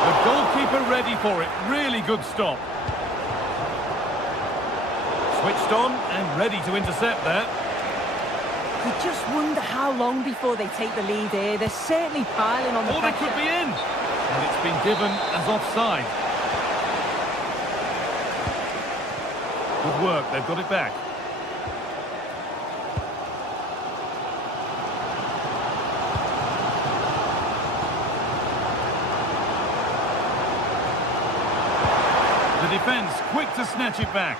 The goalkeeper ready for it. Really good stop. Switched on and ready to intercept there. You just wonder how long before they take the lead here. They're certainly piling on the pressure. They could be in. And it's been given as offside. Good work, they've got it back. The defence quick to snatch it back.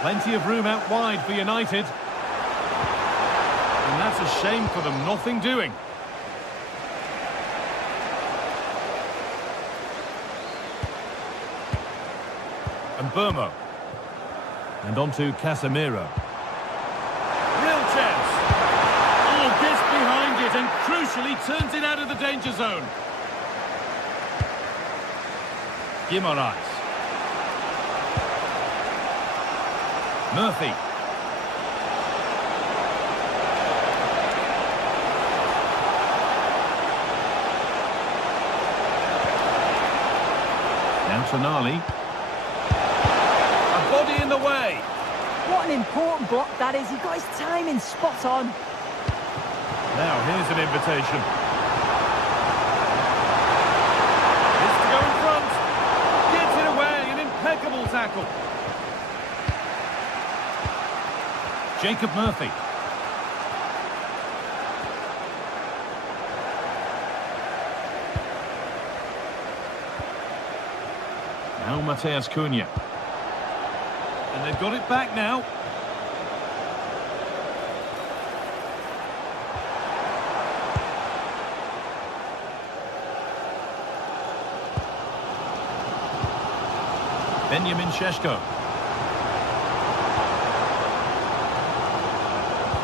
Plenty of room out wide for United. And that's a shame for them, nothing doing. And Burmo. And on to Casemiro. Real chance. Oh, gets behind it and crucially turns it out of the danger zone. Guimaraes. Murphy. Now Tonali. A body in the way. What an important block that is. He got his timing spot on. Now here's an invitation. It's to go in front. Gets it away. An impeccable tackle. Jacob Murphy. Now Matheus Cunha. And they've got it back now. Benjamin Šeško.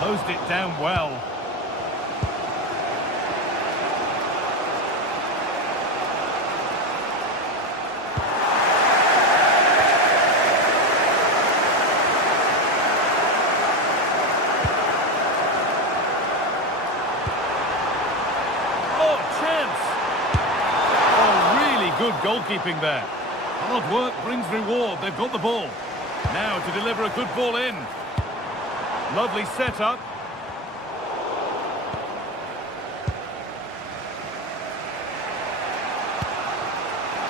Closed it down well. goalkeeping there. Hard work brings reward. They've got the ball. Now to deliver a good ball in. Lovely setup.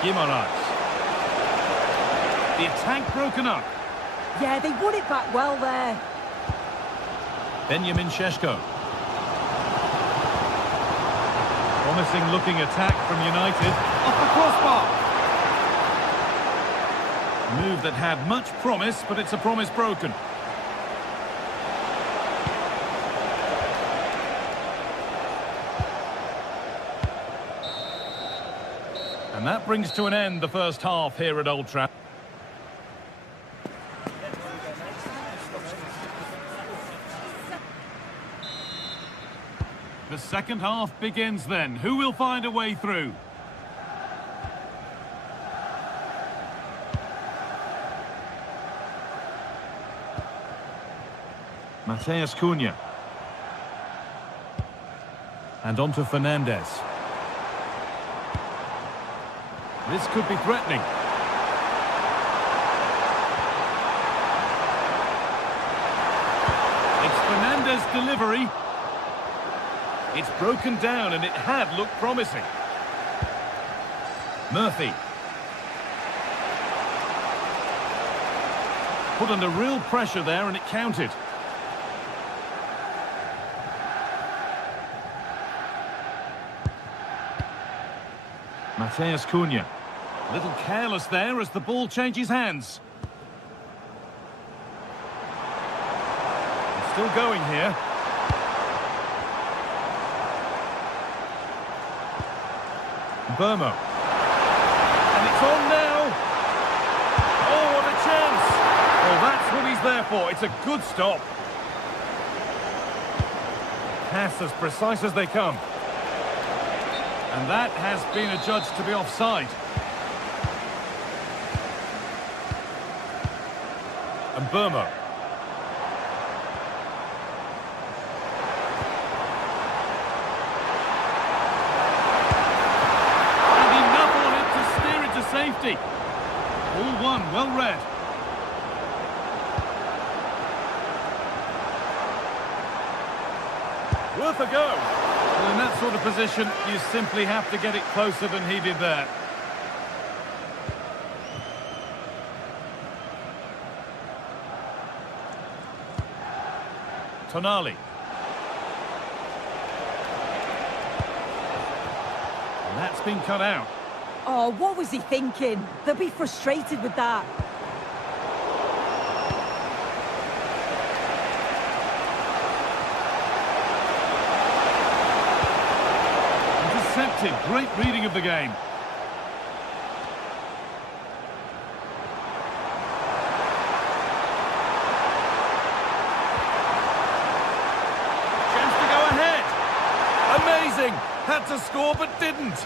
Guimaraes. The attack broken up. Yeah, they won it back well there. Benjamin Šeško. Promising looking attack from United. Off the crossbar. A move that had much promise, but it's a promise broken. And that brings to an end the first half here at Old Trafford. The second half begins then. Who will find a way through? Mateus Cunha. And on to Fernandes. This could be threatening. It's Fernandes' delivery. It's broken down and it had looked promising. Murphy. Put under real pressure there and it counted. Mateus Cunha. A little careless there as the ball changes hands. It's still going here. Burmo. And it's on now. Oh, what a chance. Well, that's what he's there for. It's a good stop. Pass as precise as they come. And that has been adjudged to be offside. And Burmo. Safety. All one, well read. Worth a go. Well, in that sort of position, you simply have to get it closer than he did there. Tonali. And that's been cut out. Oh, what was he thinking? They'll be frustrated with that. Intercepted. Great reading of the game. Chance to go ahead. Amazing. Had to score but didn't.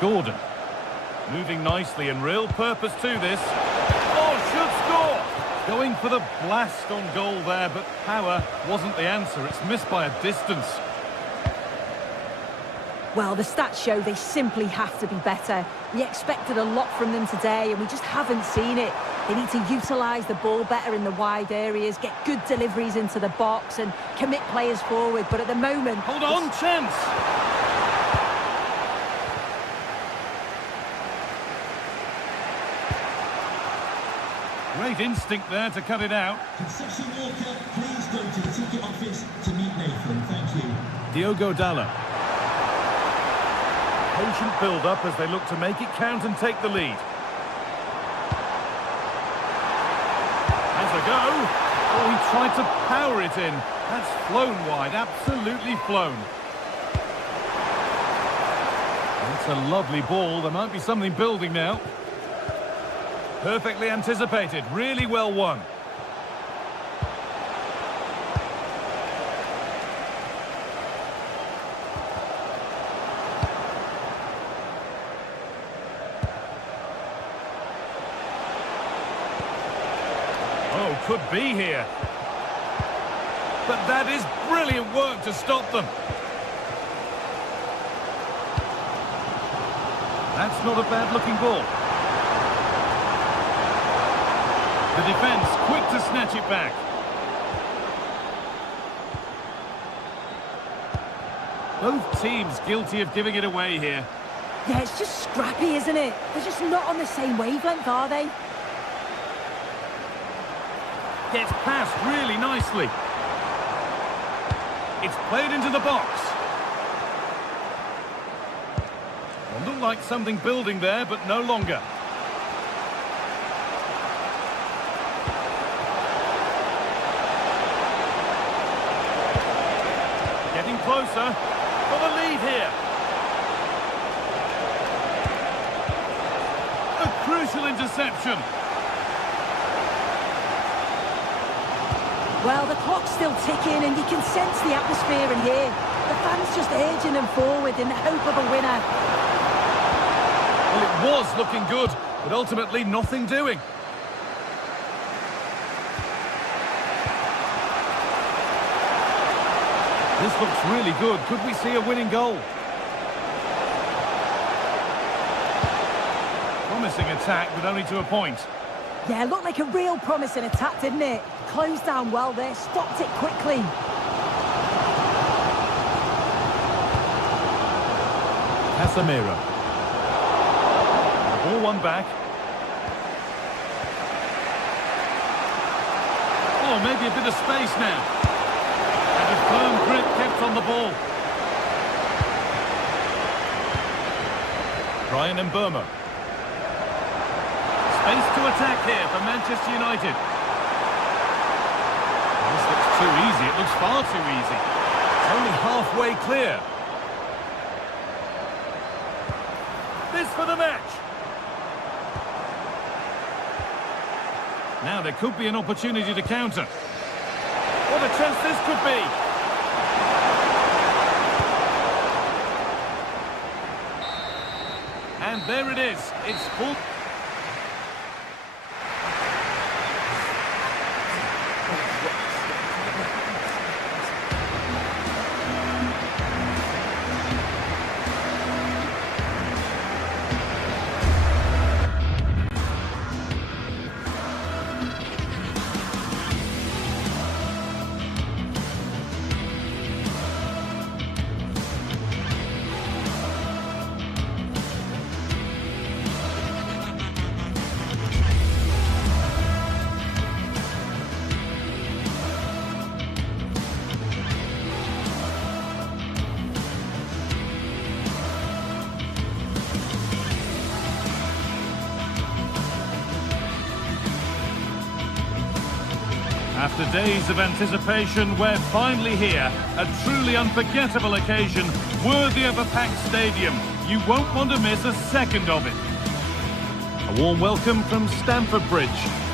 Gordon, moving nicely and real purpose to this. Oh, should score! Going for the blast on goal there, but power wasn't the answer. It's missed by a distance. Well, the stats show they simply have to be better. We expected a lot from them today, and we just haven't seen it. They need to utilise the ball better in the wide areas, get good deliveries into the box, and commit players forward. But at the moment... Hold on, chance! Great instinct there to cut it out. Concession Walker, please go to the ticket office to meet Nathan. Thank you. Diogo Dallo. Patient build-up as they look to make it count and take the lead. Has a go. Oh, he tried to power it in. That's flown wide, absolutely flown. That's a lovely ball. There might be something building now. Perfectly anticipated, really well won. Oh, could be here. But that is brilliant work to stop them. That's not a bad-looking ball. The defence quick to snatch it back. Both teams guilty of giving it away here. Yeah, it's just scrappy, isn't it? They're just not on the same wavelength, are they? Gets passed really nicely. It's played into the box. Well, looked like something building there, but no longer. Getting closer for the lead here. A crucial interception. Well, the clock's still ticking and you can sense the atmosphere in here. The fans just urging them forward in the hope of a winner. Well, it was looking good, but ultimately nothing doing. This looks really good. Could we see a winning goal? Promising attack, but only to a point. Yeah, looked like a real promising attack, didn't it? Closed down well there, stopped it quickly. Casemiro. Ball one back. Oh, maybe a bit of space now. And a firm grip kept on the ball. Brian and Burma. Space to attack here for Manchester United. This looks too easy. It looks far too easy. It's only halfway clear. This for the match. Now there could be an opportunity to counter. What a chance this could be. And there it is. It's full. After days of anticipation, we're finally here. A truly unforgettable occasion, worthy of a packed stadium. You won't want to miss a second of it. A warm welcome from Stamford Bridge.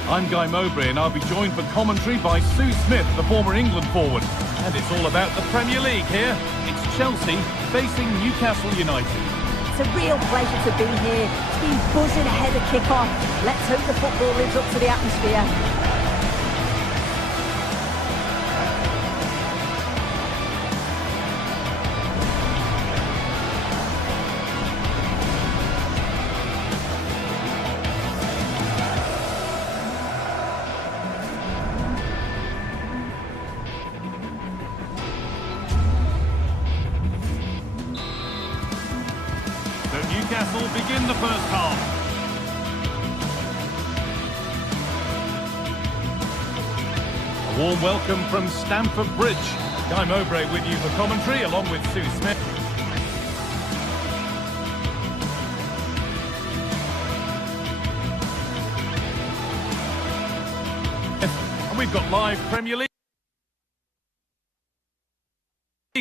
I'm Guy Mowbray and I'll be joined for commentary by Sue Smith, the former England forward. And it's all about the Premier League here. It's Chelsea facing Newcastle United. It's a real pleasure to be here. It's been buzzing ahead of kick-off. Let's hope the football lives up to the atmosphere. Newcastle begin the first half. A warm welcome from Stamford Bridge. Guy Mowbray with you for commentary, along with Sue Smith. And we've got live Premier League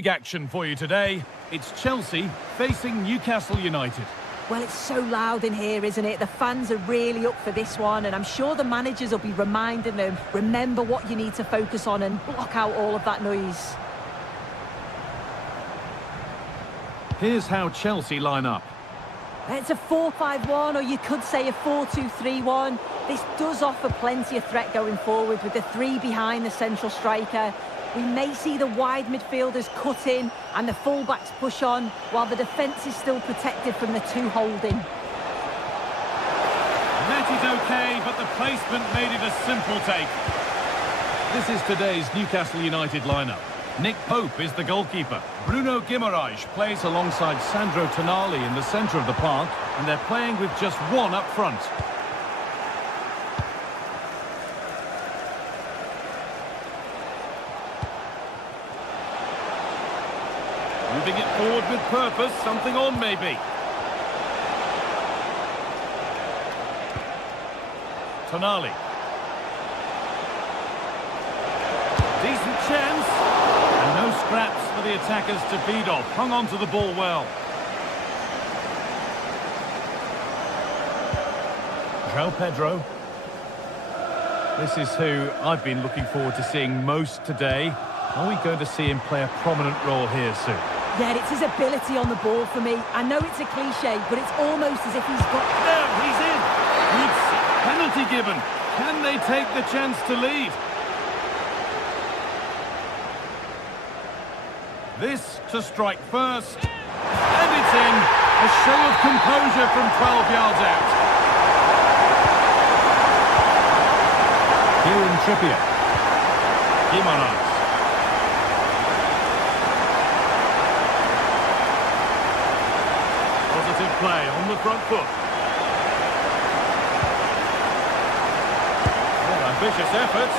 action for you today. It's Chelsea facing Newcastle United. Well, it's so loud in here, isn't it? The fans are really up for this one, and I'm sure the managers will be reminding them, remember what you need to focus on and block out all of that noise. Here's how Chelsea line up. It's a 4-5-1, or you could say a 4-2-3-1. This does offer plenty of threat going forward with the three behind the central striker. We may see the wide midfielders cut in and the fullbacks push on, while the defence is still protected from the two holding. Net is okay, but the placement made it a simple take. This is today's Newcastle United lineup. Nick Pope is the goalkeeper. Bruno Guimaraes plays alongside Sandro Tonali in the centre of the park, and they're playing with just one up front. Moving it forward with purpose, something on maybe. Tonali. Decent chance. And no scraps for the attackers to feed off. Hung on to the ball well. João Pedro. This is who I've been looking forward to seeing most today. Are we going to see him play a prominent role here soon? Yeah, it's his ability on the ball for me. I know it's a cliche, but it's almost as if he's got... There, he's in! Good penalty given. Can they take the chance to lead? This to strike first. And it's in. A show of composure from 12 yards out. Kieran Trippier. Guimaraes. Positive play on the front foot. Ambitious effort.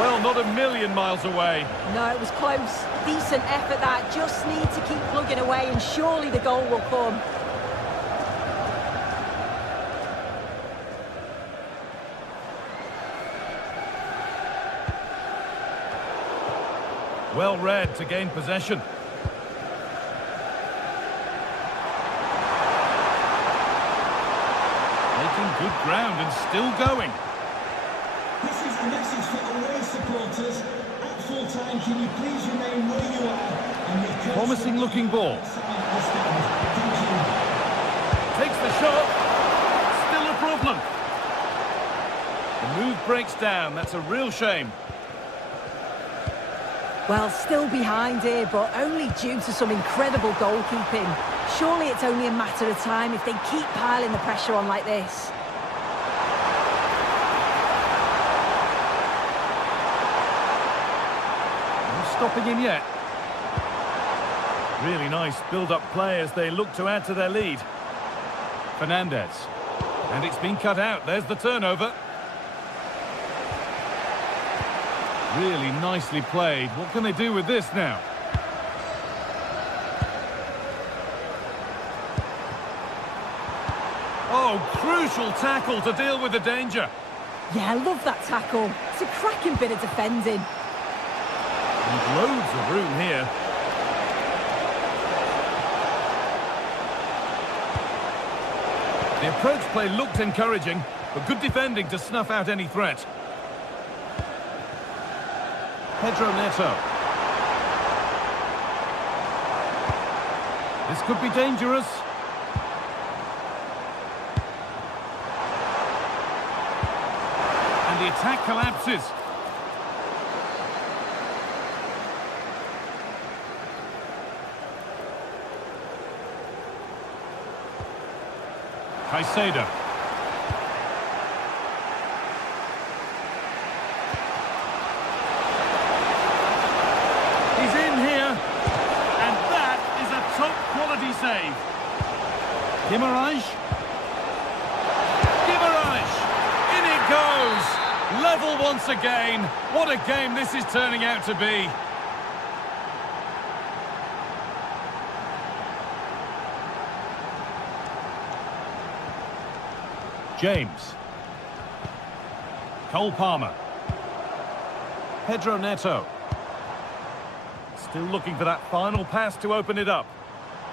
Well, not a million miles away. No, it was close. Decent effort that. Just need to keep plugging away and surely the goal will come. Well read to gain possession. Making good ground and still going. This is the message for away supporters. At full time, can you please remain where you are? Promising looking ball. Takes the shot. Still a problem. The move breaks down. That's a real shame. Well, still behind here, but only due to some incredible goalkeeping. Surely it's only a matter of time if they keep piling the pressure on like this. Stopping him yet. Really nice build-up play as they look to add to their lead. Fernandez. And it's been cut out. There's the turnover. Really nicely played. What can they do with this now? Oh, crucial tackle to deal with the danger. Yeah, I love that tackle. It's a cracking bit of defending. And loads of room here. The approach play looked encouraging, but good defending to snuff out any threat. Pedro Neto. This could be dangerous. And the attack collapses. Caicedo. He's in here, and that is a top-quality save. Guimaraes. Guimaraes! In it goes! Level once again. What a game this is turning out to be. James. Cole Palmer. Pedro Neto. Still looking for that final pass to open it up.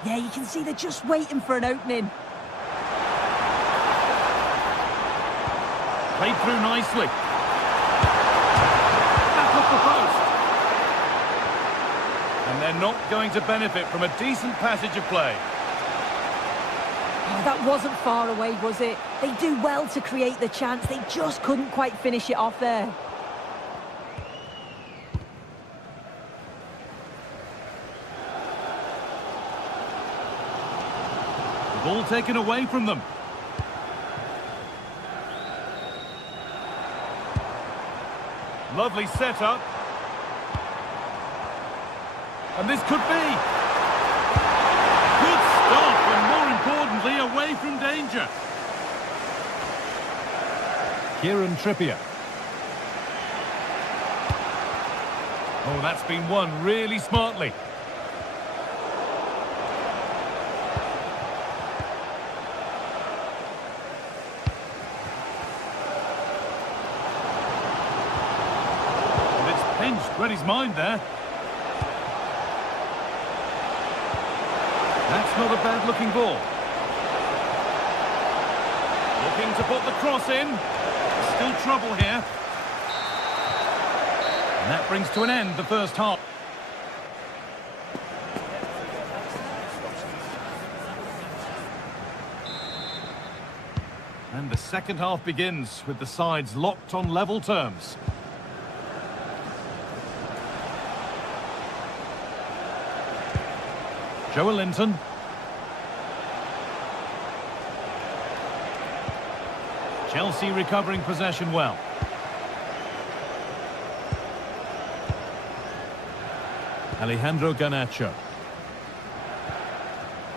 Yeah, you can see they're just waiting for an opening. Played through nicely. Back off the post. And they're not going to benefit from a decent passage of play. Oh, that wasn't far away, was it? They do well to create the chance. They just couldn't quite finish it off there. The ball taken away from them. Lovely setup. And this could be. Good stop, and more importantly, away from danger. Kieran Trippier. Oh, that's been won really smartly. Read his mind there. That's not a bad looking ball. Looking to put the cross in. Still trouble here. And that brings to an end the first half. And the second half begins with the sides locked on level terms. Joelinton. Chelsea recovering possession well. Alejandro Garnacho.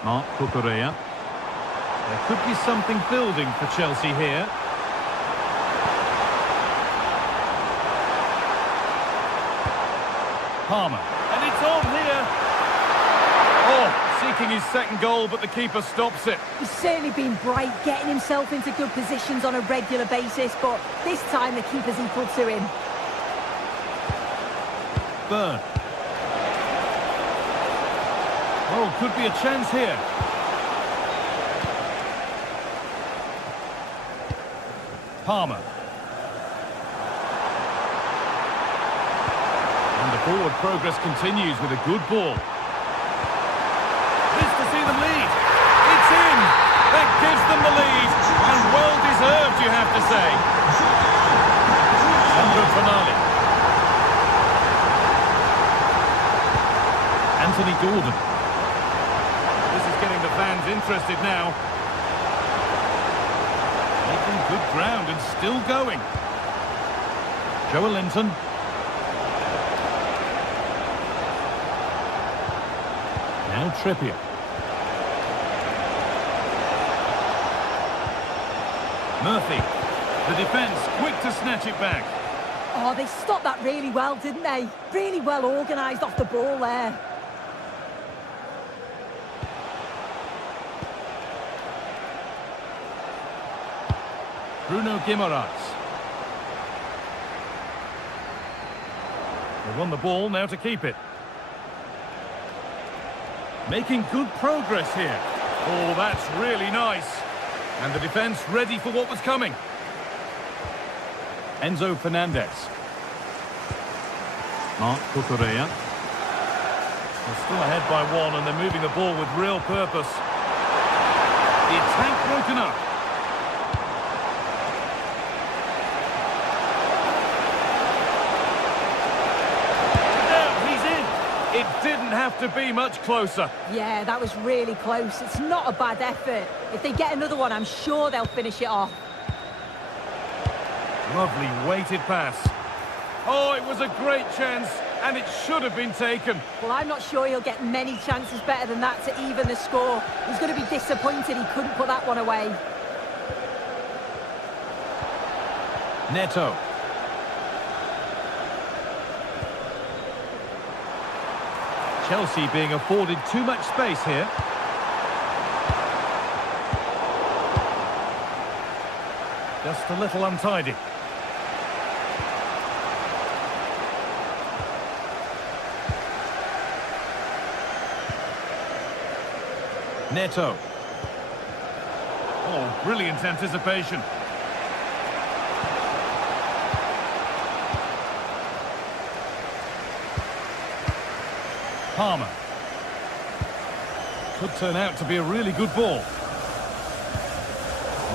Marc Cucurella. There could be something building for Chelsea here. Palmer. And it's on here. Oh, seeking his second goal, but the keeper stops it. He's certainly been bright, getting himself into good positions on a regular basis, but this time the keeper's equal to him. Burn. Oh, could be a chance here. Palmer. And the forward progress continues with a good ball. This to see them lead. It's in. That gives them the lead. And well deserved, you have to say. Sandro Tonali. Anthony Gordon. This is getting the fans interested now. Making good ground and still going. Joelinton. Now Trippier. Murphy. The defence quick to snatch it back. Oh, they stopped that really well, didn't they? Really well organised off the ball there. Bruno Guimaraes. They won the ball, now to keep it. Making good progress here. Oh, that's really nice. And the defence ready for what was coming. Enzo Fernandez. Marc Cucurella. They're still ahead by one and they're moving the ball with real purpose. The attack broken up. It didn't have to be much closer. Yeah, that was really close. It's not a bad effort. If they get another one, I'm sure they'll finish it off. Lovely weighted pass. Oh, it was a great chance, and it should have been taken. Well, I'm not sure he'll get many chances better than that to even the score. He's going to be disappointed he couldn't put that one away. Neto. Chelsea being afforded too much space here. Just a little untidy. Neto. Oh, brilliant anticipation. Palmer. Could turn out to be a really good ball.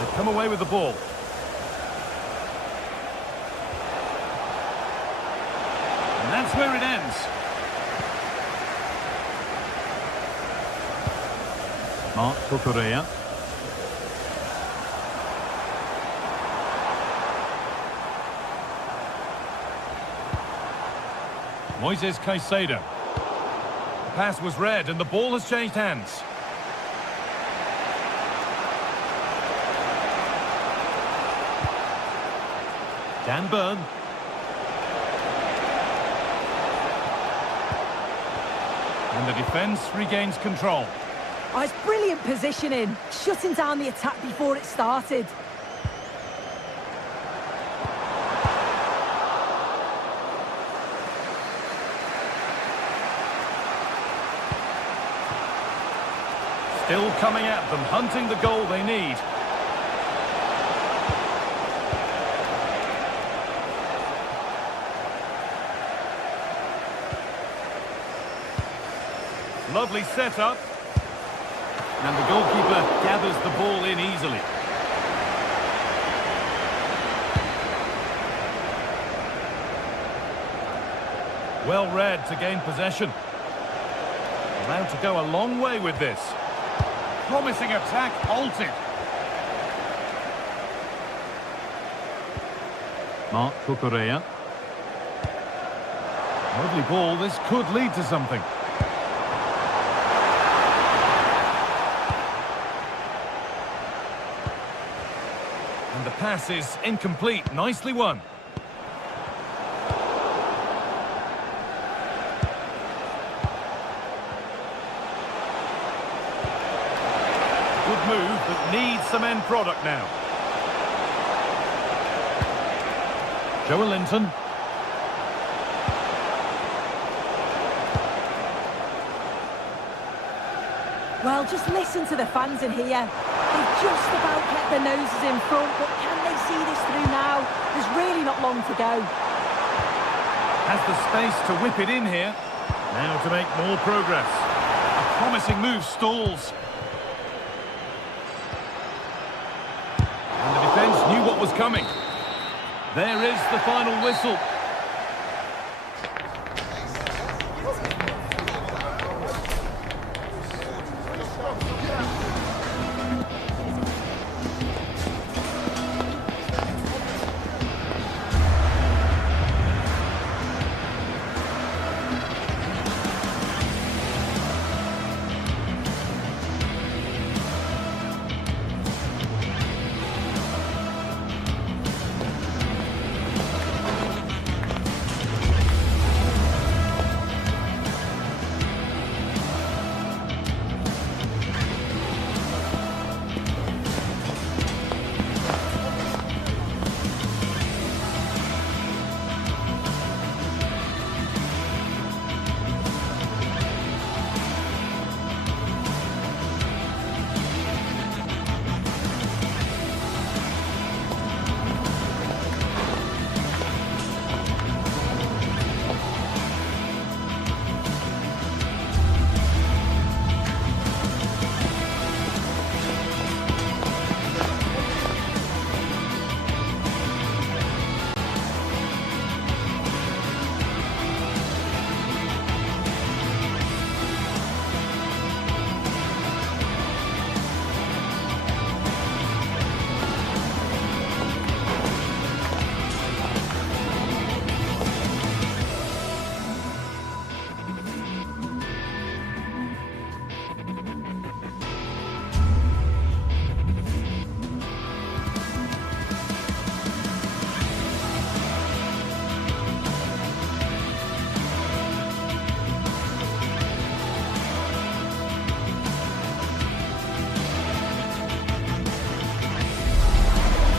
They've come away with the ball. And that's where it ends. Mark Cucurella. Moises Caicedo. The pass was read and the ball has changed hands. Dan Burn. And the defence regains control. Oh, it's brilliant positioning, shutting down the attack before it started. Still coming at them, hunting the goal they need. Lovely setup. And the goalkeeper gathers the ball in easily. Well read to gain possession. Allowed to go a long way with this. Promising attack halted. Mark Cucurella. Lovely ball, this could lead to something. And the pass is incomplete, nicely won. Good move, but needs some end product now. Joe Linton. Well, just listen to the fans in here. They've just about kept their noses in front, but can they see this through now? There's really not long to go. Has the space to whip it in here. Now to make more progress. A promising move stalls. And the defence knew what was coming. There is the final whistle.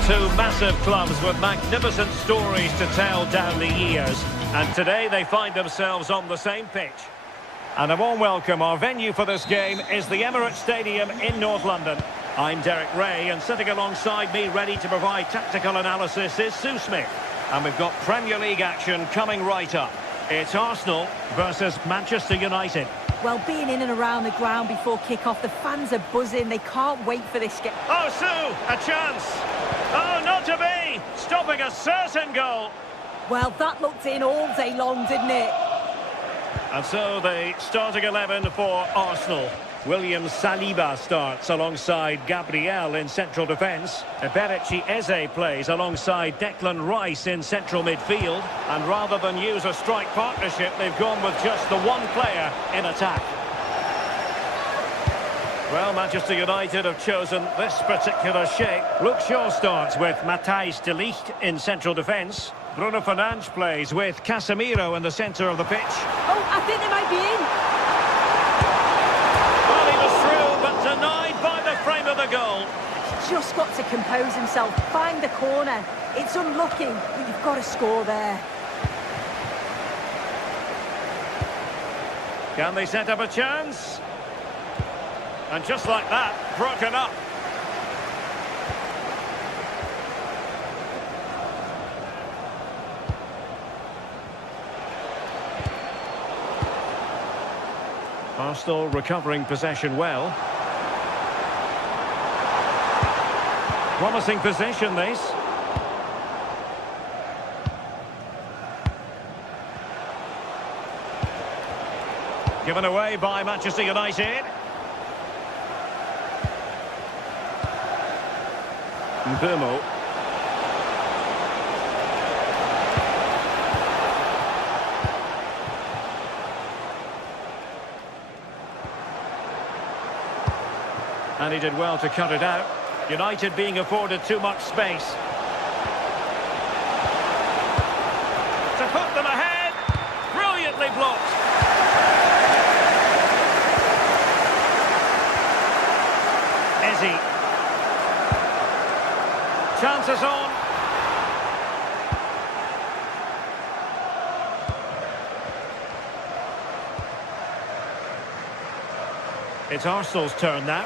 Two massive clubs with magnificent stories to tell down the years. And today they find themselves on the same pitch. And a warm welcome. Our venue for this game is the Emirates Stadium in North London. I'm Derek Ray, and sitting alongside me ready to provide tactical analysis is Sue Smith. And we've got Premier League action coming right up. It's Arsenal versus Manchester United. Well, being in and around the ground before kick-off, the fans are buzzing. They can't wait for this game. Oh, Sue, a chance. Oh, not to be. Stopping a certain goal. Well, that looked in all day long, didn't it? And so the starting 11 for Arsenal. William Saliba starts alongside Gabriel in central defence. Eberechi Eze plays alongside Declan Rice in central midfield. And rather than use a strike partnership, they've gone with just the one player in attack. Well, Manchester United have chosen this particular shape. Luke Shaw starts with Matthijs de Ligt in central defence. Bruno Fernandes plays with Casemiro in the centre of the pitch. Oh, I think they might be in. Well, he was through, but denied by the frame of the goal. He's just got to compose himself, find the corner. It's unlucky, but you've got to score there. Can they set up a chance? And just like that, broken up. Arsenal recovering possession well. Promising position, this. Given away by Manchester United. Mbeumo. And he did well to cut it out. United being afforded too much space. To put them ahead. Brilliantly blocked. Eze. Chances on. It's Arsenal's turn now.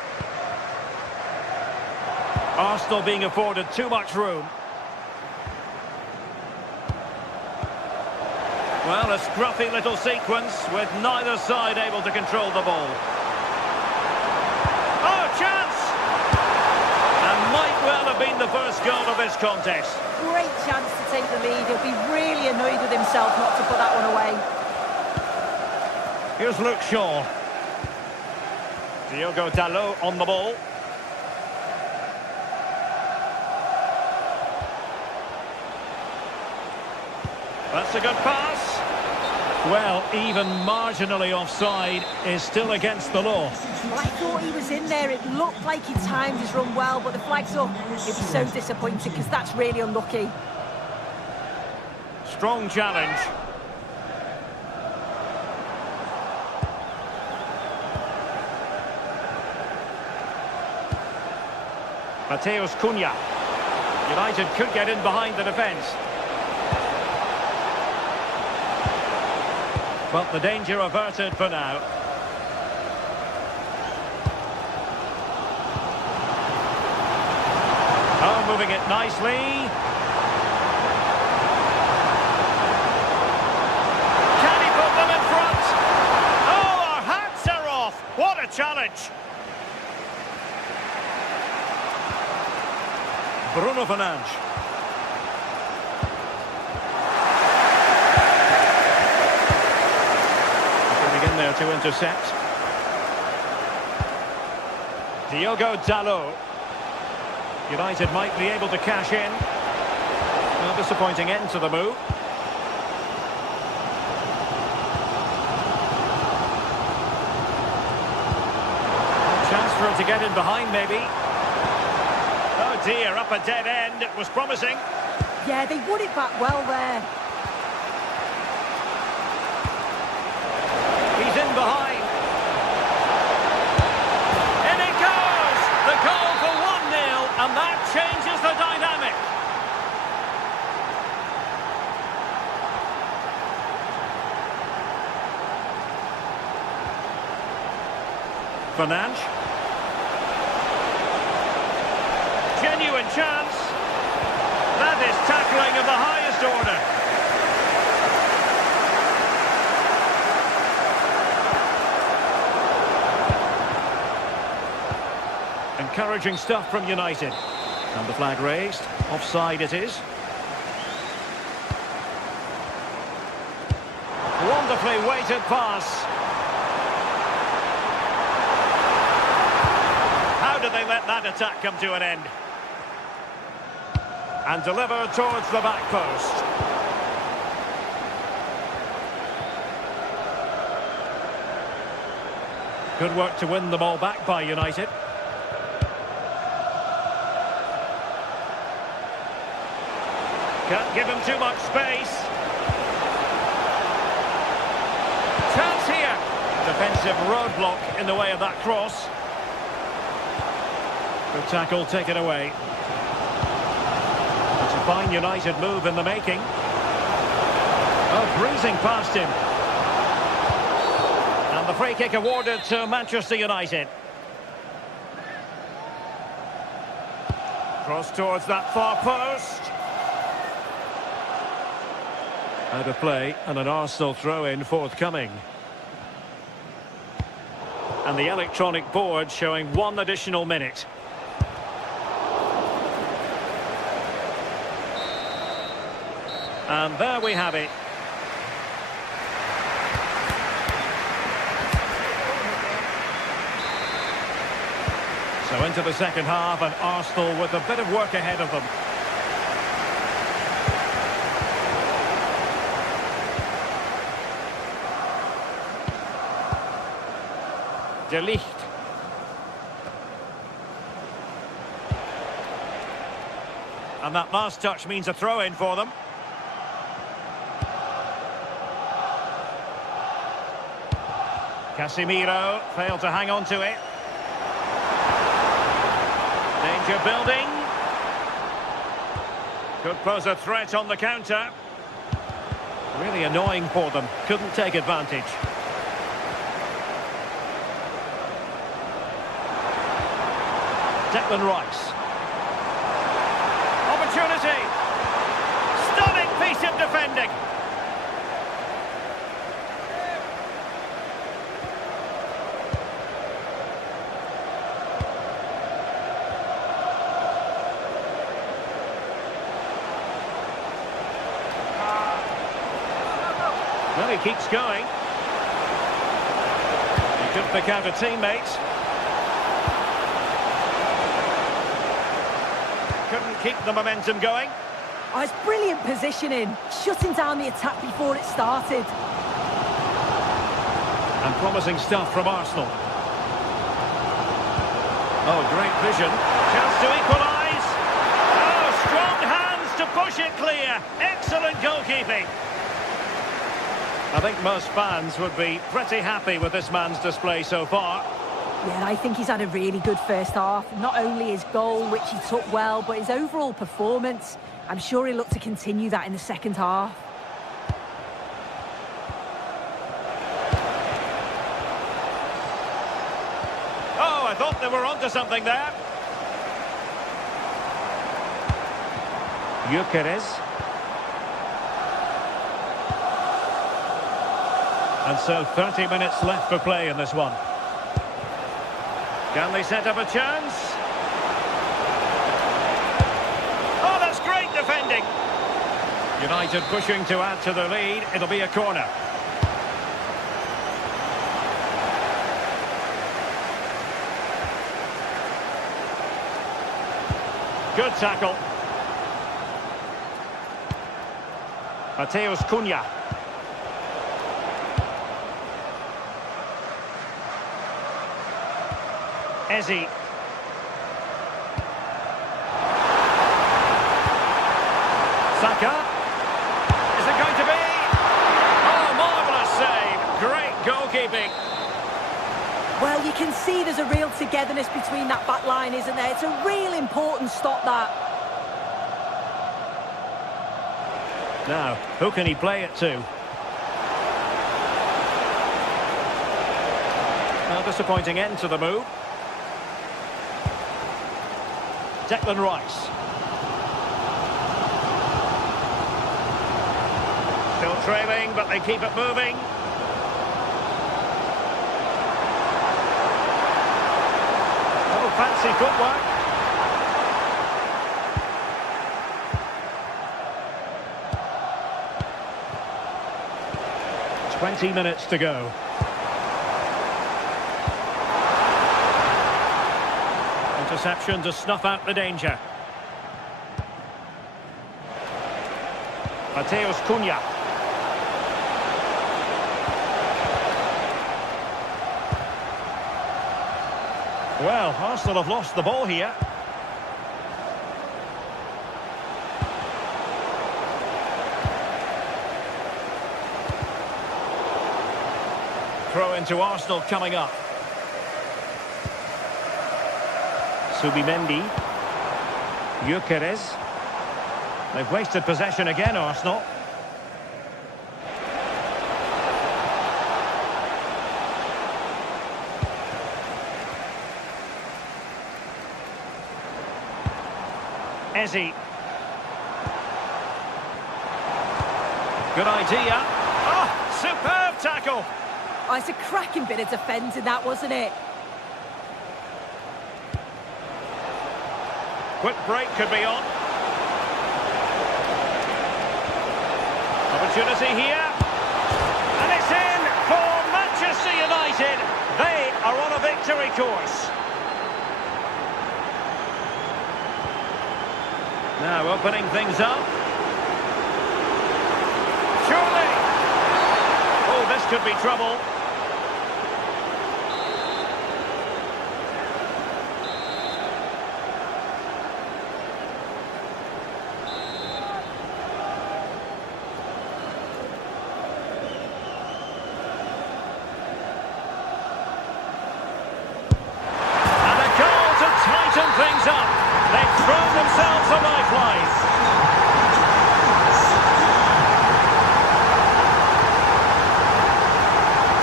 Arsenal being afforded too much room. Well, a scruffy little sequence with neither side able to control the ball. Oh, chance! And might well have been the first goal of this contest. Great chance to take the lead. He'll be really annoyed with himself not to put that one away. Here's Luke Shaw. Diogo Dalot on the ball. That's a good pass. Well, even marginally offside is still against the law. Well, I thought he was in there. It looked like he timed his run well, but the flag's up. It was so disappointing because that's really unlucky. Strong challenge. Mateus Cunha. United could get in behind the defence. But the danger averted for now. Oh, moving it nicely. Can he put them in front? Oh, our hats are off. What a challenge. Bruno Fernandes. There to intercept. Diogo Dalot. United might be able to cash in. A disappointing end to the move. Chance for him to get in behind, maybe. Oh dear, up a dead end. It was promising. Yeah, they won it back well there. He's in behind. In it goes! The goal for 1-0, and that changes the dynamic. Fernandes. Genuine chance. That is tackling of the highest order. encouraging stuff from United. And the flag raised. Offside it is. Wonderfully weighted pass. How did they let that attack come to an end? And deliver towards the back post. Good work to win the ball back by United. Can't give him too much space. Chance here. Defensive roadblock in the way of that cross. Good tackle, taken away. It's a fine United move in the making. Oh, breezing past him. And the free kick awarded to Manchester United. Cross towards that far post. Out of play, and an Arsenal throw-in forthcoming. And the electronic board showing 1 additional minute. And there we have it. So into the second half, and Arsenal with a bit of work ahead of them. De Ligt. And that last touch means a throw-in for them. Casemiro failed to hang on to it. Danger building. Could pose a threat on the counter. Really annoying for them. Couldn't take advantage. Declan Rice. Opportunity. Stunning piece of defending. Well, he keeps going. He could pick out a teammate. Couldn't keep the momentum going. Oh, it's brilliant positioning, shutting down the attack before it started. And promising stuff from Arsenal. Oh, great vision. Chance to equalise. Oh, strong hands to push it clear. Excellent goalkeeping. I think most fans would be pretty happy with this man's display so far. Yeah, I think he's had a really good first half. Not only his goal, which he took well, but his overall performance. I'm sure he'll look to continue that in the second half. Oh, I thought they were onto something there. Gyökeres. And so 30 minutes left for play in this one. Can they set up a chance? Oh, that's great defending. United pushing to add to the lead. It'll be a corner. Good tackle. Mateus Cunha. Eze. Saka. Is it going to be? Oh, marvellous save. Great goalkeeping. Well, you can see there's a real togetherness between that back line, isn't there? It's a real important stop, that. Now, who can he play it to? A disappointing end to the move. Declan Rice. Still trailing, but they keep it moving. Oh, fancy footwork. 20 minutes to go. Interception to snuff out the danger. Mateus Cunha. Well, Arsenal have lost the ball here. Throw into Arsenal coming up. Subimendi. Gyökeres. They've wasted possession again, Arsenal. Eze. Good idea. Oh, superb tackle. Oh, it's a cracking bit of defending, that, wasn't it? Quick break could be on. Opportunity here. And it's in for Manchester United. They are on a victory course. Now opening things up. Surely. Oh, this could be trouble. Things up. They've thrown themselves a lifeline.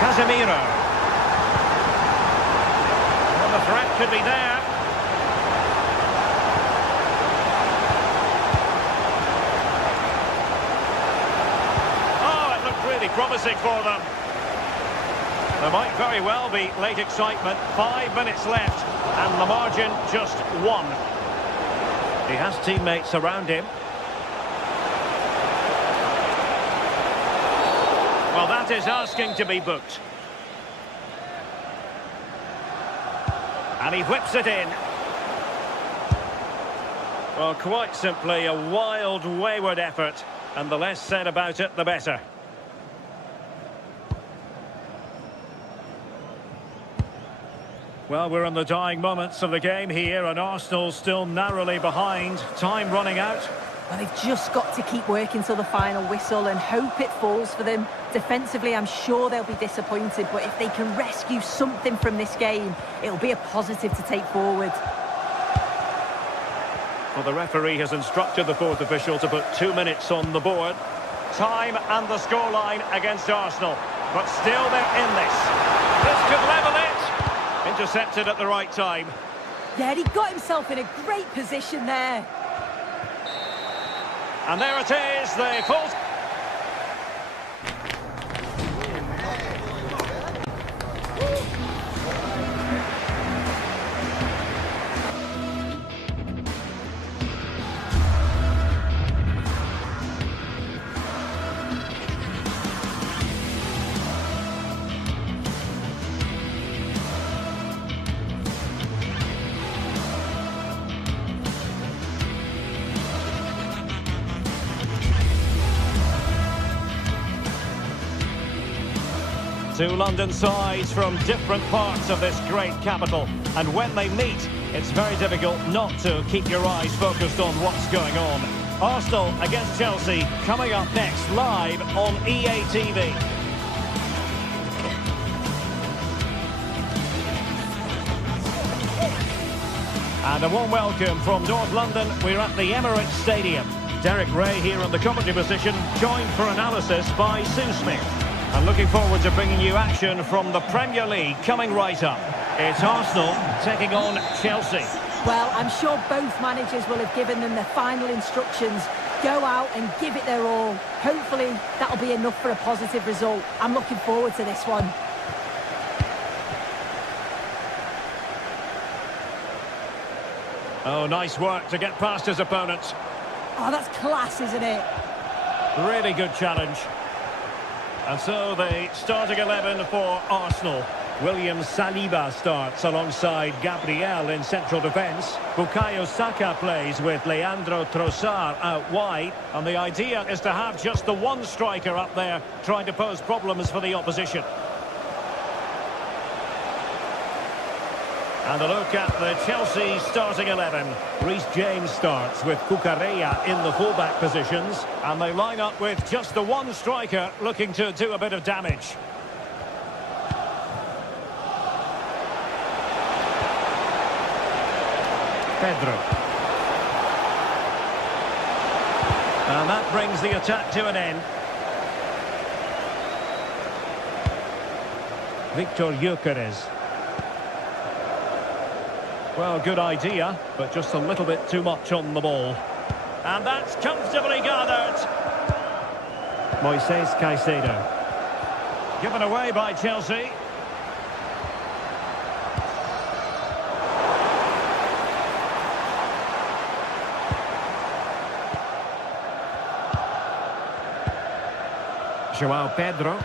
Casemiro. Well, the threat could be there. Oh, it looked really promising for them. There might very well be late excitement. 5 minutes left. And the margin just 1. He has teammates around him. Well, that is asking to be booked. And he whips it in. Well, quite simply a wild, wayward effort. And the less said about it, the better. Well, we're in the dying moments of the game here, and Arsenal still narrowly behind. Time running out. Well, they've just got to keep working till the final whistle and hope it falls for them. Defensively, I'm sure they'll be disappointed, but if they can rescue something from this game, it'll be a positive to take forward. Well, the referee has instructed the fourth official to put 2 minutes on the board. Time and the scoreline against Arsenal, but still they're in this. This could level it. Intercepted at the right time. Yeah, he got himself in a great position there. And there it is, the full... Two London sides from different parts of this great capital, and when they meet, it's very difficult not to keep your eyes focused on what's going on. Arsenal against Chelsea coming up next live on EA TV. And a warm welcome from North London. We're at the Emirates Stadium. Derek Ray here in the commentary position, joined for analysis by Sue Smith. And looking forward to bringing you action from the Premier League coming right up. It's Arsenal taking on Chelsea. Well, I'm sure both managers will have given them their final instructions. Go out and give it their all. Hopefully, that'll be enough for a positive result. I'm looking forward to this one. Oh, nice work to get past his opponent. Oh, that's class, isn't it? Really good challenge. And so the starting 11 for Arsenal. William Saliba starts alongside Gabriel in central defence. Bukayo Saka plays with Leandro Trossard out wide. And the idea is to have just the one striker up there trying to pose problems for the opposition. And a look at the Chelsea starting 11. Reece James starts with Cucurella in the fullback positions. And they line up with just the one striker looking to do a bit of damage. Pedro. And that brings the attack to an end. Victor Gyökeres. Well, good idea, but just a little bit too much on the ball. And that's comfortably gathered. Moises Caicedo. Given away by Chelsea. João Pedro.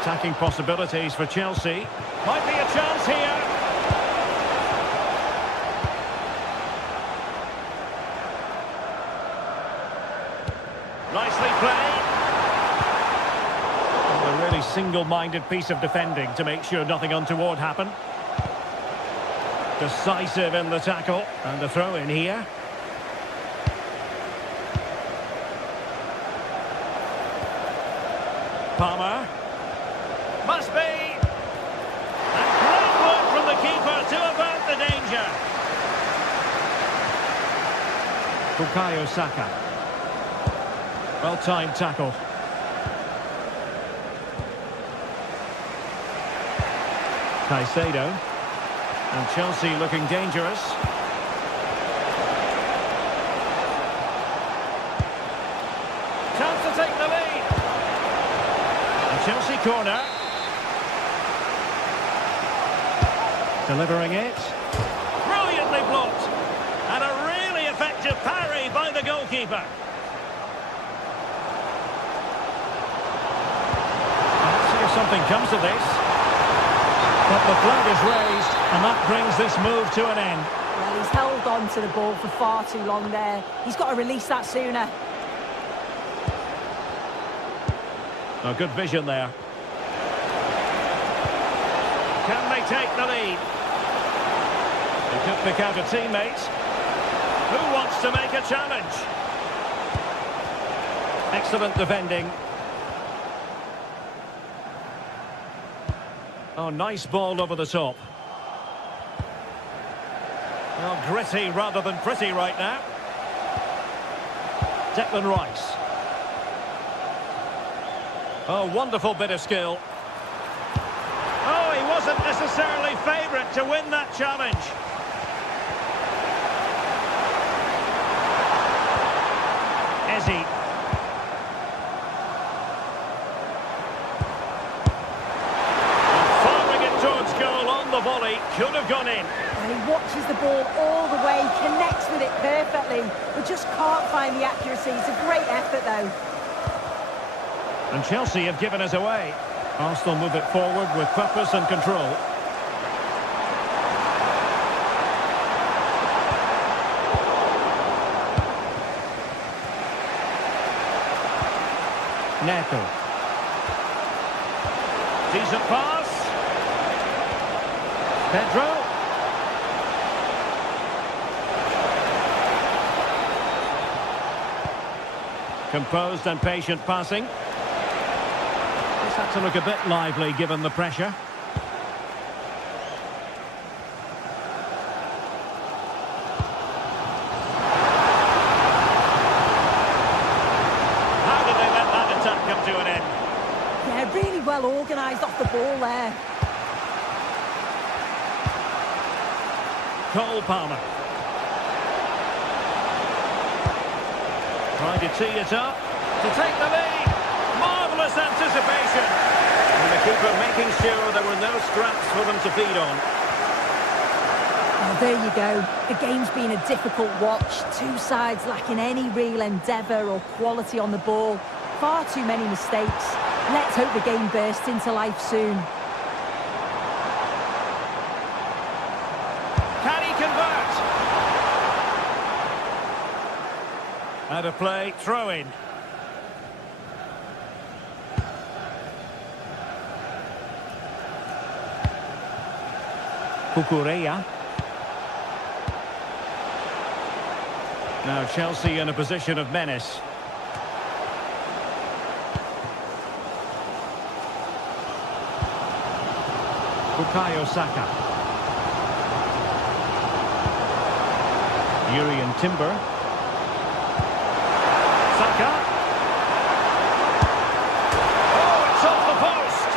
Attacking possibilities for Chelsea. Might be a chance here. Nicely played. A really single-minded piece of defending to make sure nothing untoward happened. Decisive in the tackle. And the throw in here. Palmer. Must be. And great work from the keeper to avert the danger. Bukayo Saka. Well-timed tackle. Caicedo. And Chelsea looking dangerous. Chance to take the lead. Chelsea corner. Delivering it. Brilliantly blocked. And a really effective parry by the goalkeeper. Let's see if something comes of this. But the flag is raised, and that brings this move to an end. Well, he's held on to the ball for far too long there. He's got to release that sooner. Oh, good vision there. Can they take the lead? They could pick out a teammate. Who wants to make a challenge? Excellent defending. Oh, nice ball over the top. Well, gritty rather than pretty right now. Declan Rice. Oh, wonderful bit of skill. Oh, he wasn't necessarily favourite to win that challenge. Eze. Firing it towards goal on the volley. Could have gone in. And he watches the ball all the way, connects with it perfectly, but just can't find the accuracy. It's a great effort, though. And Chelsea have given us away. Arsenal move it forward with purpose and control. Neto. Decent pass. Pedro. Composed and patient passing. This had to look a bit lively given the pressure. How did they let that attack come to an end? Yeah, really well organised off the ball there. Cole Palmer. Trying to tee it up to take the lead. Marvellous anticipation. And the keeper making sure there were no scraps for them to feed on. Oh, There you go. The game's been a difficult watch. Two sides lacking any real endeavour or quality on the ball. Far too many mistakes. Let's hope the game bursts into life soon. Can he convert? Out of play, throw in. Cucurella. Now Chelsea in a position of menace. Bukayo Saka. Urian Timber. Saka. Oh, it's off the post.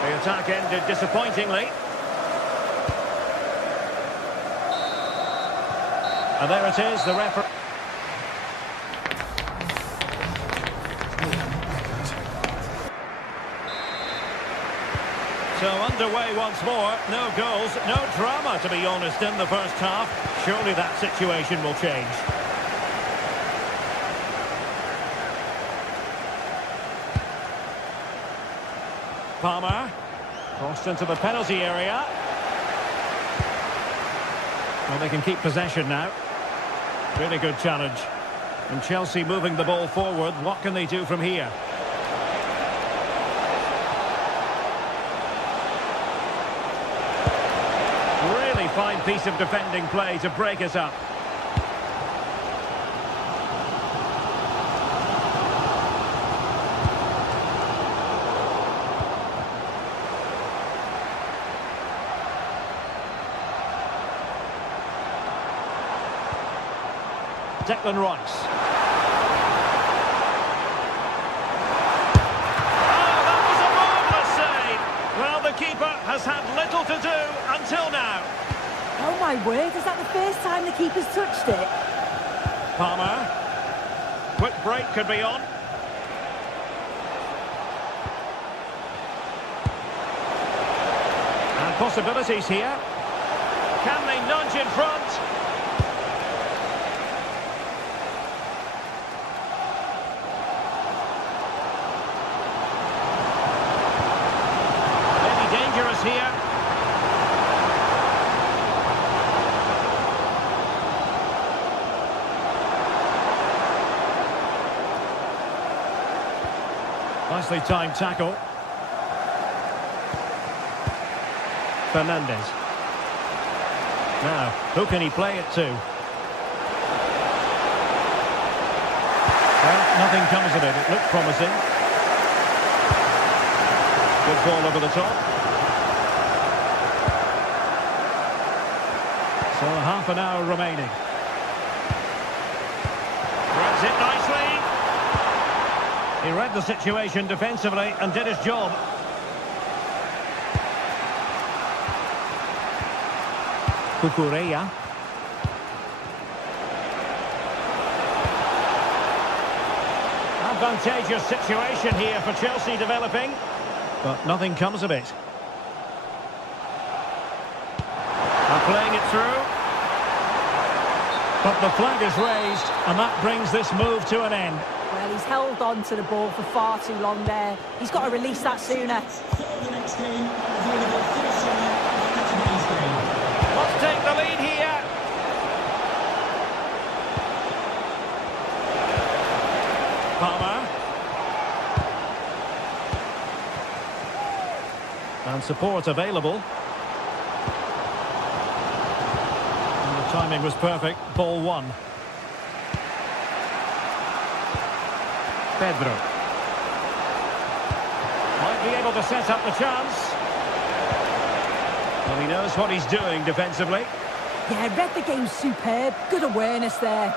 The attack ended disappointingly. And there it is, the referee. So underway once more. No goals, no drama, to be honest, in the first half. Surely that situation will change. Palmer. Crossed into the penalty area. Well, they can keep possession now. Really good challenge. And Chelsea moving the ball forward. What can they do from here? Really fine piece of defending play to break us up. Declan Rice. Oh, that was a marvellous save. Well, the keeper has had little to do until now. Oh my word, is that the first time the keeper's touched it? Palmer. Quick break could be on. And possibilities here. Can they nudge in front? Here. Nicely timed tackle. Fernandez. Now, who can he play it to? Well, nothing comes of it. It looked promising. Good ball over the top. So half an hour remaining. Grabs it nicely. He read the situation defensively and did his job. Cucurella. Advantageous situation here for Chelsea developing, but nothing comes of it. Playing it through. But the flag is raised, and that brings this move to an end. Well, he's held on to the ball for far too long there. He's got to release that sooner. Let's take the lead here. Palmer. And support available. Timing was perfect. Ball one. Pedro. Might be able to set up the chance. Well, he knows what he's doing defensively. Yeah, read the game superb. Good awareness there.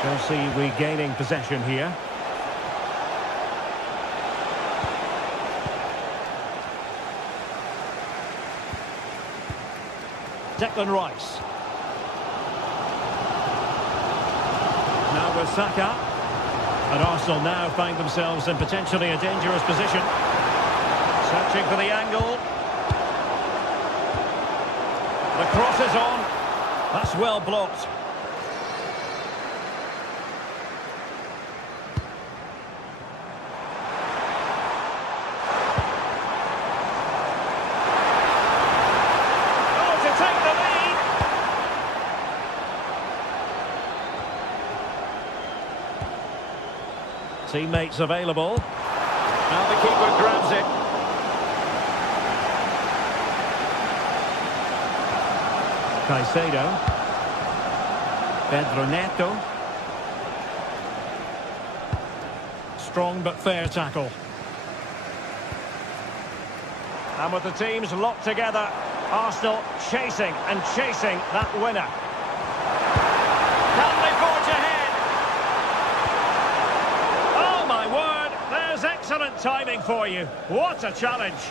Chelsea regaining possession here. Declan Rice. Now with Saka. And Arsenal now find themselves in potentially a dangerous position. Searching for the angle. The cross is on. That's well blocked. Oh, to take the lead. Teammates available. Now the keeper grabs it. Caicedo. Pedro Neto. Strong but fair tackle. And with the teams locked together, Arsenal chasing and chasing that winner. Can they forge ahead? Oh my word, there's excellent timing for you. What a challenge.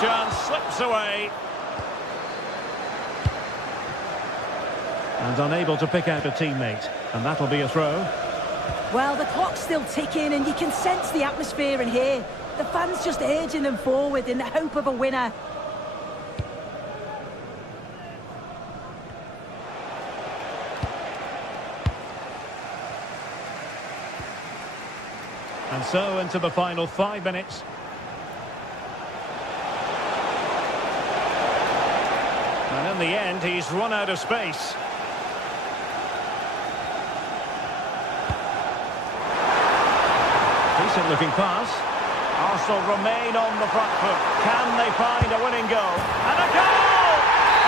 Chance slips away. And unable to pick out a teammate. And that'll be a throw. Well, the clock's still ticking and you can sense the atmosphere in here. The fans just urging them forward in the hope of a winner. And so into the final 5 minutes. And in the end, he's run out of space. Decent-looking pass. Arsenal remain on the front foot. Can they find a winning goal? And a goal!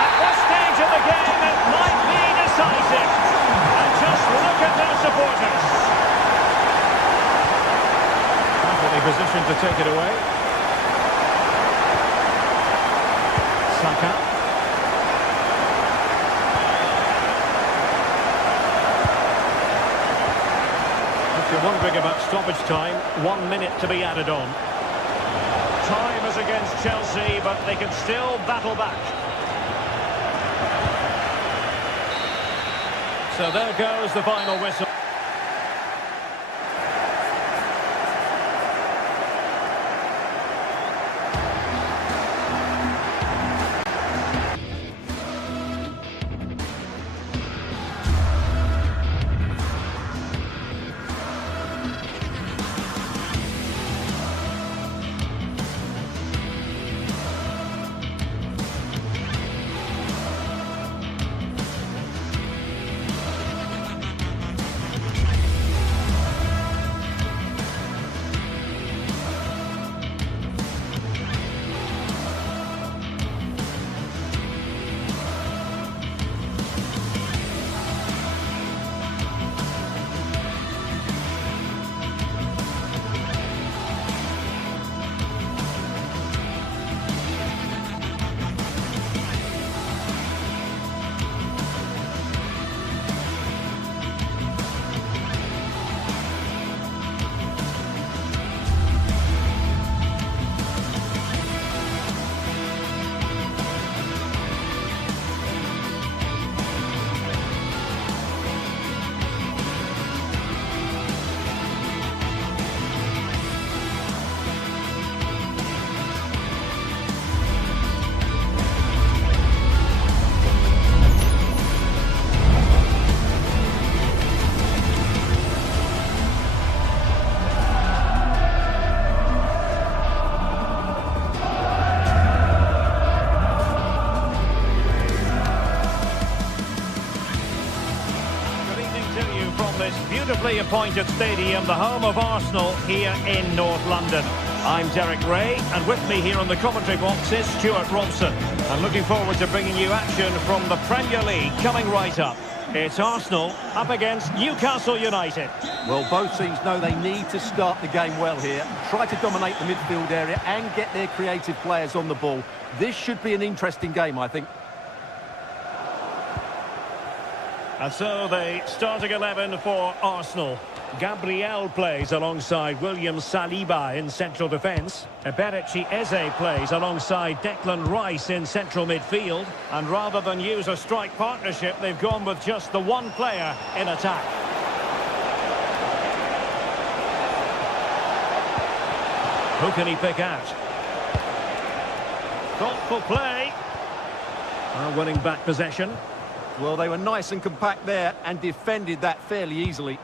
At this stage of the game, it might be decisive. And just look at their supporters. Perfectly positioned to take it away. Saka. If you're wondering about stoppage time, 1 minute to be added on. Time is against Chelsea, but they can still battle back. So there goes the final whistle. Beautifully appointed stadium, the home of Arsenal here in North London. I'm Derek Ray, and with me here on the commentary box is Stuart Robson. And looking forward to bringing you action from the Premier League coming right up. It's Arsenal up against Newcastle United. Well, both teams know they need to start the game well here, try to dominate the midfield area and get their creative players on the ball. This should be an interesting game, I think. And so the starting 11 for Arsenal. Gabriel plays alongside William Saliba in central defence. Eberechi Eze plays alongside Declan Rice in central midfield. And rather than use a strike partnership, they've gone with just the one player in attack. Who can he pick out? Thoughtful play. Winning back possession. Well, they were nice and compact there and defended that fairly easily.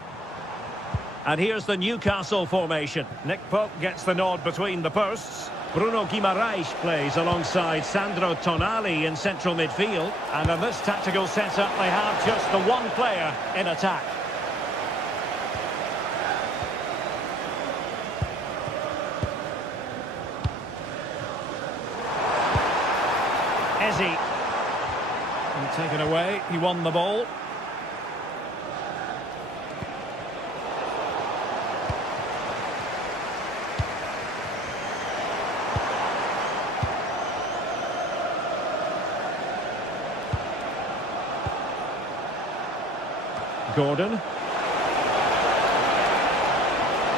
And here's the Newcastle formation. Nick Pope gets the nod between the posts. Bruno Guimaraes plays alongside Sandro Tonali in central midfield. And in this tactical setup, they have just the one player in attack. Eze. And taken away, he won the ball. Gordon.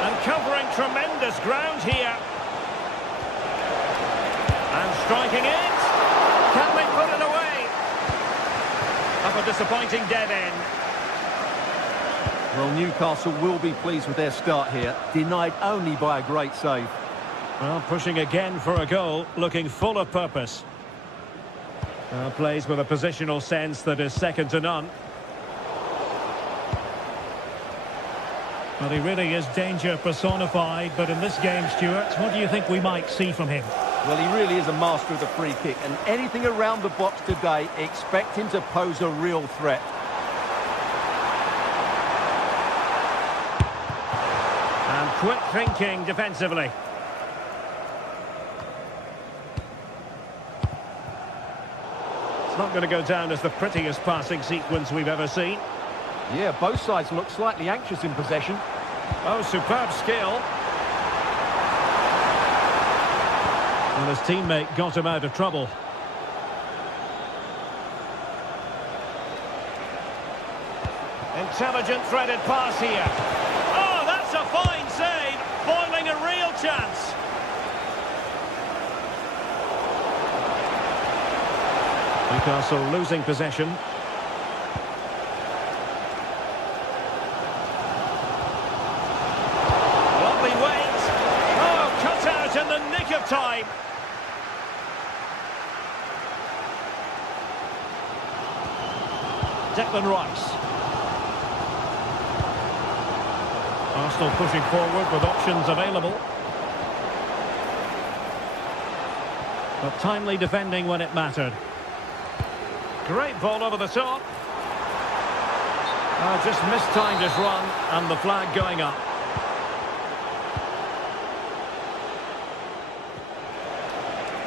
And covering tremendous ground here. And striking it. Can they put it away? Up a disappointing dead end. Well, Newcastle will be pleased with their start here. Denied only by a great save. Well, pushing again for a goal, looking full of purpose. Plays with a positional sense that is second to none. Well, he really is danger personified, but in this game, Stuart, what do you think we might see from him? Well, he really is a master of the free kick, and anything around the box today, expect him to pose a real threat. And quick thinking defensively. It's not going to go down as the prettiest passing sequence we've ever seen. Yeah, both sides look slightly anxious in possession. Oh, superb skill. And his teammate got him out of trouble. Intelligent threaded pass here. Oh, that's a fine save. Foiling a real chance. Newcastle losing possession. In the nick of time. Declan Rice. Arsenal pushing forward with options available. But timely defending when it mattered. Great ball over the top. Just mistimed his run and the flag going up.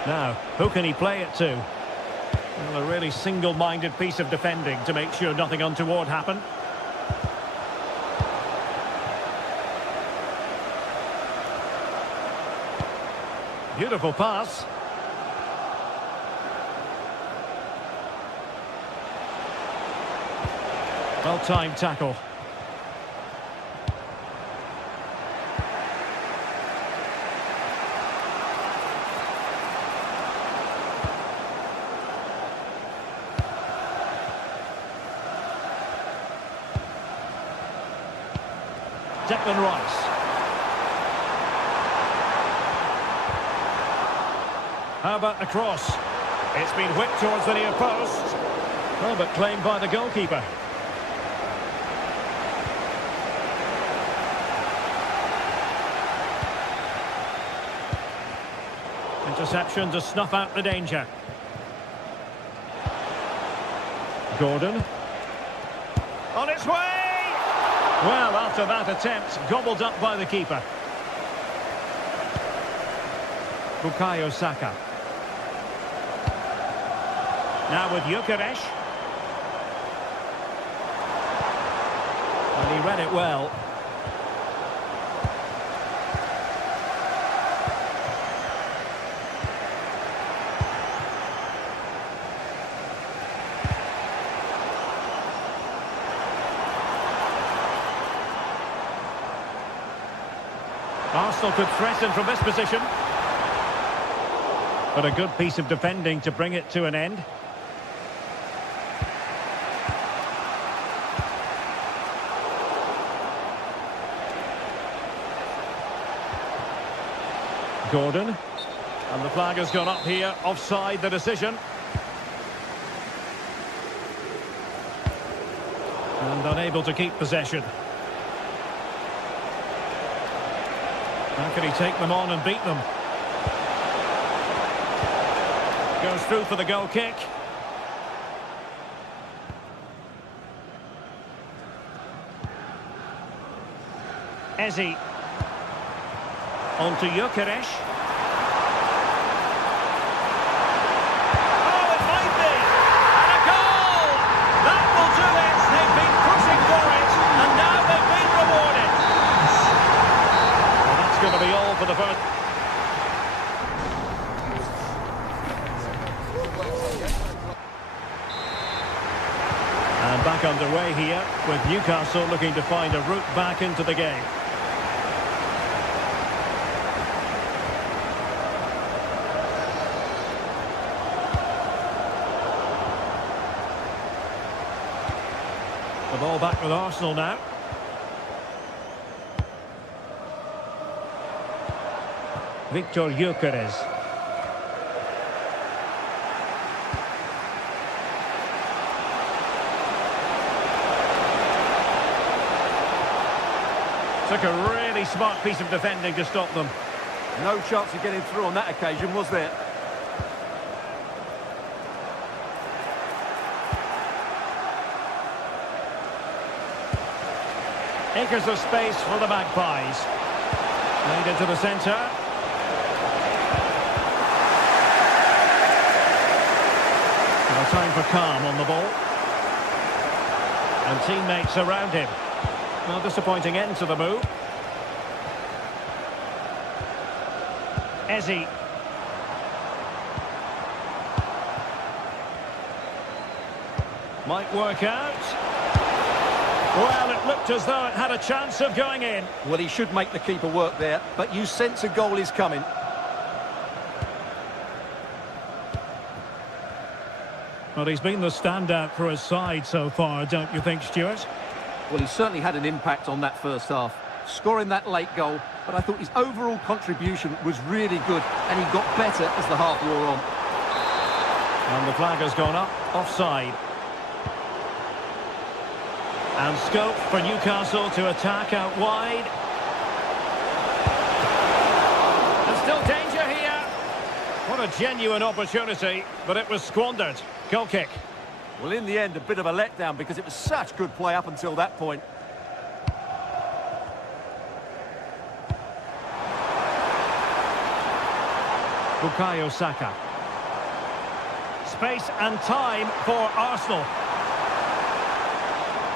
Now, who can he play it to? Well, a really single-minded piece of defending to make sure nothing untoward happened. Beautiful pass. Well-timed tackle. Declan Rice. How about the cross? It's been whipped towards the near post. Oh, but claimed by the goalkeeper. Interception to snuff out the danger. Gordon. On its way! Well, after that attempt, gobbled up by the keeper. Bukayo Saka. Now with Gyökeres. And he read it well. Arsenal could threaten from this position. But a good piece of defending to bring it to an end. Gordon. And the flag has gone up here. Offside the decision. And unable to keep possession. How can he take them on and beat them? Goes through for the goal kick. Eze. On to Gyökeres. Oh, it might be! And a goal! That will do it! They've been pushing for it, and now they've been rewarded. Well, that's going to be all for the first... And back underway here, with Newcastle looking to find a route back into the game. The ball back with Arsenal now. Victor Gyökeres. Took a really smart piece of defending to stop them. No chance of getting through on that occasion, was there? Acres of space for the Magpies. Laid into the centre. Now time for calm on the ball. And teammates around him. Well, disappointing end to the move. Eze. Might work out. Well, it looked as though it had a chance of going in. Well, he should make the keeper work there, but you sense a goal is coming. Well, he's been the standout for his side so far, don't you think, Stuart? Well, he certainly had an impact on that first half, scoring that late goal, but I thought his overall contribution was really good, and he got better as the half wore on. And the flag has gone up, offside. And scope for Newcastle to attack out wide. And still danger here. What a genuine opportunity, but it was squandered. Goal kick. Well, in the end, a bit of a letdown because it was such good play up until that point. Bukayo Saka. Space and time for Arsenal.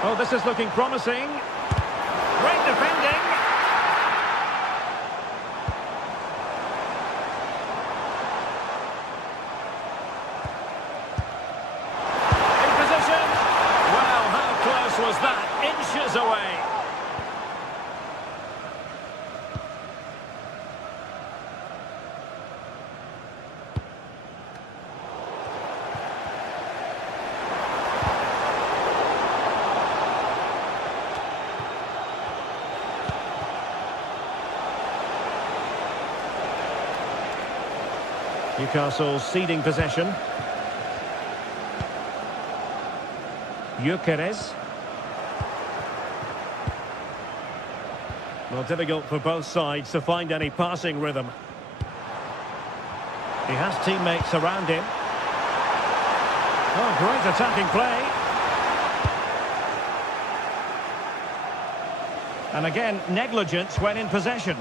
Oh, this is looking promising. Great defending. In position. Well, how close was that? Inches away. Newcastle ceding possession. Gyökeres. Well, difficult for both sides to find any passing rhythm. He has teammates around him. Oh, great attacking play. And again, negligence when in possession.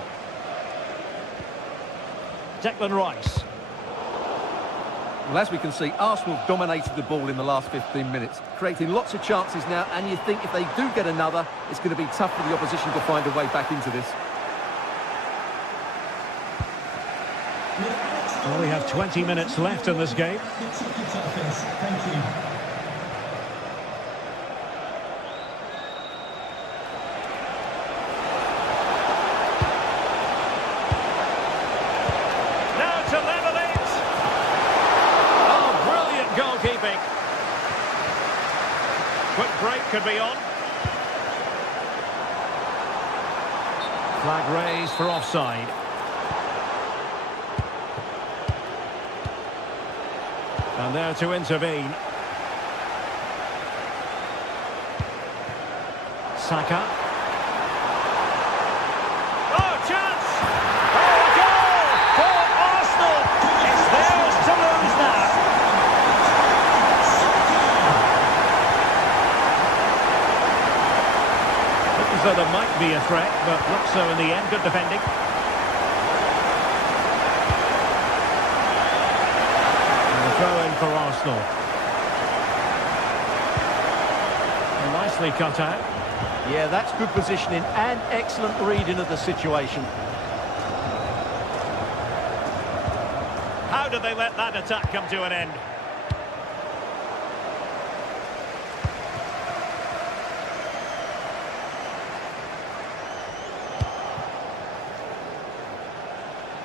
Declan Rice. Well, as we can see, Arsenal dominated the ball in the last 15 minutes, creating lots of chances now, and you think if they do get another, it's going to be tough for the opposition to find a way back into this. Well, we have 20 minutes left in this game. Thank you. could be on. Flag raised for offside. And there to intervene. Saka. Oh, chance! Oh, a goal for Arsenal! It's theirs to lose now. Looks as though there might be a threat, but not so in the end. Good defending. And a throw in for Arsenal. And nicely cut out. Yeah, that's good positioning and excellent reading of the situation. How did they let that attack come to an end?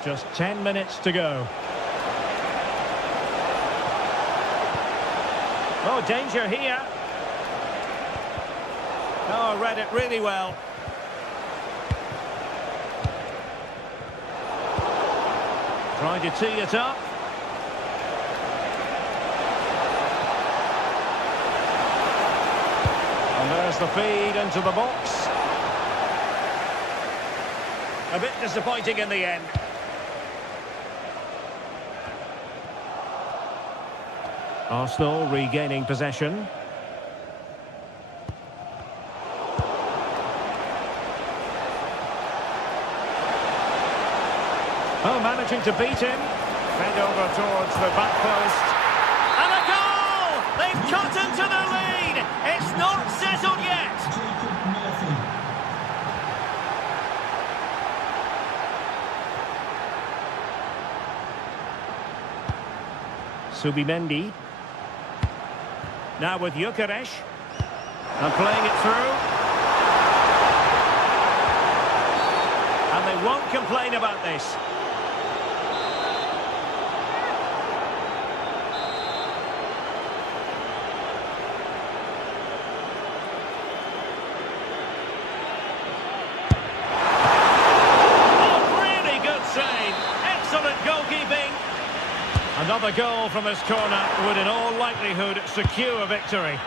Just 10 minutes to go. Oh, danger here. Oh, read it really well. Trying to tee it up. And there's the feed into the box. A bit disappointing in the end. Arsenal regaining possession. Oh, managing to beat him. Fed over towards the back post. And a goal! They've cut into the lead! It's not settled yet! Subimendi. Now with Gyökeres. And playing it through. And they won't complain about this. Another goal from this corner would in all likelihood secure victory.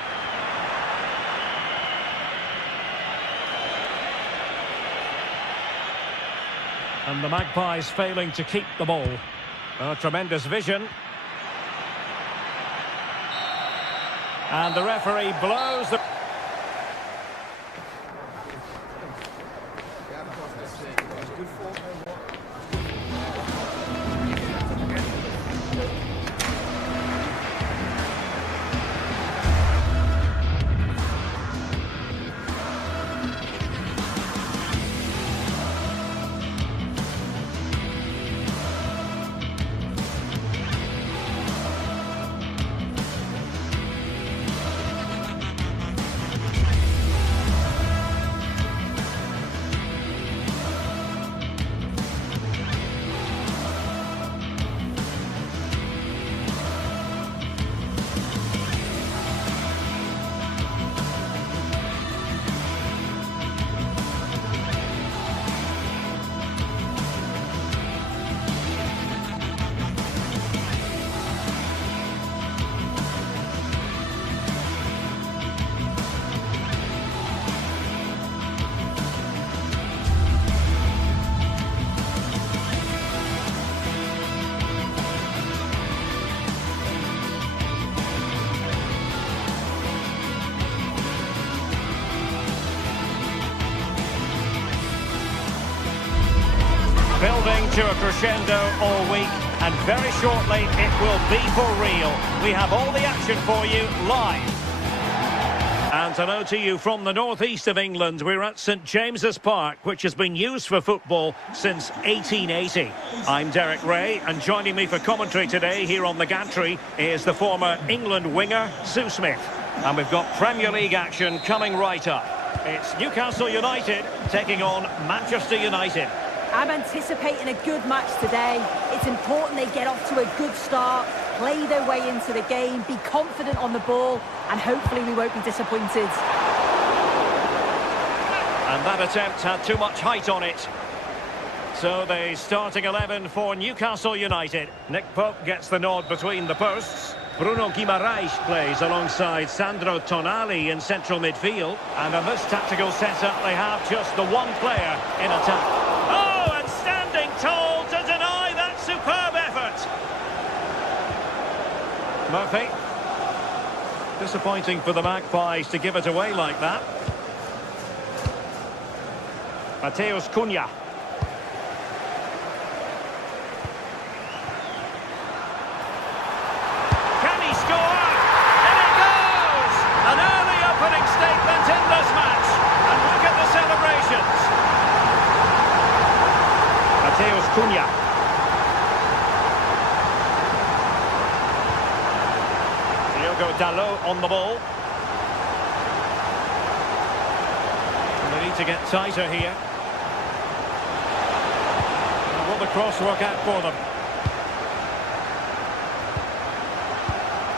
And the Magpies failing to keep the ball. A tremendous vision. And the referee blows the... Building to a crescendo all week, and very shortly it will be for real. We have all the action for you live. And hello to you from the northeast of England. We're at St James's Park, which has been used for football since 1880. I'm Derek Ray, and joining me for commentary today here on the gantry is the former England winger, Sue Smith. And we've got Premier League action coming right up. It's Newcastle United taking on Manchester United. I'm anticipating a good match today. It's important they get off to a good start, play their way into the game, be confident on the ball, and hopefully we won't be disappointed. And that attempt had too much height on it. So the starting 11 for Newcastle United. Nick Pope gets the nod between the posts. Bruno Guimaraes plays alongside Sandro Tonali in central midfield. And in this tactical setup, they have just the one player in attack. Oh, and standing tall to deny that superb effort. Murphy. Disappointing for the Magpies to give it away like that. Mateus Cunha. Can he score? And it goes! An early opening statement in this match. And look at the celebrations. Mateus Cunha. Diogo Dalot on the ball. And they need to get tighter here. And will the cross work out for them?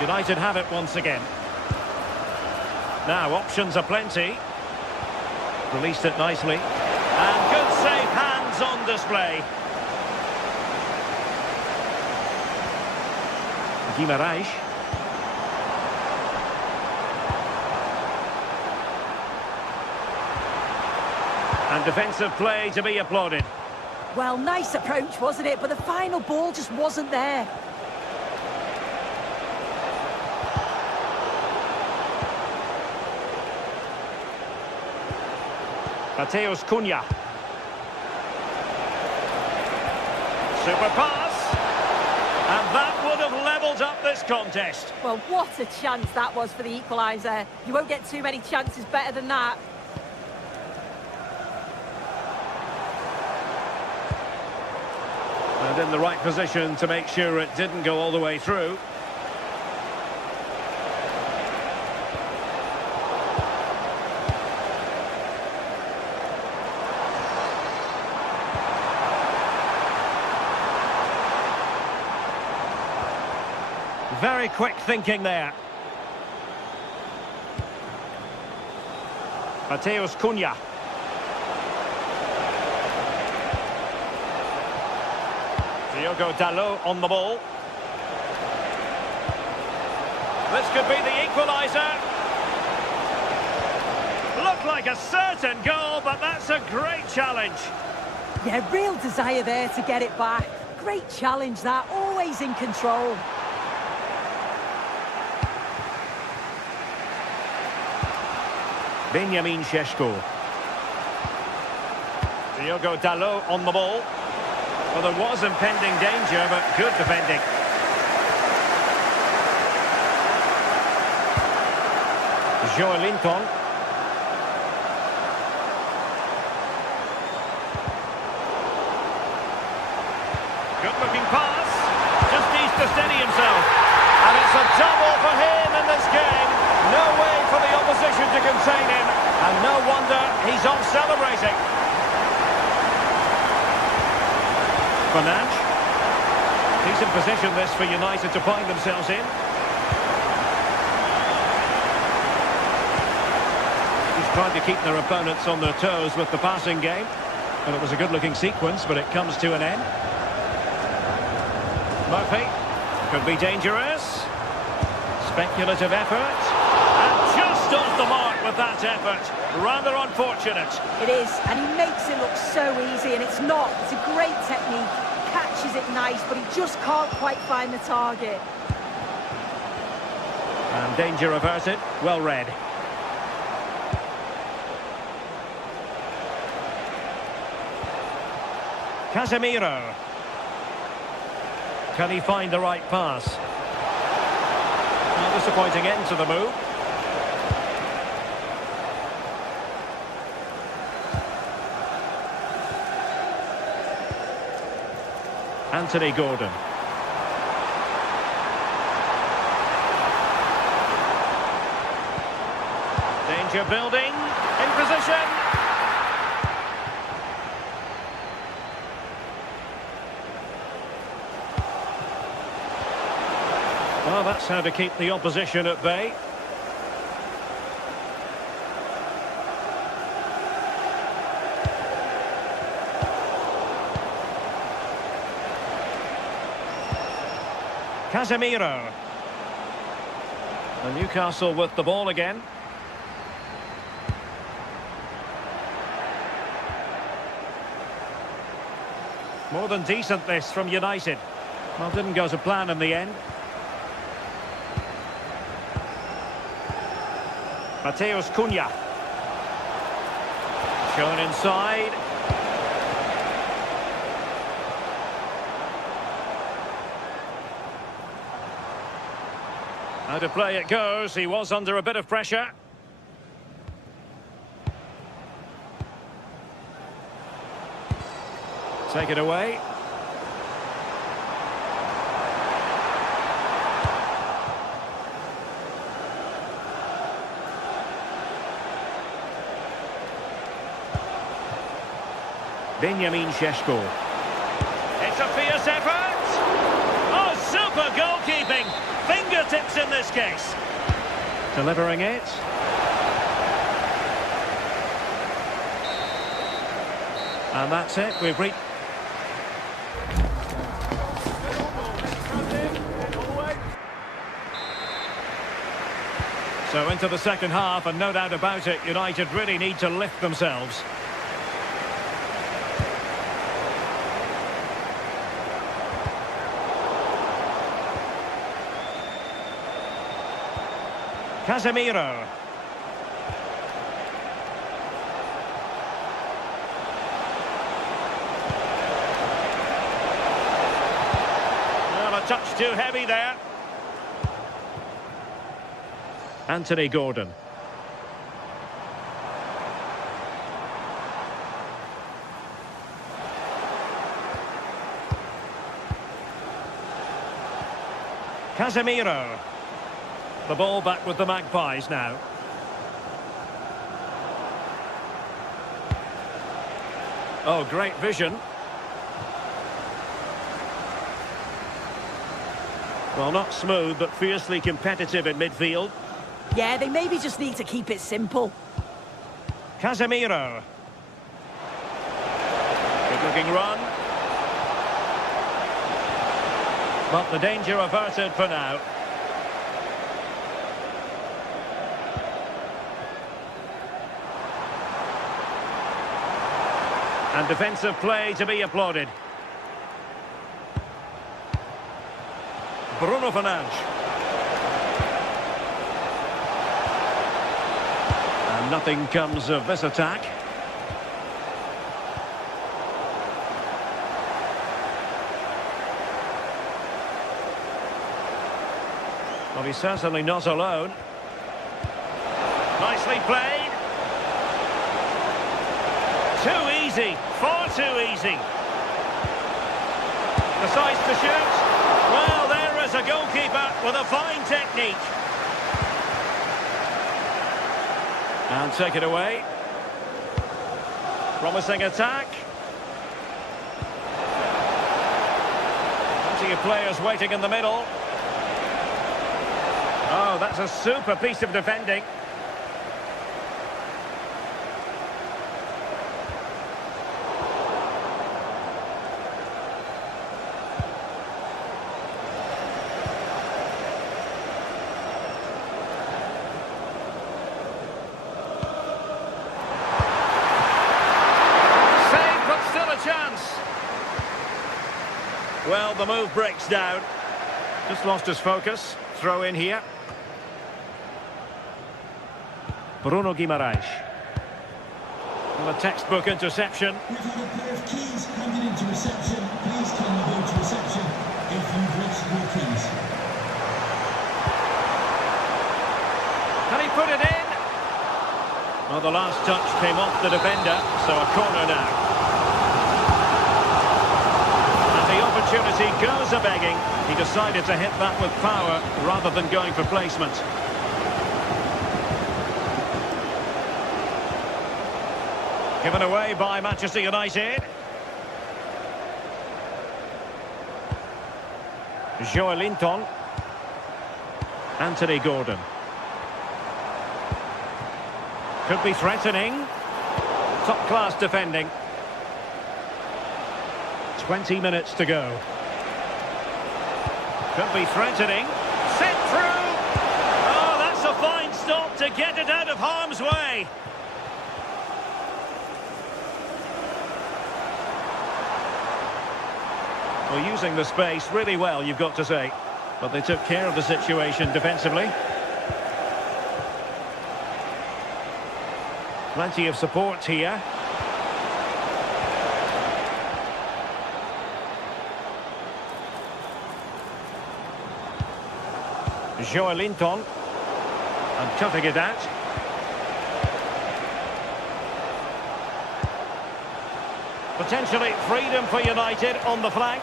United have it once again. Now options are plenty. Released it nicely. And good safe hands on display. Guimaraes. And defensive play to be applauded. Well, nice approach, wasn't it? But the final ball just wasn't there. Mateus Cunha. Super pass. And that would have levelled up this contest. Well, what a chance that was for the equaliser. You won't get too many chances better than that. And in the right position to make sure it didn't go all the way through. Very quick thinking there. Mateus Cunha. Diogo Dalot on the ball. This could be the equaliser. Looked like a certain goal, but that's a great challenge. Yeah, real desire there to get it back. Great challenge that, always in control. Benjamin Šeško. Diogo Dalot on the ball. Well, there was impending danger, but good defending. Joelinton. Good-looking pass. Just needs to steady himself. And it's a double for him in this game. No way for the opposition to contain him. And no wonder he's off celebrating. Fernandes. Decent position this for United to find themselves in. He's trying to keep their opponents on their toes with the passing game. And it was a good-looking sequence, but it comes to an end. Murphy. Could be dangerous. Speculative effort. And just off the mark with that effort. Rather unfortunate. It is, and he makes it look so easy, and it's not. It's a great technique. Catches it nice, but he just can't quite find the target. And danger averted. Well read. Casemiro. Can he find the right pass? A disappointing end to the move. Anthony Gordon. Danger building. In position. Well, that's how to keep the opposition at bay. Casemiro. And Newcastle with the ball again. More than decent this from United. Well, didn't go to plan in the end. Mateus Cunha. Shown inside. How to play it goes. He was under a bit of pressure. Take it away. Benjamin Šeško. It's a fierce effort. Oh, super goalkeeping. Fingertips in this case. Delivering it. And that's it. We've reached... So into the second half, and no doubt about it, United really need to lift themselves. Casemiro. Well, a touch too heavy there. Anthony Gordon. Casemiro. The ball back with the Magpies now. Oh, great vision. Well, not smooth, but fiercely competitive in midfield. Yeah, they maybe just need to keep it simple. Casemiro. Good-looking run. But the danger averted for now. And defensive play to be applauded. Bruno Fernandes. And nothing comes of this attack. Well, he's certainly not alone. Nicely played. Too easy, far too easy. Decides to shoot. Well, there is a goalkeeper with a fine technique. And take it away. Promising attack. Plenty of players waiting in the middle. Oh, that's a super piece of defending. Well, the move breaks down. Just lost his focus. Throw in here. Bruno Guimaraes. Well, a textbook interception. We've had a pair of keys handed into reception. Please can you go to reception if you've reached your keys. Can he put it in? Well, the last touch came off the defender, so a corner now. Opportunity goes a-begging. He decided to hit that with power rather than going for placement. Given away by Manchester United. Joelinton. Anthony Gordon. Could be threatening. Top-class defending. 20 minutes to go. Could be threatening. Sent through. Oh, that's a fine stop to get it out of harm's way. Well, using the space really well, you've got to say. But they took care of the situation defensively. Plenty of support here. Joelinton. And cutting it out. Potentially freedom for United on the flank.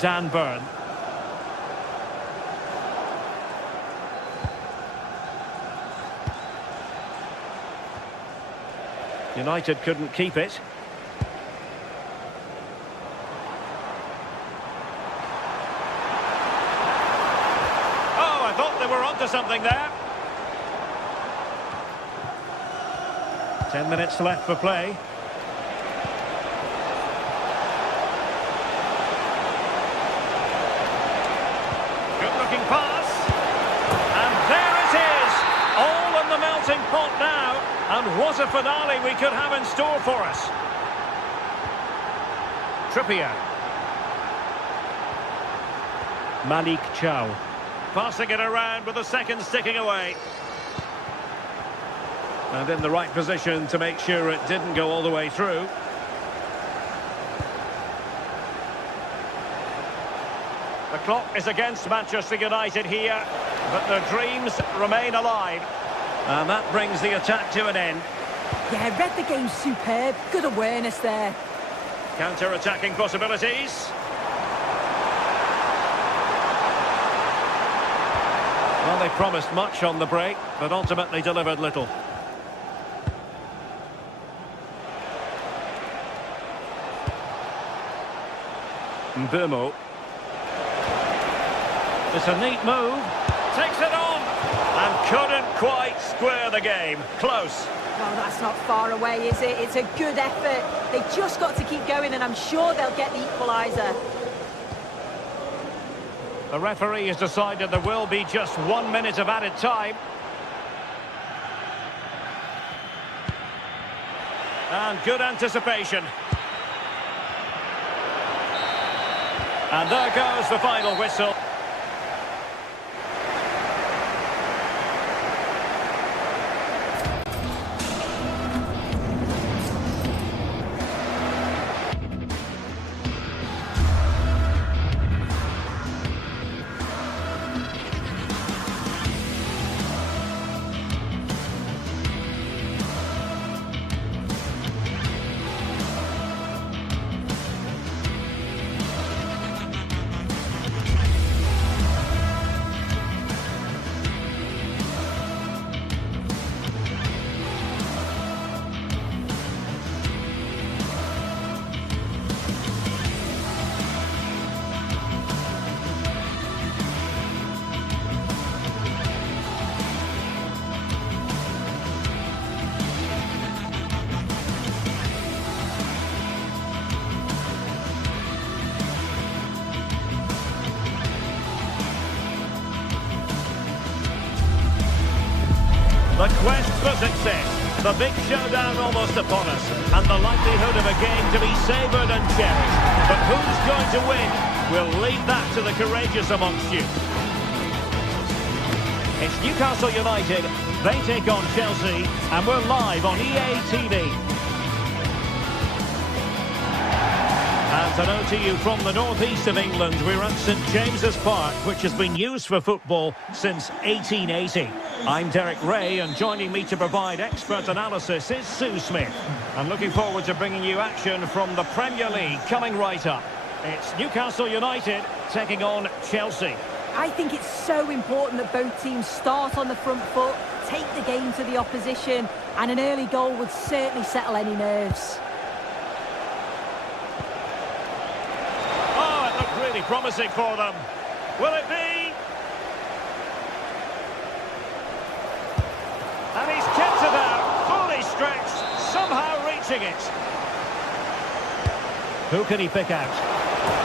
Dan Burn. United couldn't keep it. Oh, I thought they were onto something there. 10 minutes left for play. Good-looking pass. And there it is. All in the melting pot now. And what a finale we could have in store for us. Trippier. Malik Chow. Passing it around with the seconds ticking away. And in the right position to make sure it didn't go all the way through. The clock is against Manchester United here, but their dreams remain alive. And that brings the attack to an end. Yeah, read the game superb. Good awareness there. Counter-attacking possibilities. Well, they promised much on the break, but ultimately delivered little. Mbeumo. It's a neat move. Takes it on. And couldn't quite square the game. Close. Well, that's not far away, is it? It's a good effort. They just got to keep going, and I'm sure they'll get the equaliser. The referee has decided there will be just 1 minute of added time. And good anticipation. And there goes the final whistle. The quest for success, the big showdown almost upon us, and the likelihood of a game to be savoured and cherished. But who's going to win? We'll leave that to the courageous amongst you. It's Newcastle United, they take on Chelsea, and we're live on EA TV. And to know to you from the northeast of England, we're at St James's Park, which has been used for football since 1880. I'm Derek Ray, and joining me to provide expert analysis is Sue Smith. I'm looking forward to bringing you action from the Premier League coming right up. It's Newcastle United taking on Chelsea. I think it's so important that both teams start on the front foot, take the game to the opposition, and an early goal would certainly settle any nerves. Oh, it looked really promising for them. Will it be? And he's kept it out, fully stretched, somehow reaching it. Who can he pick out?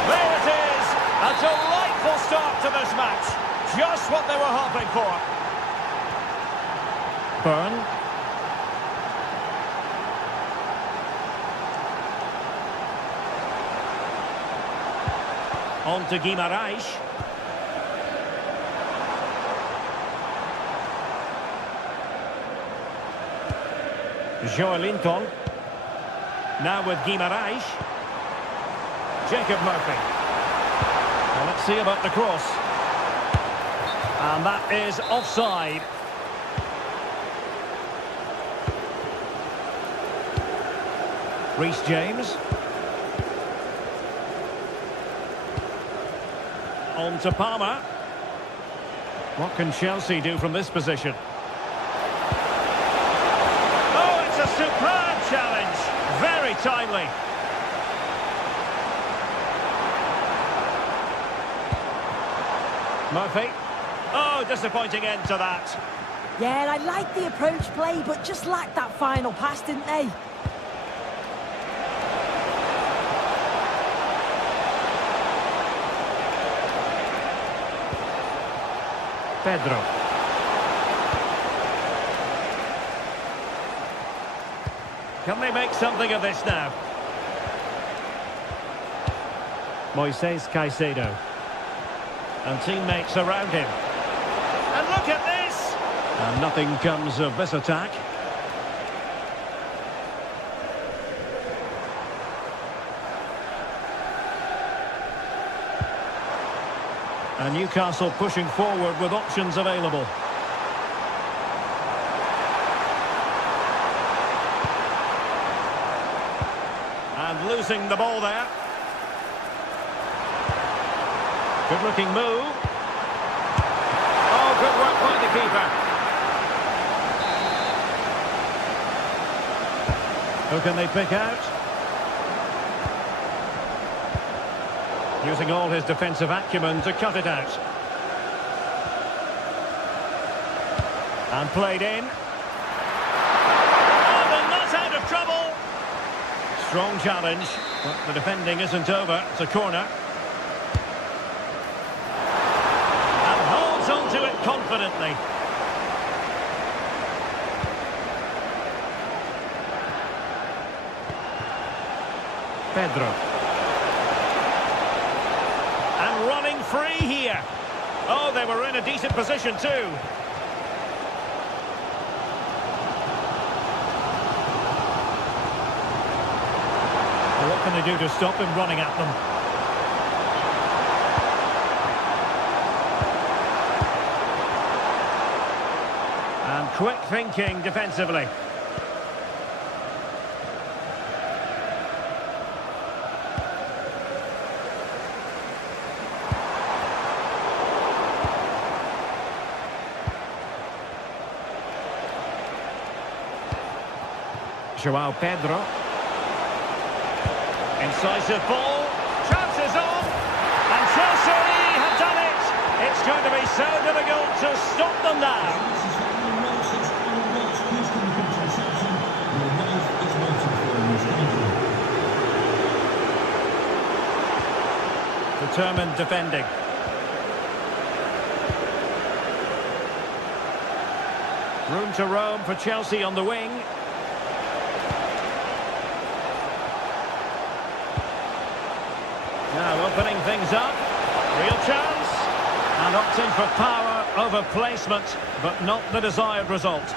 There it is! A delightful start to this match. Just what they were hoping for. Byrne. On to Guimarães. Joelinton. Now with Guimarães. Jacob Murphy. Well, let's see about the cross. And that is offside. Reece James. On to Palmer. What can Chelsea do from this position? Oh, it's a superb challenge. Very timely. Murphy. Oh, disappointing end to that. Yeah, I like the approach play, but just lacked that final pass, didn't they? Pedro. Can they make something of this now? Moises Caicedo. And teammates around him. And look at this! And nothing comes of this attack. And Newcastle pushing forward with options available. And losing the ball there. Good looking move. Oh, good work by the keeper. Who can they pick out? Using all his defensive acumen to cut it out. And played in. Oh, they're not out of trouble. Strong challenge, but the defending isn't over. It's a corner. And holds on to it confidently. Pedro. Running free here. Oh, they were in a decent position too. Well, what can they do to stop him running at them? And quick thinking defensively. João Pedro. Incisive ball. Chances on. And Chelsea have done it. It's going to be so difficult to stop them now. Determined defending. Room to roam for Chelsea on the wing. Now opening things up. Real chance. And opting for power over placement, but not the desired result.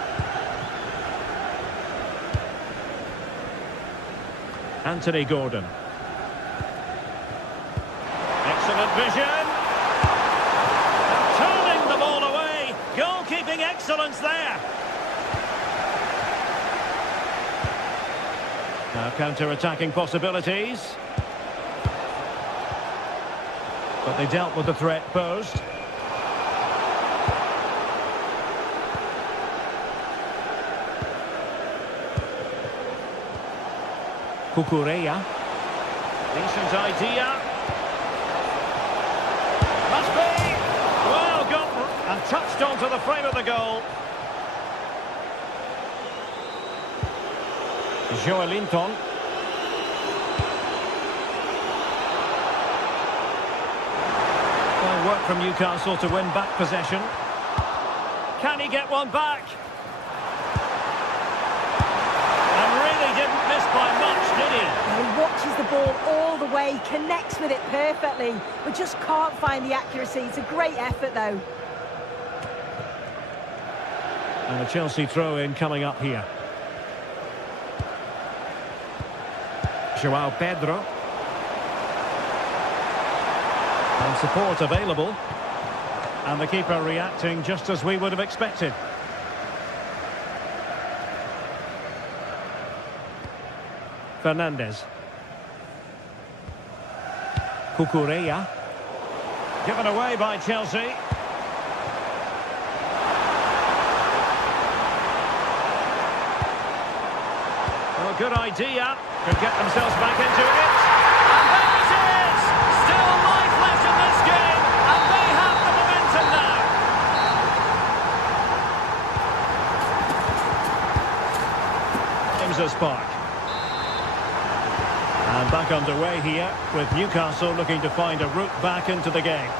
Anthony Gordon. Excellent vision. Turning the ball away. Goalkeeping excellence there. Now counter-attacking possibilities. But they dealt with the threat posed. Cucurella. Decent idea. Must be. Well got and touched onto the frame of the goal. Joelinton. the work from Newcastle to win back possession. Can he get one back? And really didn't miss by much, did he? He watches the ball all the way, connects with it perfectly, but just can't find the accuracy. It's a great effort, though. And a Chelsea throw-in coming up here. João Pedro. And support available. And the keeper reacting just as we would have expected. Fernandes. Cucurella. Given away by Chelsea. Well, good idea. Could get themselves back into it. And there it is! Still life left in this game. And they have the momentum now. James's Park. And back underway here with Newcastle looking to find a route back into the game.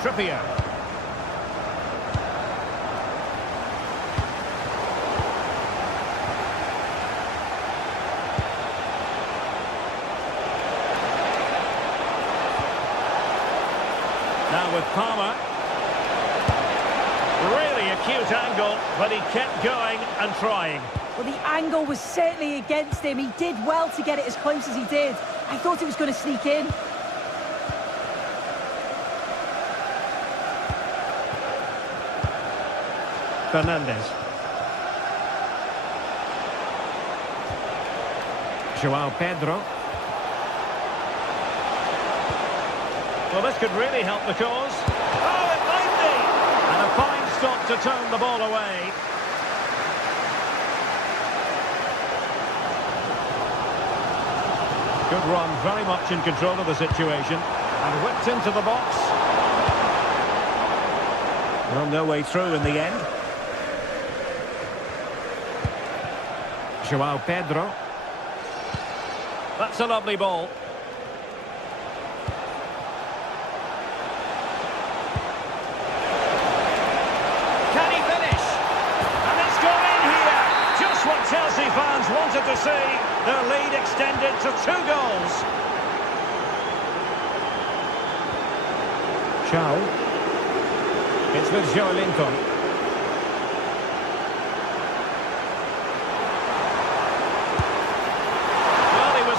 Trippier. Now with Palmer. Really acute angle, but he kept going and trying. Well, the angle was certainly against him. He did well to get it as close as he did. I thought it was going to sneak in. Fernandes. João Pedro. Well, this could really help the cause. Oh, it might be! And a fine stop to turn the ball away. Good run, very much in control of the situation. And whipped into the box. Well, no way through in the end. João Pedro. That's a lovely ball. Can he finish? And it's gone in here. Just what Chelsea fans wanted to see. Their lead extended to 2 goals. Chow. It's with Joelinton.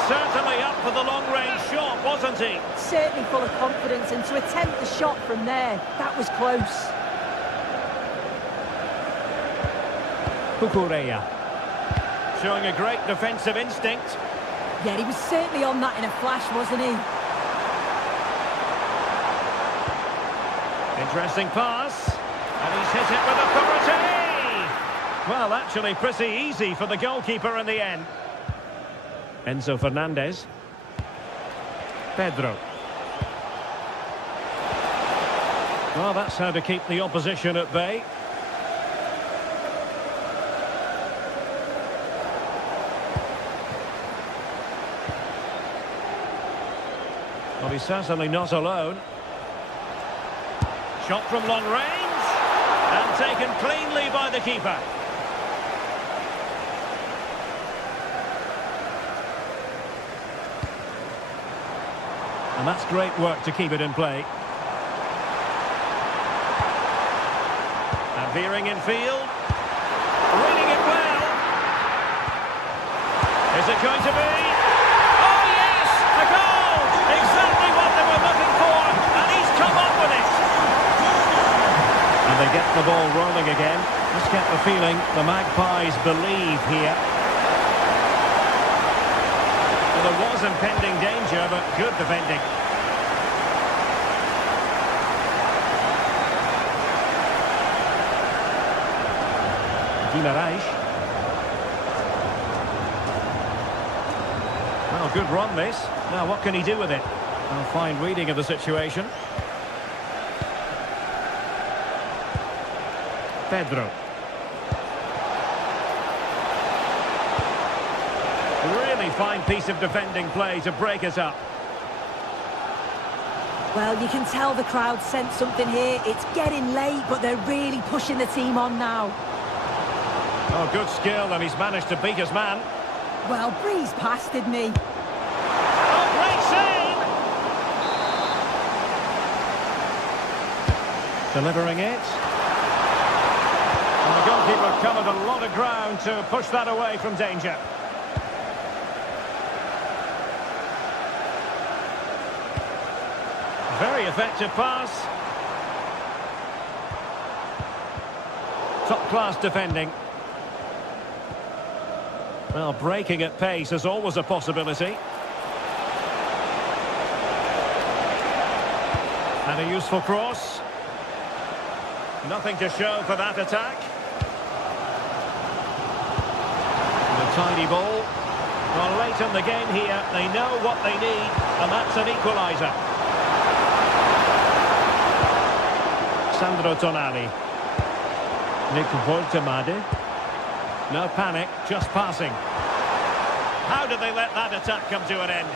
Certainly up for the long-range shot, wasn't he? Certainly full of confidence, and to attempt the shot from there, that was close. Cucurella. Showing a great defensive instinct. Yeah, he was certainly on that in a flash, wasn't he? Interesting pass. And he's hit it with authority. Well, actually pretty easy for the goalkeeper in the end. Enzo Fernandez. Pedro. Well, that's how to keep the opposition at bay. Well, he's certainly not alone. Shot from long range. And taken cleanly by the keeper. And that's great work to keep it in play. And veering in field. Reading it well. Is it going to be? Oh yes! A goal! Exactly what they were looking for. And he's come up with it. And they get the ball rolling again. Just get the feeling the Magpies believe here. There was impending danger, but good defending. Guimaraes. Well, good run this. Now, what can he do with it? A fine reading of the situation. Pedro. Really Really fine piece of defending play to break us up. Well, you can tell the crowd sense something here. It's getting late, but they're really pushing the team on now. Oh, good skill, and he's managed to beat his man. Well, breezed past, didn't he? Oh, great save! Delivering it. And the goalkeeper covered a lot of ground to push that away from danger. Very effective pass. Top-class defending. Well, breaking at pace is always a possibility. And a useful cross. Nothing to show for that attack. And a tidy ball. Well, late in the game here, they know what they need, and that's an equaliser. Sandro Tonali. Nick Voltemade. No panic, just passing. How did they let that attack come to an end?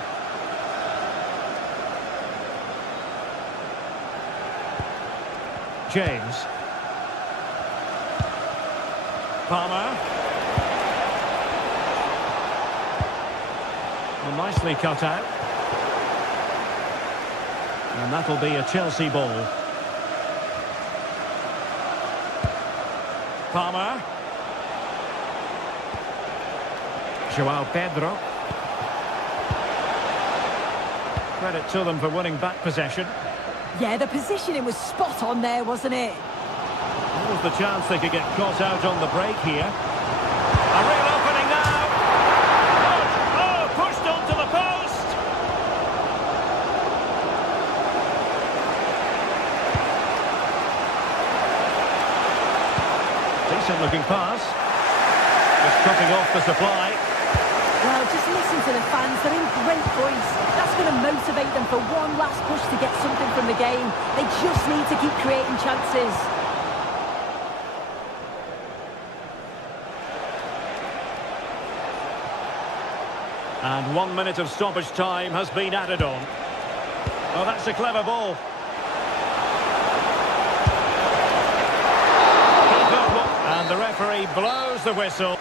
James. Palmer. Well, nicely cut out. And that'll be a Chelsea ball. Palmer. Joao Pedro. Credit to them for winning back possession. Yeah, the positioning was spot on there, wasn't it? What was the chance they could get caught out on the break here? A real opening now. Oh, pushed onto the post. Decent looking pass. Just cutting off the supply. Well, just listen to the fans. They're in great voice. That's going to motivate them for one last push to get something from the game. They just need to keep creating chances. And 1 minute of stoppage time has been added on. Oh, that's a clever ball. And the referee blows the whistle.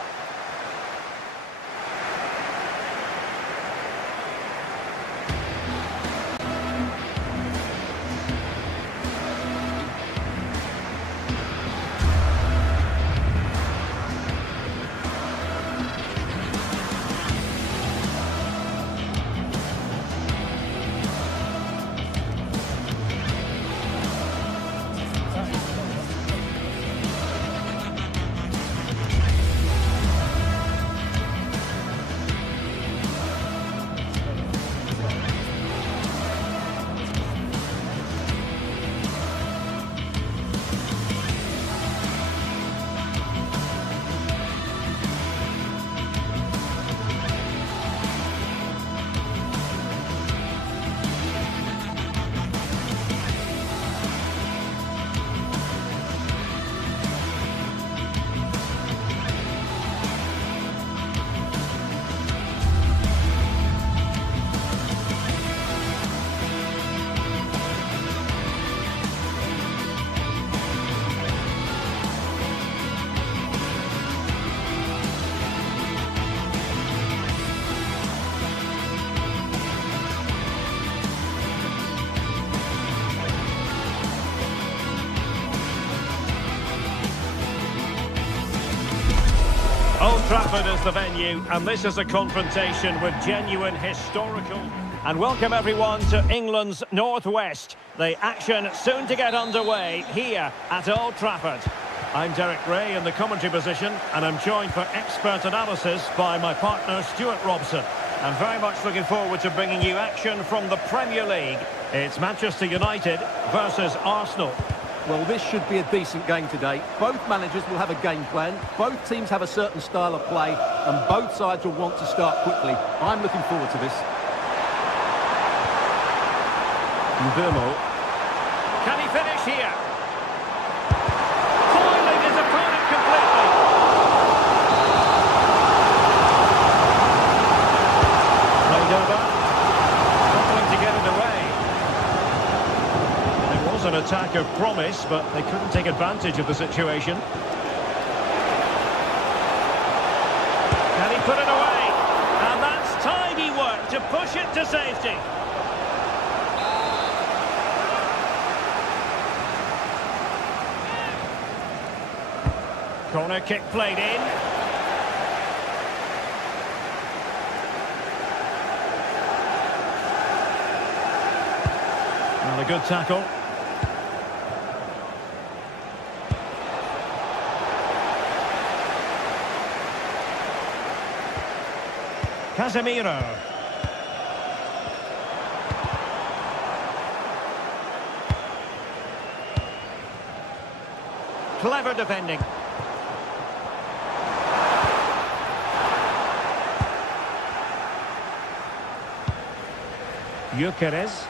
Old Trafford is the venue, and this is a confrontation with genuine historical. And welcome everyone to England's Northwest. The action soon to get underway here at Old Trafford. I'm Derek Ray in the commentary position, and I'm joined for expert analysis by my partner Stuart Robson. I'm very much looking forward to bringing you action from the Premier League. It's Manchester United versus Arsenal. Well, this should be a decent game today. Both managers will have a game plan. Both teams have a certain style of play, and both sides will want to start quickly. I'm looking forward to this. Mbeumo. Can he finish here? Foiling his opponent completely. an attack of promise, but they couldn't take advantage of the situation. Can he put it away? And that's tidy work to push it to safety. Corner kick played in. And a good tackle. Casemiro. Clever defending. Gyökeres.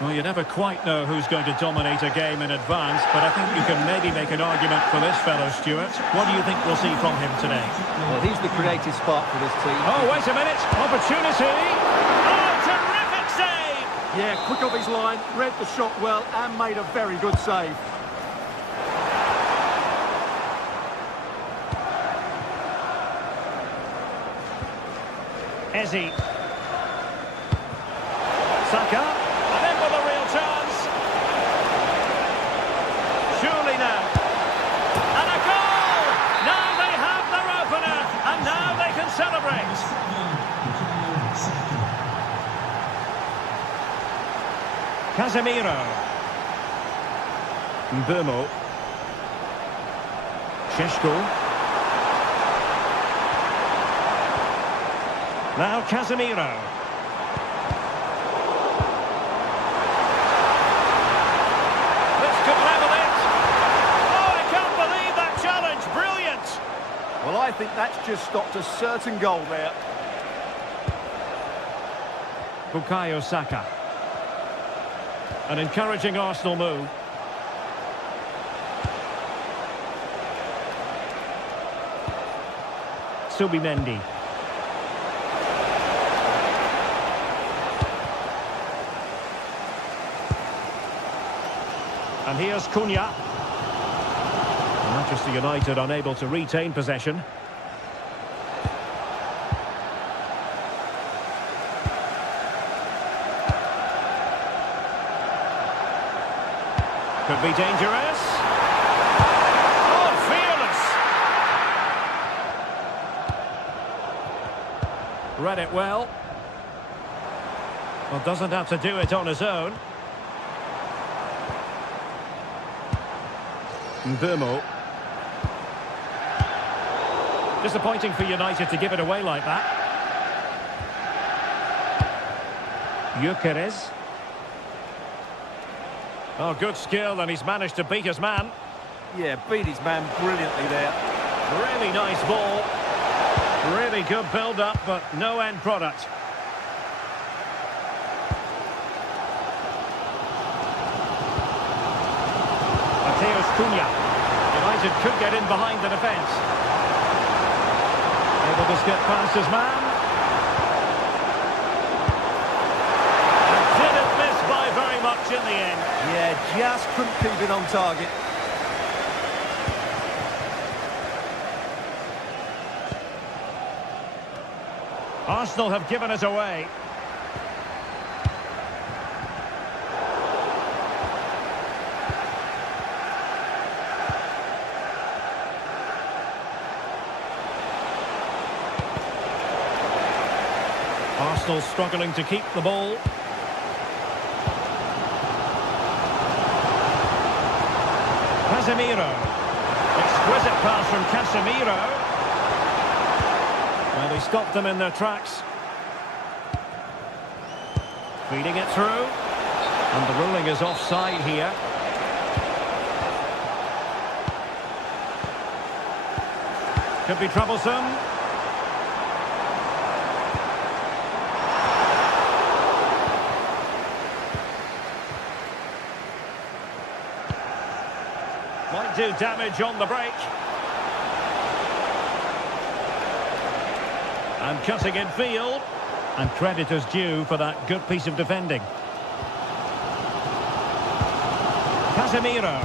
Well, you never quite know who's going to dominate a game in advance, but I think you can maybe make an argument for this fellow, Stuart. What do you think we'll see from him today? Well, he's the creative spark for this team. Oh, wait a minute. Opportunity. Oh, terrific save. Yeah, quick off his line, read the shot well and made a very good save. Eze. Saka. And in with a real chance. Surely now. And a goal! Now they have their opener. And now they can celebrate. Casemiro. Mbeumo. Šeško. Now Casemiro. This could level it. Oh, I can't believe that challenge. Brilliant. Well, I think that's just stopped a certain goal there. Bukayo Saka. An encouraging Arsenal move. Subimendi. And here's Cunha. Manchester United unable to retain possession. Could be dangerous. Oh, fearless! Read it well. Well, doesn't have to do it on his own. Mbeumo. Disappointing for United to give it away like that. Gyökeres. Oh, good skill, and he's managed to beat his man. Yeah, beat his man brilliantly there. Really nice ball. Really good build-up, but no end product. Cunha. United could get in behind the defence. Able to skip past his man. And didn't miss by very much in the end. Yeah, just couldn't keep it on target. Arsenal have given it away. Arsenal struggling to keep the ball. Casemiro. Exquisite pass from Casemiro. Well, they stopped them in their tracks. Feeding it through. And the ruling is offside here. Could be troublesome. Might do damage on the break. And cutting in field. And credit is due for that good piece of defending. Casemiro.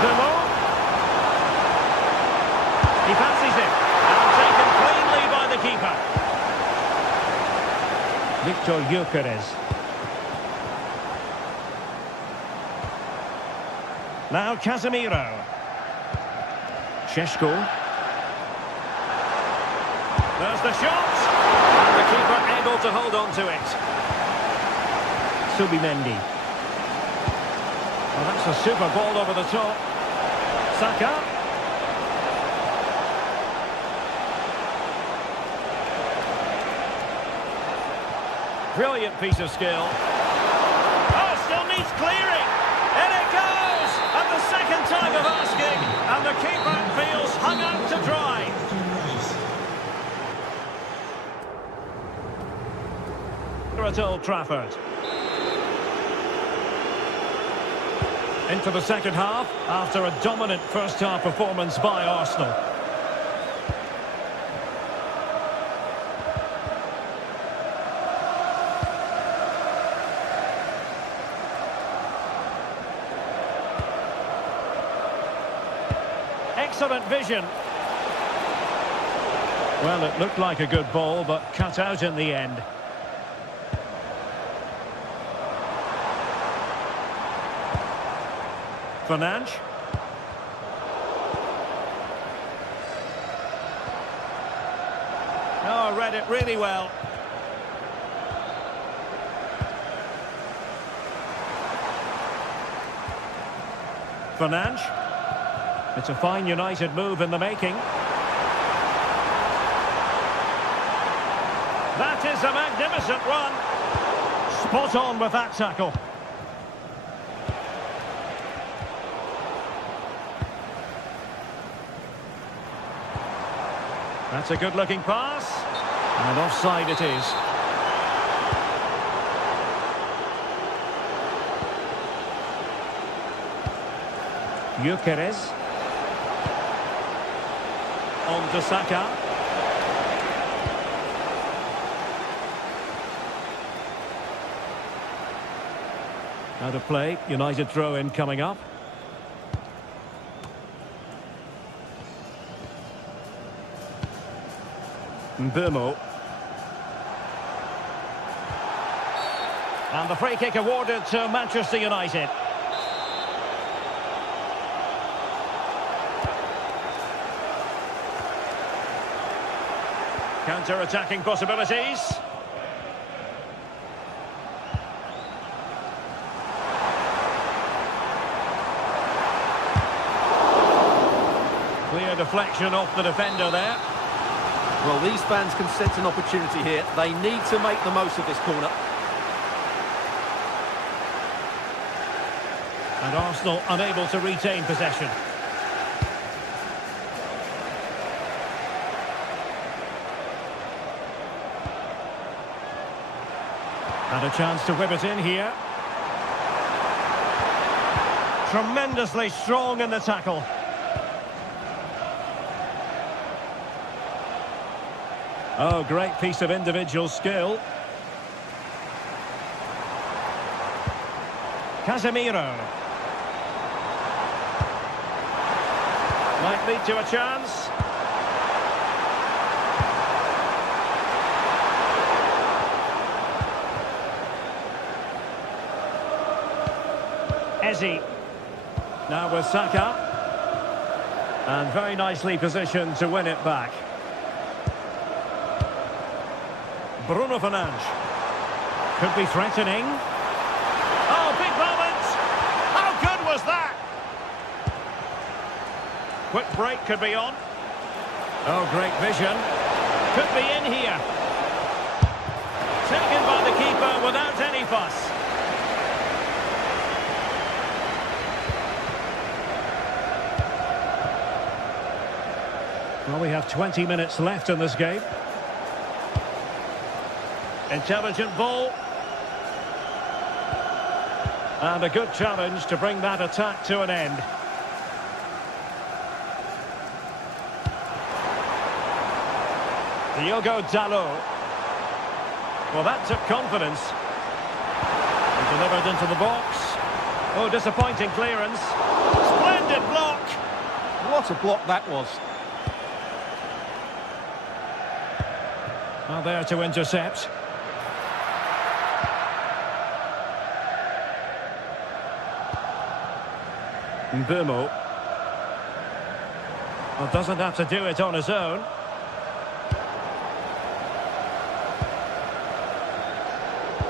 Vimo. He fancies it. And taken cleanly by the keeper. Victor Gyökeres. Now Casemiro. Šeško. There's the shot. And the keeper able to hold on to it. Subimendi. Well, that's a super ball over the top. Saka. Brilliant piece of skill. Oh, still needs clearing. In it goes. And the second time of asking. And the keeper feels hung out to dry. At Old Trafford. Into the second half after a dominant first half performance by Arsenal. Excellent vision. Well, it looked like a good ball, but cut out in the end. Fernandes. Oh, read it really well. Fernandes. It's a fine United move in the making. That is a magnificent run. Spot on with that tackle. That's a good-looking pass. And offside it is. Gyökeres. On to Saka. Out of play. United throw-in coming up. Vimo. And the free kick awarded to Manchester United. Counter-attacking possibilities. Clear deflection off the defender there. Well, these fans can sense an opportunity here. They need to make the most of this corner. And Arsenal unable to retain possession. And a chance to whip it in here. Tremendously strong in the tackle. Oh, great piece of individual skill. Casemiro. Might lead to a chance. Eze. Now with Saka. And very nicely positioned to win it back. Bruno Fernandes. Could be threatening. Oh, big moment! How good was that? Quick break could be on. Oh, great vision. Could be in here. Taken by the keeper without any fuss. Well, we have 20 minutes left in this game. Intelligent ball. And a good challenge to bring that attack to an end. Diogo Dalot. Well, that took confidence. Delivered into the box. Oh, disappointing clearance. Splendid block. What a block that was. Well, there to intercept. Mbumo. Well, doesn't have to do it on his own.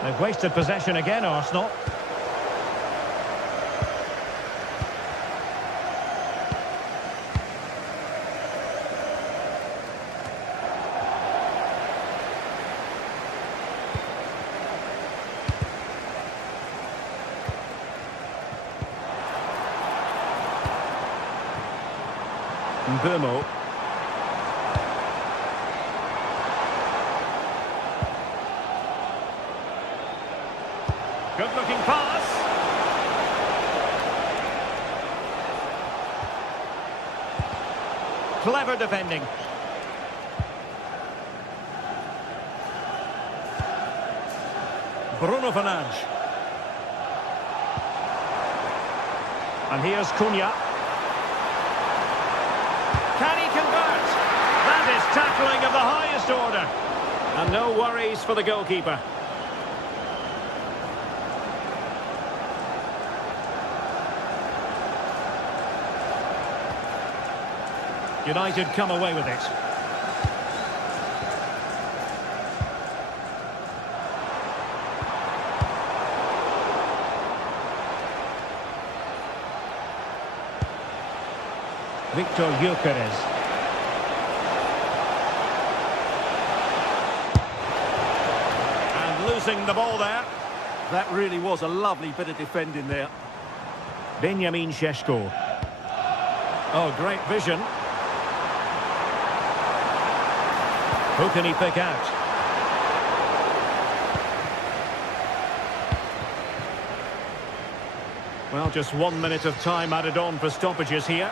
They've wasted possession again, Arsenal. Mbumo. Good-looking pass. Clever defending. Bruno Fernandes. And here's Cunha. Can he convert? That is tackling of the highest order. And no worries for the goalkeeper. United come away with it. Victor Gyökeres. And losing the ball there. That really was a lovely bit of defending there. Benjamin Šeško. Oh, great vision. Who can he pick out? Well, just 1 minute of time added on for stoppages here.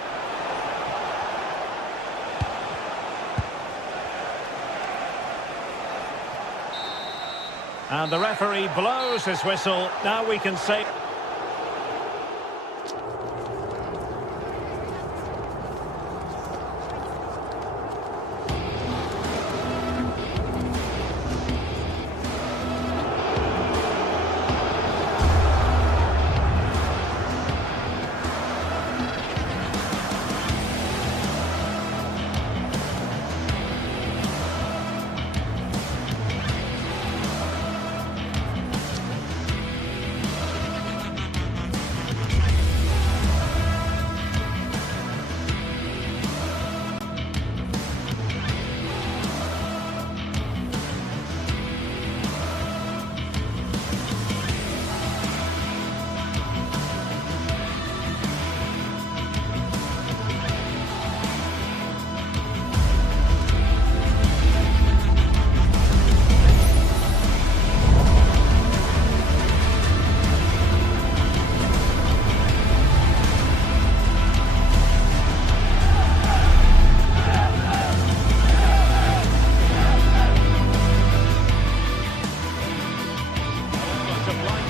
And the referee blows his whistle. Now we can say...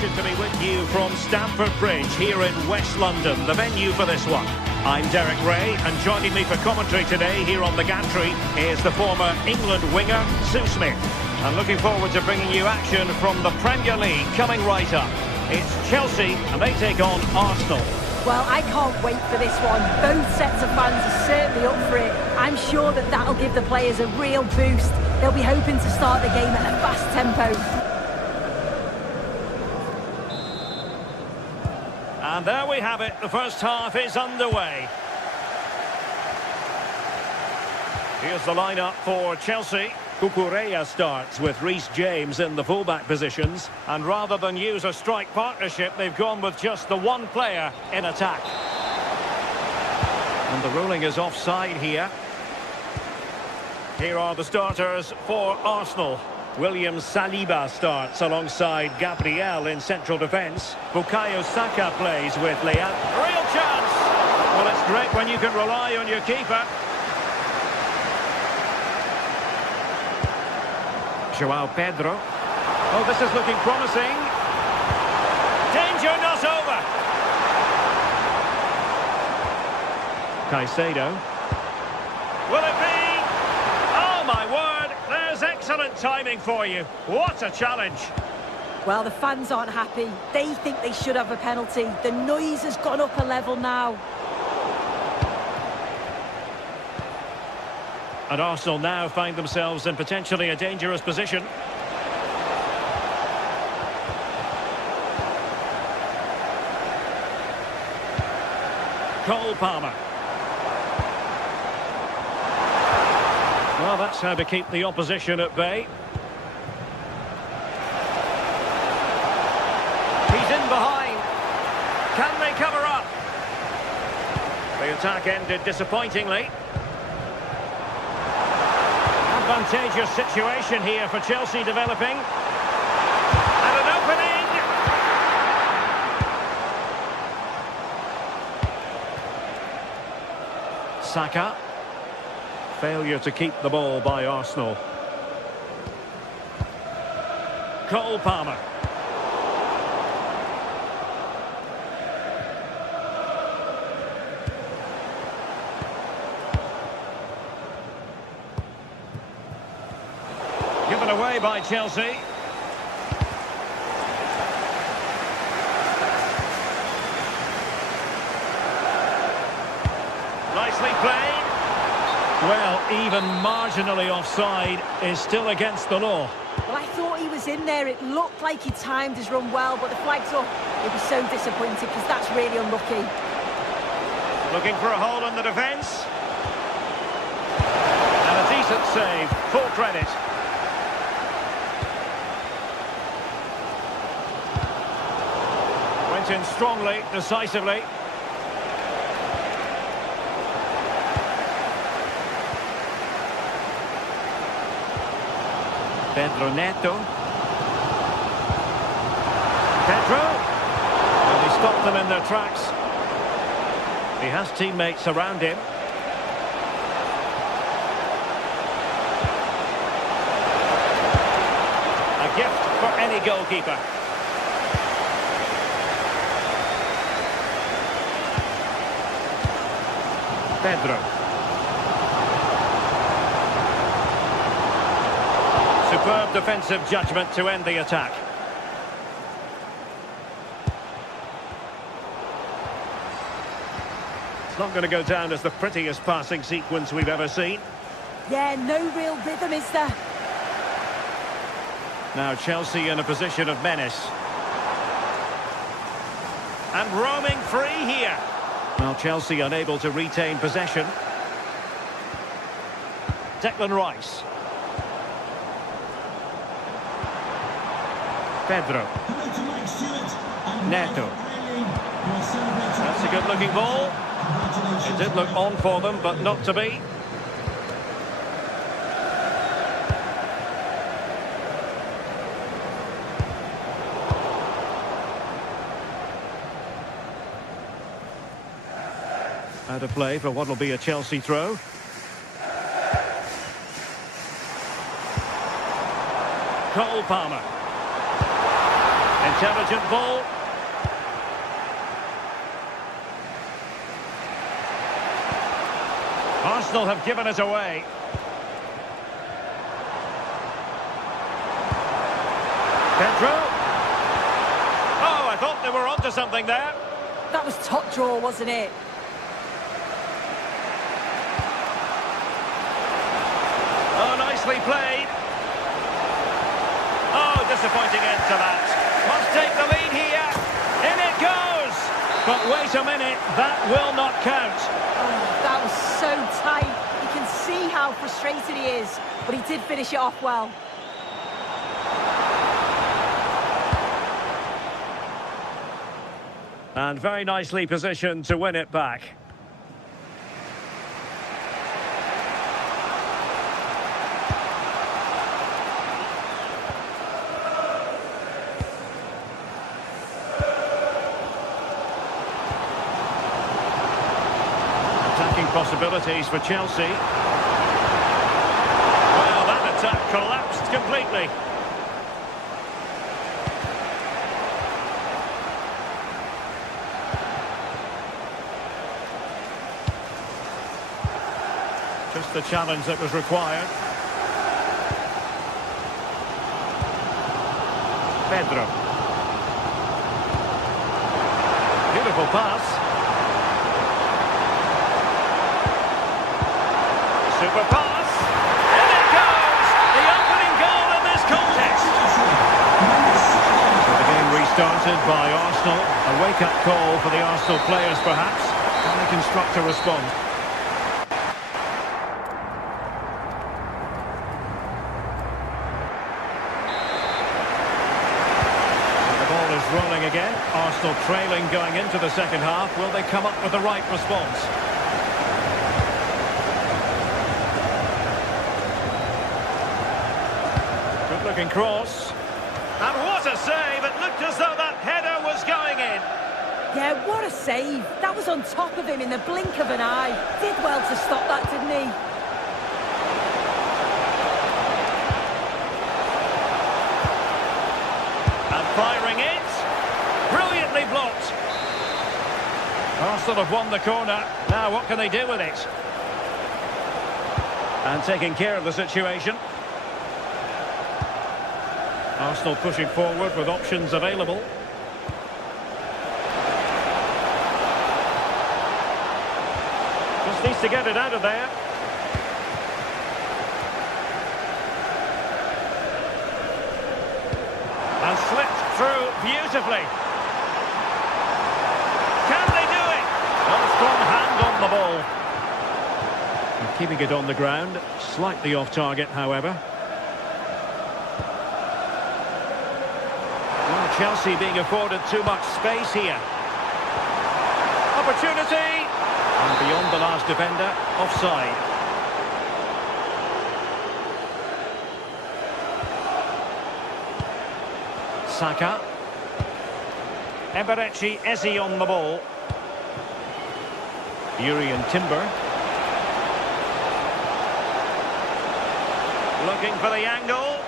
To be with you from Stamford Bridge here in West London, the venue for this one. I'm Derek Ray, and joining me for commentary today here on the gantry is the former England winger, Sue Smith. And looking forward to bringing you action from the Premier League coming right up. It's Chelsea, and they take on Arsenal. Well, I can't wait for this one. Both sets of fans are certainly up for it. I'm sure that that'll give the players a real boost. They'll be hoping to start the game at a fast tempo. And there we have it, the first half is underway. Here's the lineup for Chelsea. Cucurella starts with Reece James in the fullback positions. And rather than use a strike partnership, they've gone with just the one player in attack. And the ruling is offside here. Here are the starters for Arsenal. William Saliba starts alongside Gabriel in central defence. Bukayo Saka plays with Leao. Real chance! Well, it's great when you can rely on your keeper. João Pedro. Oh, this is looking promising. danger not over. Caicedo. Will it be? Oh, my word. There's excellent timing for you. What a challenge. Well, the fans aren't happy. They think they should have a penalty. The noise has gone up a level now. And Arsenal now find themselves in potentially a dangerous position. Cole Palmer. Well, that's how to keep the opposition at bay. He's in behind. Can they cover up? The attack ended disappointingly. Advantageous situation here for Chelsea developing. And an opening. Saka. Failure to keep the ball by Arsenal. Cole Palmer. Given away by Chelsea. Nicely played. Well, even marginally offside is still against the law. Well, I thought he was in there. It looked like he timed his run well, but the flag's up. He'll be so disappointed because that's really unlucky. Looking for a hole in the defence. And a decent save. Full credit. Went in strongly, decisively. Pedro Neto. Pedro. And he stopped them in their tracks. He has teammates around him. A gift for any goalkeeper. Pedro. Superb defensive judgment to end the attack. It's not going to go down as the prettiest passing sequence we've ever seen. Yeah, no real rhythm, is there? Now Chelsea in a position of menace. And roaming free here. Well, Chelsea unable to retain possession. Declan Rice. Pedro. Neto. That's a good-looking ball. It did look on for them, but not to be. Out of play for what will be a Chelsea throw. Cole Palmer. Intelligent ball. Arsenal have given it away. Pedro. Oh, I thought they were onto something there. That was top draw, wasn't it? Oh, nicely played. Oh, disappointing end to that. Must take the lead here. In it goes. But wait a minute, that will not count. Oh, that was so tight. You can see how frustrated he is, but he did finish it off well. And very nicely positioned to win it back. Attacking possibilities for Chelsea. Well, that attack collapsed completely. the challenge that was required. Pedro. Beautiful pass. Super pass. In it goes! The opening goal in this contest. So the game restarted by Arsenal. A wake-up call for the Arsenal players, perhaps. Can they construct a response? Rolling again. Arsenal trailing going into the second half. Will they come up with the right response? Good looking cross. And what a save! It looked as though that header was going in. Yeah, what a save. That was on top of him in the blink of an eye. Did well to stop that, didn't he? And firing it. Brilliantly blocked. Arsenal have won the corner. Now what can they do with it? And taking care of the situation. Arsenal pushing forward with options available. Just needs to get it out of there. And slipped through beautifully. Can they do it? A strong hand on the ball. And keeping it on the ground. Slightly off target, however. Well, Chelsea being afforded too much space here. Opportunity. And beyond the last defender, offside. Saka. Eberechi Eze on the ball. Urian Timber. Looking for the angle.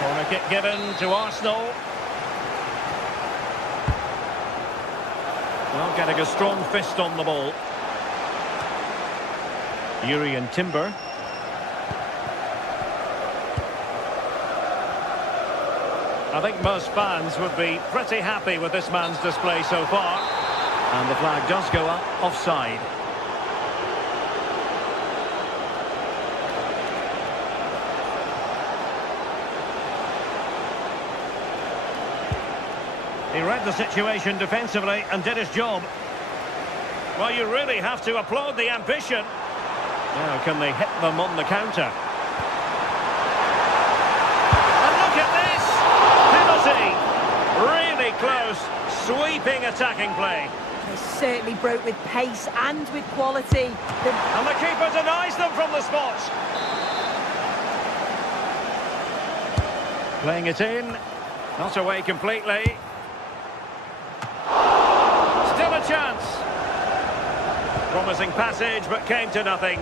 Corner kick given to Arsenal. Well, getting a strong fist on the ball. Urian Timber. I think most fans would be pretty happy with this man's display so far. And the flag does go up, offside. He read the situation defensively and did his job. Well, you really have to applaud the ambition. Now, can they hit them on the counter? And look at this! Penalty! Really close, sweeping attacking play. They certainly broke with pace and with quality. And the keeper denies them from the spot. Playing it in. Not away completely. Still a chance. Promising passage, but came to nothing.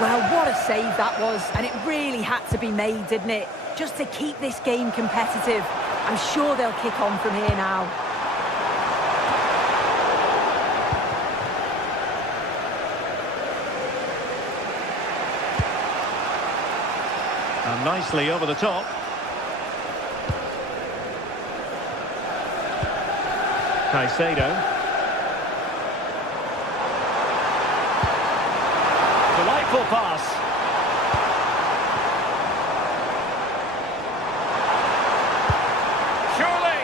Well, what a save that was, and it really had to be made, didn't it? Just to keep this game competitive. I'm sure they'll kick on from here now. And nicely over the top. Caicedo. Delightful pass. Surely.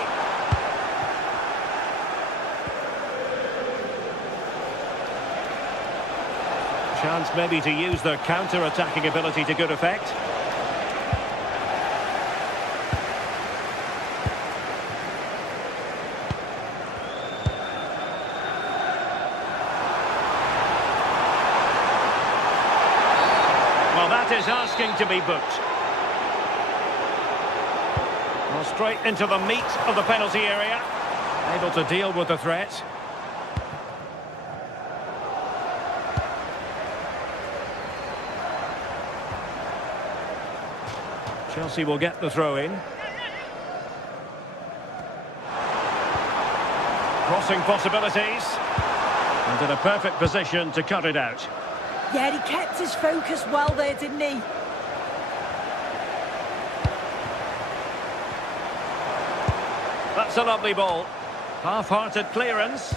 Chance maybe to use their counter-attacking ability to good effect. Well, that is asking to be booked. Well, straight into the meat of the penalty area. Able to deal with the threat. Chelsea will get the throw in. Crossing possibilities. And in a perfect position to cut it out. Yeah, he kept his focus well there, didn't he? That's a lovely ball. Half-hearted clearance.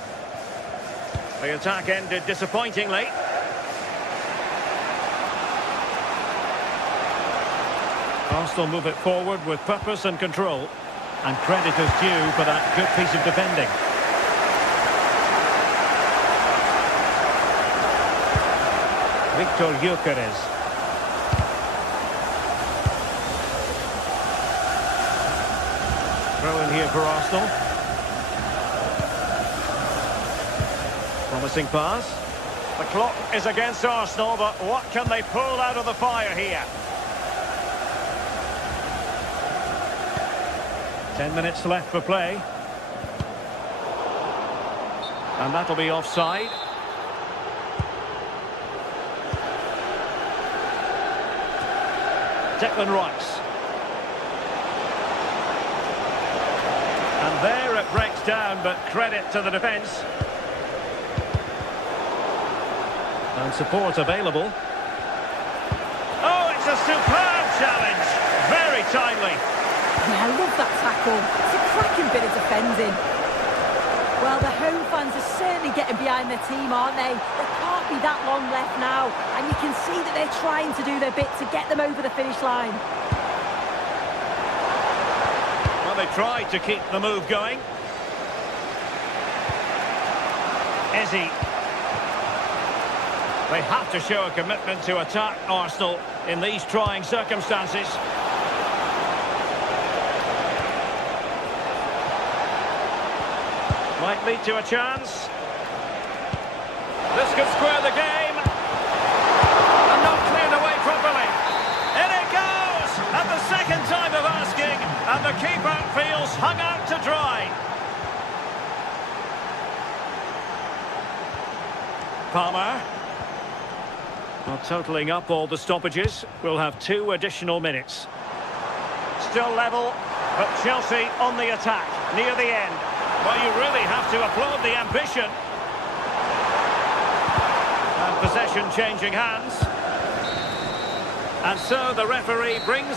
The attack ended disappointingly. Arsenal move it forward with purpose and control. And credit is due for that good piece of defending. Victor Gyökeres. Throw in here for Arsenal. Promising pass. The clock is against Arsenal, but what can they pull out of the fire here? 10 minutes left for play. And that'll be offside. Declan Rice. And there it breaks down, but credit to the defence. And support available. Oh, it's a superb challenge. Very timely. Yeah, I love that tackle. It's a cracking bit of defending. Well, the home fans are certainly getting behind their team, aren't they? There can't be that long left now. And you can see that they're trying to do their bit to get them over the finish line. Well, they tried to keep the move going. Izzy. They have to show a commitment to attack Arsenal in these trying circumstances. Might lead to a chance. This could square the game. And not cleared away properly. In it goes! At the second time of asking. And the keeper feels hung out to dry. Palmer. Well, totalling up all the stoppages, we'll have 2 additional minutes. Still level, but Chelsea on the attack, near the end. Well, you really have to applaud the ambition. And possession changing hands. And so the referee brings...